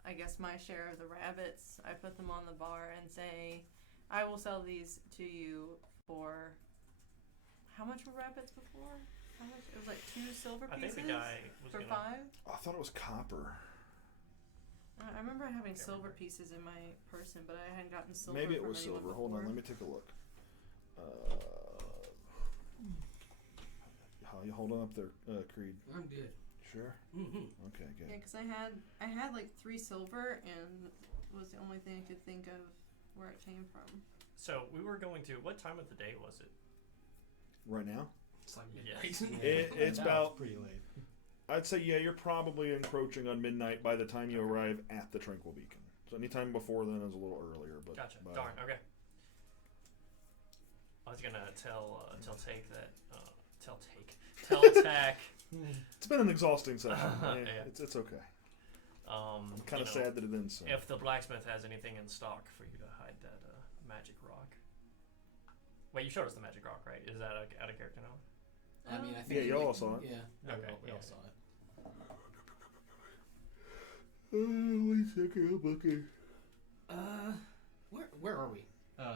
I guess my share of the rabbits, I put them on the bar and say, I will sell these to you for, how much were rabbits before? How much? It was like 2 silver I pieces think the guy was for gonna. 5. I thought it was copper. I remember having silver pieces in my person, but I hadn't gotten silver. Maybe it from was anyone silver. Hold on, before. let me take a look. How you holding up there, Creed? I'm good. Sure. Mm-hmm. Okay, good. Yeah, because I had like 3 silver and was the only thing I could think of where it came from. So we were going to. What time of the day was it? Right now, It's like Yes. midnight. it's Now about. pretty late. I'd say you're probably encroaching on midnight by the time you arrive at the Tranquil Beacon. So anytime before then is a little earlier. But Gotcha. by- Darn. Okay. I was gonna tell Take that. Tell Tack. It's been an exhausting session. Yeah. It's okay. I'm Kind of sad that it ends soon. If the blacksmith has anything in stock for you to hide that magic rock. Wait, you showed us the magic rock, right? Is that out of character now? I mean, I think Yeah, you all saw it. Yeah. Okay, We all yeah. saw it. Wait a second, I'm looking. Where are we?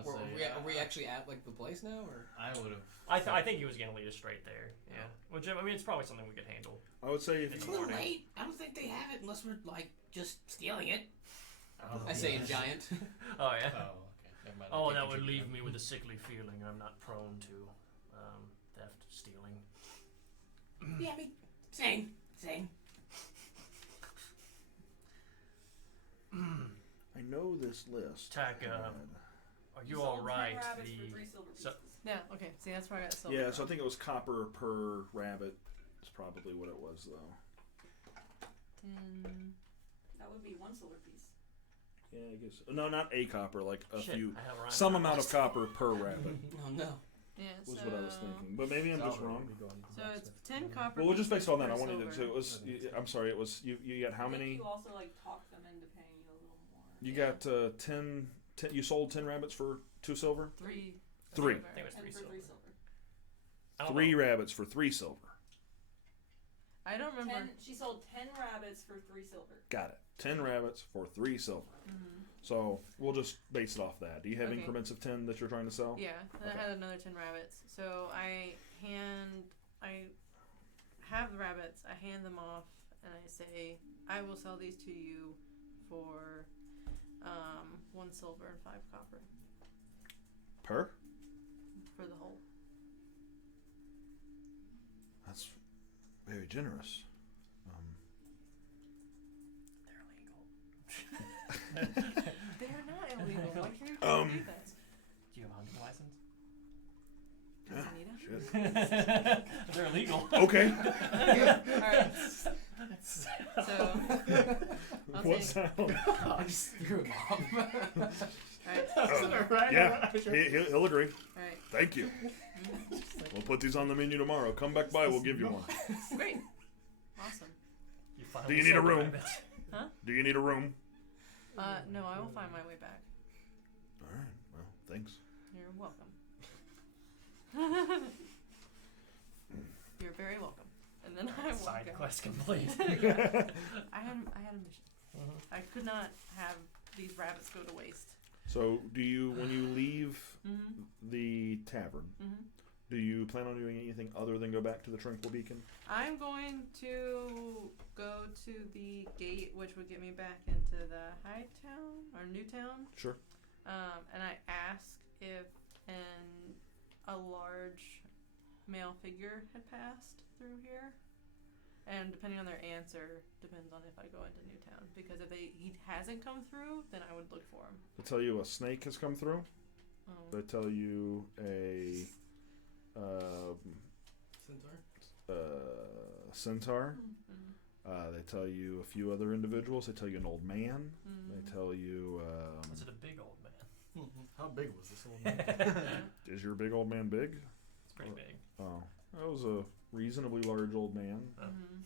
So Are we actually at like the place now, or? I would have. I think he was gonna lead us straight there. Yeah. Which I mean, it's probably something we could handle. I would say if It's It's a a little morning. late. I don't think they have it unless we're like just stealing it. Oh, I say in giant. Oh yeah. Oh, okay. Never mind. Oh, I that think would you leave can- me with a sickly feeling. I'm not prone to theft, stealing. Yeah, I mean, same. I know this list. Tack, are you all right? Rabbits for 3 silver pieces. Yeah, okay. See, that's where I got the silver Yeah, from. so I think it was copper per rabbit. Is probably what it was, though. 10. That would be 1 silver piece. Yeah, I guess. No, not a copper. Like a Shit, few. I have Ryan Some down. amount of copper per rabbit Oh no. Yeah, was so what I was thinking. But maybe I'm just Salvador wrong. would be going to the So it's blacksmith. 10 copper. Well, we'll just pieces base it on that. I per wanted to. So silver. it was. I'm sorry. It was. You got how I think many? you also like talk them into paying you a little more. You got 10. You sold 10 rabbits for 2 silver. 3. 3. I think it was And 3 for silver. 3 silver. I don't 3 know. rabbits for 3 silver. I don't remember. She sold 10 rabbits for 3 silver. Got it. 10 rabbits for 3 silver. Mm-hmm. So we'll just base it off that. Do you have Okay. increments of 10 that you're trying to sell? Yeah, and Okay. I had another 10 rabbits. So I have the rabbits, I hand them off, and I say, I will sell these to you for 1 silver and 5 copper Per? for the whole. That's very generous. They're illegal. They're not illegal. Why can't you do that? Do you have a hunting license? Does he need it? Shit. They're illegal. Okay. Alright. So, I'll What take. sound? I just threw him off. Alright. Yeah, he'll agree. Alright. Thank you. We'll put these on the menu tomorrow. Come back by, we'll give you one. Great. Awesome. You Do you need a sold the room? rabbits. Do you need a room? No, I will find my way back. All right. Well, thanks. You're welcome. You're very welcome. And then I walk Side out. quest complete. I had a mission. I could not have these rabbits go to waste. So, do you, when you leave Mm-hmm. the tavern, Mm-hmm. do you plan on doing anything other than go back to the Tranquil Beacon? I'm going to go to the gate, which would get me back into the High Town or New Town. Sure. And I ask if a large male figure had passed through here. And depending on their answer, depends on if I go into Newtown. Because if he hasn't come through, then I would look for him. They tell you a snake has come through. Oh. They tell you a centaur. Mm-hmm. They tell you a few other individuals. They tell you an old man. Mm-hmm. They tell you. Was it a big old man? How big was this old man? Is your big old man big? It's pretty big. Oh, that was a reasonably large old man. Mm-hmm.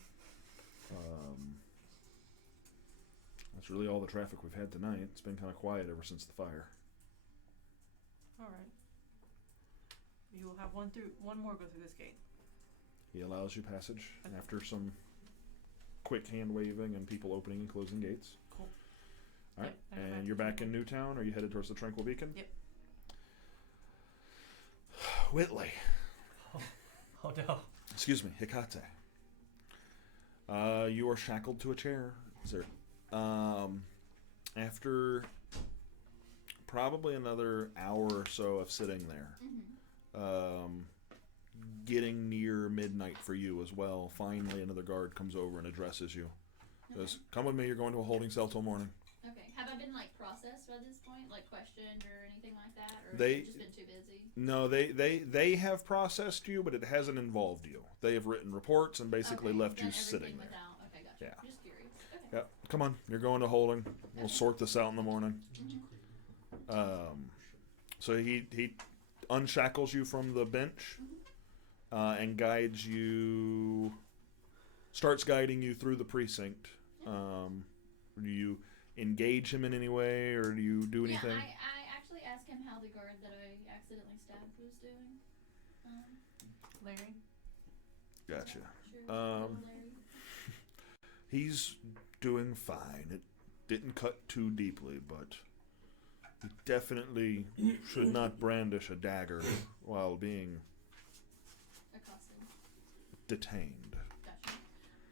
That's really all the traffic we've had tonight. It's been kind of quiet ever since the fire. All right. You will have one more go through this gate. He allows you passage after some quick hand waving and people opening and closing gates. Cool. All right, Yep, and you're back in Newtown. Are you headed towards the Tranquil Beacon? Yep. Whitley. Oh no. Excuse me, Hecate. You are shackled to a chair, sir. After probably another hour or so of sitting there, getting near midnight for you as well, finally another guard comes over and addresses you. Says, "Come with me, you're going to a holding cell till morning." Okay. Have I been like processed by this point, like questioned or anything like that, or They- have you just been too busy? No, they have processed you, but it hasn't involved you. They have written reports and basically Okay, left done you sitting everything there. without. Okay, gotcha. Yeah. Just curious. Okay. Yep. Come on, you're going to holding. We'll sort this out in the morning. So he unshackles you from the bench and guides you, starts guiding you through the precinct. Do you engage him in any way, or do you do anything? Yeah, I actually asked him how the guard that I accidentally stabbed was doing. Larry. Gotcha. Sure, little Larry. He's doing fine. It didn't cut too deeply, but he definitely should not brandish a dagger while being Accosted. detained. Gotcha.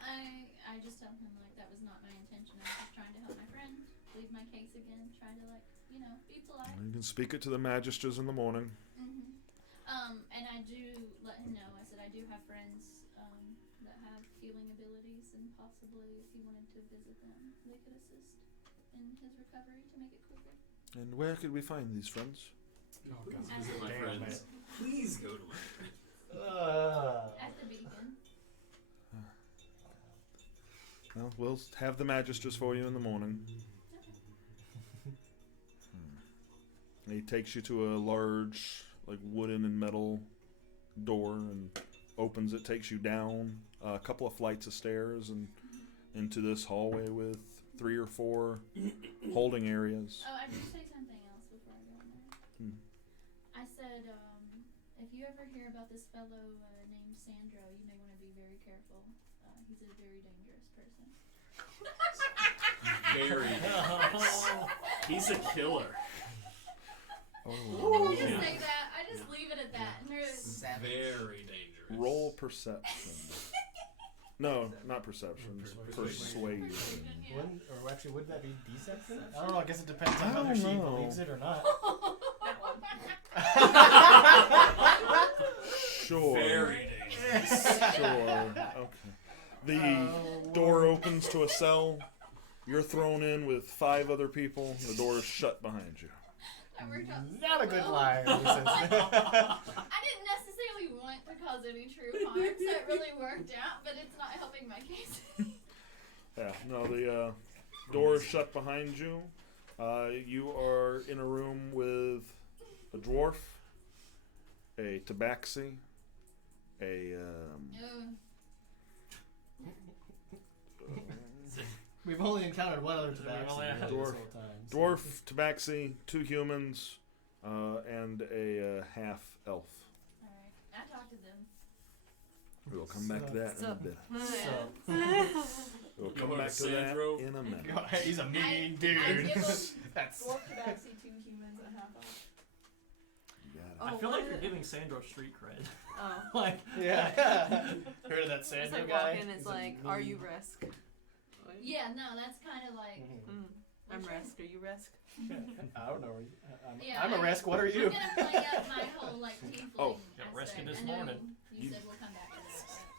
I just tell him like that was not my intention. I was just trying to help my friend, plead my case again, trying to be polite. You can speak it to the magisters in the morning. And I do let him know. I said I do have friends that have healing abilities, and possibly if he wanted to visit them, they could assist in his recovery to make it quicker. And where could we find these friends? Oh, God. As Visit my Damn friends. Please go to my friends. at the beacon. Well, we'll have the magisters for you in the morning. He takes you to a large, like, wooden and metal door and opens it, takes you down a couple of flights of stairs and into this hallway with 3 or 4 holding areas. Oh, I did say something else before I go in there. I said, if you ever hear about this fellow named Sandro, you may want to be very careful. He's a very dangerous person. Very dangerous. He's a killer. I Oh. just say that. I just leave it at that. And Savage. Very dangerous. Roll perception. No, not perception. Persuasion. Yeah. Wouldn't, or actually, would that be deception? I don't know. I guess it depends on I whether don't she know. believes it or not. Sure. Very dangerous. Sure. Okay. The door opens to a cell. You're thrown in with 5 other people. The door is shut behind you. That worked out Not so a good well. liar. I didn't necessarily want to cause any true harm, so it really worked out, but it's not helping my case. Yeah. No, the door is shut behind you. You are in a room with a dwarf, a tabaxi, a We've only encountered one other We've only tabaxi had- this whole time. dwarf, tabaxi, 2 humans, and a half elf. Alright, I talked to them. We'll come back to that in a bit. So, We'll come Lord back to that Sandro. in a minute. he's a mean I dude. give him That's dwarf tabaxi, 2 humans, and half elf. You got it. Oh, I feel like what? you're giving Sandro street cred. Oh. Like, yeah. Heard of that It's Sandro like guy? walk in, it's He's a like, are you mean- Resk? Yeah, no, that's kind of like. I'm Resk. Are you Resk? I don't know. Yeah, I'm a I- risk. What are I'm you? gonna play up my whole like tiefling Oh. Got rescued aspect. this I know morning. You said we'll come back to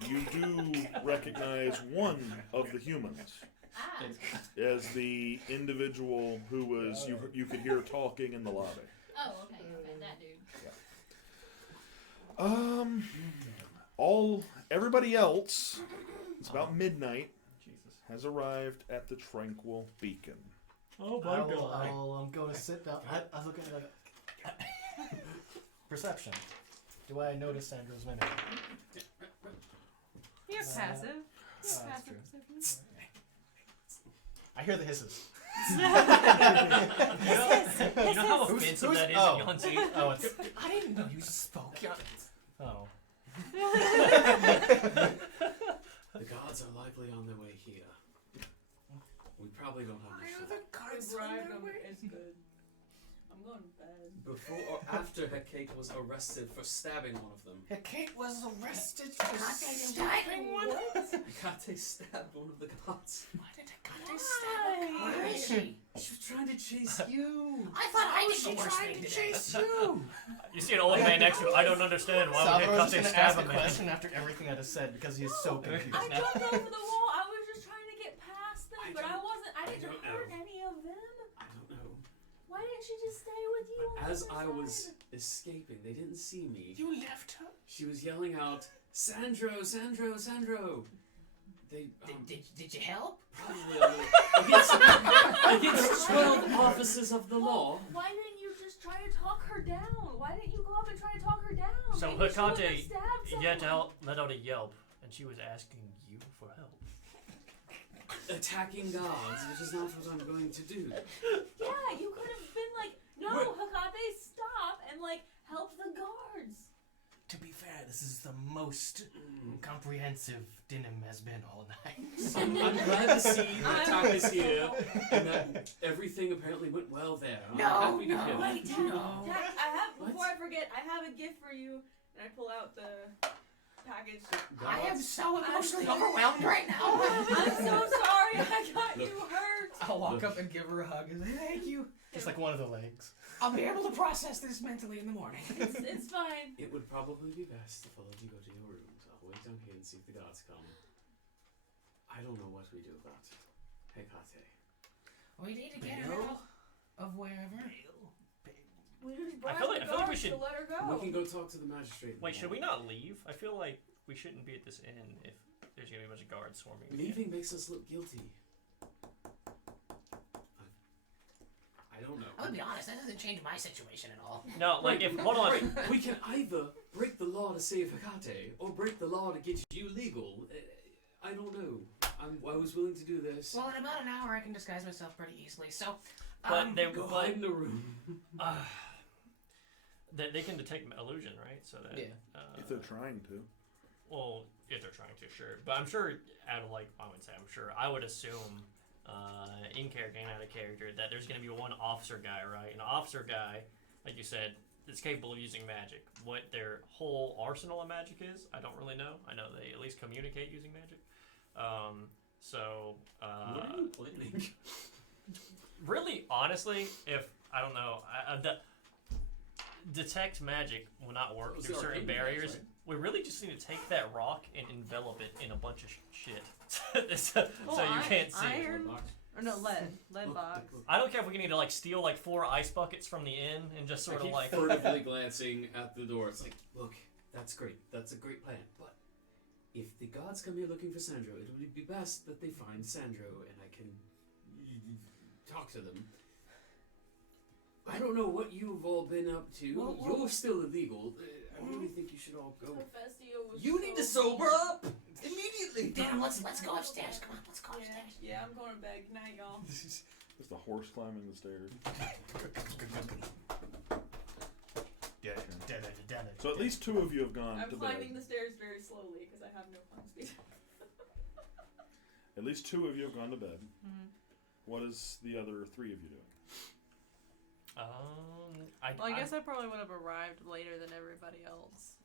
that. You do recognize one of the humans Ah. as the individual who was you could hear talking in the lobby. Oh, okay, that dude. Everybody else, it's about midnight, Jesus. has arrived at the Tranquil Beacon. Oh my god. I'll go to sit down. I look at it like perception. Do I notice Sandra's mimic? You're passive. that's Passive true. perception. I hear the hisses. You know how offensive that is in Yuan-ti? Oh, it's. I didn't know you spoke. Oh. The gods are likely on their way here. We probably don't understand. It's good. I'm going to bed. Before or after Hecate was arrested for stabbing one of them. Hecate was arrested for stabbing one? Hecate stabbed one of the gods. Why did Hecate stab? Where is she? She was trying to chase you. I thought I was the worst thing to chase you. You see an old man next to you. I don't understand. Why would Salvador's Hecate just stab gonna ask a a man? question after everything I just said because he's so confused. I jumped over the wall. I was just trying to get past them, but I didn't don't hurt know. any of them. I don't know. Why didn't she just stay with you? On As the I other was side? escaping, they didn't see me. You left her? She was yelling out, Sandro, Sandro, Sandro. They Did you help? probably against 12 officers of the law. Why didn't you just try to talk her down? Why didn't you go up and try to talk her down? So Maybe she wouldn't have Hecate, stabbed you had to someone. let out a yelp, and she was asking you for help. Attacking gods, which is not what I'm going to do. Yeah, you could have been like, no, Hecate, stop, and like help the guards. To be fair, this is the most comprehensive Denim has been all night. I'm glad to see that Tack is here and that everything apparently went well there. I'm happy to hear that. Tack, before I forget, I have a gift for you, and I pull out the package. I am so emotionally overwhelmed right now. I'm so sorry, I got you hurt. I'll walk up and give her a hug and say, thank you. Just like one of the legs. I'll be able to process this mentally in the morning. It's fine. It would probably be best if all of you go to your rooms. I'll wait down here and see if the gods come. I don't know what we do about Hecate. We need to get her out of wherever. We just I bribe feel like the guards we should- to let her go. We can go talk to the magistrate. in the Wait, should we morning. not leave? I feel like we shouldn't be at this inn if there's gonna be a bunch of guards swarming. Leaving makes us look guilty. I don't know. I'm gonna be honest, that doesn't change my situation at all. No, like if hold on. Right, we can either break the law to save Hecate or break the law to get you legal. I don't know. I was willing to do this. Well, in about an hour, I can disguise myself pretty easily. So, But they Go hide in the room. They can detect illusion, right? So that If they're trying to. well, if they're trying to, sure. But I'm sure out of I would assume in character and out of character that there's going to be one officer guy, right? An officer guy, like you said, is capable of using magic. What their whole arsenal of magic is, I don't really know. I know they at least communicate using magic. What are you planning? Really, honestly, if I don't know, detect magic will not work Those through are certain arcane dice, barriers. right? We really just need to take that rock and envelop it in a bunch of shit, so you can't see it. Iron, or no, lead box. I don't care if we need to like steal like 4 ice buckets from the inn and just sort I of keep like. furtively glancing at the door. It's like, look, that's great. That's a great plan. But if the gods come here looking for Sandro, it would be best that they find Sandro and I can talk to them. I don't know what you've all been up to. You're still illegal. I really think you should all go. Hephaestia was You need to so sober up immediately. Damn, let's go upstairs. Come on, let's go upstairs. Yeah, I'm going to bed. Good night, y'all. It's the horse climbing the stairs. So at least 2 of you have gone I'm to climbing bed. the stairs very slowly because I have no climb speed. At least 2 of you have gone to bed. Mhm. What is the other 3 of you doing? I guess I probably would have arrived later than everybody else,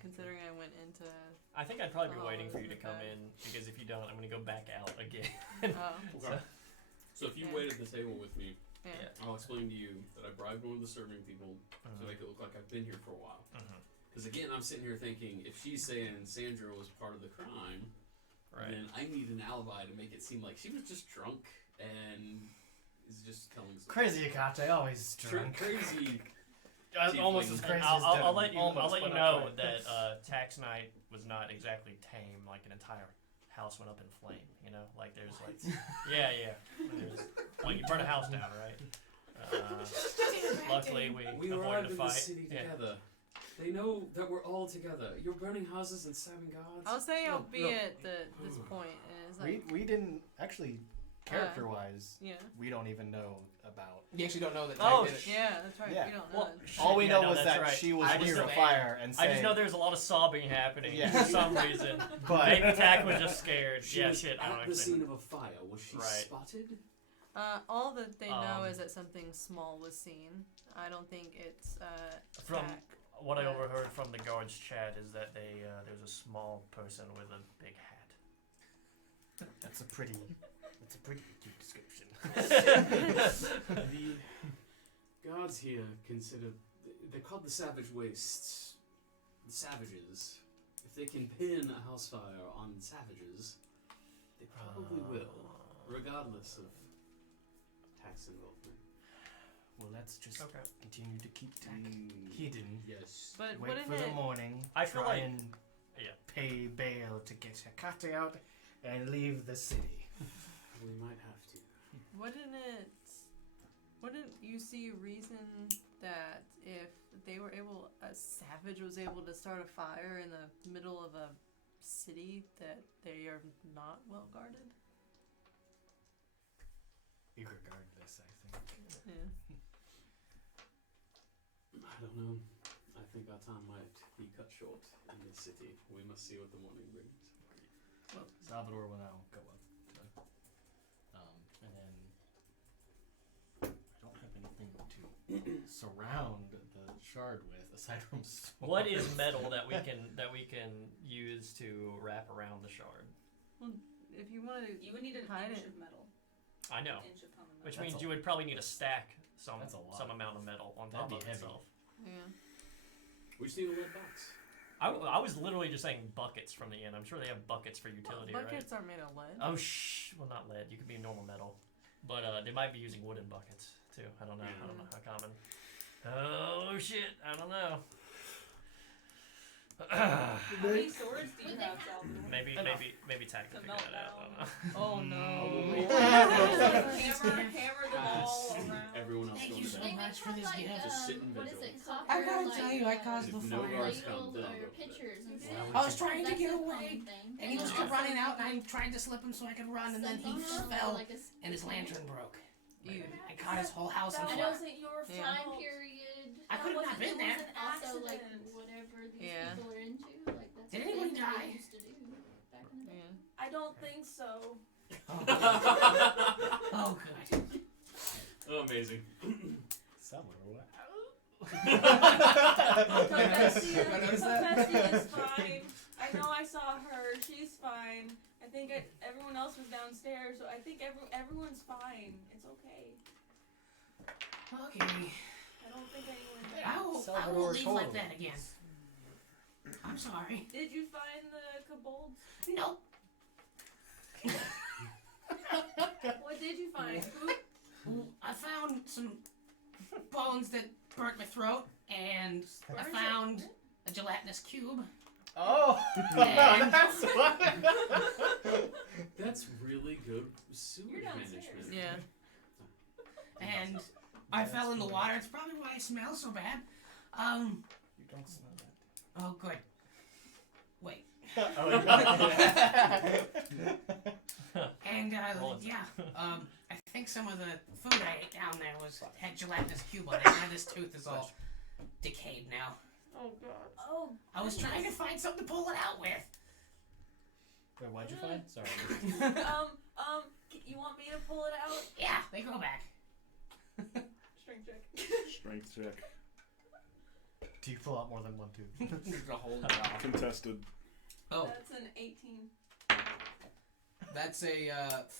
considering I went into. I think I'd probably be Oh, waiting for you to okay. come in because if you don't, I'm gonna go back out again. Oh. So if you Yeah. wait at the table with me, Yeah. I'll explain to you that I bribed one of the serving people to make it look like I've been here for a while. Because again, I'm sitting here thinking, if she's saying Sandra was part of the crime, Right. then I need an alibi to make it seem like she was just drunk and is just telling some Crazy Hecate, always drunk. crazy. Almost as crazy as I'll Devin. let you. I'll Almost, let you but know not quite. that tax night was not exactly tame. Like an entire house went up in flame. You know, like there's like yeah. There's, well, you burn a house down, right? Luckily, we We avoided arrived a in fight. the city Yeah. together. They know that we're all together. You're burning houses and stabbing gods. I'll say I'll be Look. at this point, and it's like We didn't actually character-wise, Yeah. we don't even know about. You actually don't know that. Oh, Type did it. Yeah, that's right. Yeah. We don't know. Well, it. All we Yeah, know no, was that's that right. she was I just near a know- fire and I saying, just know there's a lot of sobbing happening Yeah. for some reason. but Maybe Tack was just scared. She Yeah, was shit. I at don't the actually scene know. of a fire. Was she Right. spotted? All that they know Um, is that something small was seen. I don't think it's From attack. what I overheard from the guards' chat is that there's a small person with a big hat. that's a pretty cute description. The guards here consider they're called the Savage Wastes. The savages. If they can pin a house fire on savages, they probably will, regardless of tax involvement. Well, let's just Okay. continue to keep Tack hidden. Yes. But Wait wouldn't for the it? morning. I feel try like- and yeah. pay bail to get Hecate out and leave the city. We might have to. Wouldn't you see a reason that if they were able, a savage was able to start a fire in the middle of a city, that they are not well guarded? Regardless, I think. Yeah. I don't know. I think our time might be cut short in this city. We must see what the morning brings. Well, Salvador will now go up to, and then I don't have anything to surround the shard with aside from sword. What is metal that we can use to wrap around the shard? Well, if you want to, You would need an hide inch it. of metal. I know, An inch of common metal. which That's means a- you would probably need to stack some That's a lot. amount of metal on That'd top be of heavy. itself. Yeah. We just need a lead box. I was literally just saying buckets from the inn. I'm sure they have buckets for utility, right? Buckets are made of lead. Oh well, not lead. You could be normal metal, but they might be using wooden buckets too. I don't know. I don't know how common. Oh shit! I don't know. How many swords do you Would they have, have- Salvador? Maybe Tack can To figure melt that out. I don't know. Oh no. hammer them all around. Everyone else Thank go you to so bed. much for this gift. Just sit in What is vigil. it? Copper, I gotta like, tell you, I caused If the no fire. guards come, ladles then I'll or go to bed. pitchers and Wow. stuff. I was trying to That's get the away, common thing. and he was also running out, like and I tried to slip him so I could run, and then he sunburn or fell, like a and his lantern broke. Ew. I caught his whole house on That fire. wasn't your Yeah. time fault. period. I could have not been It there. was an Also, like accident. whatever these Yeah. people are into, like that's Did what anyone they die? used to do back in the day. Yeah. I don't think so. Oh, oh, good. Oh, amazing. Salvador, what? Confessia is fine. I know I saw her. She's fine. I think everyone else was downstairs, so I think everyone's fine. It's okay. Okay. I don't think anyone died. I won't Salvador leave told like him. that again. I'm sorry. Did you find the kobolds? Nope. What did you find? I found some bones that burnt my throat, and I Burnt it? found a gelatinous cube. Oh, And that's what. That's really good sewage You're downstairs. management. Yeah. and I fell in the water. It's probably why I smell so bad. You don't smell that. Oh, good. Wait. And Roll it. yeah, I think some of the food I ate down there had gelatinous cube on it. Now this tooth is all decayed now. Oh god. Oh. I was trying to find something to pull it out with. Wait, what'd you find? Sorry. You want me to pull it out? Yeah, they grow back. Strength check. Strength check. Do you pull out more than one tooth? There's a whole lot. Contested. Oh, That's an 18. that's a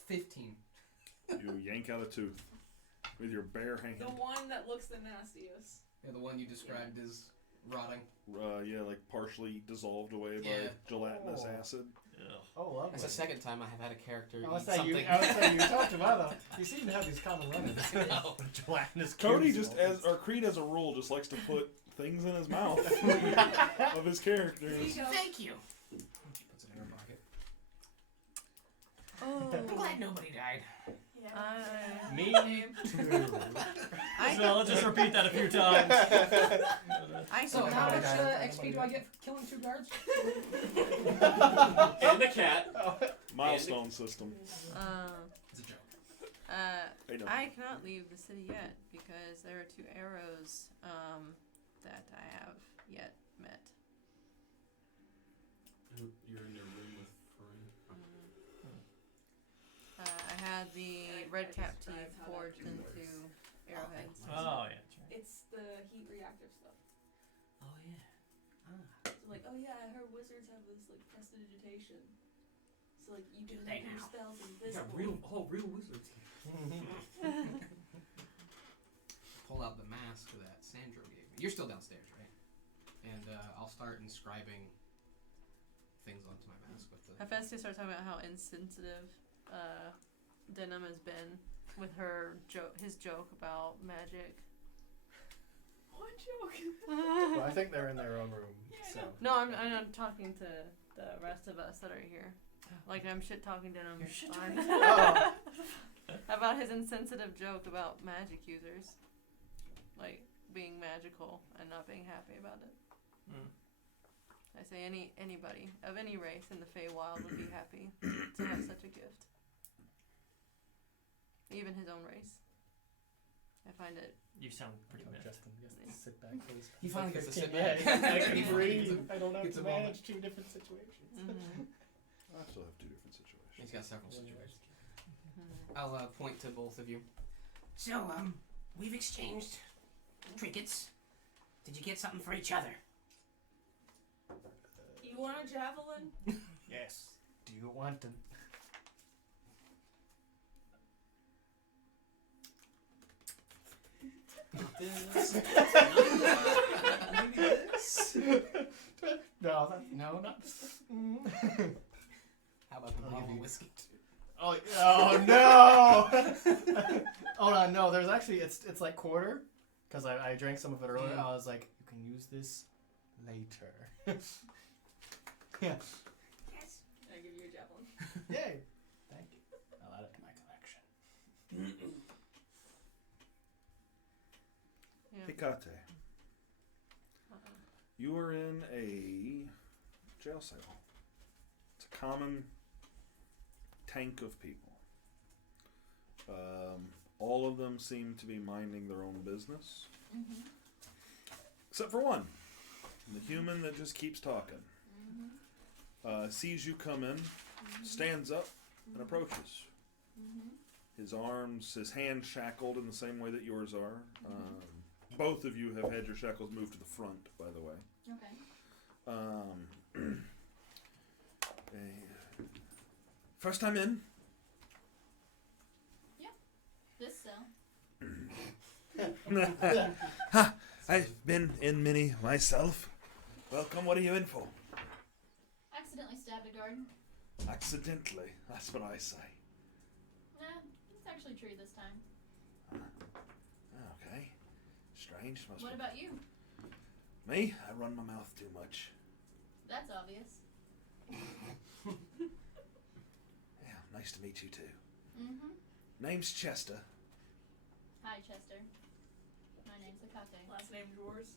15. You yank out a tooth with your bare hand. The one that looks the nastiest. Yeah, the one you described as rotting. Yeah, like partially dissolved away by Yeah. gelatinous Oh. acid. Oh, lovely. That's the second time I have had a character I was eat saying you. something. I was saying you talked about them. You seem to have these common runners. Gelatinous. Cody cubes just, and all as or Creed as a rule, just likes to put things in his mouth of his characters. thank you. Puts it in her pocket. Oh. I'm glad nobody died. Yeah. Me too. So let's just repeat that a few times. So Nobody how much died. XP do I get for killing 2 guards? And the cat. Milestone system. It's a joke. know. I cannot leave the city yet because there are 2 arrows that I have yet met. You're in your room with Farin. I had the red cap teeth forged into arrowheads. Oh yeah, that's right. It's the heat reactive stuff. Oh yeah. So like, oh yeah, I heard wizards have this like prestidigitation. So like you can make your spells invisible. Real wizards. Pull out the mask that Sandro gave me. You're still downstairs, right? And I'll start inscribing things onto my mask with the. Hephaestus starts talking about how insensitive Denim has been with his joke about magic. What joke? Well, I think they're in their own room. So. No, I'm talking to the rest of us that are here. Like I'm shit talking to him about his insensitive joke about magic users, like being magical and not being happy about it. I say anybody of any race in the Feywild would be happy to have such a gift. Even his own race. I find it. You sound pretty miffed. Justin gets to sit back. He finally gets to sit back. back. I can breathe. I don't have Gets to a moment. manage 2 different situations. I still have 2 different situations. He's got several situations. I'll point to both of you. So, we've exchanged trinkets. Did you get something for each other? You want a javelin? Yes. Do you want to? Maybe this? No, not. How about the bottle of whiskey? Oh no! Oh no! There's actually it's like quarter, because I drank some of it earlier. I was like, you can use this later. Yeah. Yes. Can I give you a javelin? Yay! Thank you. I'll add it to my collection. Hecate, you are in a jail cell. It's a common tank of people. All of them seem to be minding their own business. Except for one. The human that just keeps talking. Sees you come in, stands up, and approaches. His hands shackled in the same way that yours are. Both of you have had your shackles moved to the front, by the way. Okay. First time in? This cell. I've been in many myself. Welcome, what are you in for? Accidentally stabbed a guard. Accidentally, that's what I say. Nah, it's actually true this time. Okay. Strange. What about you? Me? I run my mouth too much. That's obvious. Yeah, nice to meet you too. Mm-hmm. Name's Chester. Hi, Chester. My name's Hecate. Last name Drawers.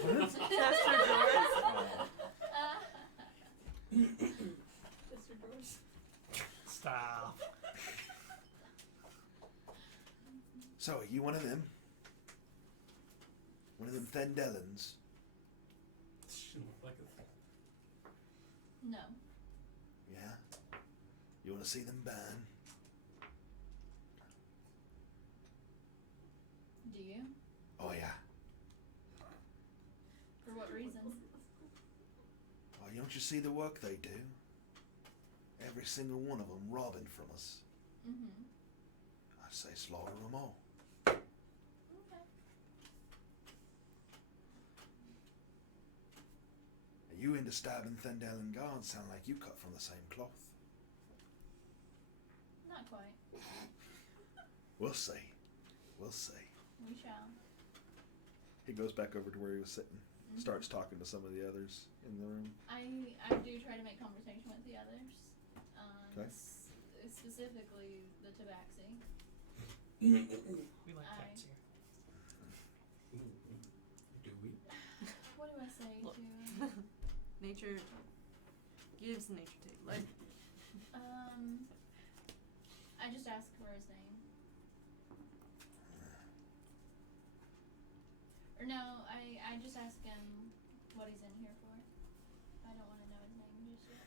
Chester Drawers? Chester Drawers. Stop. So, are you one of them? One of them Thendelans? No. Yeah? You want to see them burn? Do you? Oh, yeah. For what reason? Oh, don't you see the work they do? Every single one of them robbing from us. Mm-hmm. I say slaughter them all. Okay. You into stabbing Thendellan guards sound like you cut from the same cloth. Not quite. We'll see. We'll see. We shall. He goes back over to where he was sitting, starts talking to some of the others in the room. I do try to make conversation with the others. Okay. Specifically the Tabaxi. We like cats here. Do we? What do I say Look. to Nature gives nature take. Like, I I just ask for his name. Or no, I just ask him what he's in here for. I don't want to know his name just yet.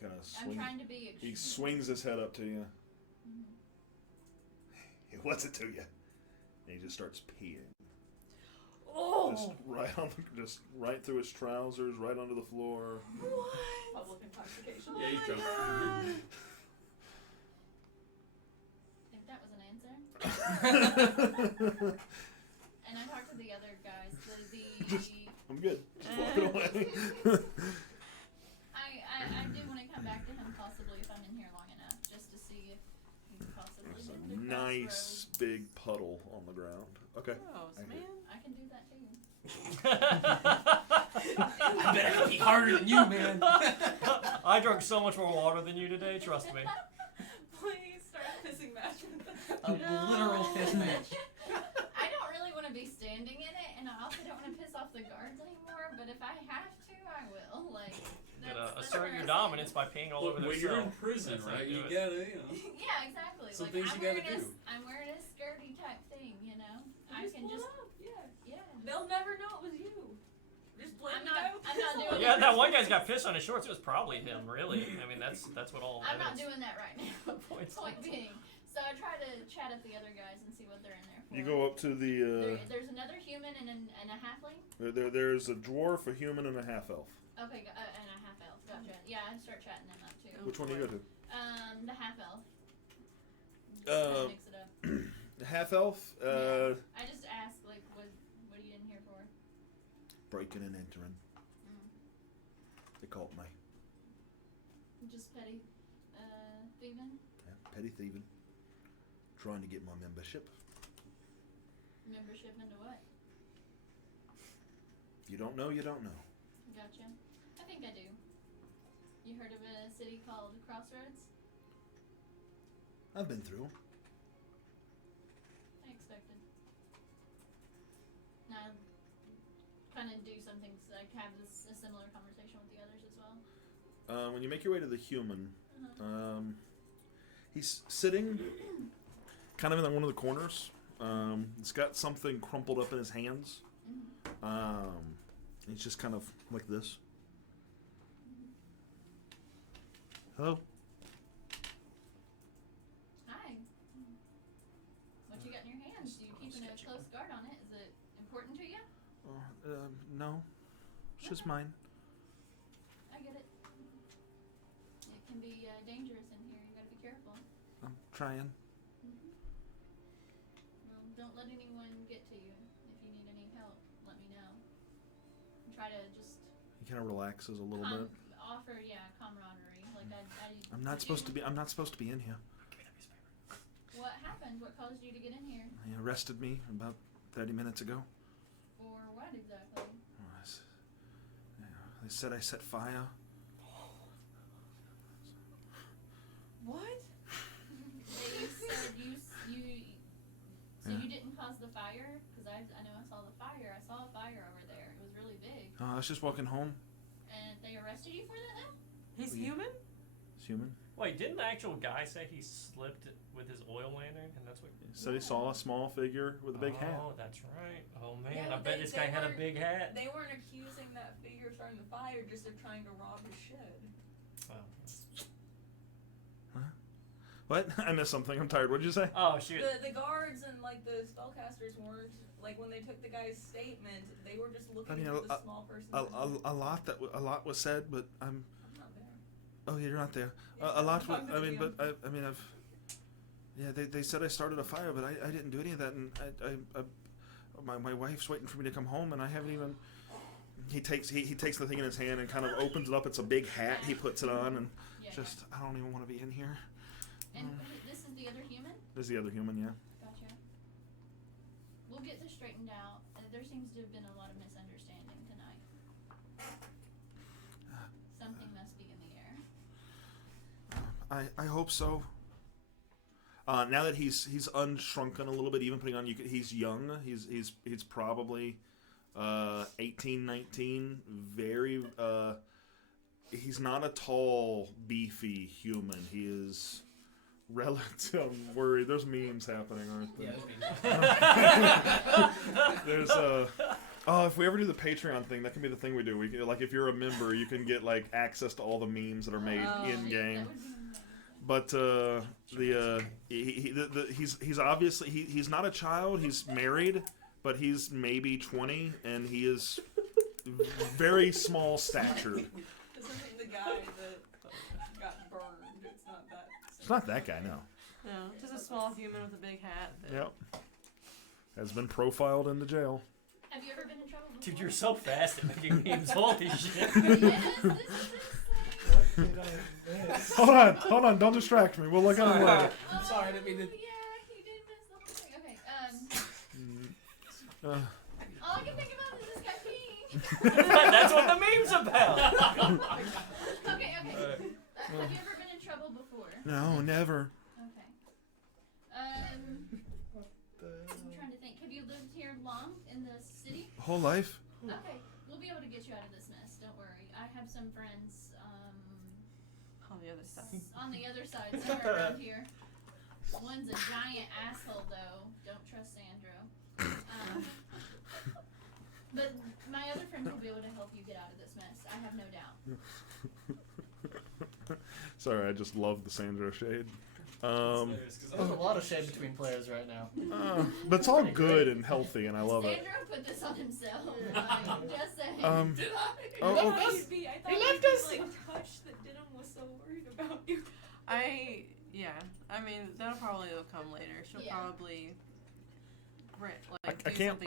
Kind of I'm trying to be. He swings his head up to you. Mm-hmm. What's it to you? And he just starts peeing. Oh! Just right through his trousers, right onto the floor. What? Public intoxication. Yeah, you Oh drunk. my God. Think that was an answer. And I talked to the other guys. I'm good. Just walking away. I do want to come back to him possibly if I'm in here long enough, just to see if he possibly There's did a the nice big puddle on the ground. Okay. Gross, I hear man. crossroads. I can do that too. I bet I can pee harder than you, man. I drank so much more water than you today, trust me. Please start pissing match with us. A literal piss match. I don't really want to be standing in it, and I also don't want to piss off the guards anymore. But if I have to, I will. Like, You that's assert where your I stand. dominance by peeing all Look, over when their you're cell. in prison, That's how right? you You do it. gotta, Yeah, exactly. Some like things I'm you gotta wearing do. I'm wearing a skirty type thing, you know. I Just can pull just it up, yeah. yeah. They'll never know it was you. Just blame I'm the guy not- with I'm the not piss doing on Yeah, him. that one guy's got piss on his shorts. It was probably him, really. I mean, that's what all I'm not evidence doing that right now. points Point to. being, so I try to chat up the other guys and see what they're in there for. You go up to the. There's another human and a halfling. There's a dwarf, a human, and a half elf. Okay, and a half elf. Gotcha. Yeah, I start chatting them up too. Which one do you go to? The half elf. Uh, Mix it up. The half elf. Yeah. I just ask like, what are you in here for? Breaking and entering. Mm. They called me. Just petty, thieving. Yeah, petty thieving. Trying to get my membership. Membership into what? You don't know. You don't know. Gotcha. I think I do. You heard of a city called Crossroads? I've been through. I expected. Now, kind of do something like have a similar conversation with the others as well. When you make your way to the human, Uh-huh. he's sitting kind of in one of the corners. He's got something crumpled up in his hands. Mm-hmm. He's just kind of like this. Hello? Hi. What you got in your hands? You keeping a close guard on it? Is it important to you? No. It's just mine. I get it. It can be dangerous in here. You gotta be careful. I'm trying. Well, don't let anyone get to you. If you need any help, let me know. And try to just He kind of relaxes a little bit. offer, camaraderie. Like I'm not supposed to be in here. What happened? What caused you to get in here? They arrested me about 30 minutes ago. For what exactly? They said I set fire. What? They said you. So Yeah. you didn't cause the fire? Because I know I saw the fire. I saw a fire over there. It was really big. I was just walking home. And they arrested you for that now? He's Yeah. human? It's human. Wait, didn't the actual guy say he slipped with his oil lantern, and that's what? He said he saw a small figure with a big hat. Oh, that's right. Oh man, Yeah, I but bet they- this they guy had a weren't- big hat. They weren't accusing that figure of starting the fire, just of trying to rob his shed. Oh. What? I missed something. I'm tired. What did you say? Oh shoot. The guards and like the spellcasters weren't like when they took the guy's statement, they were just looking mean, for the small person. A lot was said, but I'm. I'm not there. Oh, you're not there. Yeah, A lot. I'm talking to I mean, the but I've. Yeah, they said I started a fire, but I didn't do any of that, and my wife's waiting for me to come home, and I haven't even. He takes the thing in his hand and kind of opens it up. It's a big hat. He puts it on, and Yeah. just I don't even want to be in here. And this is the other human? There's the other human, yeah. Gotcha. We'll get this straightened out. There seems to have been a lot of misunderstanding tonight. Something must be in the air. I hope so. Now that he's unshrunken a little bit, even putting on he's young. He's probably 18, 19. Very he's not a tall, beefy human. He is relative. I'm worried. There's memes happening, aren't there? There's oh, if we ever do the Patreon thing, that can be the thing we do. We can, like, if you're a member, you can get like access to all the memes that are made in game. But he's obviously he's not a child. He's married, but he's maybe 20, and he is very small statured. This isn't the guy that got burned. It's not that. It's not that guy, no. No, just a small human with a big hat. Yep. Has been profiled into jail. Have you ever been in trouble before? Dude, you're so fast at making memes. Holy shit. Yes, this is insane. Hold on, don't distract me. We'll look at it later. I'm sorry, I didn't mean to. Yeah, he did miss the whole thing. Okay, Uh, all I can think about is this guy peeing. That's what the meme's about. Okay. Have you ever been in trouble before? no, never. Okay. I'm trying to think. Have you lived here long in the city? Whole life? Okay, we'll be able to get you out of this mess. Don't worry. I have some friends On the other side. on the other side, somewhere around here. One's a giant asshole, though. Don't trust Sandro. But my other friends will be able to help you get out of this mess. I have no doubt. Sorry, I just love the Sandro shade. There's a lot of shade between players right now. But it's all good and healthy, and I love it. Sandro put this on himself. I'm just saying. Did I? Oh, I thought okay. he'd be, I thought He he'd left be, us. like, touched that Didim was so worried about you. I mean, that'll probably come later. She'll Yeah. probably. I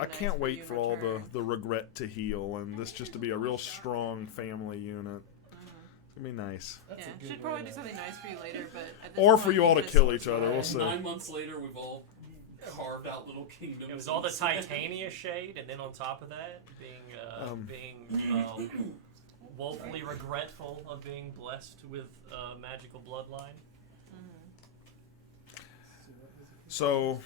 can't wait for all the regret to heal, and this just to be a real strong family unit. It's gonna be nice. That's a good Should way probably to- do something nice for you later, but at this Or for point, you all to just- kill each other. We'll see. 9 months later, we've all carved out little kingdoms. It was all the Titania shade, and then on top of that, being woefully regretful of being blessed with a magical bloodline. So,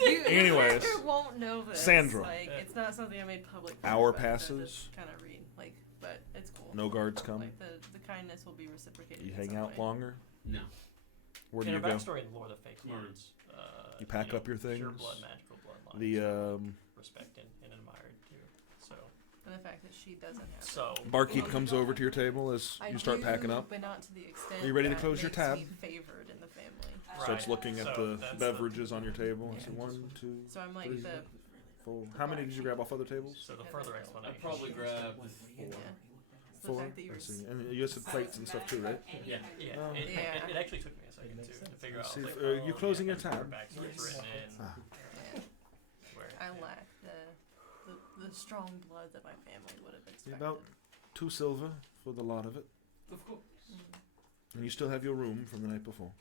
anyways, Sandra won't know this. Sandra. Like, it's not something I made public. Hour passes. Kind of read, like, but it's cool. no guards come. Like the kindness will be reciprocated. You in hang some out way. longer. No. Where do In you a go? backstory and lore of the fake words. You pack up your Pure things? blood, magical bloodline. The respected and admired too. So, And the fact that she doesn't have. barkeep comes over to your table as I you start do, packing up. but not to the extent. Are you ready to that close your makes tab? Me favored in the family. Starts Right. looking at So the that's beverages on your table. I Yeah. said 1, 2, So I'm like 3, the. 4. How many did you grab off other tables? So the further explanation. I probably grabbed 4. It's the 4. fact that you I were. see. And you just had plates and stuff too, right? Yeah. Oh. It actually took me a second to figure out. See, like, you closing your yeah, tab? backstory's written in. Ah. Where, I lack the strong blood that my family would have expected. About 2 silver for the lot of it. Of course. And you still have your room from the night before.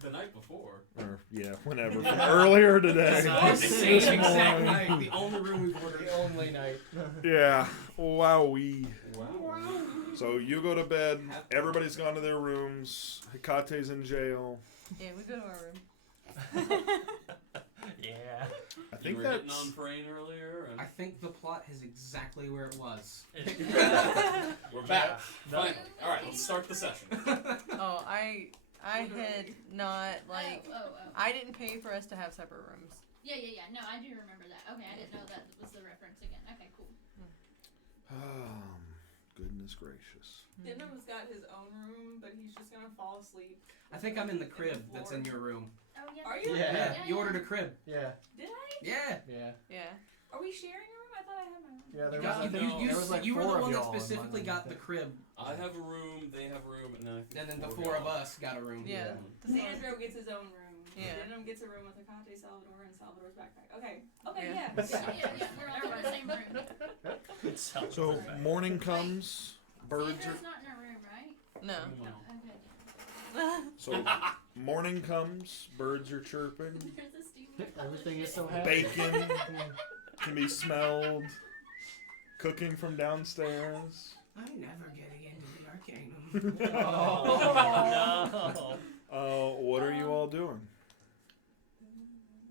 The night before. Or, yeah, whenever. From earlier today. The same exact night, the only room we've ordered. The only night. Yeah. Wowee. Wow. So you go to bed. Everybody's gone to their rooms. Hikate's in jail. Yeah, we go to our room. yeah. I You think were that's... hitting on Frayne earlier. I think the plot is exactly where it was. We're back. Finally. All right, let's start the session. Oh, I had not like. Oh. I didn't pay for us to have separate rooms. Yeah. No, I do remember that. Okay, I didn't know that was the reference again. Okay, cool. Goodness gracious. Didim's got his own room, but he's just gonna fall asleep. I think I'm in the crib that's in your room. Oh yeah. Are you? Yeah. You ordered a crib. Yeah. Did I? Yeah. Yeah. Yeah. Are we sharing a room? I thought I had my own. Yeah, there You, was, got- there, you, there was like you were 4 the of one that y'all in specifically one got room. the crib, I have a room, they have a room, and then I think and then the four 4 of y'all. us got a room. Yeah. Sandro gets his own room. Yeah. Didim gets a room with Hikate, Salvador, and Salvador's backpack. Okay. Yeah. Yeah. Yeah. We're all in the same room. So morning comes. Birds are... Sandro's not in our room, right? No. Okay. So morning comes. Birds are chirping. There's a steamer. Everything is so happy. Bacon can be smelled. Cooking from downstairs. I'm never getting into the Arcanum. Oh, no. What are you all doing?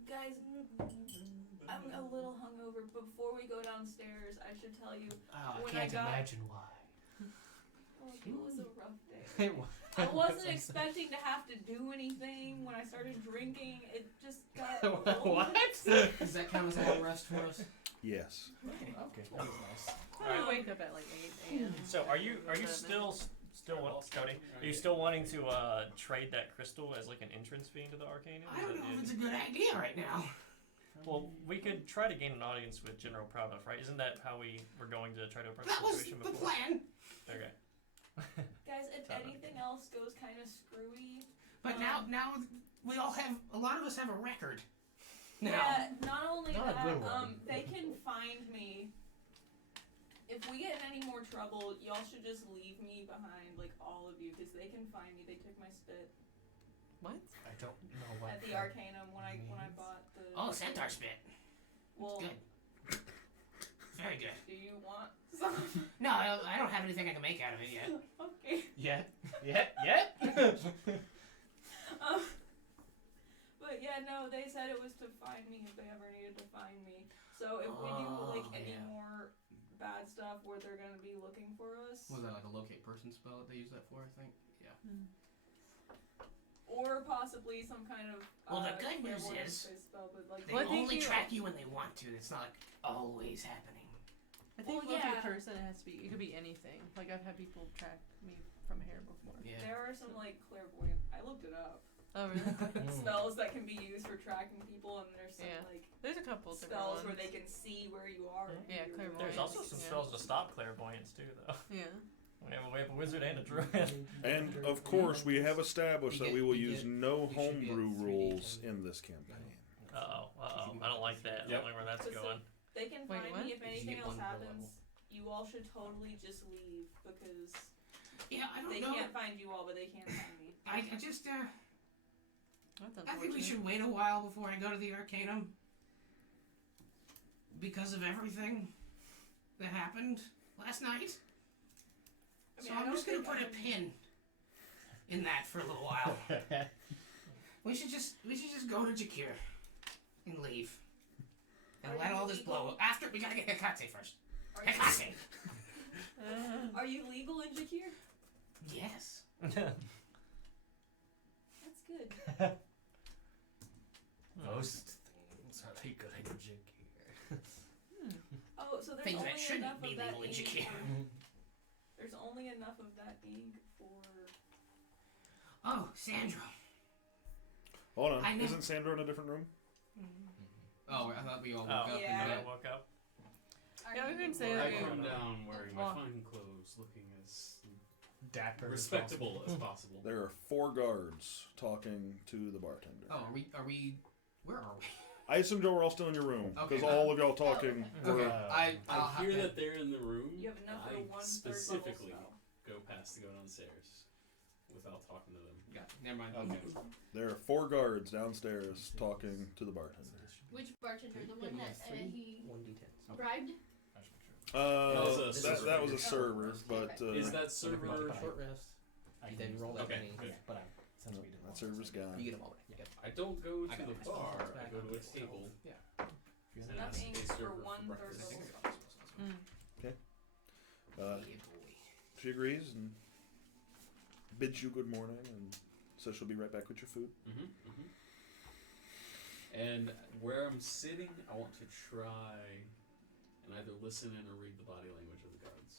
Guys, I'm a little hungover. Before we go downstairs, I should tell you. Oh, I When can't I got- imagine why. It was a rough day. It was. I wasn't expecting to have to do anything when I started drinking. It just got a little What? Does that count as a long rest for us? Yes. Okay, that was nice. I wake up at like 8 a.m. So are you still Cody? Are you still wanting to trade that crystal as like an entrance fee into the Arcanum? I don't know if it's a good idea right now. Well, we could try to gain an audience with General Proudbuff, right? Isn't that how we were going to try to approach That the was situation the before? plan. Okay. Guys, if Sorry. anything else goes kind of screwy. But now we all have, a lot of us have a record. Now. Yeah, not only Not a that, good one. they can find me. If we get in any more trouble, y'all should just leave me behind, like all of you, because they can find me. They took my spit What? I don't know what. at the Arcanum when I bought the. Oh, Centaur spit. Well, Good. Very good. do you want some? No, I don't have anything I can make out of it yet. Okay. Yet? But yeah, no, they said it was to find me if they ever needed to find me. So if we do like any more bad stuff where they're gonna be looking for us, Was that like a locate person spell that they use that for? I think. Yeah. or possibly some kind of Well, the good news clairvoyance is spell, but like They what only track you when they want to. It's not like always happening. Well, I think with yeah. your person, it has to be. It could be anything. Like I've had people track me from hair before. Yeah. there are some like clairvoyant. I looked it up. Oh really? Spells that can be used for tracking people, and there's some Yeah. like There's a couple different spells ones. where they can see where you are. and Yeah, who you're clairvoyance. There's also some Yeah. spells to stop clairvoyance too, though. Yeah. We have a wizard and a druid. And of course, we have established that we will use no you should be at homebrew 3D10. rules in this campaign. Uh-oh. I don't like that. I don't like where that's But so- going. They can Wait, find what? me if You should anything get else one per happens. You all should totally just leave because Yeah, I don't they know. can't find you all, but they can find me. I just That's I think we unfortunate. should wait a while before I go to the Arcanum. Because of everything that happened last night. I mean, So I I'm don't just gonna think put a I'm- pin in that for a little while. we should just go to Jakir and leave. And Are let you all this legal? blow. After we gotta get Hekate first. Are you, Hekate! are you legal in Jakir? Yes. That's good. Most things are legal in Jakir. Oh, so there's Things only that shouldn't enough be of that legal in ink. Jakir. There's only enough of that ink for. Oh, Sandro. Hold on, I know- isn't Sandra in a different room? Oh, I thought we all woke Oh, up. Yeah. I woke up. Yeah, we can say I that. come down wearing my Well- fine clothes, looking as Dapper. as respectable as possible. There are 4 guards talking to the bartender. Oh, are we? Where are we? I assume, Joe, we're all still in your room Okay, because all of y'all talking. Okay, were- I'll I hear have that they're in the room. You have enough for I one specifically third level go past to go downstairs without talking to them. Gotcha. Never mind. Okay. There are 4 guards downstairs talking to the bartender. Which bartender? The one that he 1d10. bribed? No, That was a server, but Is that server? Short rest. You then roll that Okay, many. good. But since we didn't that server's gone. You get them all back. Yep. I don't go I to got the my spells bar. I back go on to a myself. table. Yeah. and enough ask ink a for server one third breakfast. level spell. Uh, Yeah, boy. she agrees and bids you good morning and says she'll be right back with your food. And where I'm sitting, I want to try and either listen in or read the body language of the guards.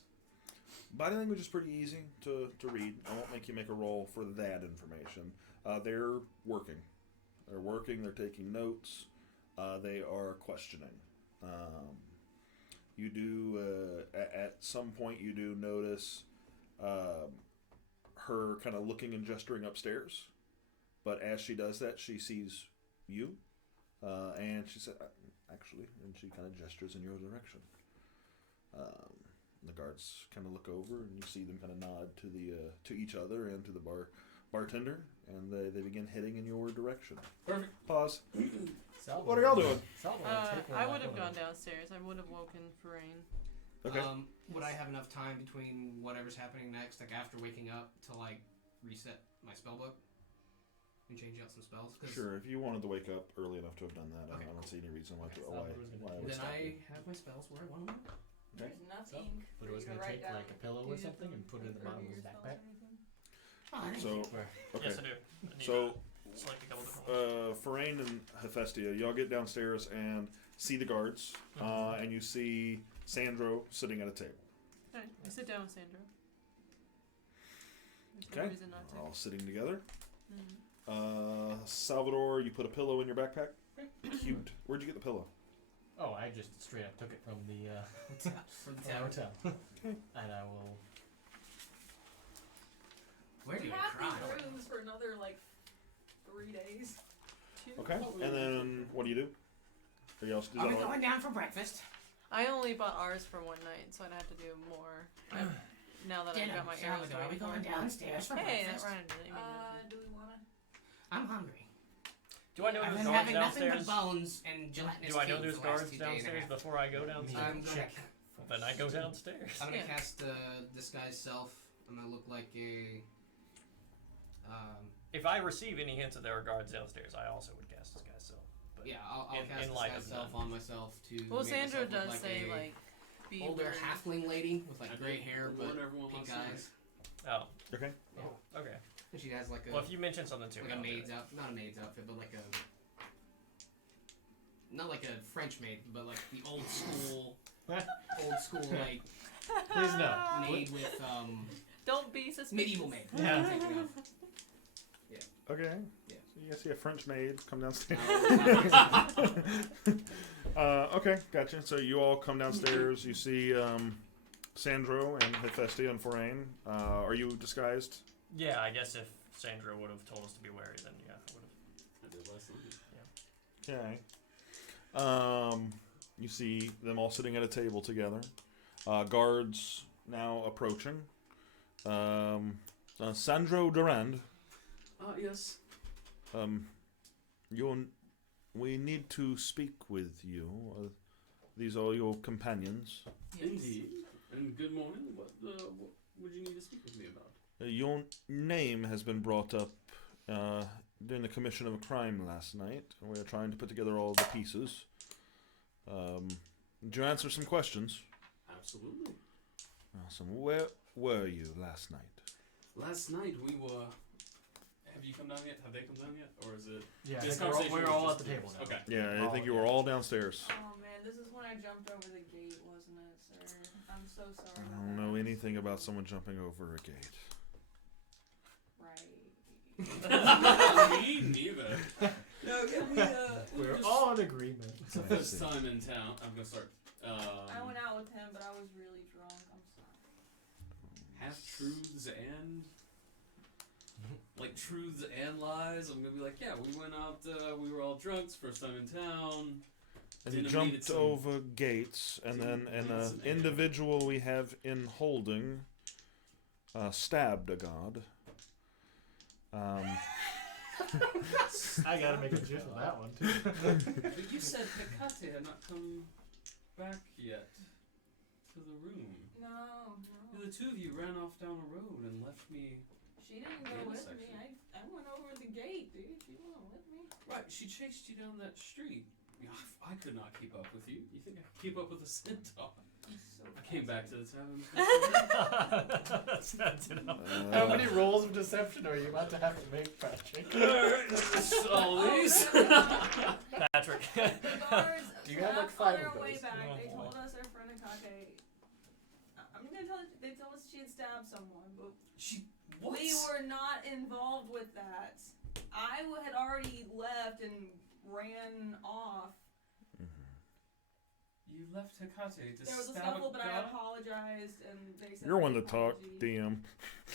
Body language is pretty easy to read. I won't make you make a roll for that information. They're working. They're working. They're taking notes. They are questioning. You do at some point you do notice her kind of looking and gesturing upstairs, but as she does that, she sees you, and she said, "Actually," and she kind of gestures in your direction. The guards kind of look over, and you see them kind of nod to the to each other and to the bartender, and they begin heading in your direction. Perfect. Pause. Salvo. What are y'all doing? Salvo, take one I back would have over. gone downstairs. I would have woken Farain. Okay. Would I have enough time between whatever's happening next, like after waking up, to like reset my spell book and change out some spells? 'Cause Sure. If you wanted to wake up early enough to have done that, Okay. I don't see any reason why Okay, why, Salvo was gonna why I do would Then stop I you. have my spells where I want them. There's enough So, ink. but for it was you going to write take down. like a pillow Do or you have something to, and put it in the bottom of his review backpack. yourself or anything? Oh, thank So, you. okay. Yes, I do. I need to select a couple different ones. Farain and Hephaestia, y'all get downstairs and see the guards, and you see Sandro sitting at a table. Alright, I sit down, Sandra. There's no Okay, reason not to. all sitting together. Mm. Salvador, you put a pillow in your backpack. Cute. Where'd you get the pillow? Oh, I just straight up took it from the From the hotel. tower. And I will. Where do We you have cry? these rooms for another like 3 days. Okay, and then what do you do? Are you else do Are we that all- going down for breakfast? I only bought ours for one night, so I'd have to do more. Now that I Dinner. got my arrows Salvador, are we ready for going it. downstairs for Hey, that breakfast? Ryan didn't even know. Do we wanna? I'm hungry. Do I know I've there's been guards having nothing downstairs? but bones and gelatinous Do I know cake there's for the last guards 2 days and a downstairs half. before I go downstairs? I'm gonna Check. Then I go downstairs. I'm gonna Yeah. cast disguise self. I'm gonna look like a. If I receive any hints that there are guards downstairs, I also would cast this guy's self. But Yeah, I'll in cast light disguise of self none. on myself to. Well, make Sandra myself look does like say, a like, be older very- halfling lady with like I gray did hair warn but everyone pink last night. eyes. Oh, Okay. oh, okay. And she has like a Well, if you mention something to me, like a I'll do maid's it. outfit, not a maid's outfit, but like a not like a French maid, but like the old school like Please no. maid with Don't be suspicious. medieval maid. Yeah. I'm thinking of. Okay. Yeah. So you guys see a French maid come downstairs. No, Okay, gotcha. So you all come downstairs. You see Sandro and Hephaestia and Forain. Are you disguised? Yeah, I guess if Sandra would have told us to be wary, then yeah, I would have. I did last night. Okay. You see them all sitting at a table together. Guards now approaching. Sandro Durand. Yes. We need to speak with you. These are your companions. Indeed. And good morning. What would you need to speak with me about? Your name has been brought up during the commission of a crime last night. We are trying to put together all the pieces. Did you answer some questions? Absolutely. Awesome. Where were you last night? Last night we were. Have you come down yet? Have they come down yet? Or is it? Yeah, This I think conversation we're was all just at the table now. Okay. Yeah, I think you were all downstairs. Oh man, this is when I jumped over the gate, wasn't it, sir? I'm so sorry. I about don't that. know anything about someone jumping over a gate. Right. Me neither. No, we We're all in agreement. It's the first time in town. I'm gonna start. I went out with him, but I was really drunk. I'm sorry. Half truths and like truths and lies. I'm gonna be like, yeah, we went out. We were all drunk. It's first time in town. And you Dinner needed jumped some- over gates, and then an some air. individual we have in holding stabbed a god. I gotta make a gif of that one too. But you said Hecate had not come back yet to the room. No. The two of you ran off down a road and left me. She didn't go with me. I went over the gate, dude. She went with me. Right, she chased you down that street. Yeah, I could not keep up with you. You think I could keep up with a centaur? I'm so I came back to the tavern. That's enough. How many rolls of deception are you about to have to make, Patrick? All these. Patrick. The guards, You have, like, on 5 their of way those. back, Oh, they boy. told us our friend Akake. I'm gonna tell you, they told us she had stabbed someone, but She. What? we were not involved with that. I had already left and ran off. You left Hecate to There was a stab scuffle, a but I god? apologized, and they said You're one to apology. talk, DM.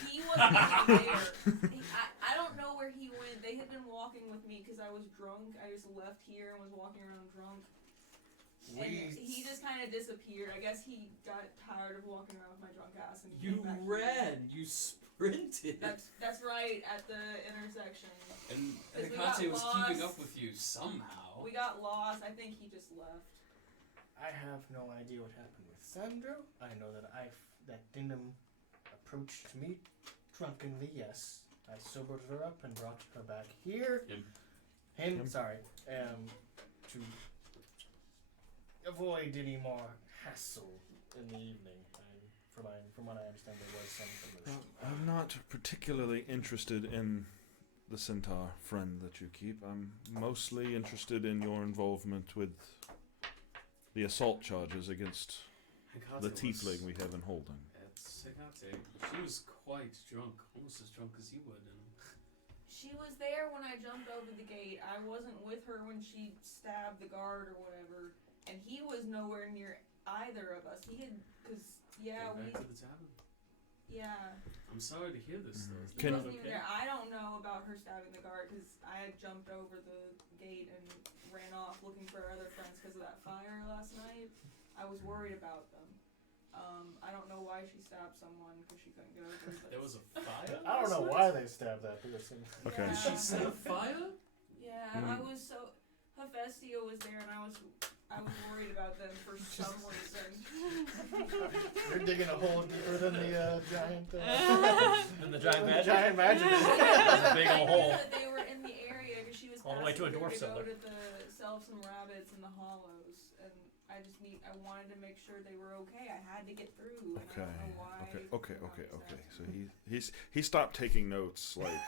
He wasn't even there. I don't know where he went. They had been walking with me because I was drunk. I just left here and was walking around drunk. And he just kind of disappeared. I guess he got tired of walking around with my drunk ass and You came back to me. ran. You sprinted. That's right at the intersection. And 'Cause we got Hecate was keeping lost. up with you somehow. We got lost. I think he just left. I have no idea what happened with Sandro. I know that that Dinham approached me drunkenly, yes. I sobered her up and brought her back here. Him. Sorry. To avoid any more hassle in the evening. From what I understand, there was some commotion. I'm not particularly interested in the Centaur friend that you keep. I'm mostly interested in your involvement with the assault charges against the tiefling we have in holding. It's Hecate. She was quite drunk, almost as drunk as you would. And She was there when I jumped over the gate. I wasn't with her when she stabbed the guard or whatever, and he was nowhere near either of us. He had, came back to the tavern. Yeah. I'm sorry to hear this, though. He wasn't even there. I don't know about her stabbing the guard because I had jumped over the gate and ran off looking for our other friends because of that fire last night. I was worried about them. I don't know why she stabbed someone because she couldn't get over. But There was a fire? I don't know why they stabbed that person. Okay. Yeah. She set a fire? Yeah, I was so. Hephaestia was there, and I was worried about them for some reason. You're digging a hole deeper than the giant. Then the giant magic. Giant magic. That's a big I old knew hole. that they were in the area because she was All the way to a asking dwarf me to cellar. go to the sell some rabbits in the hollows, and I wanted to make sure they were okay. I had to get through. And I don't know why. Okay. So he stopped taking notes like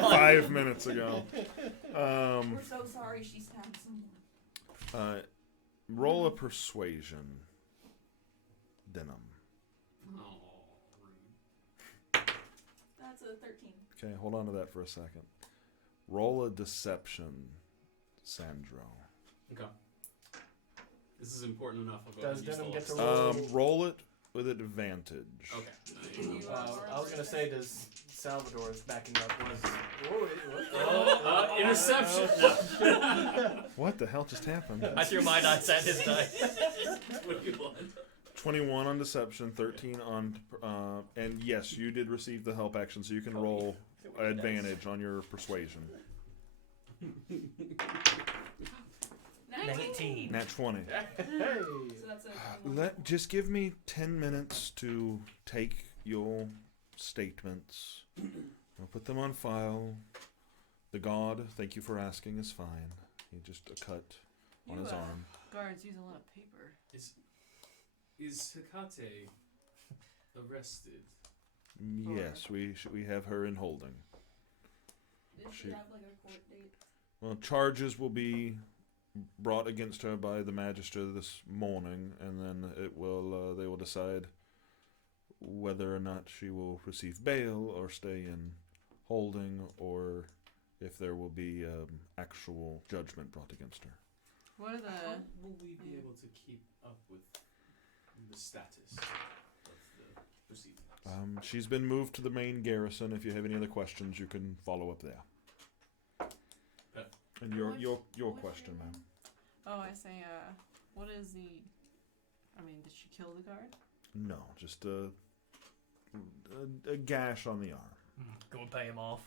5 minutes ago. We're so sorry she stabbed someone. Roll a persuasion, Denim. Oh, rude. That's a 13. Okay, hold on to that for a second. Roll a deception, Sandro. Okay. This is important enough. I'll go Does ahead and use Denim the get to left. roll? Roll it with advantage. Okay. I was gonna say, does Salvador is backing up? Interception. What the hell just happened? I threw my dice at his dice. 21 on deception, 13 on, and yes, you did receive the help action, so you can roll advantage on your persuasion. 19. Nat 20. So that's a Just give me 10 minutes to take your statements. I'll put them on file. The god, thank you for asking, is fine. He just a cut on his arm. Guards use a lot of paper. Is Hecate arrested? Yes, we have her in holding. Did she have like a court date? Well, charges will be brought against her by the magistrate this morning, and then they will decide whether or not she will receive bail or stay in holding, or if there will be actual judgment brought against her. What are the? How will we be able to keep up with the status of the proceedings? She's been moved to the main garrison. If you have any other questions, you can follow up there. And your question, ma'am. Oh, I say, what is the? I mean, did she kill the guard? No, just a gash on the arm. Go and pay him off.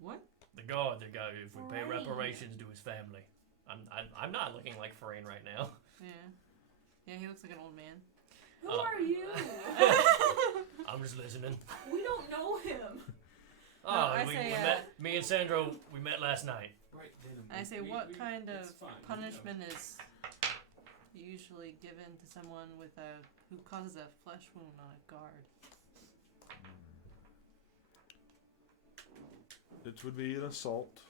What? The guard, if we pay Farain. reparations to his family. I'm not looking like Farain right now. Yeah, he looks like an old man. Who are you? I'm just listening. We don't know him. Oh, I we say, met. Me and Sandro, we met last night. Right, I say, what kind it's of fine, punishment is usually given to someone with who causes a flesh wound on a guard? It would be an assault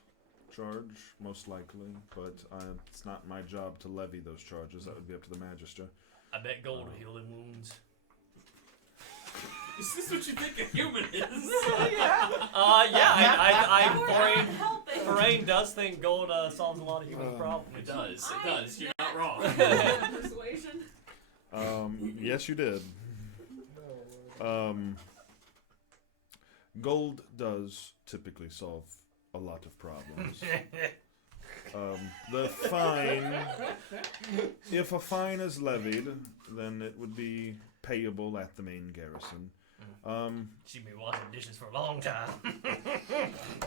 charge, most likely, but it's not my job to levy those charges. That would be up to the magistrate. I bet gold will heal them wounds. Is this what you think a human is? Farain does think gold solves a lot of human problems. It does. It does. You're not wrong. Persuasion. Yes, you did. Gold does typically solve a lot of problems. The fine, if a fine is levied, then it would be payable at the main garrison. She's been washing dishes for a long time.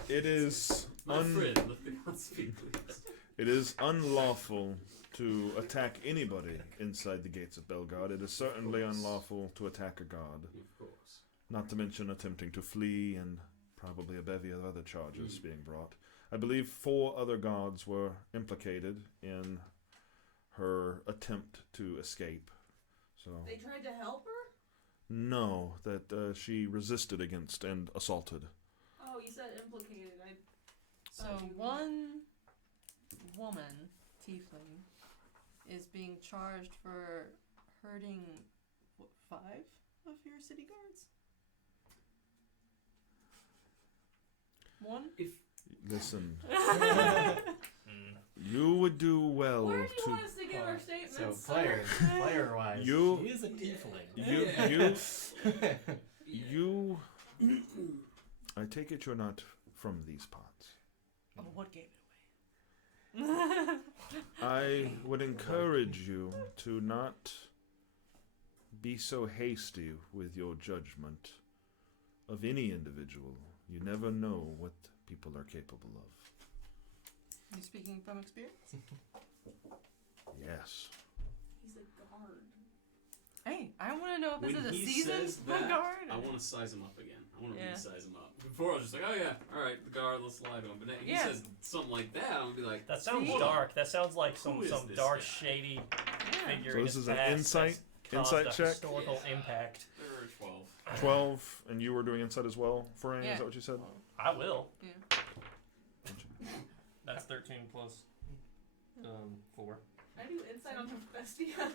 It is My friend, let the god speak, please. it is unlawful to attack anybody inside the gates of Belgard. It is certainly unlawful to attack a god. Of course. Not to mention attempting to flee and probably a bevy of other charges being brought. I believe 4 other gods were implicated in her attempt to escape. So They tried to help her? no, that she resisted against and assaulted. Oh, you said implicated. So one woman, Tiefling, is being charged for hurting, what, 5 of your city guards? One? Listen, you would do well Where do you to. want us to give our statements? So player-wise, You- she is a tiefling. You. I take it you're not from these parts. Oh, what gave it away? I would encourage you to not be so hasty with your judgment of any individual. You never know what people are capable of. You speaking from experience? Yes. He's a guard. Hey, I want to know if this When is a he seasoned says that, guard. I want to size him up again. I want to Yeah. resize him up. Before I was just like, oh yeah, all right, the guard, let's lie to him. But then he Yeah. says something like that, I'm gonna be like, That sounds See? dark. That sounds like some Who is this dark, guy? shady Yeah. figure. So in this his is an past insight- that's caused insight a check? historical impact. there are 12. 12, and you were doing insight as well, Forain? Yeah. Is that what you said? I will. Yeah. That's 13 plus 4. I do insight on Hephaestia.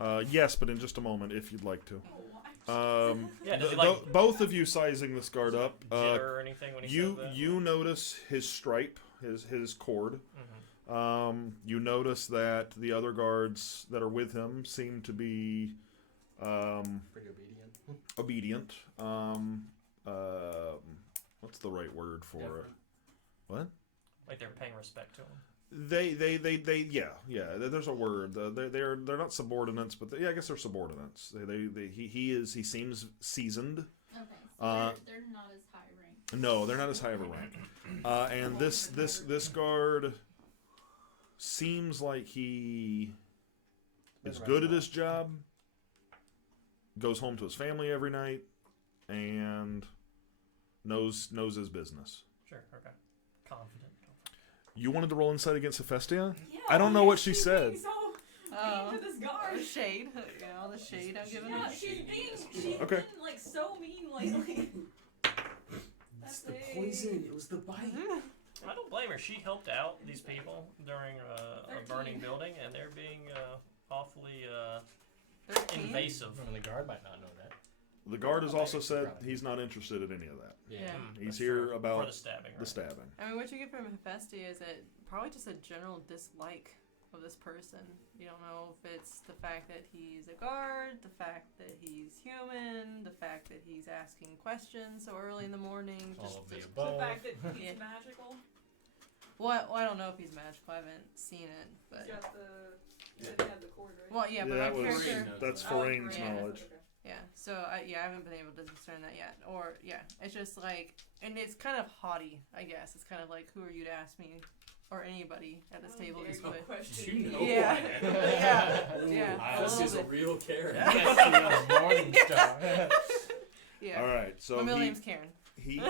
Oh. Yes, but in just a moment, if you'd like to. Yeah, does he, th- like- both of you sizing this guard up. Jitter or anything when he You says that? you notice his stripe, his cord. Mhm. You notice that the other guards that are with him seem to be Pretty obedient. obedient. What's the right word for it? What? Like they're paying respect to him. Yeah. There's a word. They're not subordinates, but I guess they're subordinates. He seems seasoned. Okay, so they're not as high ranked. No, they're not as high of a rank. And this guard seems like he is good at his job. Goes home to his family every night, and knows his business. Sure, okay. Confident. You wanted to roll insight against Hephaestia? Yeah, I don't know what she she's said. being so Oh. mean to this guard. Shade. Yeah, all the shade I'm giving Yeah, her. she's Okay. been like so mean lately. It's the poison. It was the bite. I don't blame her. She helped out these people during a 13. burning building, and they're being awfully 13? invasive. I mean, the guard might not know that. The guard has also said he's not interested in any of that. Yeah. He's That's here for about the stabbing. the Right? stabbing. I mean, what you get from Hephaestia is that probably just a general dislike of this person. You don't know if it's the fact that he's a guard, the fact that he's human, the fact that he's asking questions so early in the morning. All of the The above. fact that he's Yeah. magical. Well, I don't know if he's magical. I haven't seen it, but He's got the. You said he had the cord, right? well, yeah, but that my was character. that's Oh, Forain's yeah. knowledge. Okay. Yeah, so I haven't been able to discern that yet. Or yeah, it's just like, and it's kind of haughty, I guess. It's kind of like, who are you to ask me or anybody at this How table dare this you way? question You me. know Yeah. why. Yeah. This a is a little bit. real character. Morningstar. Yeah. All right, so My middle name's Karen. he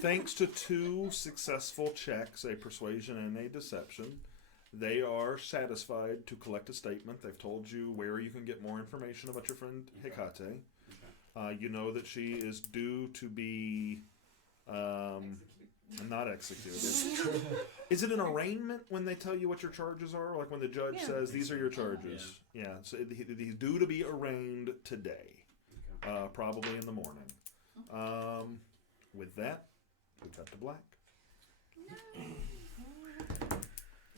thanks to 2 successful checks, a persuasion and a deception, they are satisfied to collect a statement. They've told you where you can get more information about your friend Hecate. You know that she is due to be not executed. Is it an arraignment when they tell you what your charges are? Like when the judge Yeah. says these are your charges? Yeah. So he's due to be arraigned today, probably in the morning. With that, we cut to black.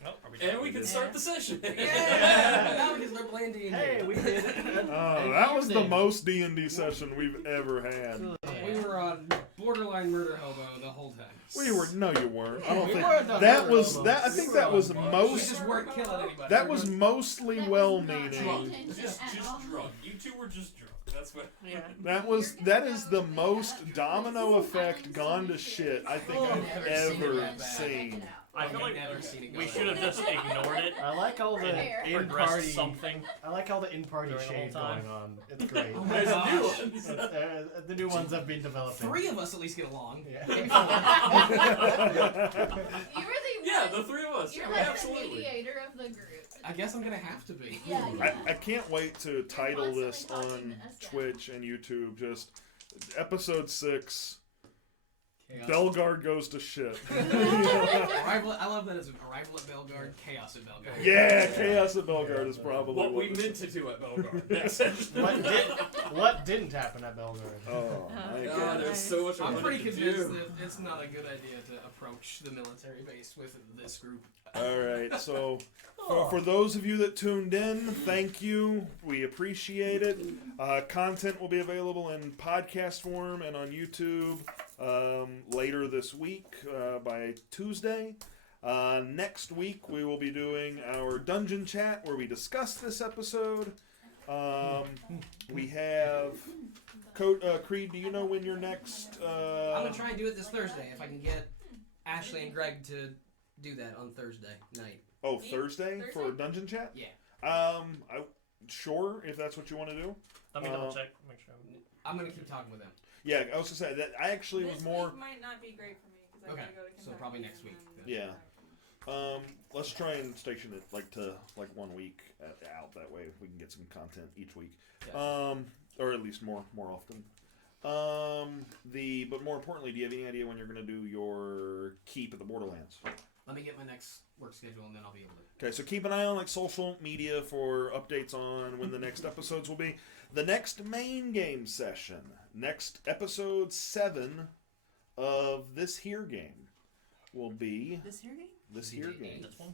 Oh, are we And done? we can start the session. Now we can start playing D&D. Hey, we did it. Oh, that was the most D&D session we've ever had. We were on borderline murder hobo the whole time. We were no, you weren't. I don't We think weren't the that murder was hobos. that. I think that was We most. just weren't killing anybody. That was mostly That was not well-meaning. intention Just at all. drunk. You two were just drunk. That's what. Yeah. That is the most domino effect gone to shit I think I've ever seen. I feel like never seen it go we that should have way. just ignored it. I like all the Fair. Progressed in-party. something. I like all the in-party During the whole shade time. going on. It's great. Oh my There's a new gosh. one. The new ones have been developing. 3 of us at least get along. Yeah. You were the Yeah, the three of us. You're Yeah, like absolutely. the mediator of the group. I guess I'm gonna have to be. Yeah. I can't wait to title constantly this talking on us down. Twitch and YouTube. Just episode 6. Chaos. Belgard goes to shit. Arrival. I love that as arrival at Belgard, chaos at Belgard. Yeah, chaos at Belgard is probably What we this meant is. to do at Belgard. Yes. What didn't happen at Belgard? Oh, my Yeah, God, God. there's so much I'm I pretty wanted to convinced do. that it's not a good idea to approach the military base with this group. All right, so for those of you that tuned in, thank you. We appreciate it. Content will be available in podcast form and on YouTube later this week by Tuesday. Next week, we will be doing our dungeon chat where we discuss this episode. We have... Creed, do you know when your next... I'm gonna try and do it this Thursday if I can get Ashley and Greg to do that on Thursday night. Oh, Thursday for dungeon chat? Yeah. Sure, if that's what you want to do. Let me double check. Make sure. I'm gonna keep talking with them. Yeah, I was gonna say that I actually was This more. week might not be great for me because I Okay, gotta go to Kentucky. so probably next week, and then. Yeah. Let's try and station it to 1 week out. That way we can get some content each week, Yeah. or at least more often. But more importantly, do you have any idea when you're gonna do your keep at the Borderlands? Let me get my next work schedule and then I'll be able to. Okay, so keep an eye on social media for updates on when the next episodes will be. The next main game session, next episode 7 of this here game, will be This here game? this here game. This one,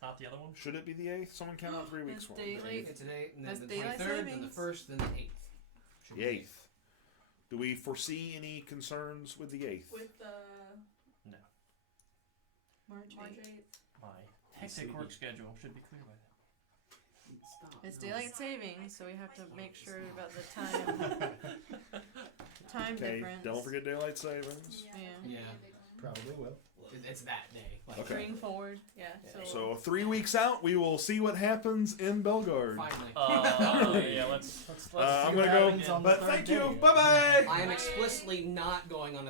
not the other one. Should it be the 8th? Someone count out 3 weeks It's for me. daylight. It's today, and then That's the daylight 23rd, then the savings. 1st, then the 8th. Should The be 8th. Do we foresee any concerns with the 8th? With No. March 8th. My hectic work schedule should be clear by then. Stop. It's No. daylight savings, so we have to make sure about the time. Time Okay, difference. don't forget daylight savings. Yeah. Yeah. Probably will. It's that day. Like, Okay. Bring forward. Yeah. So 3 weeks out, we will see what happens in Belgard. Finally. Yeah, let's I'm see gonna what go. happens on the But third thank day. you. Bye bye. I am explicitly not going on a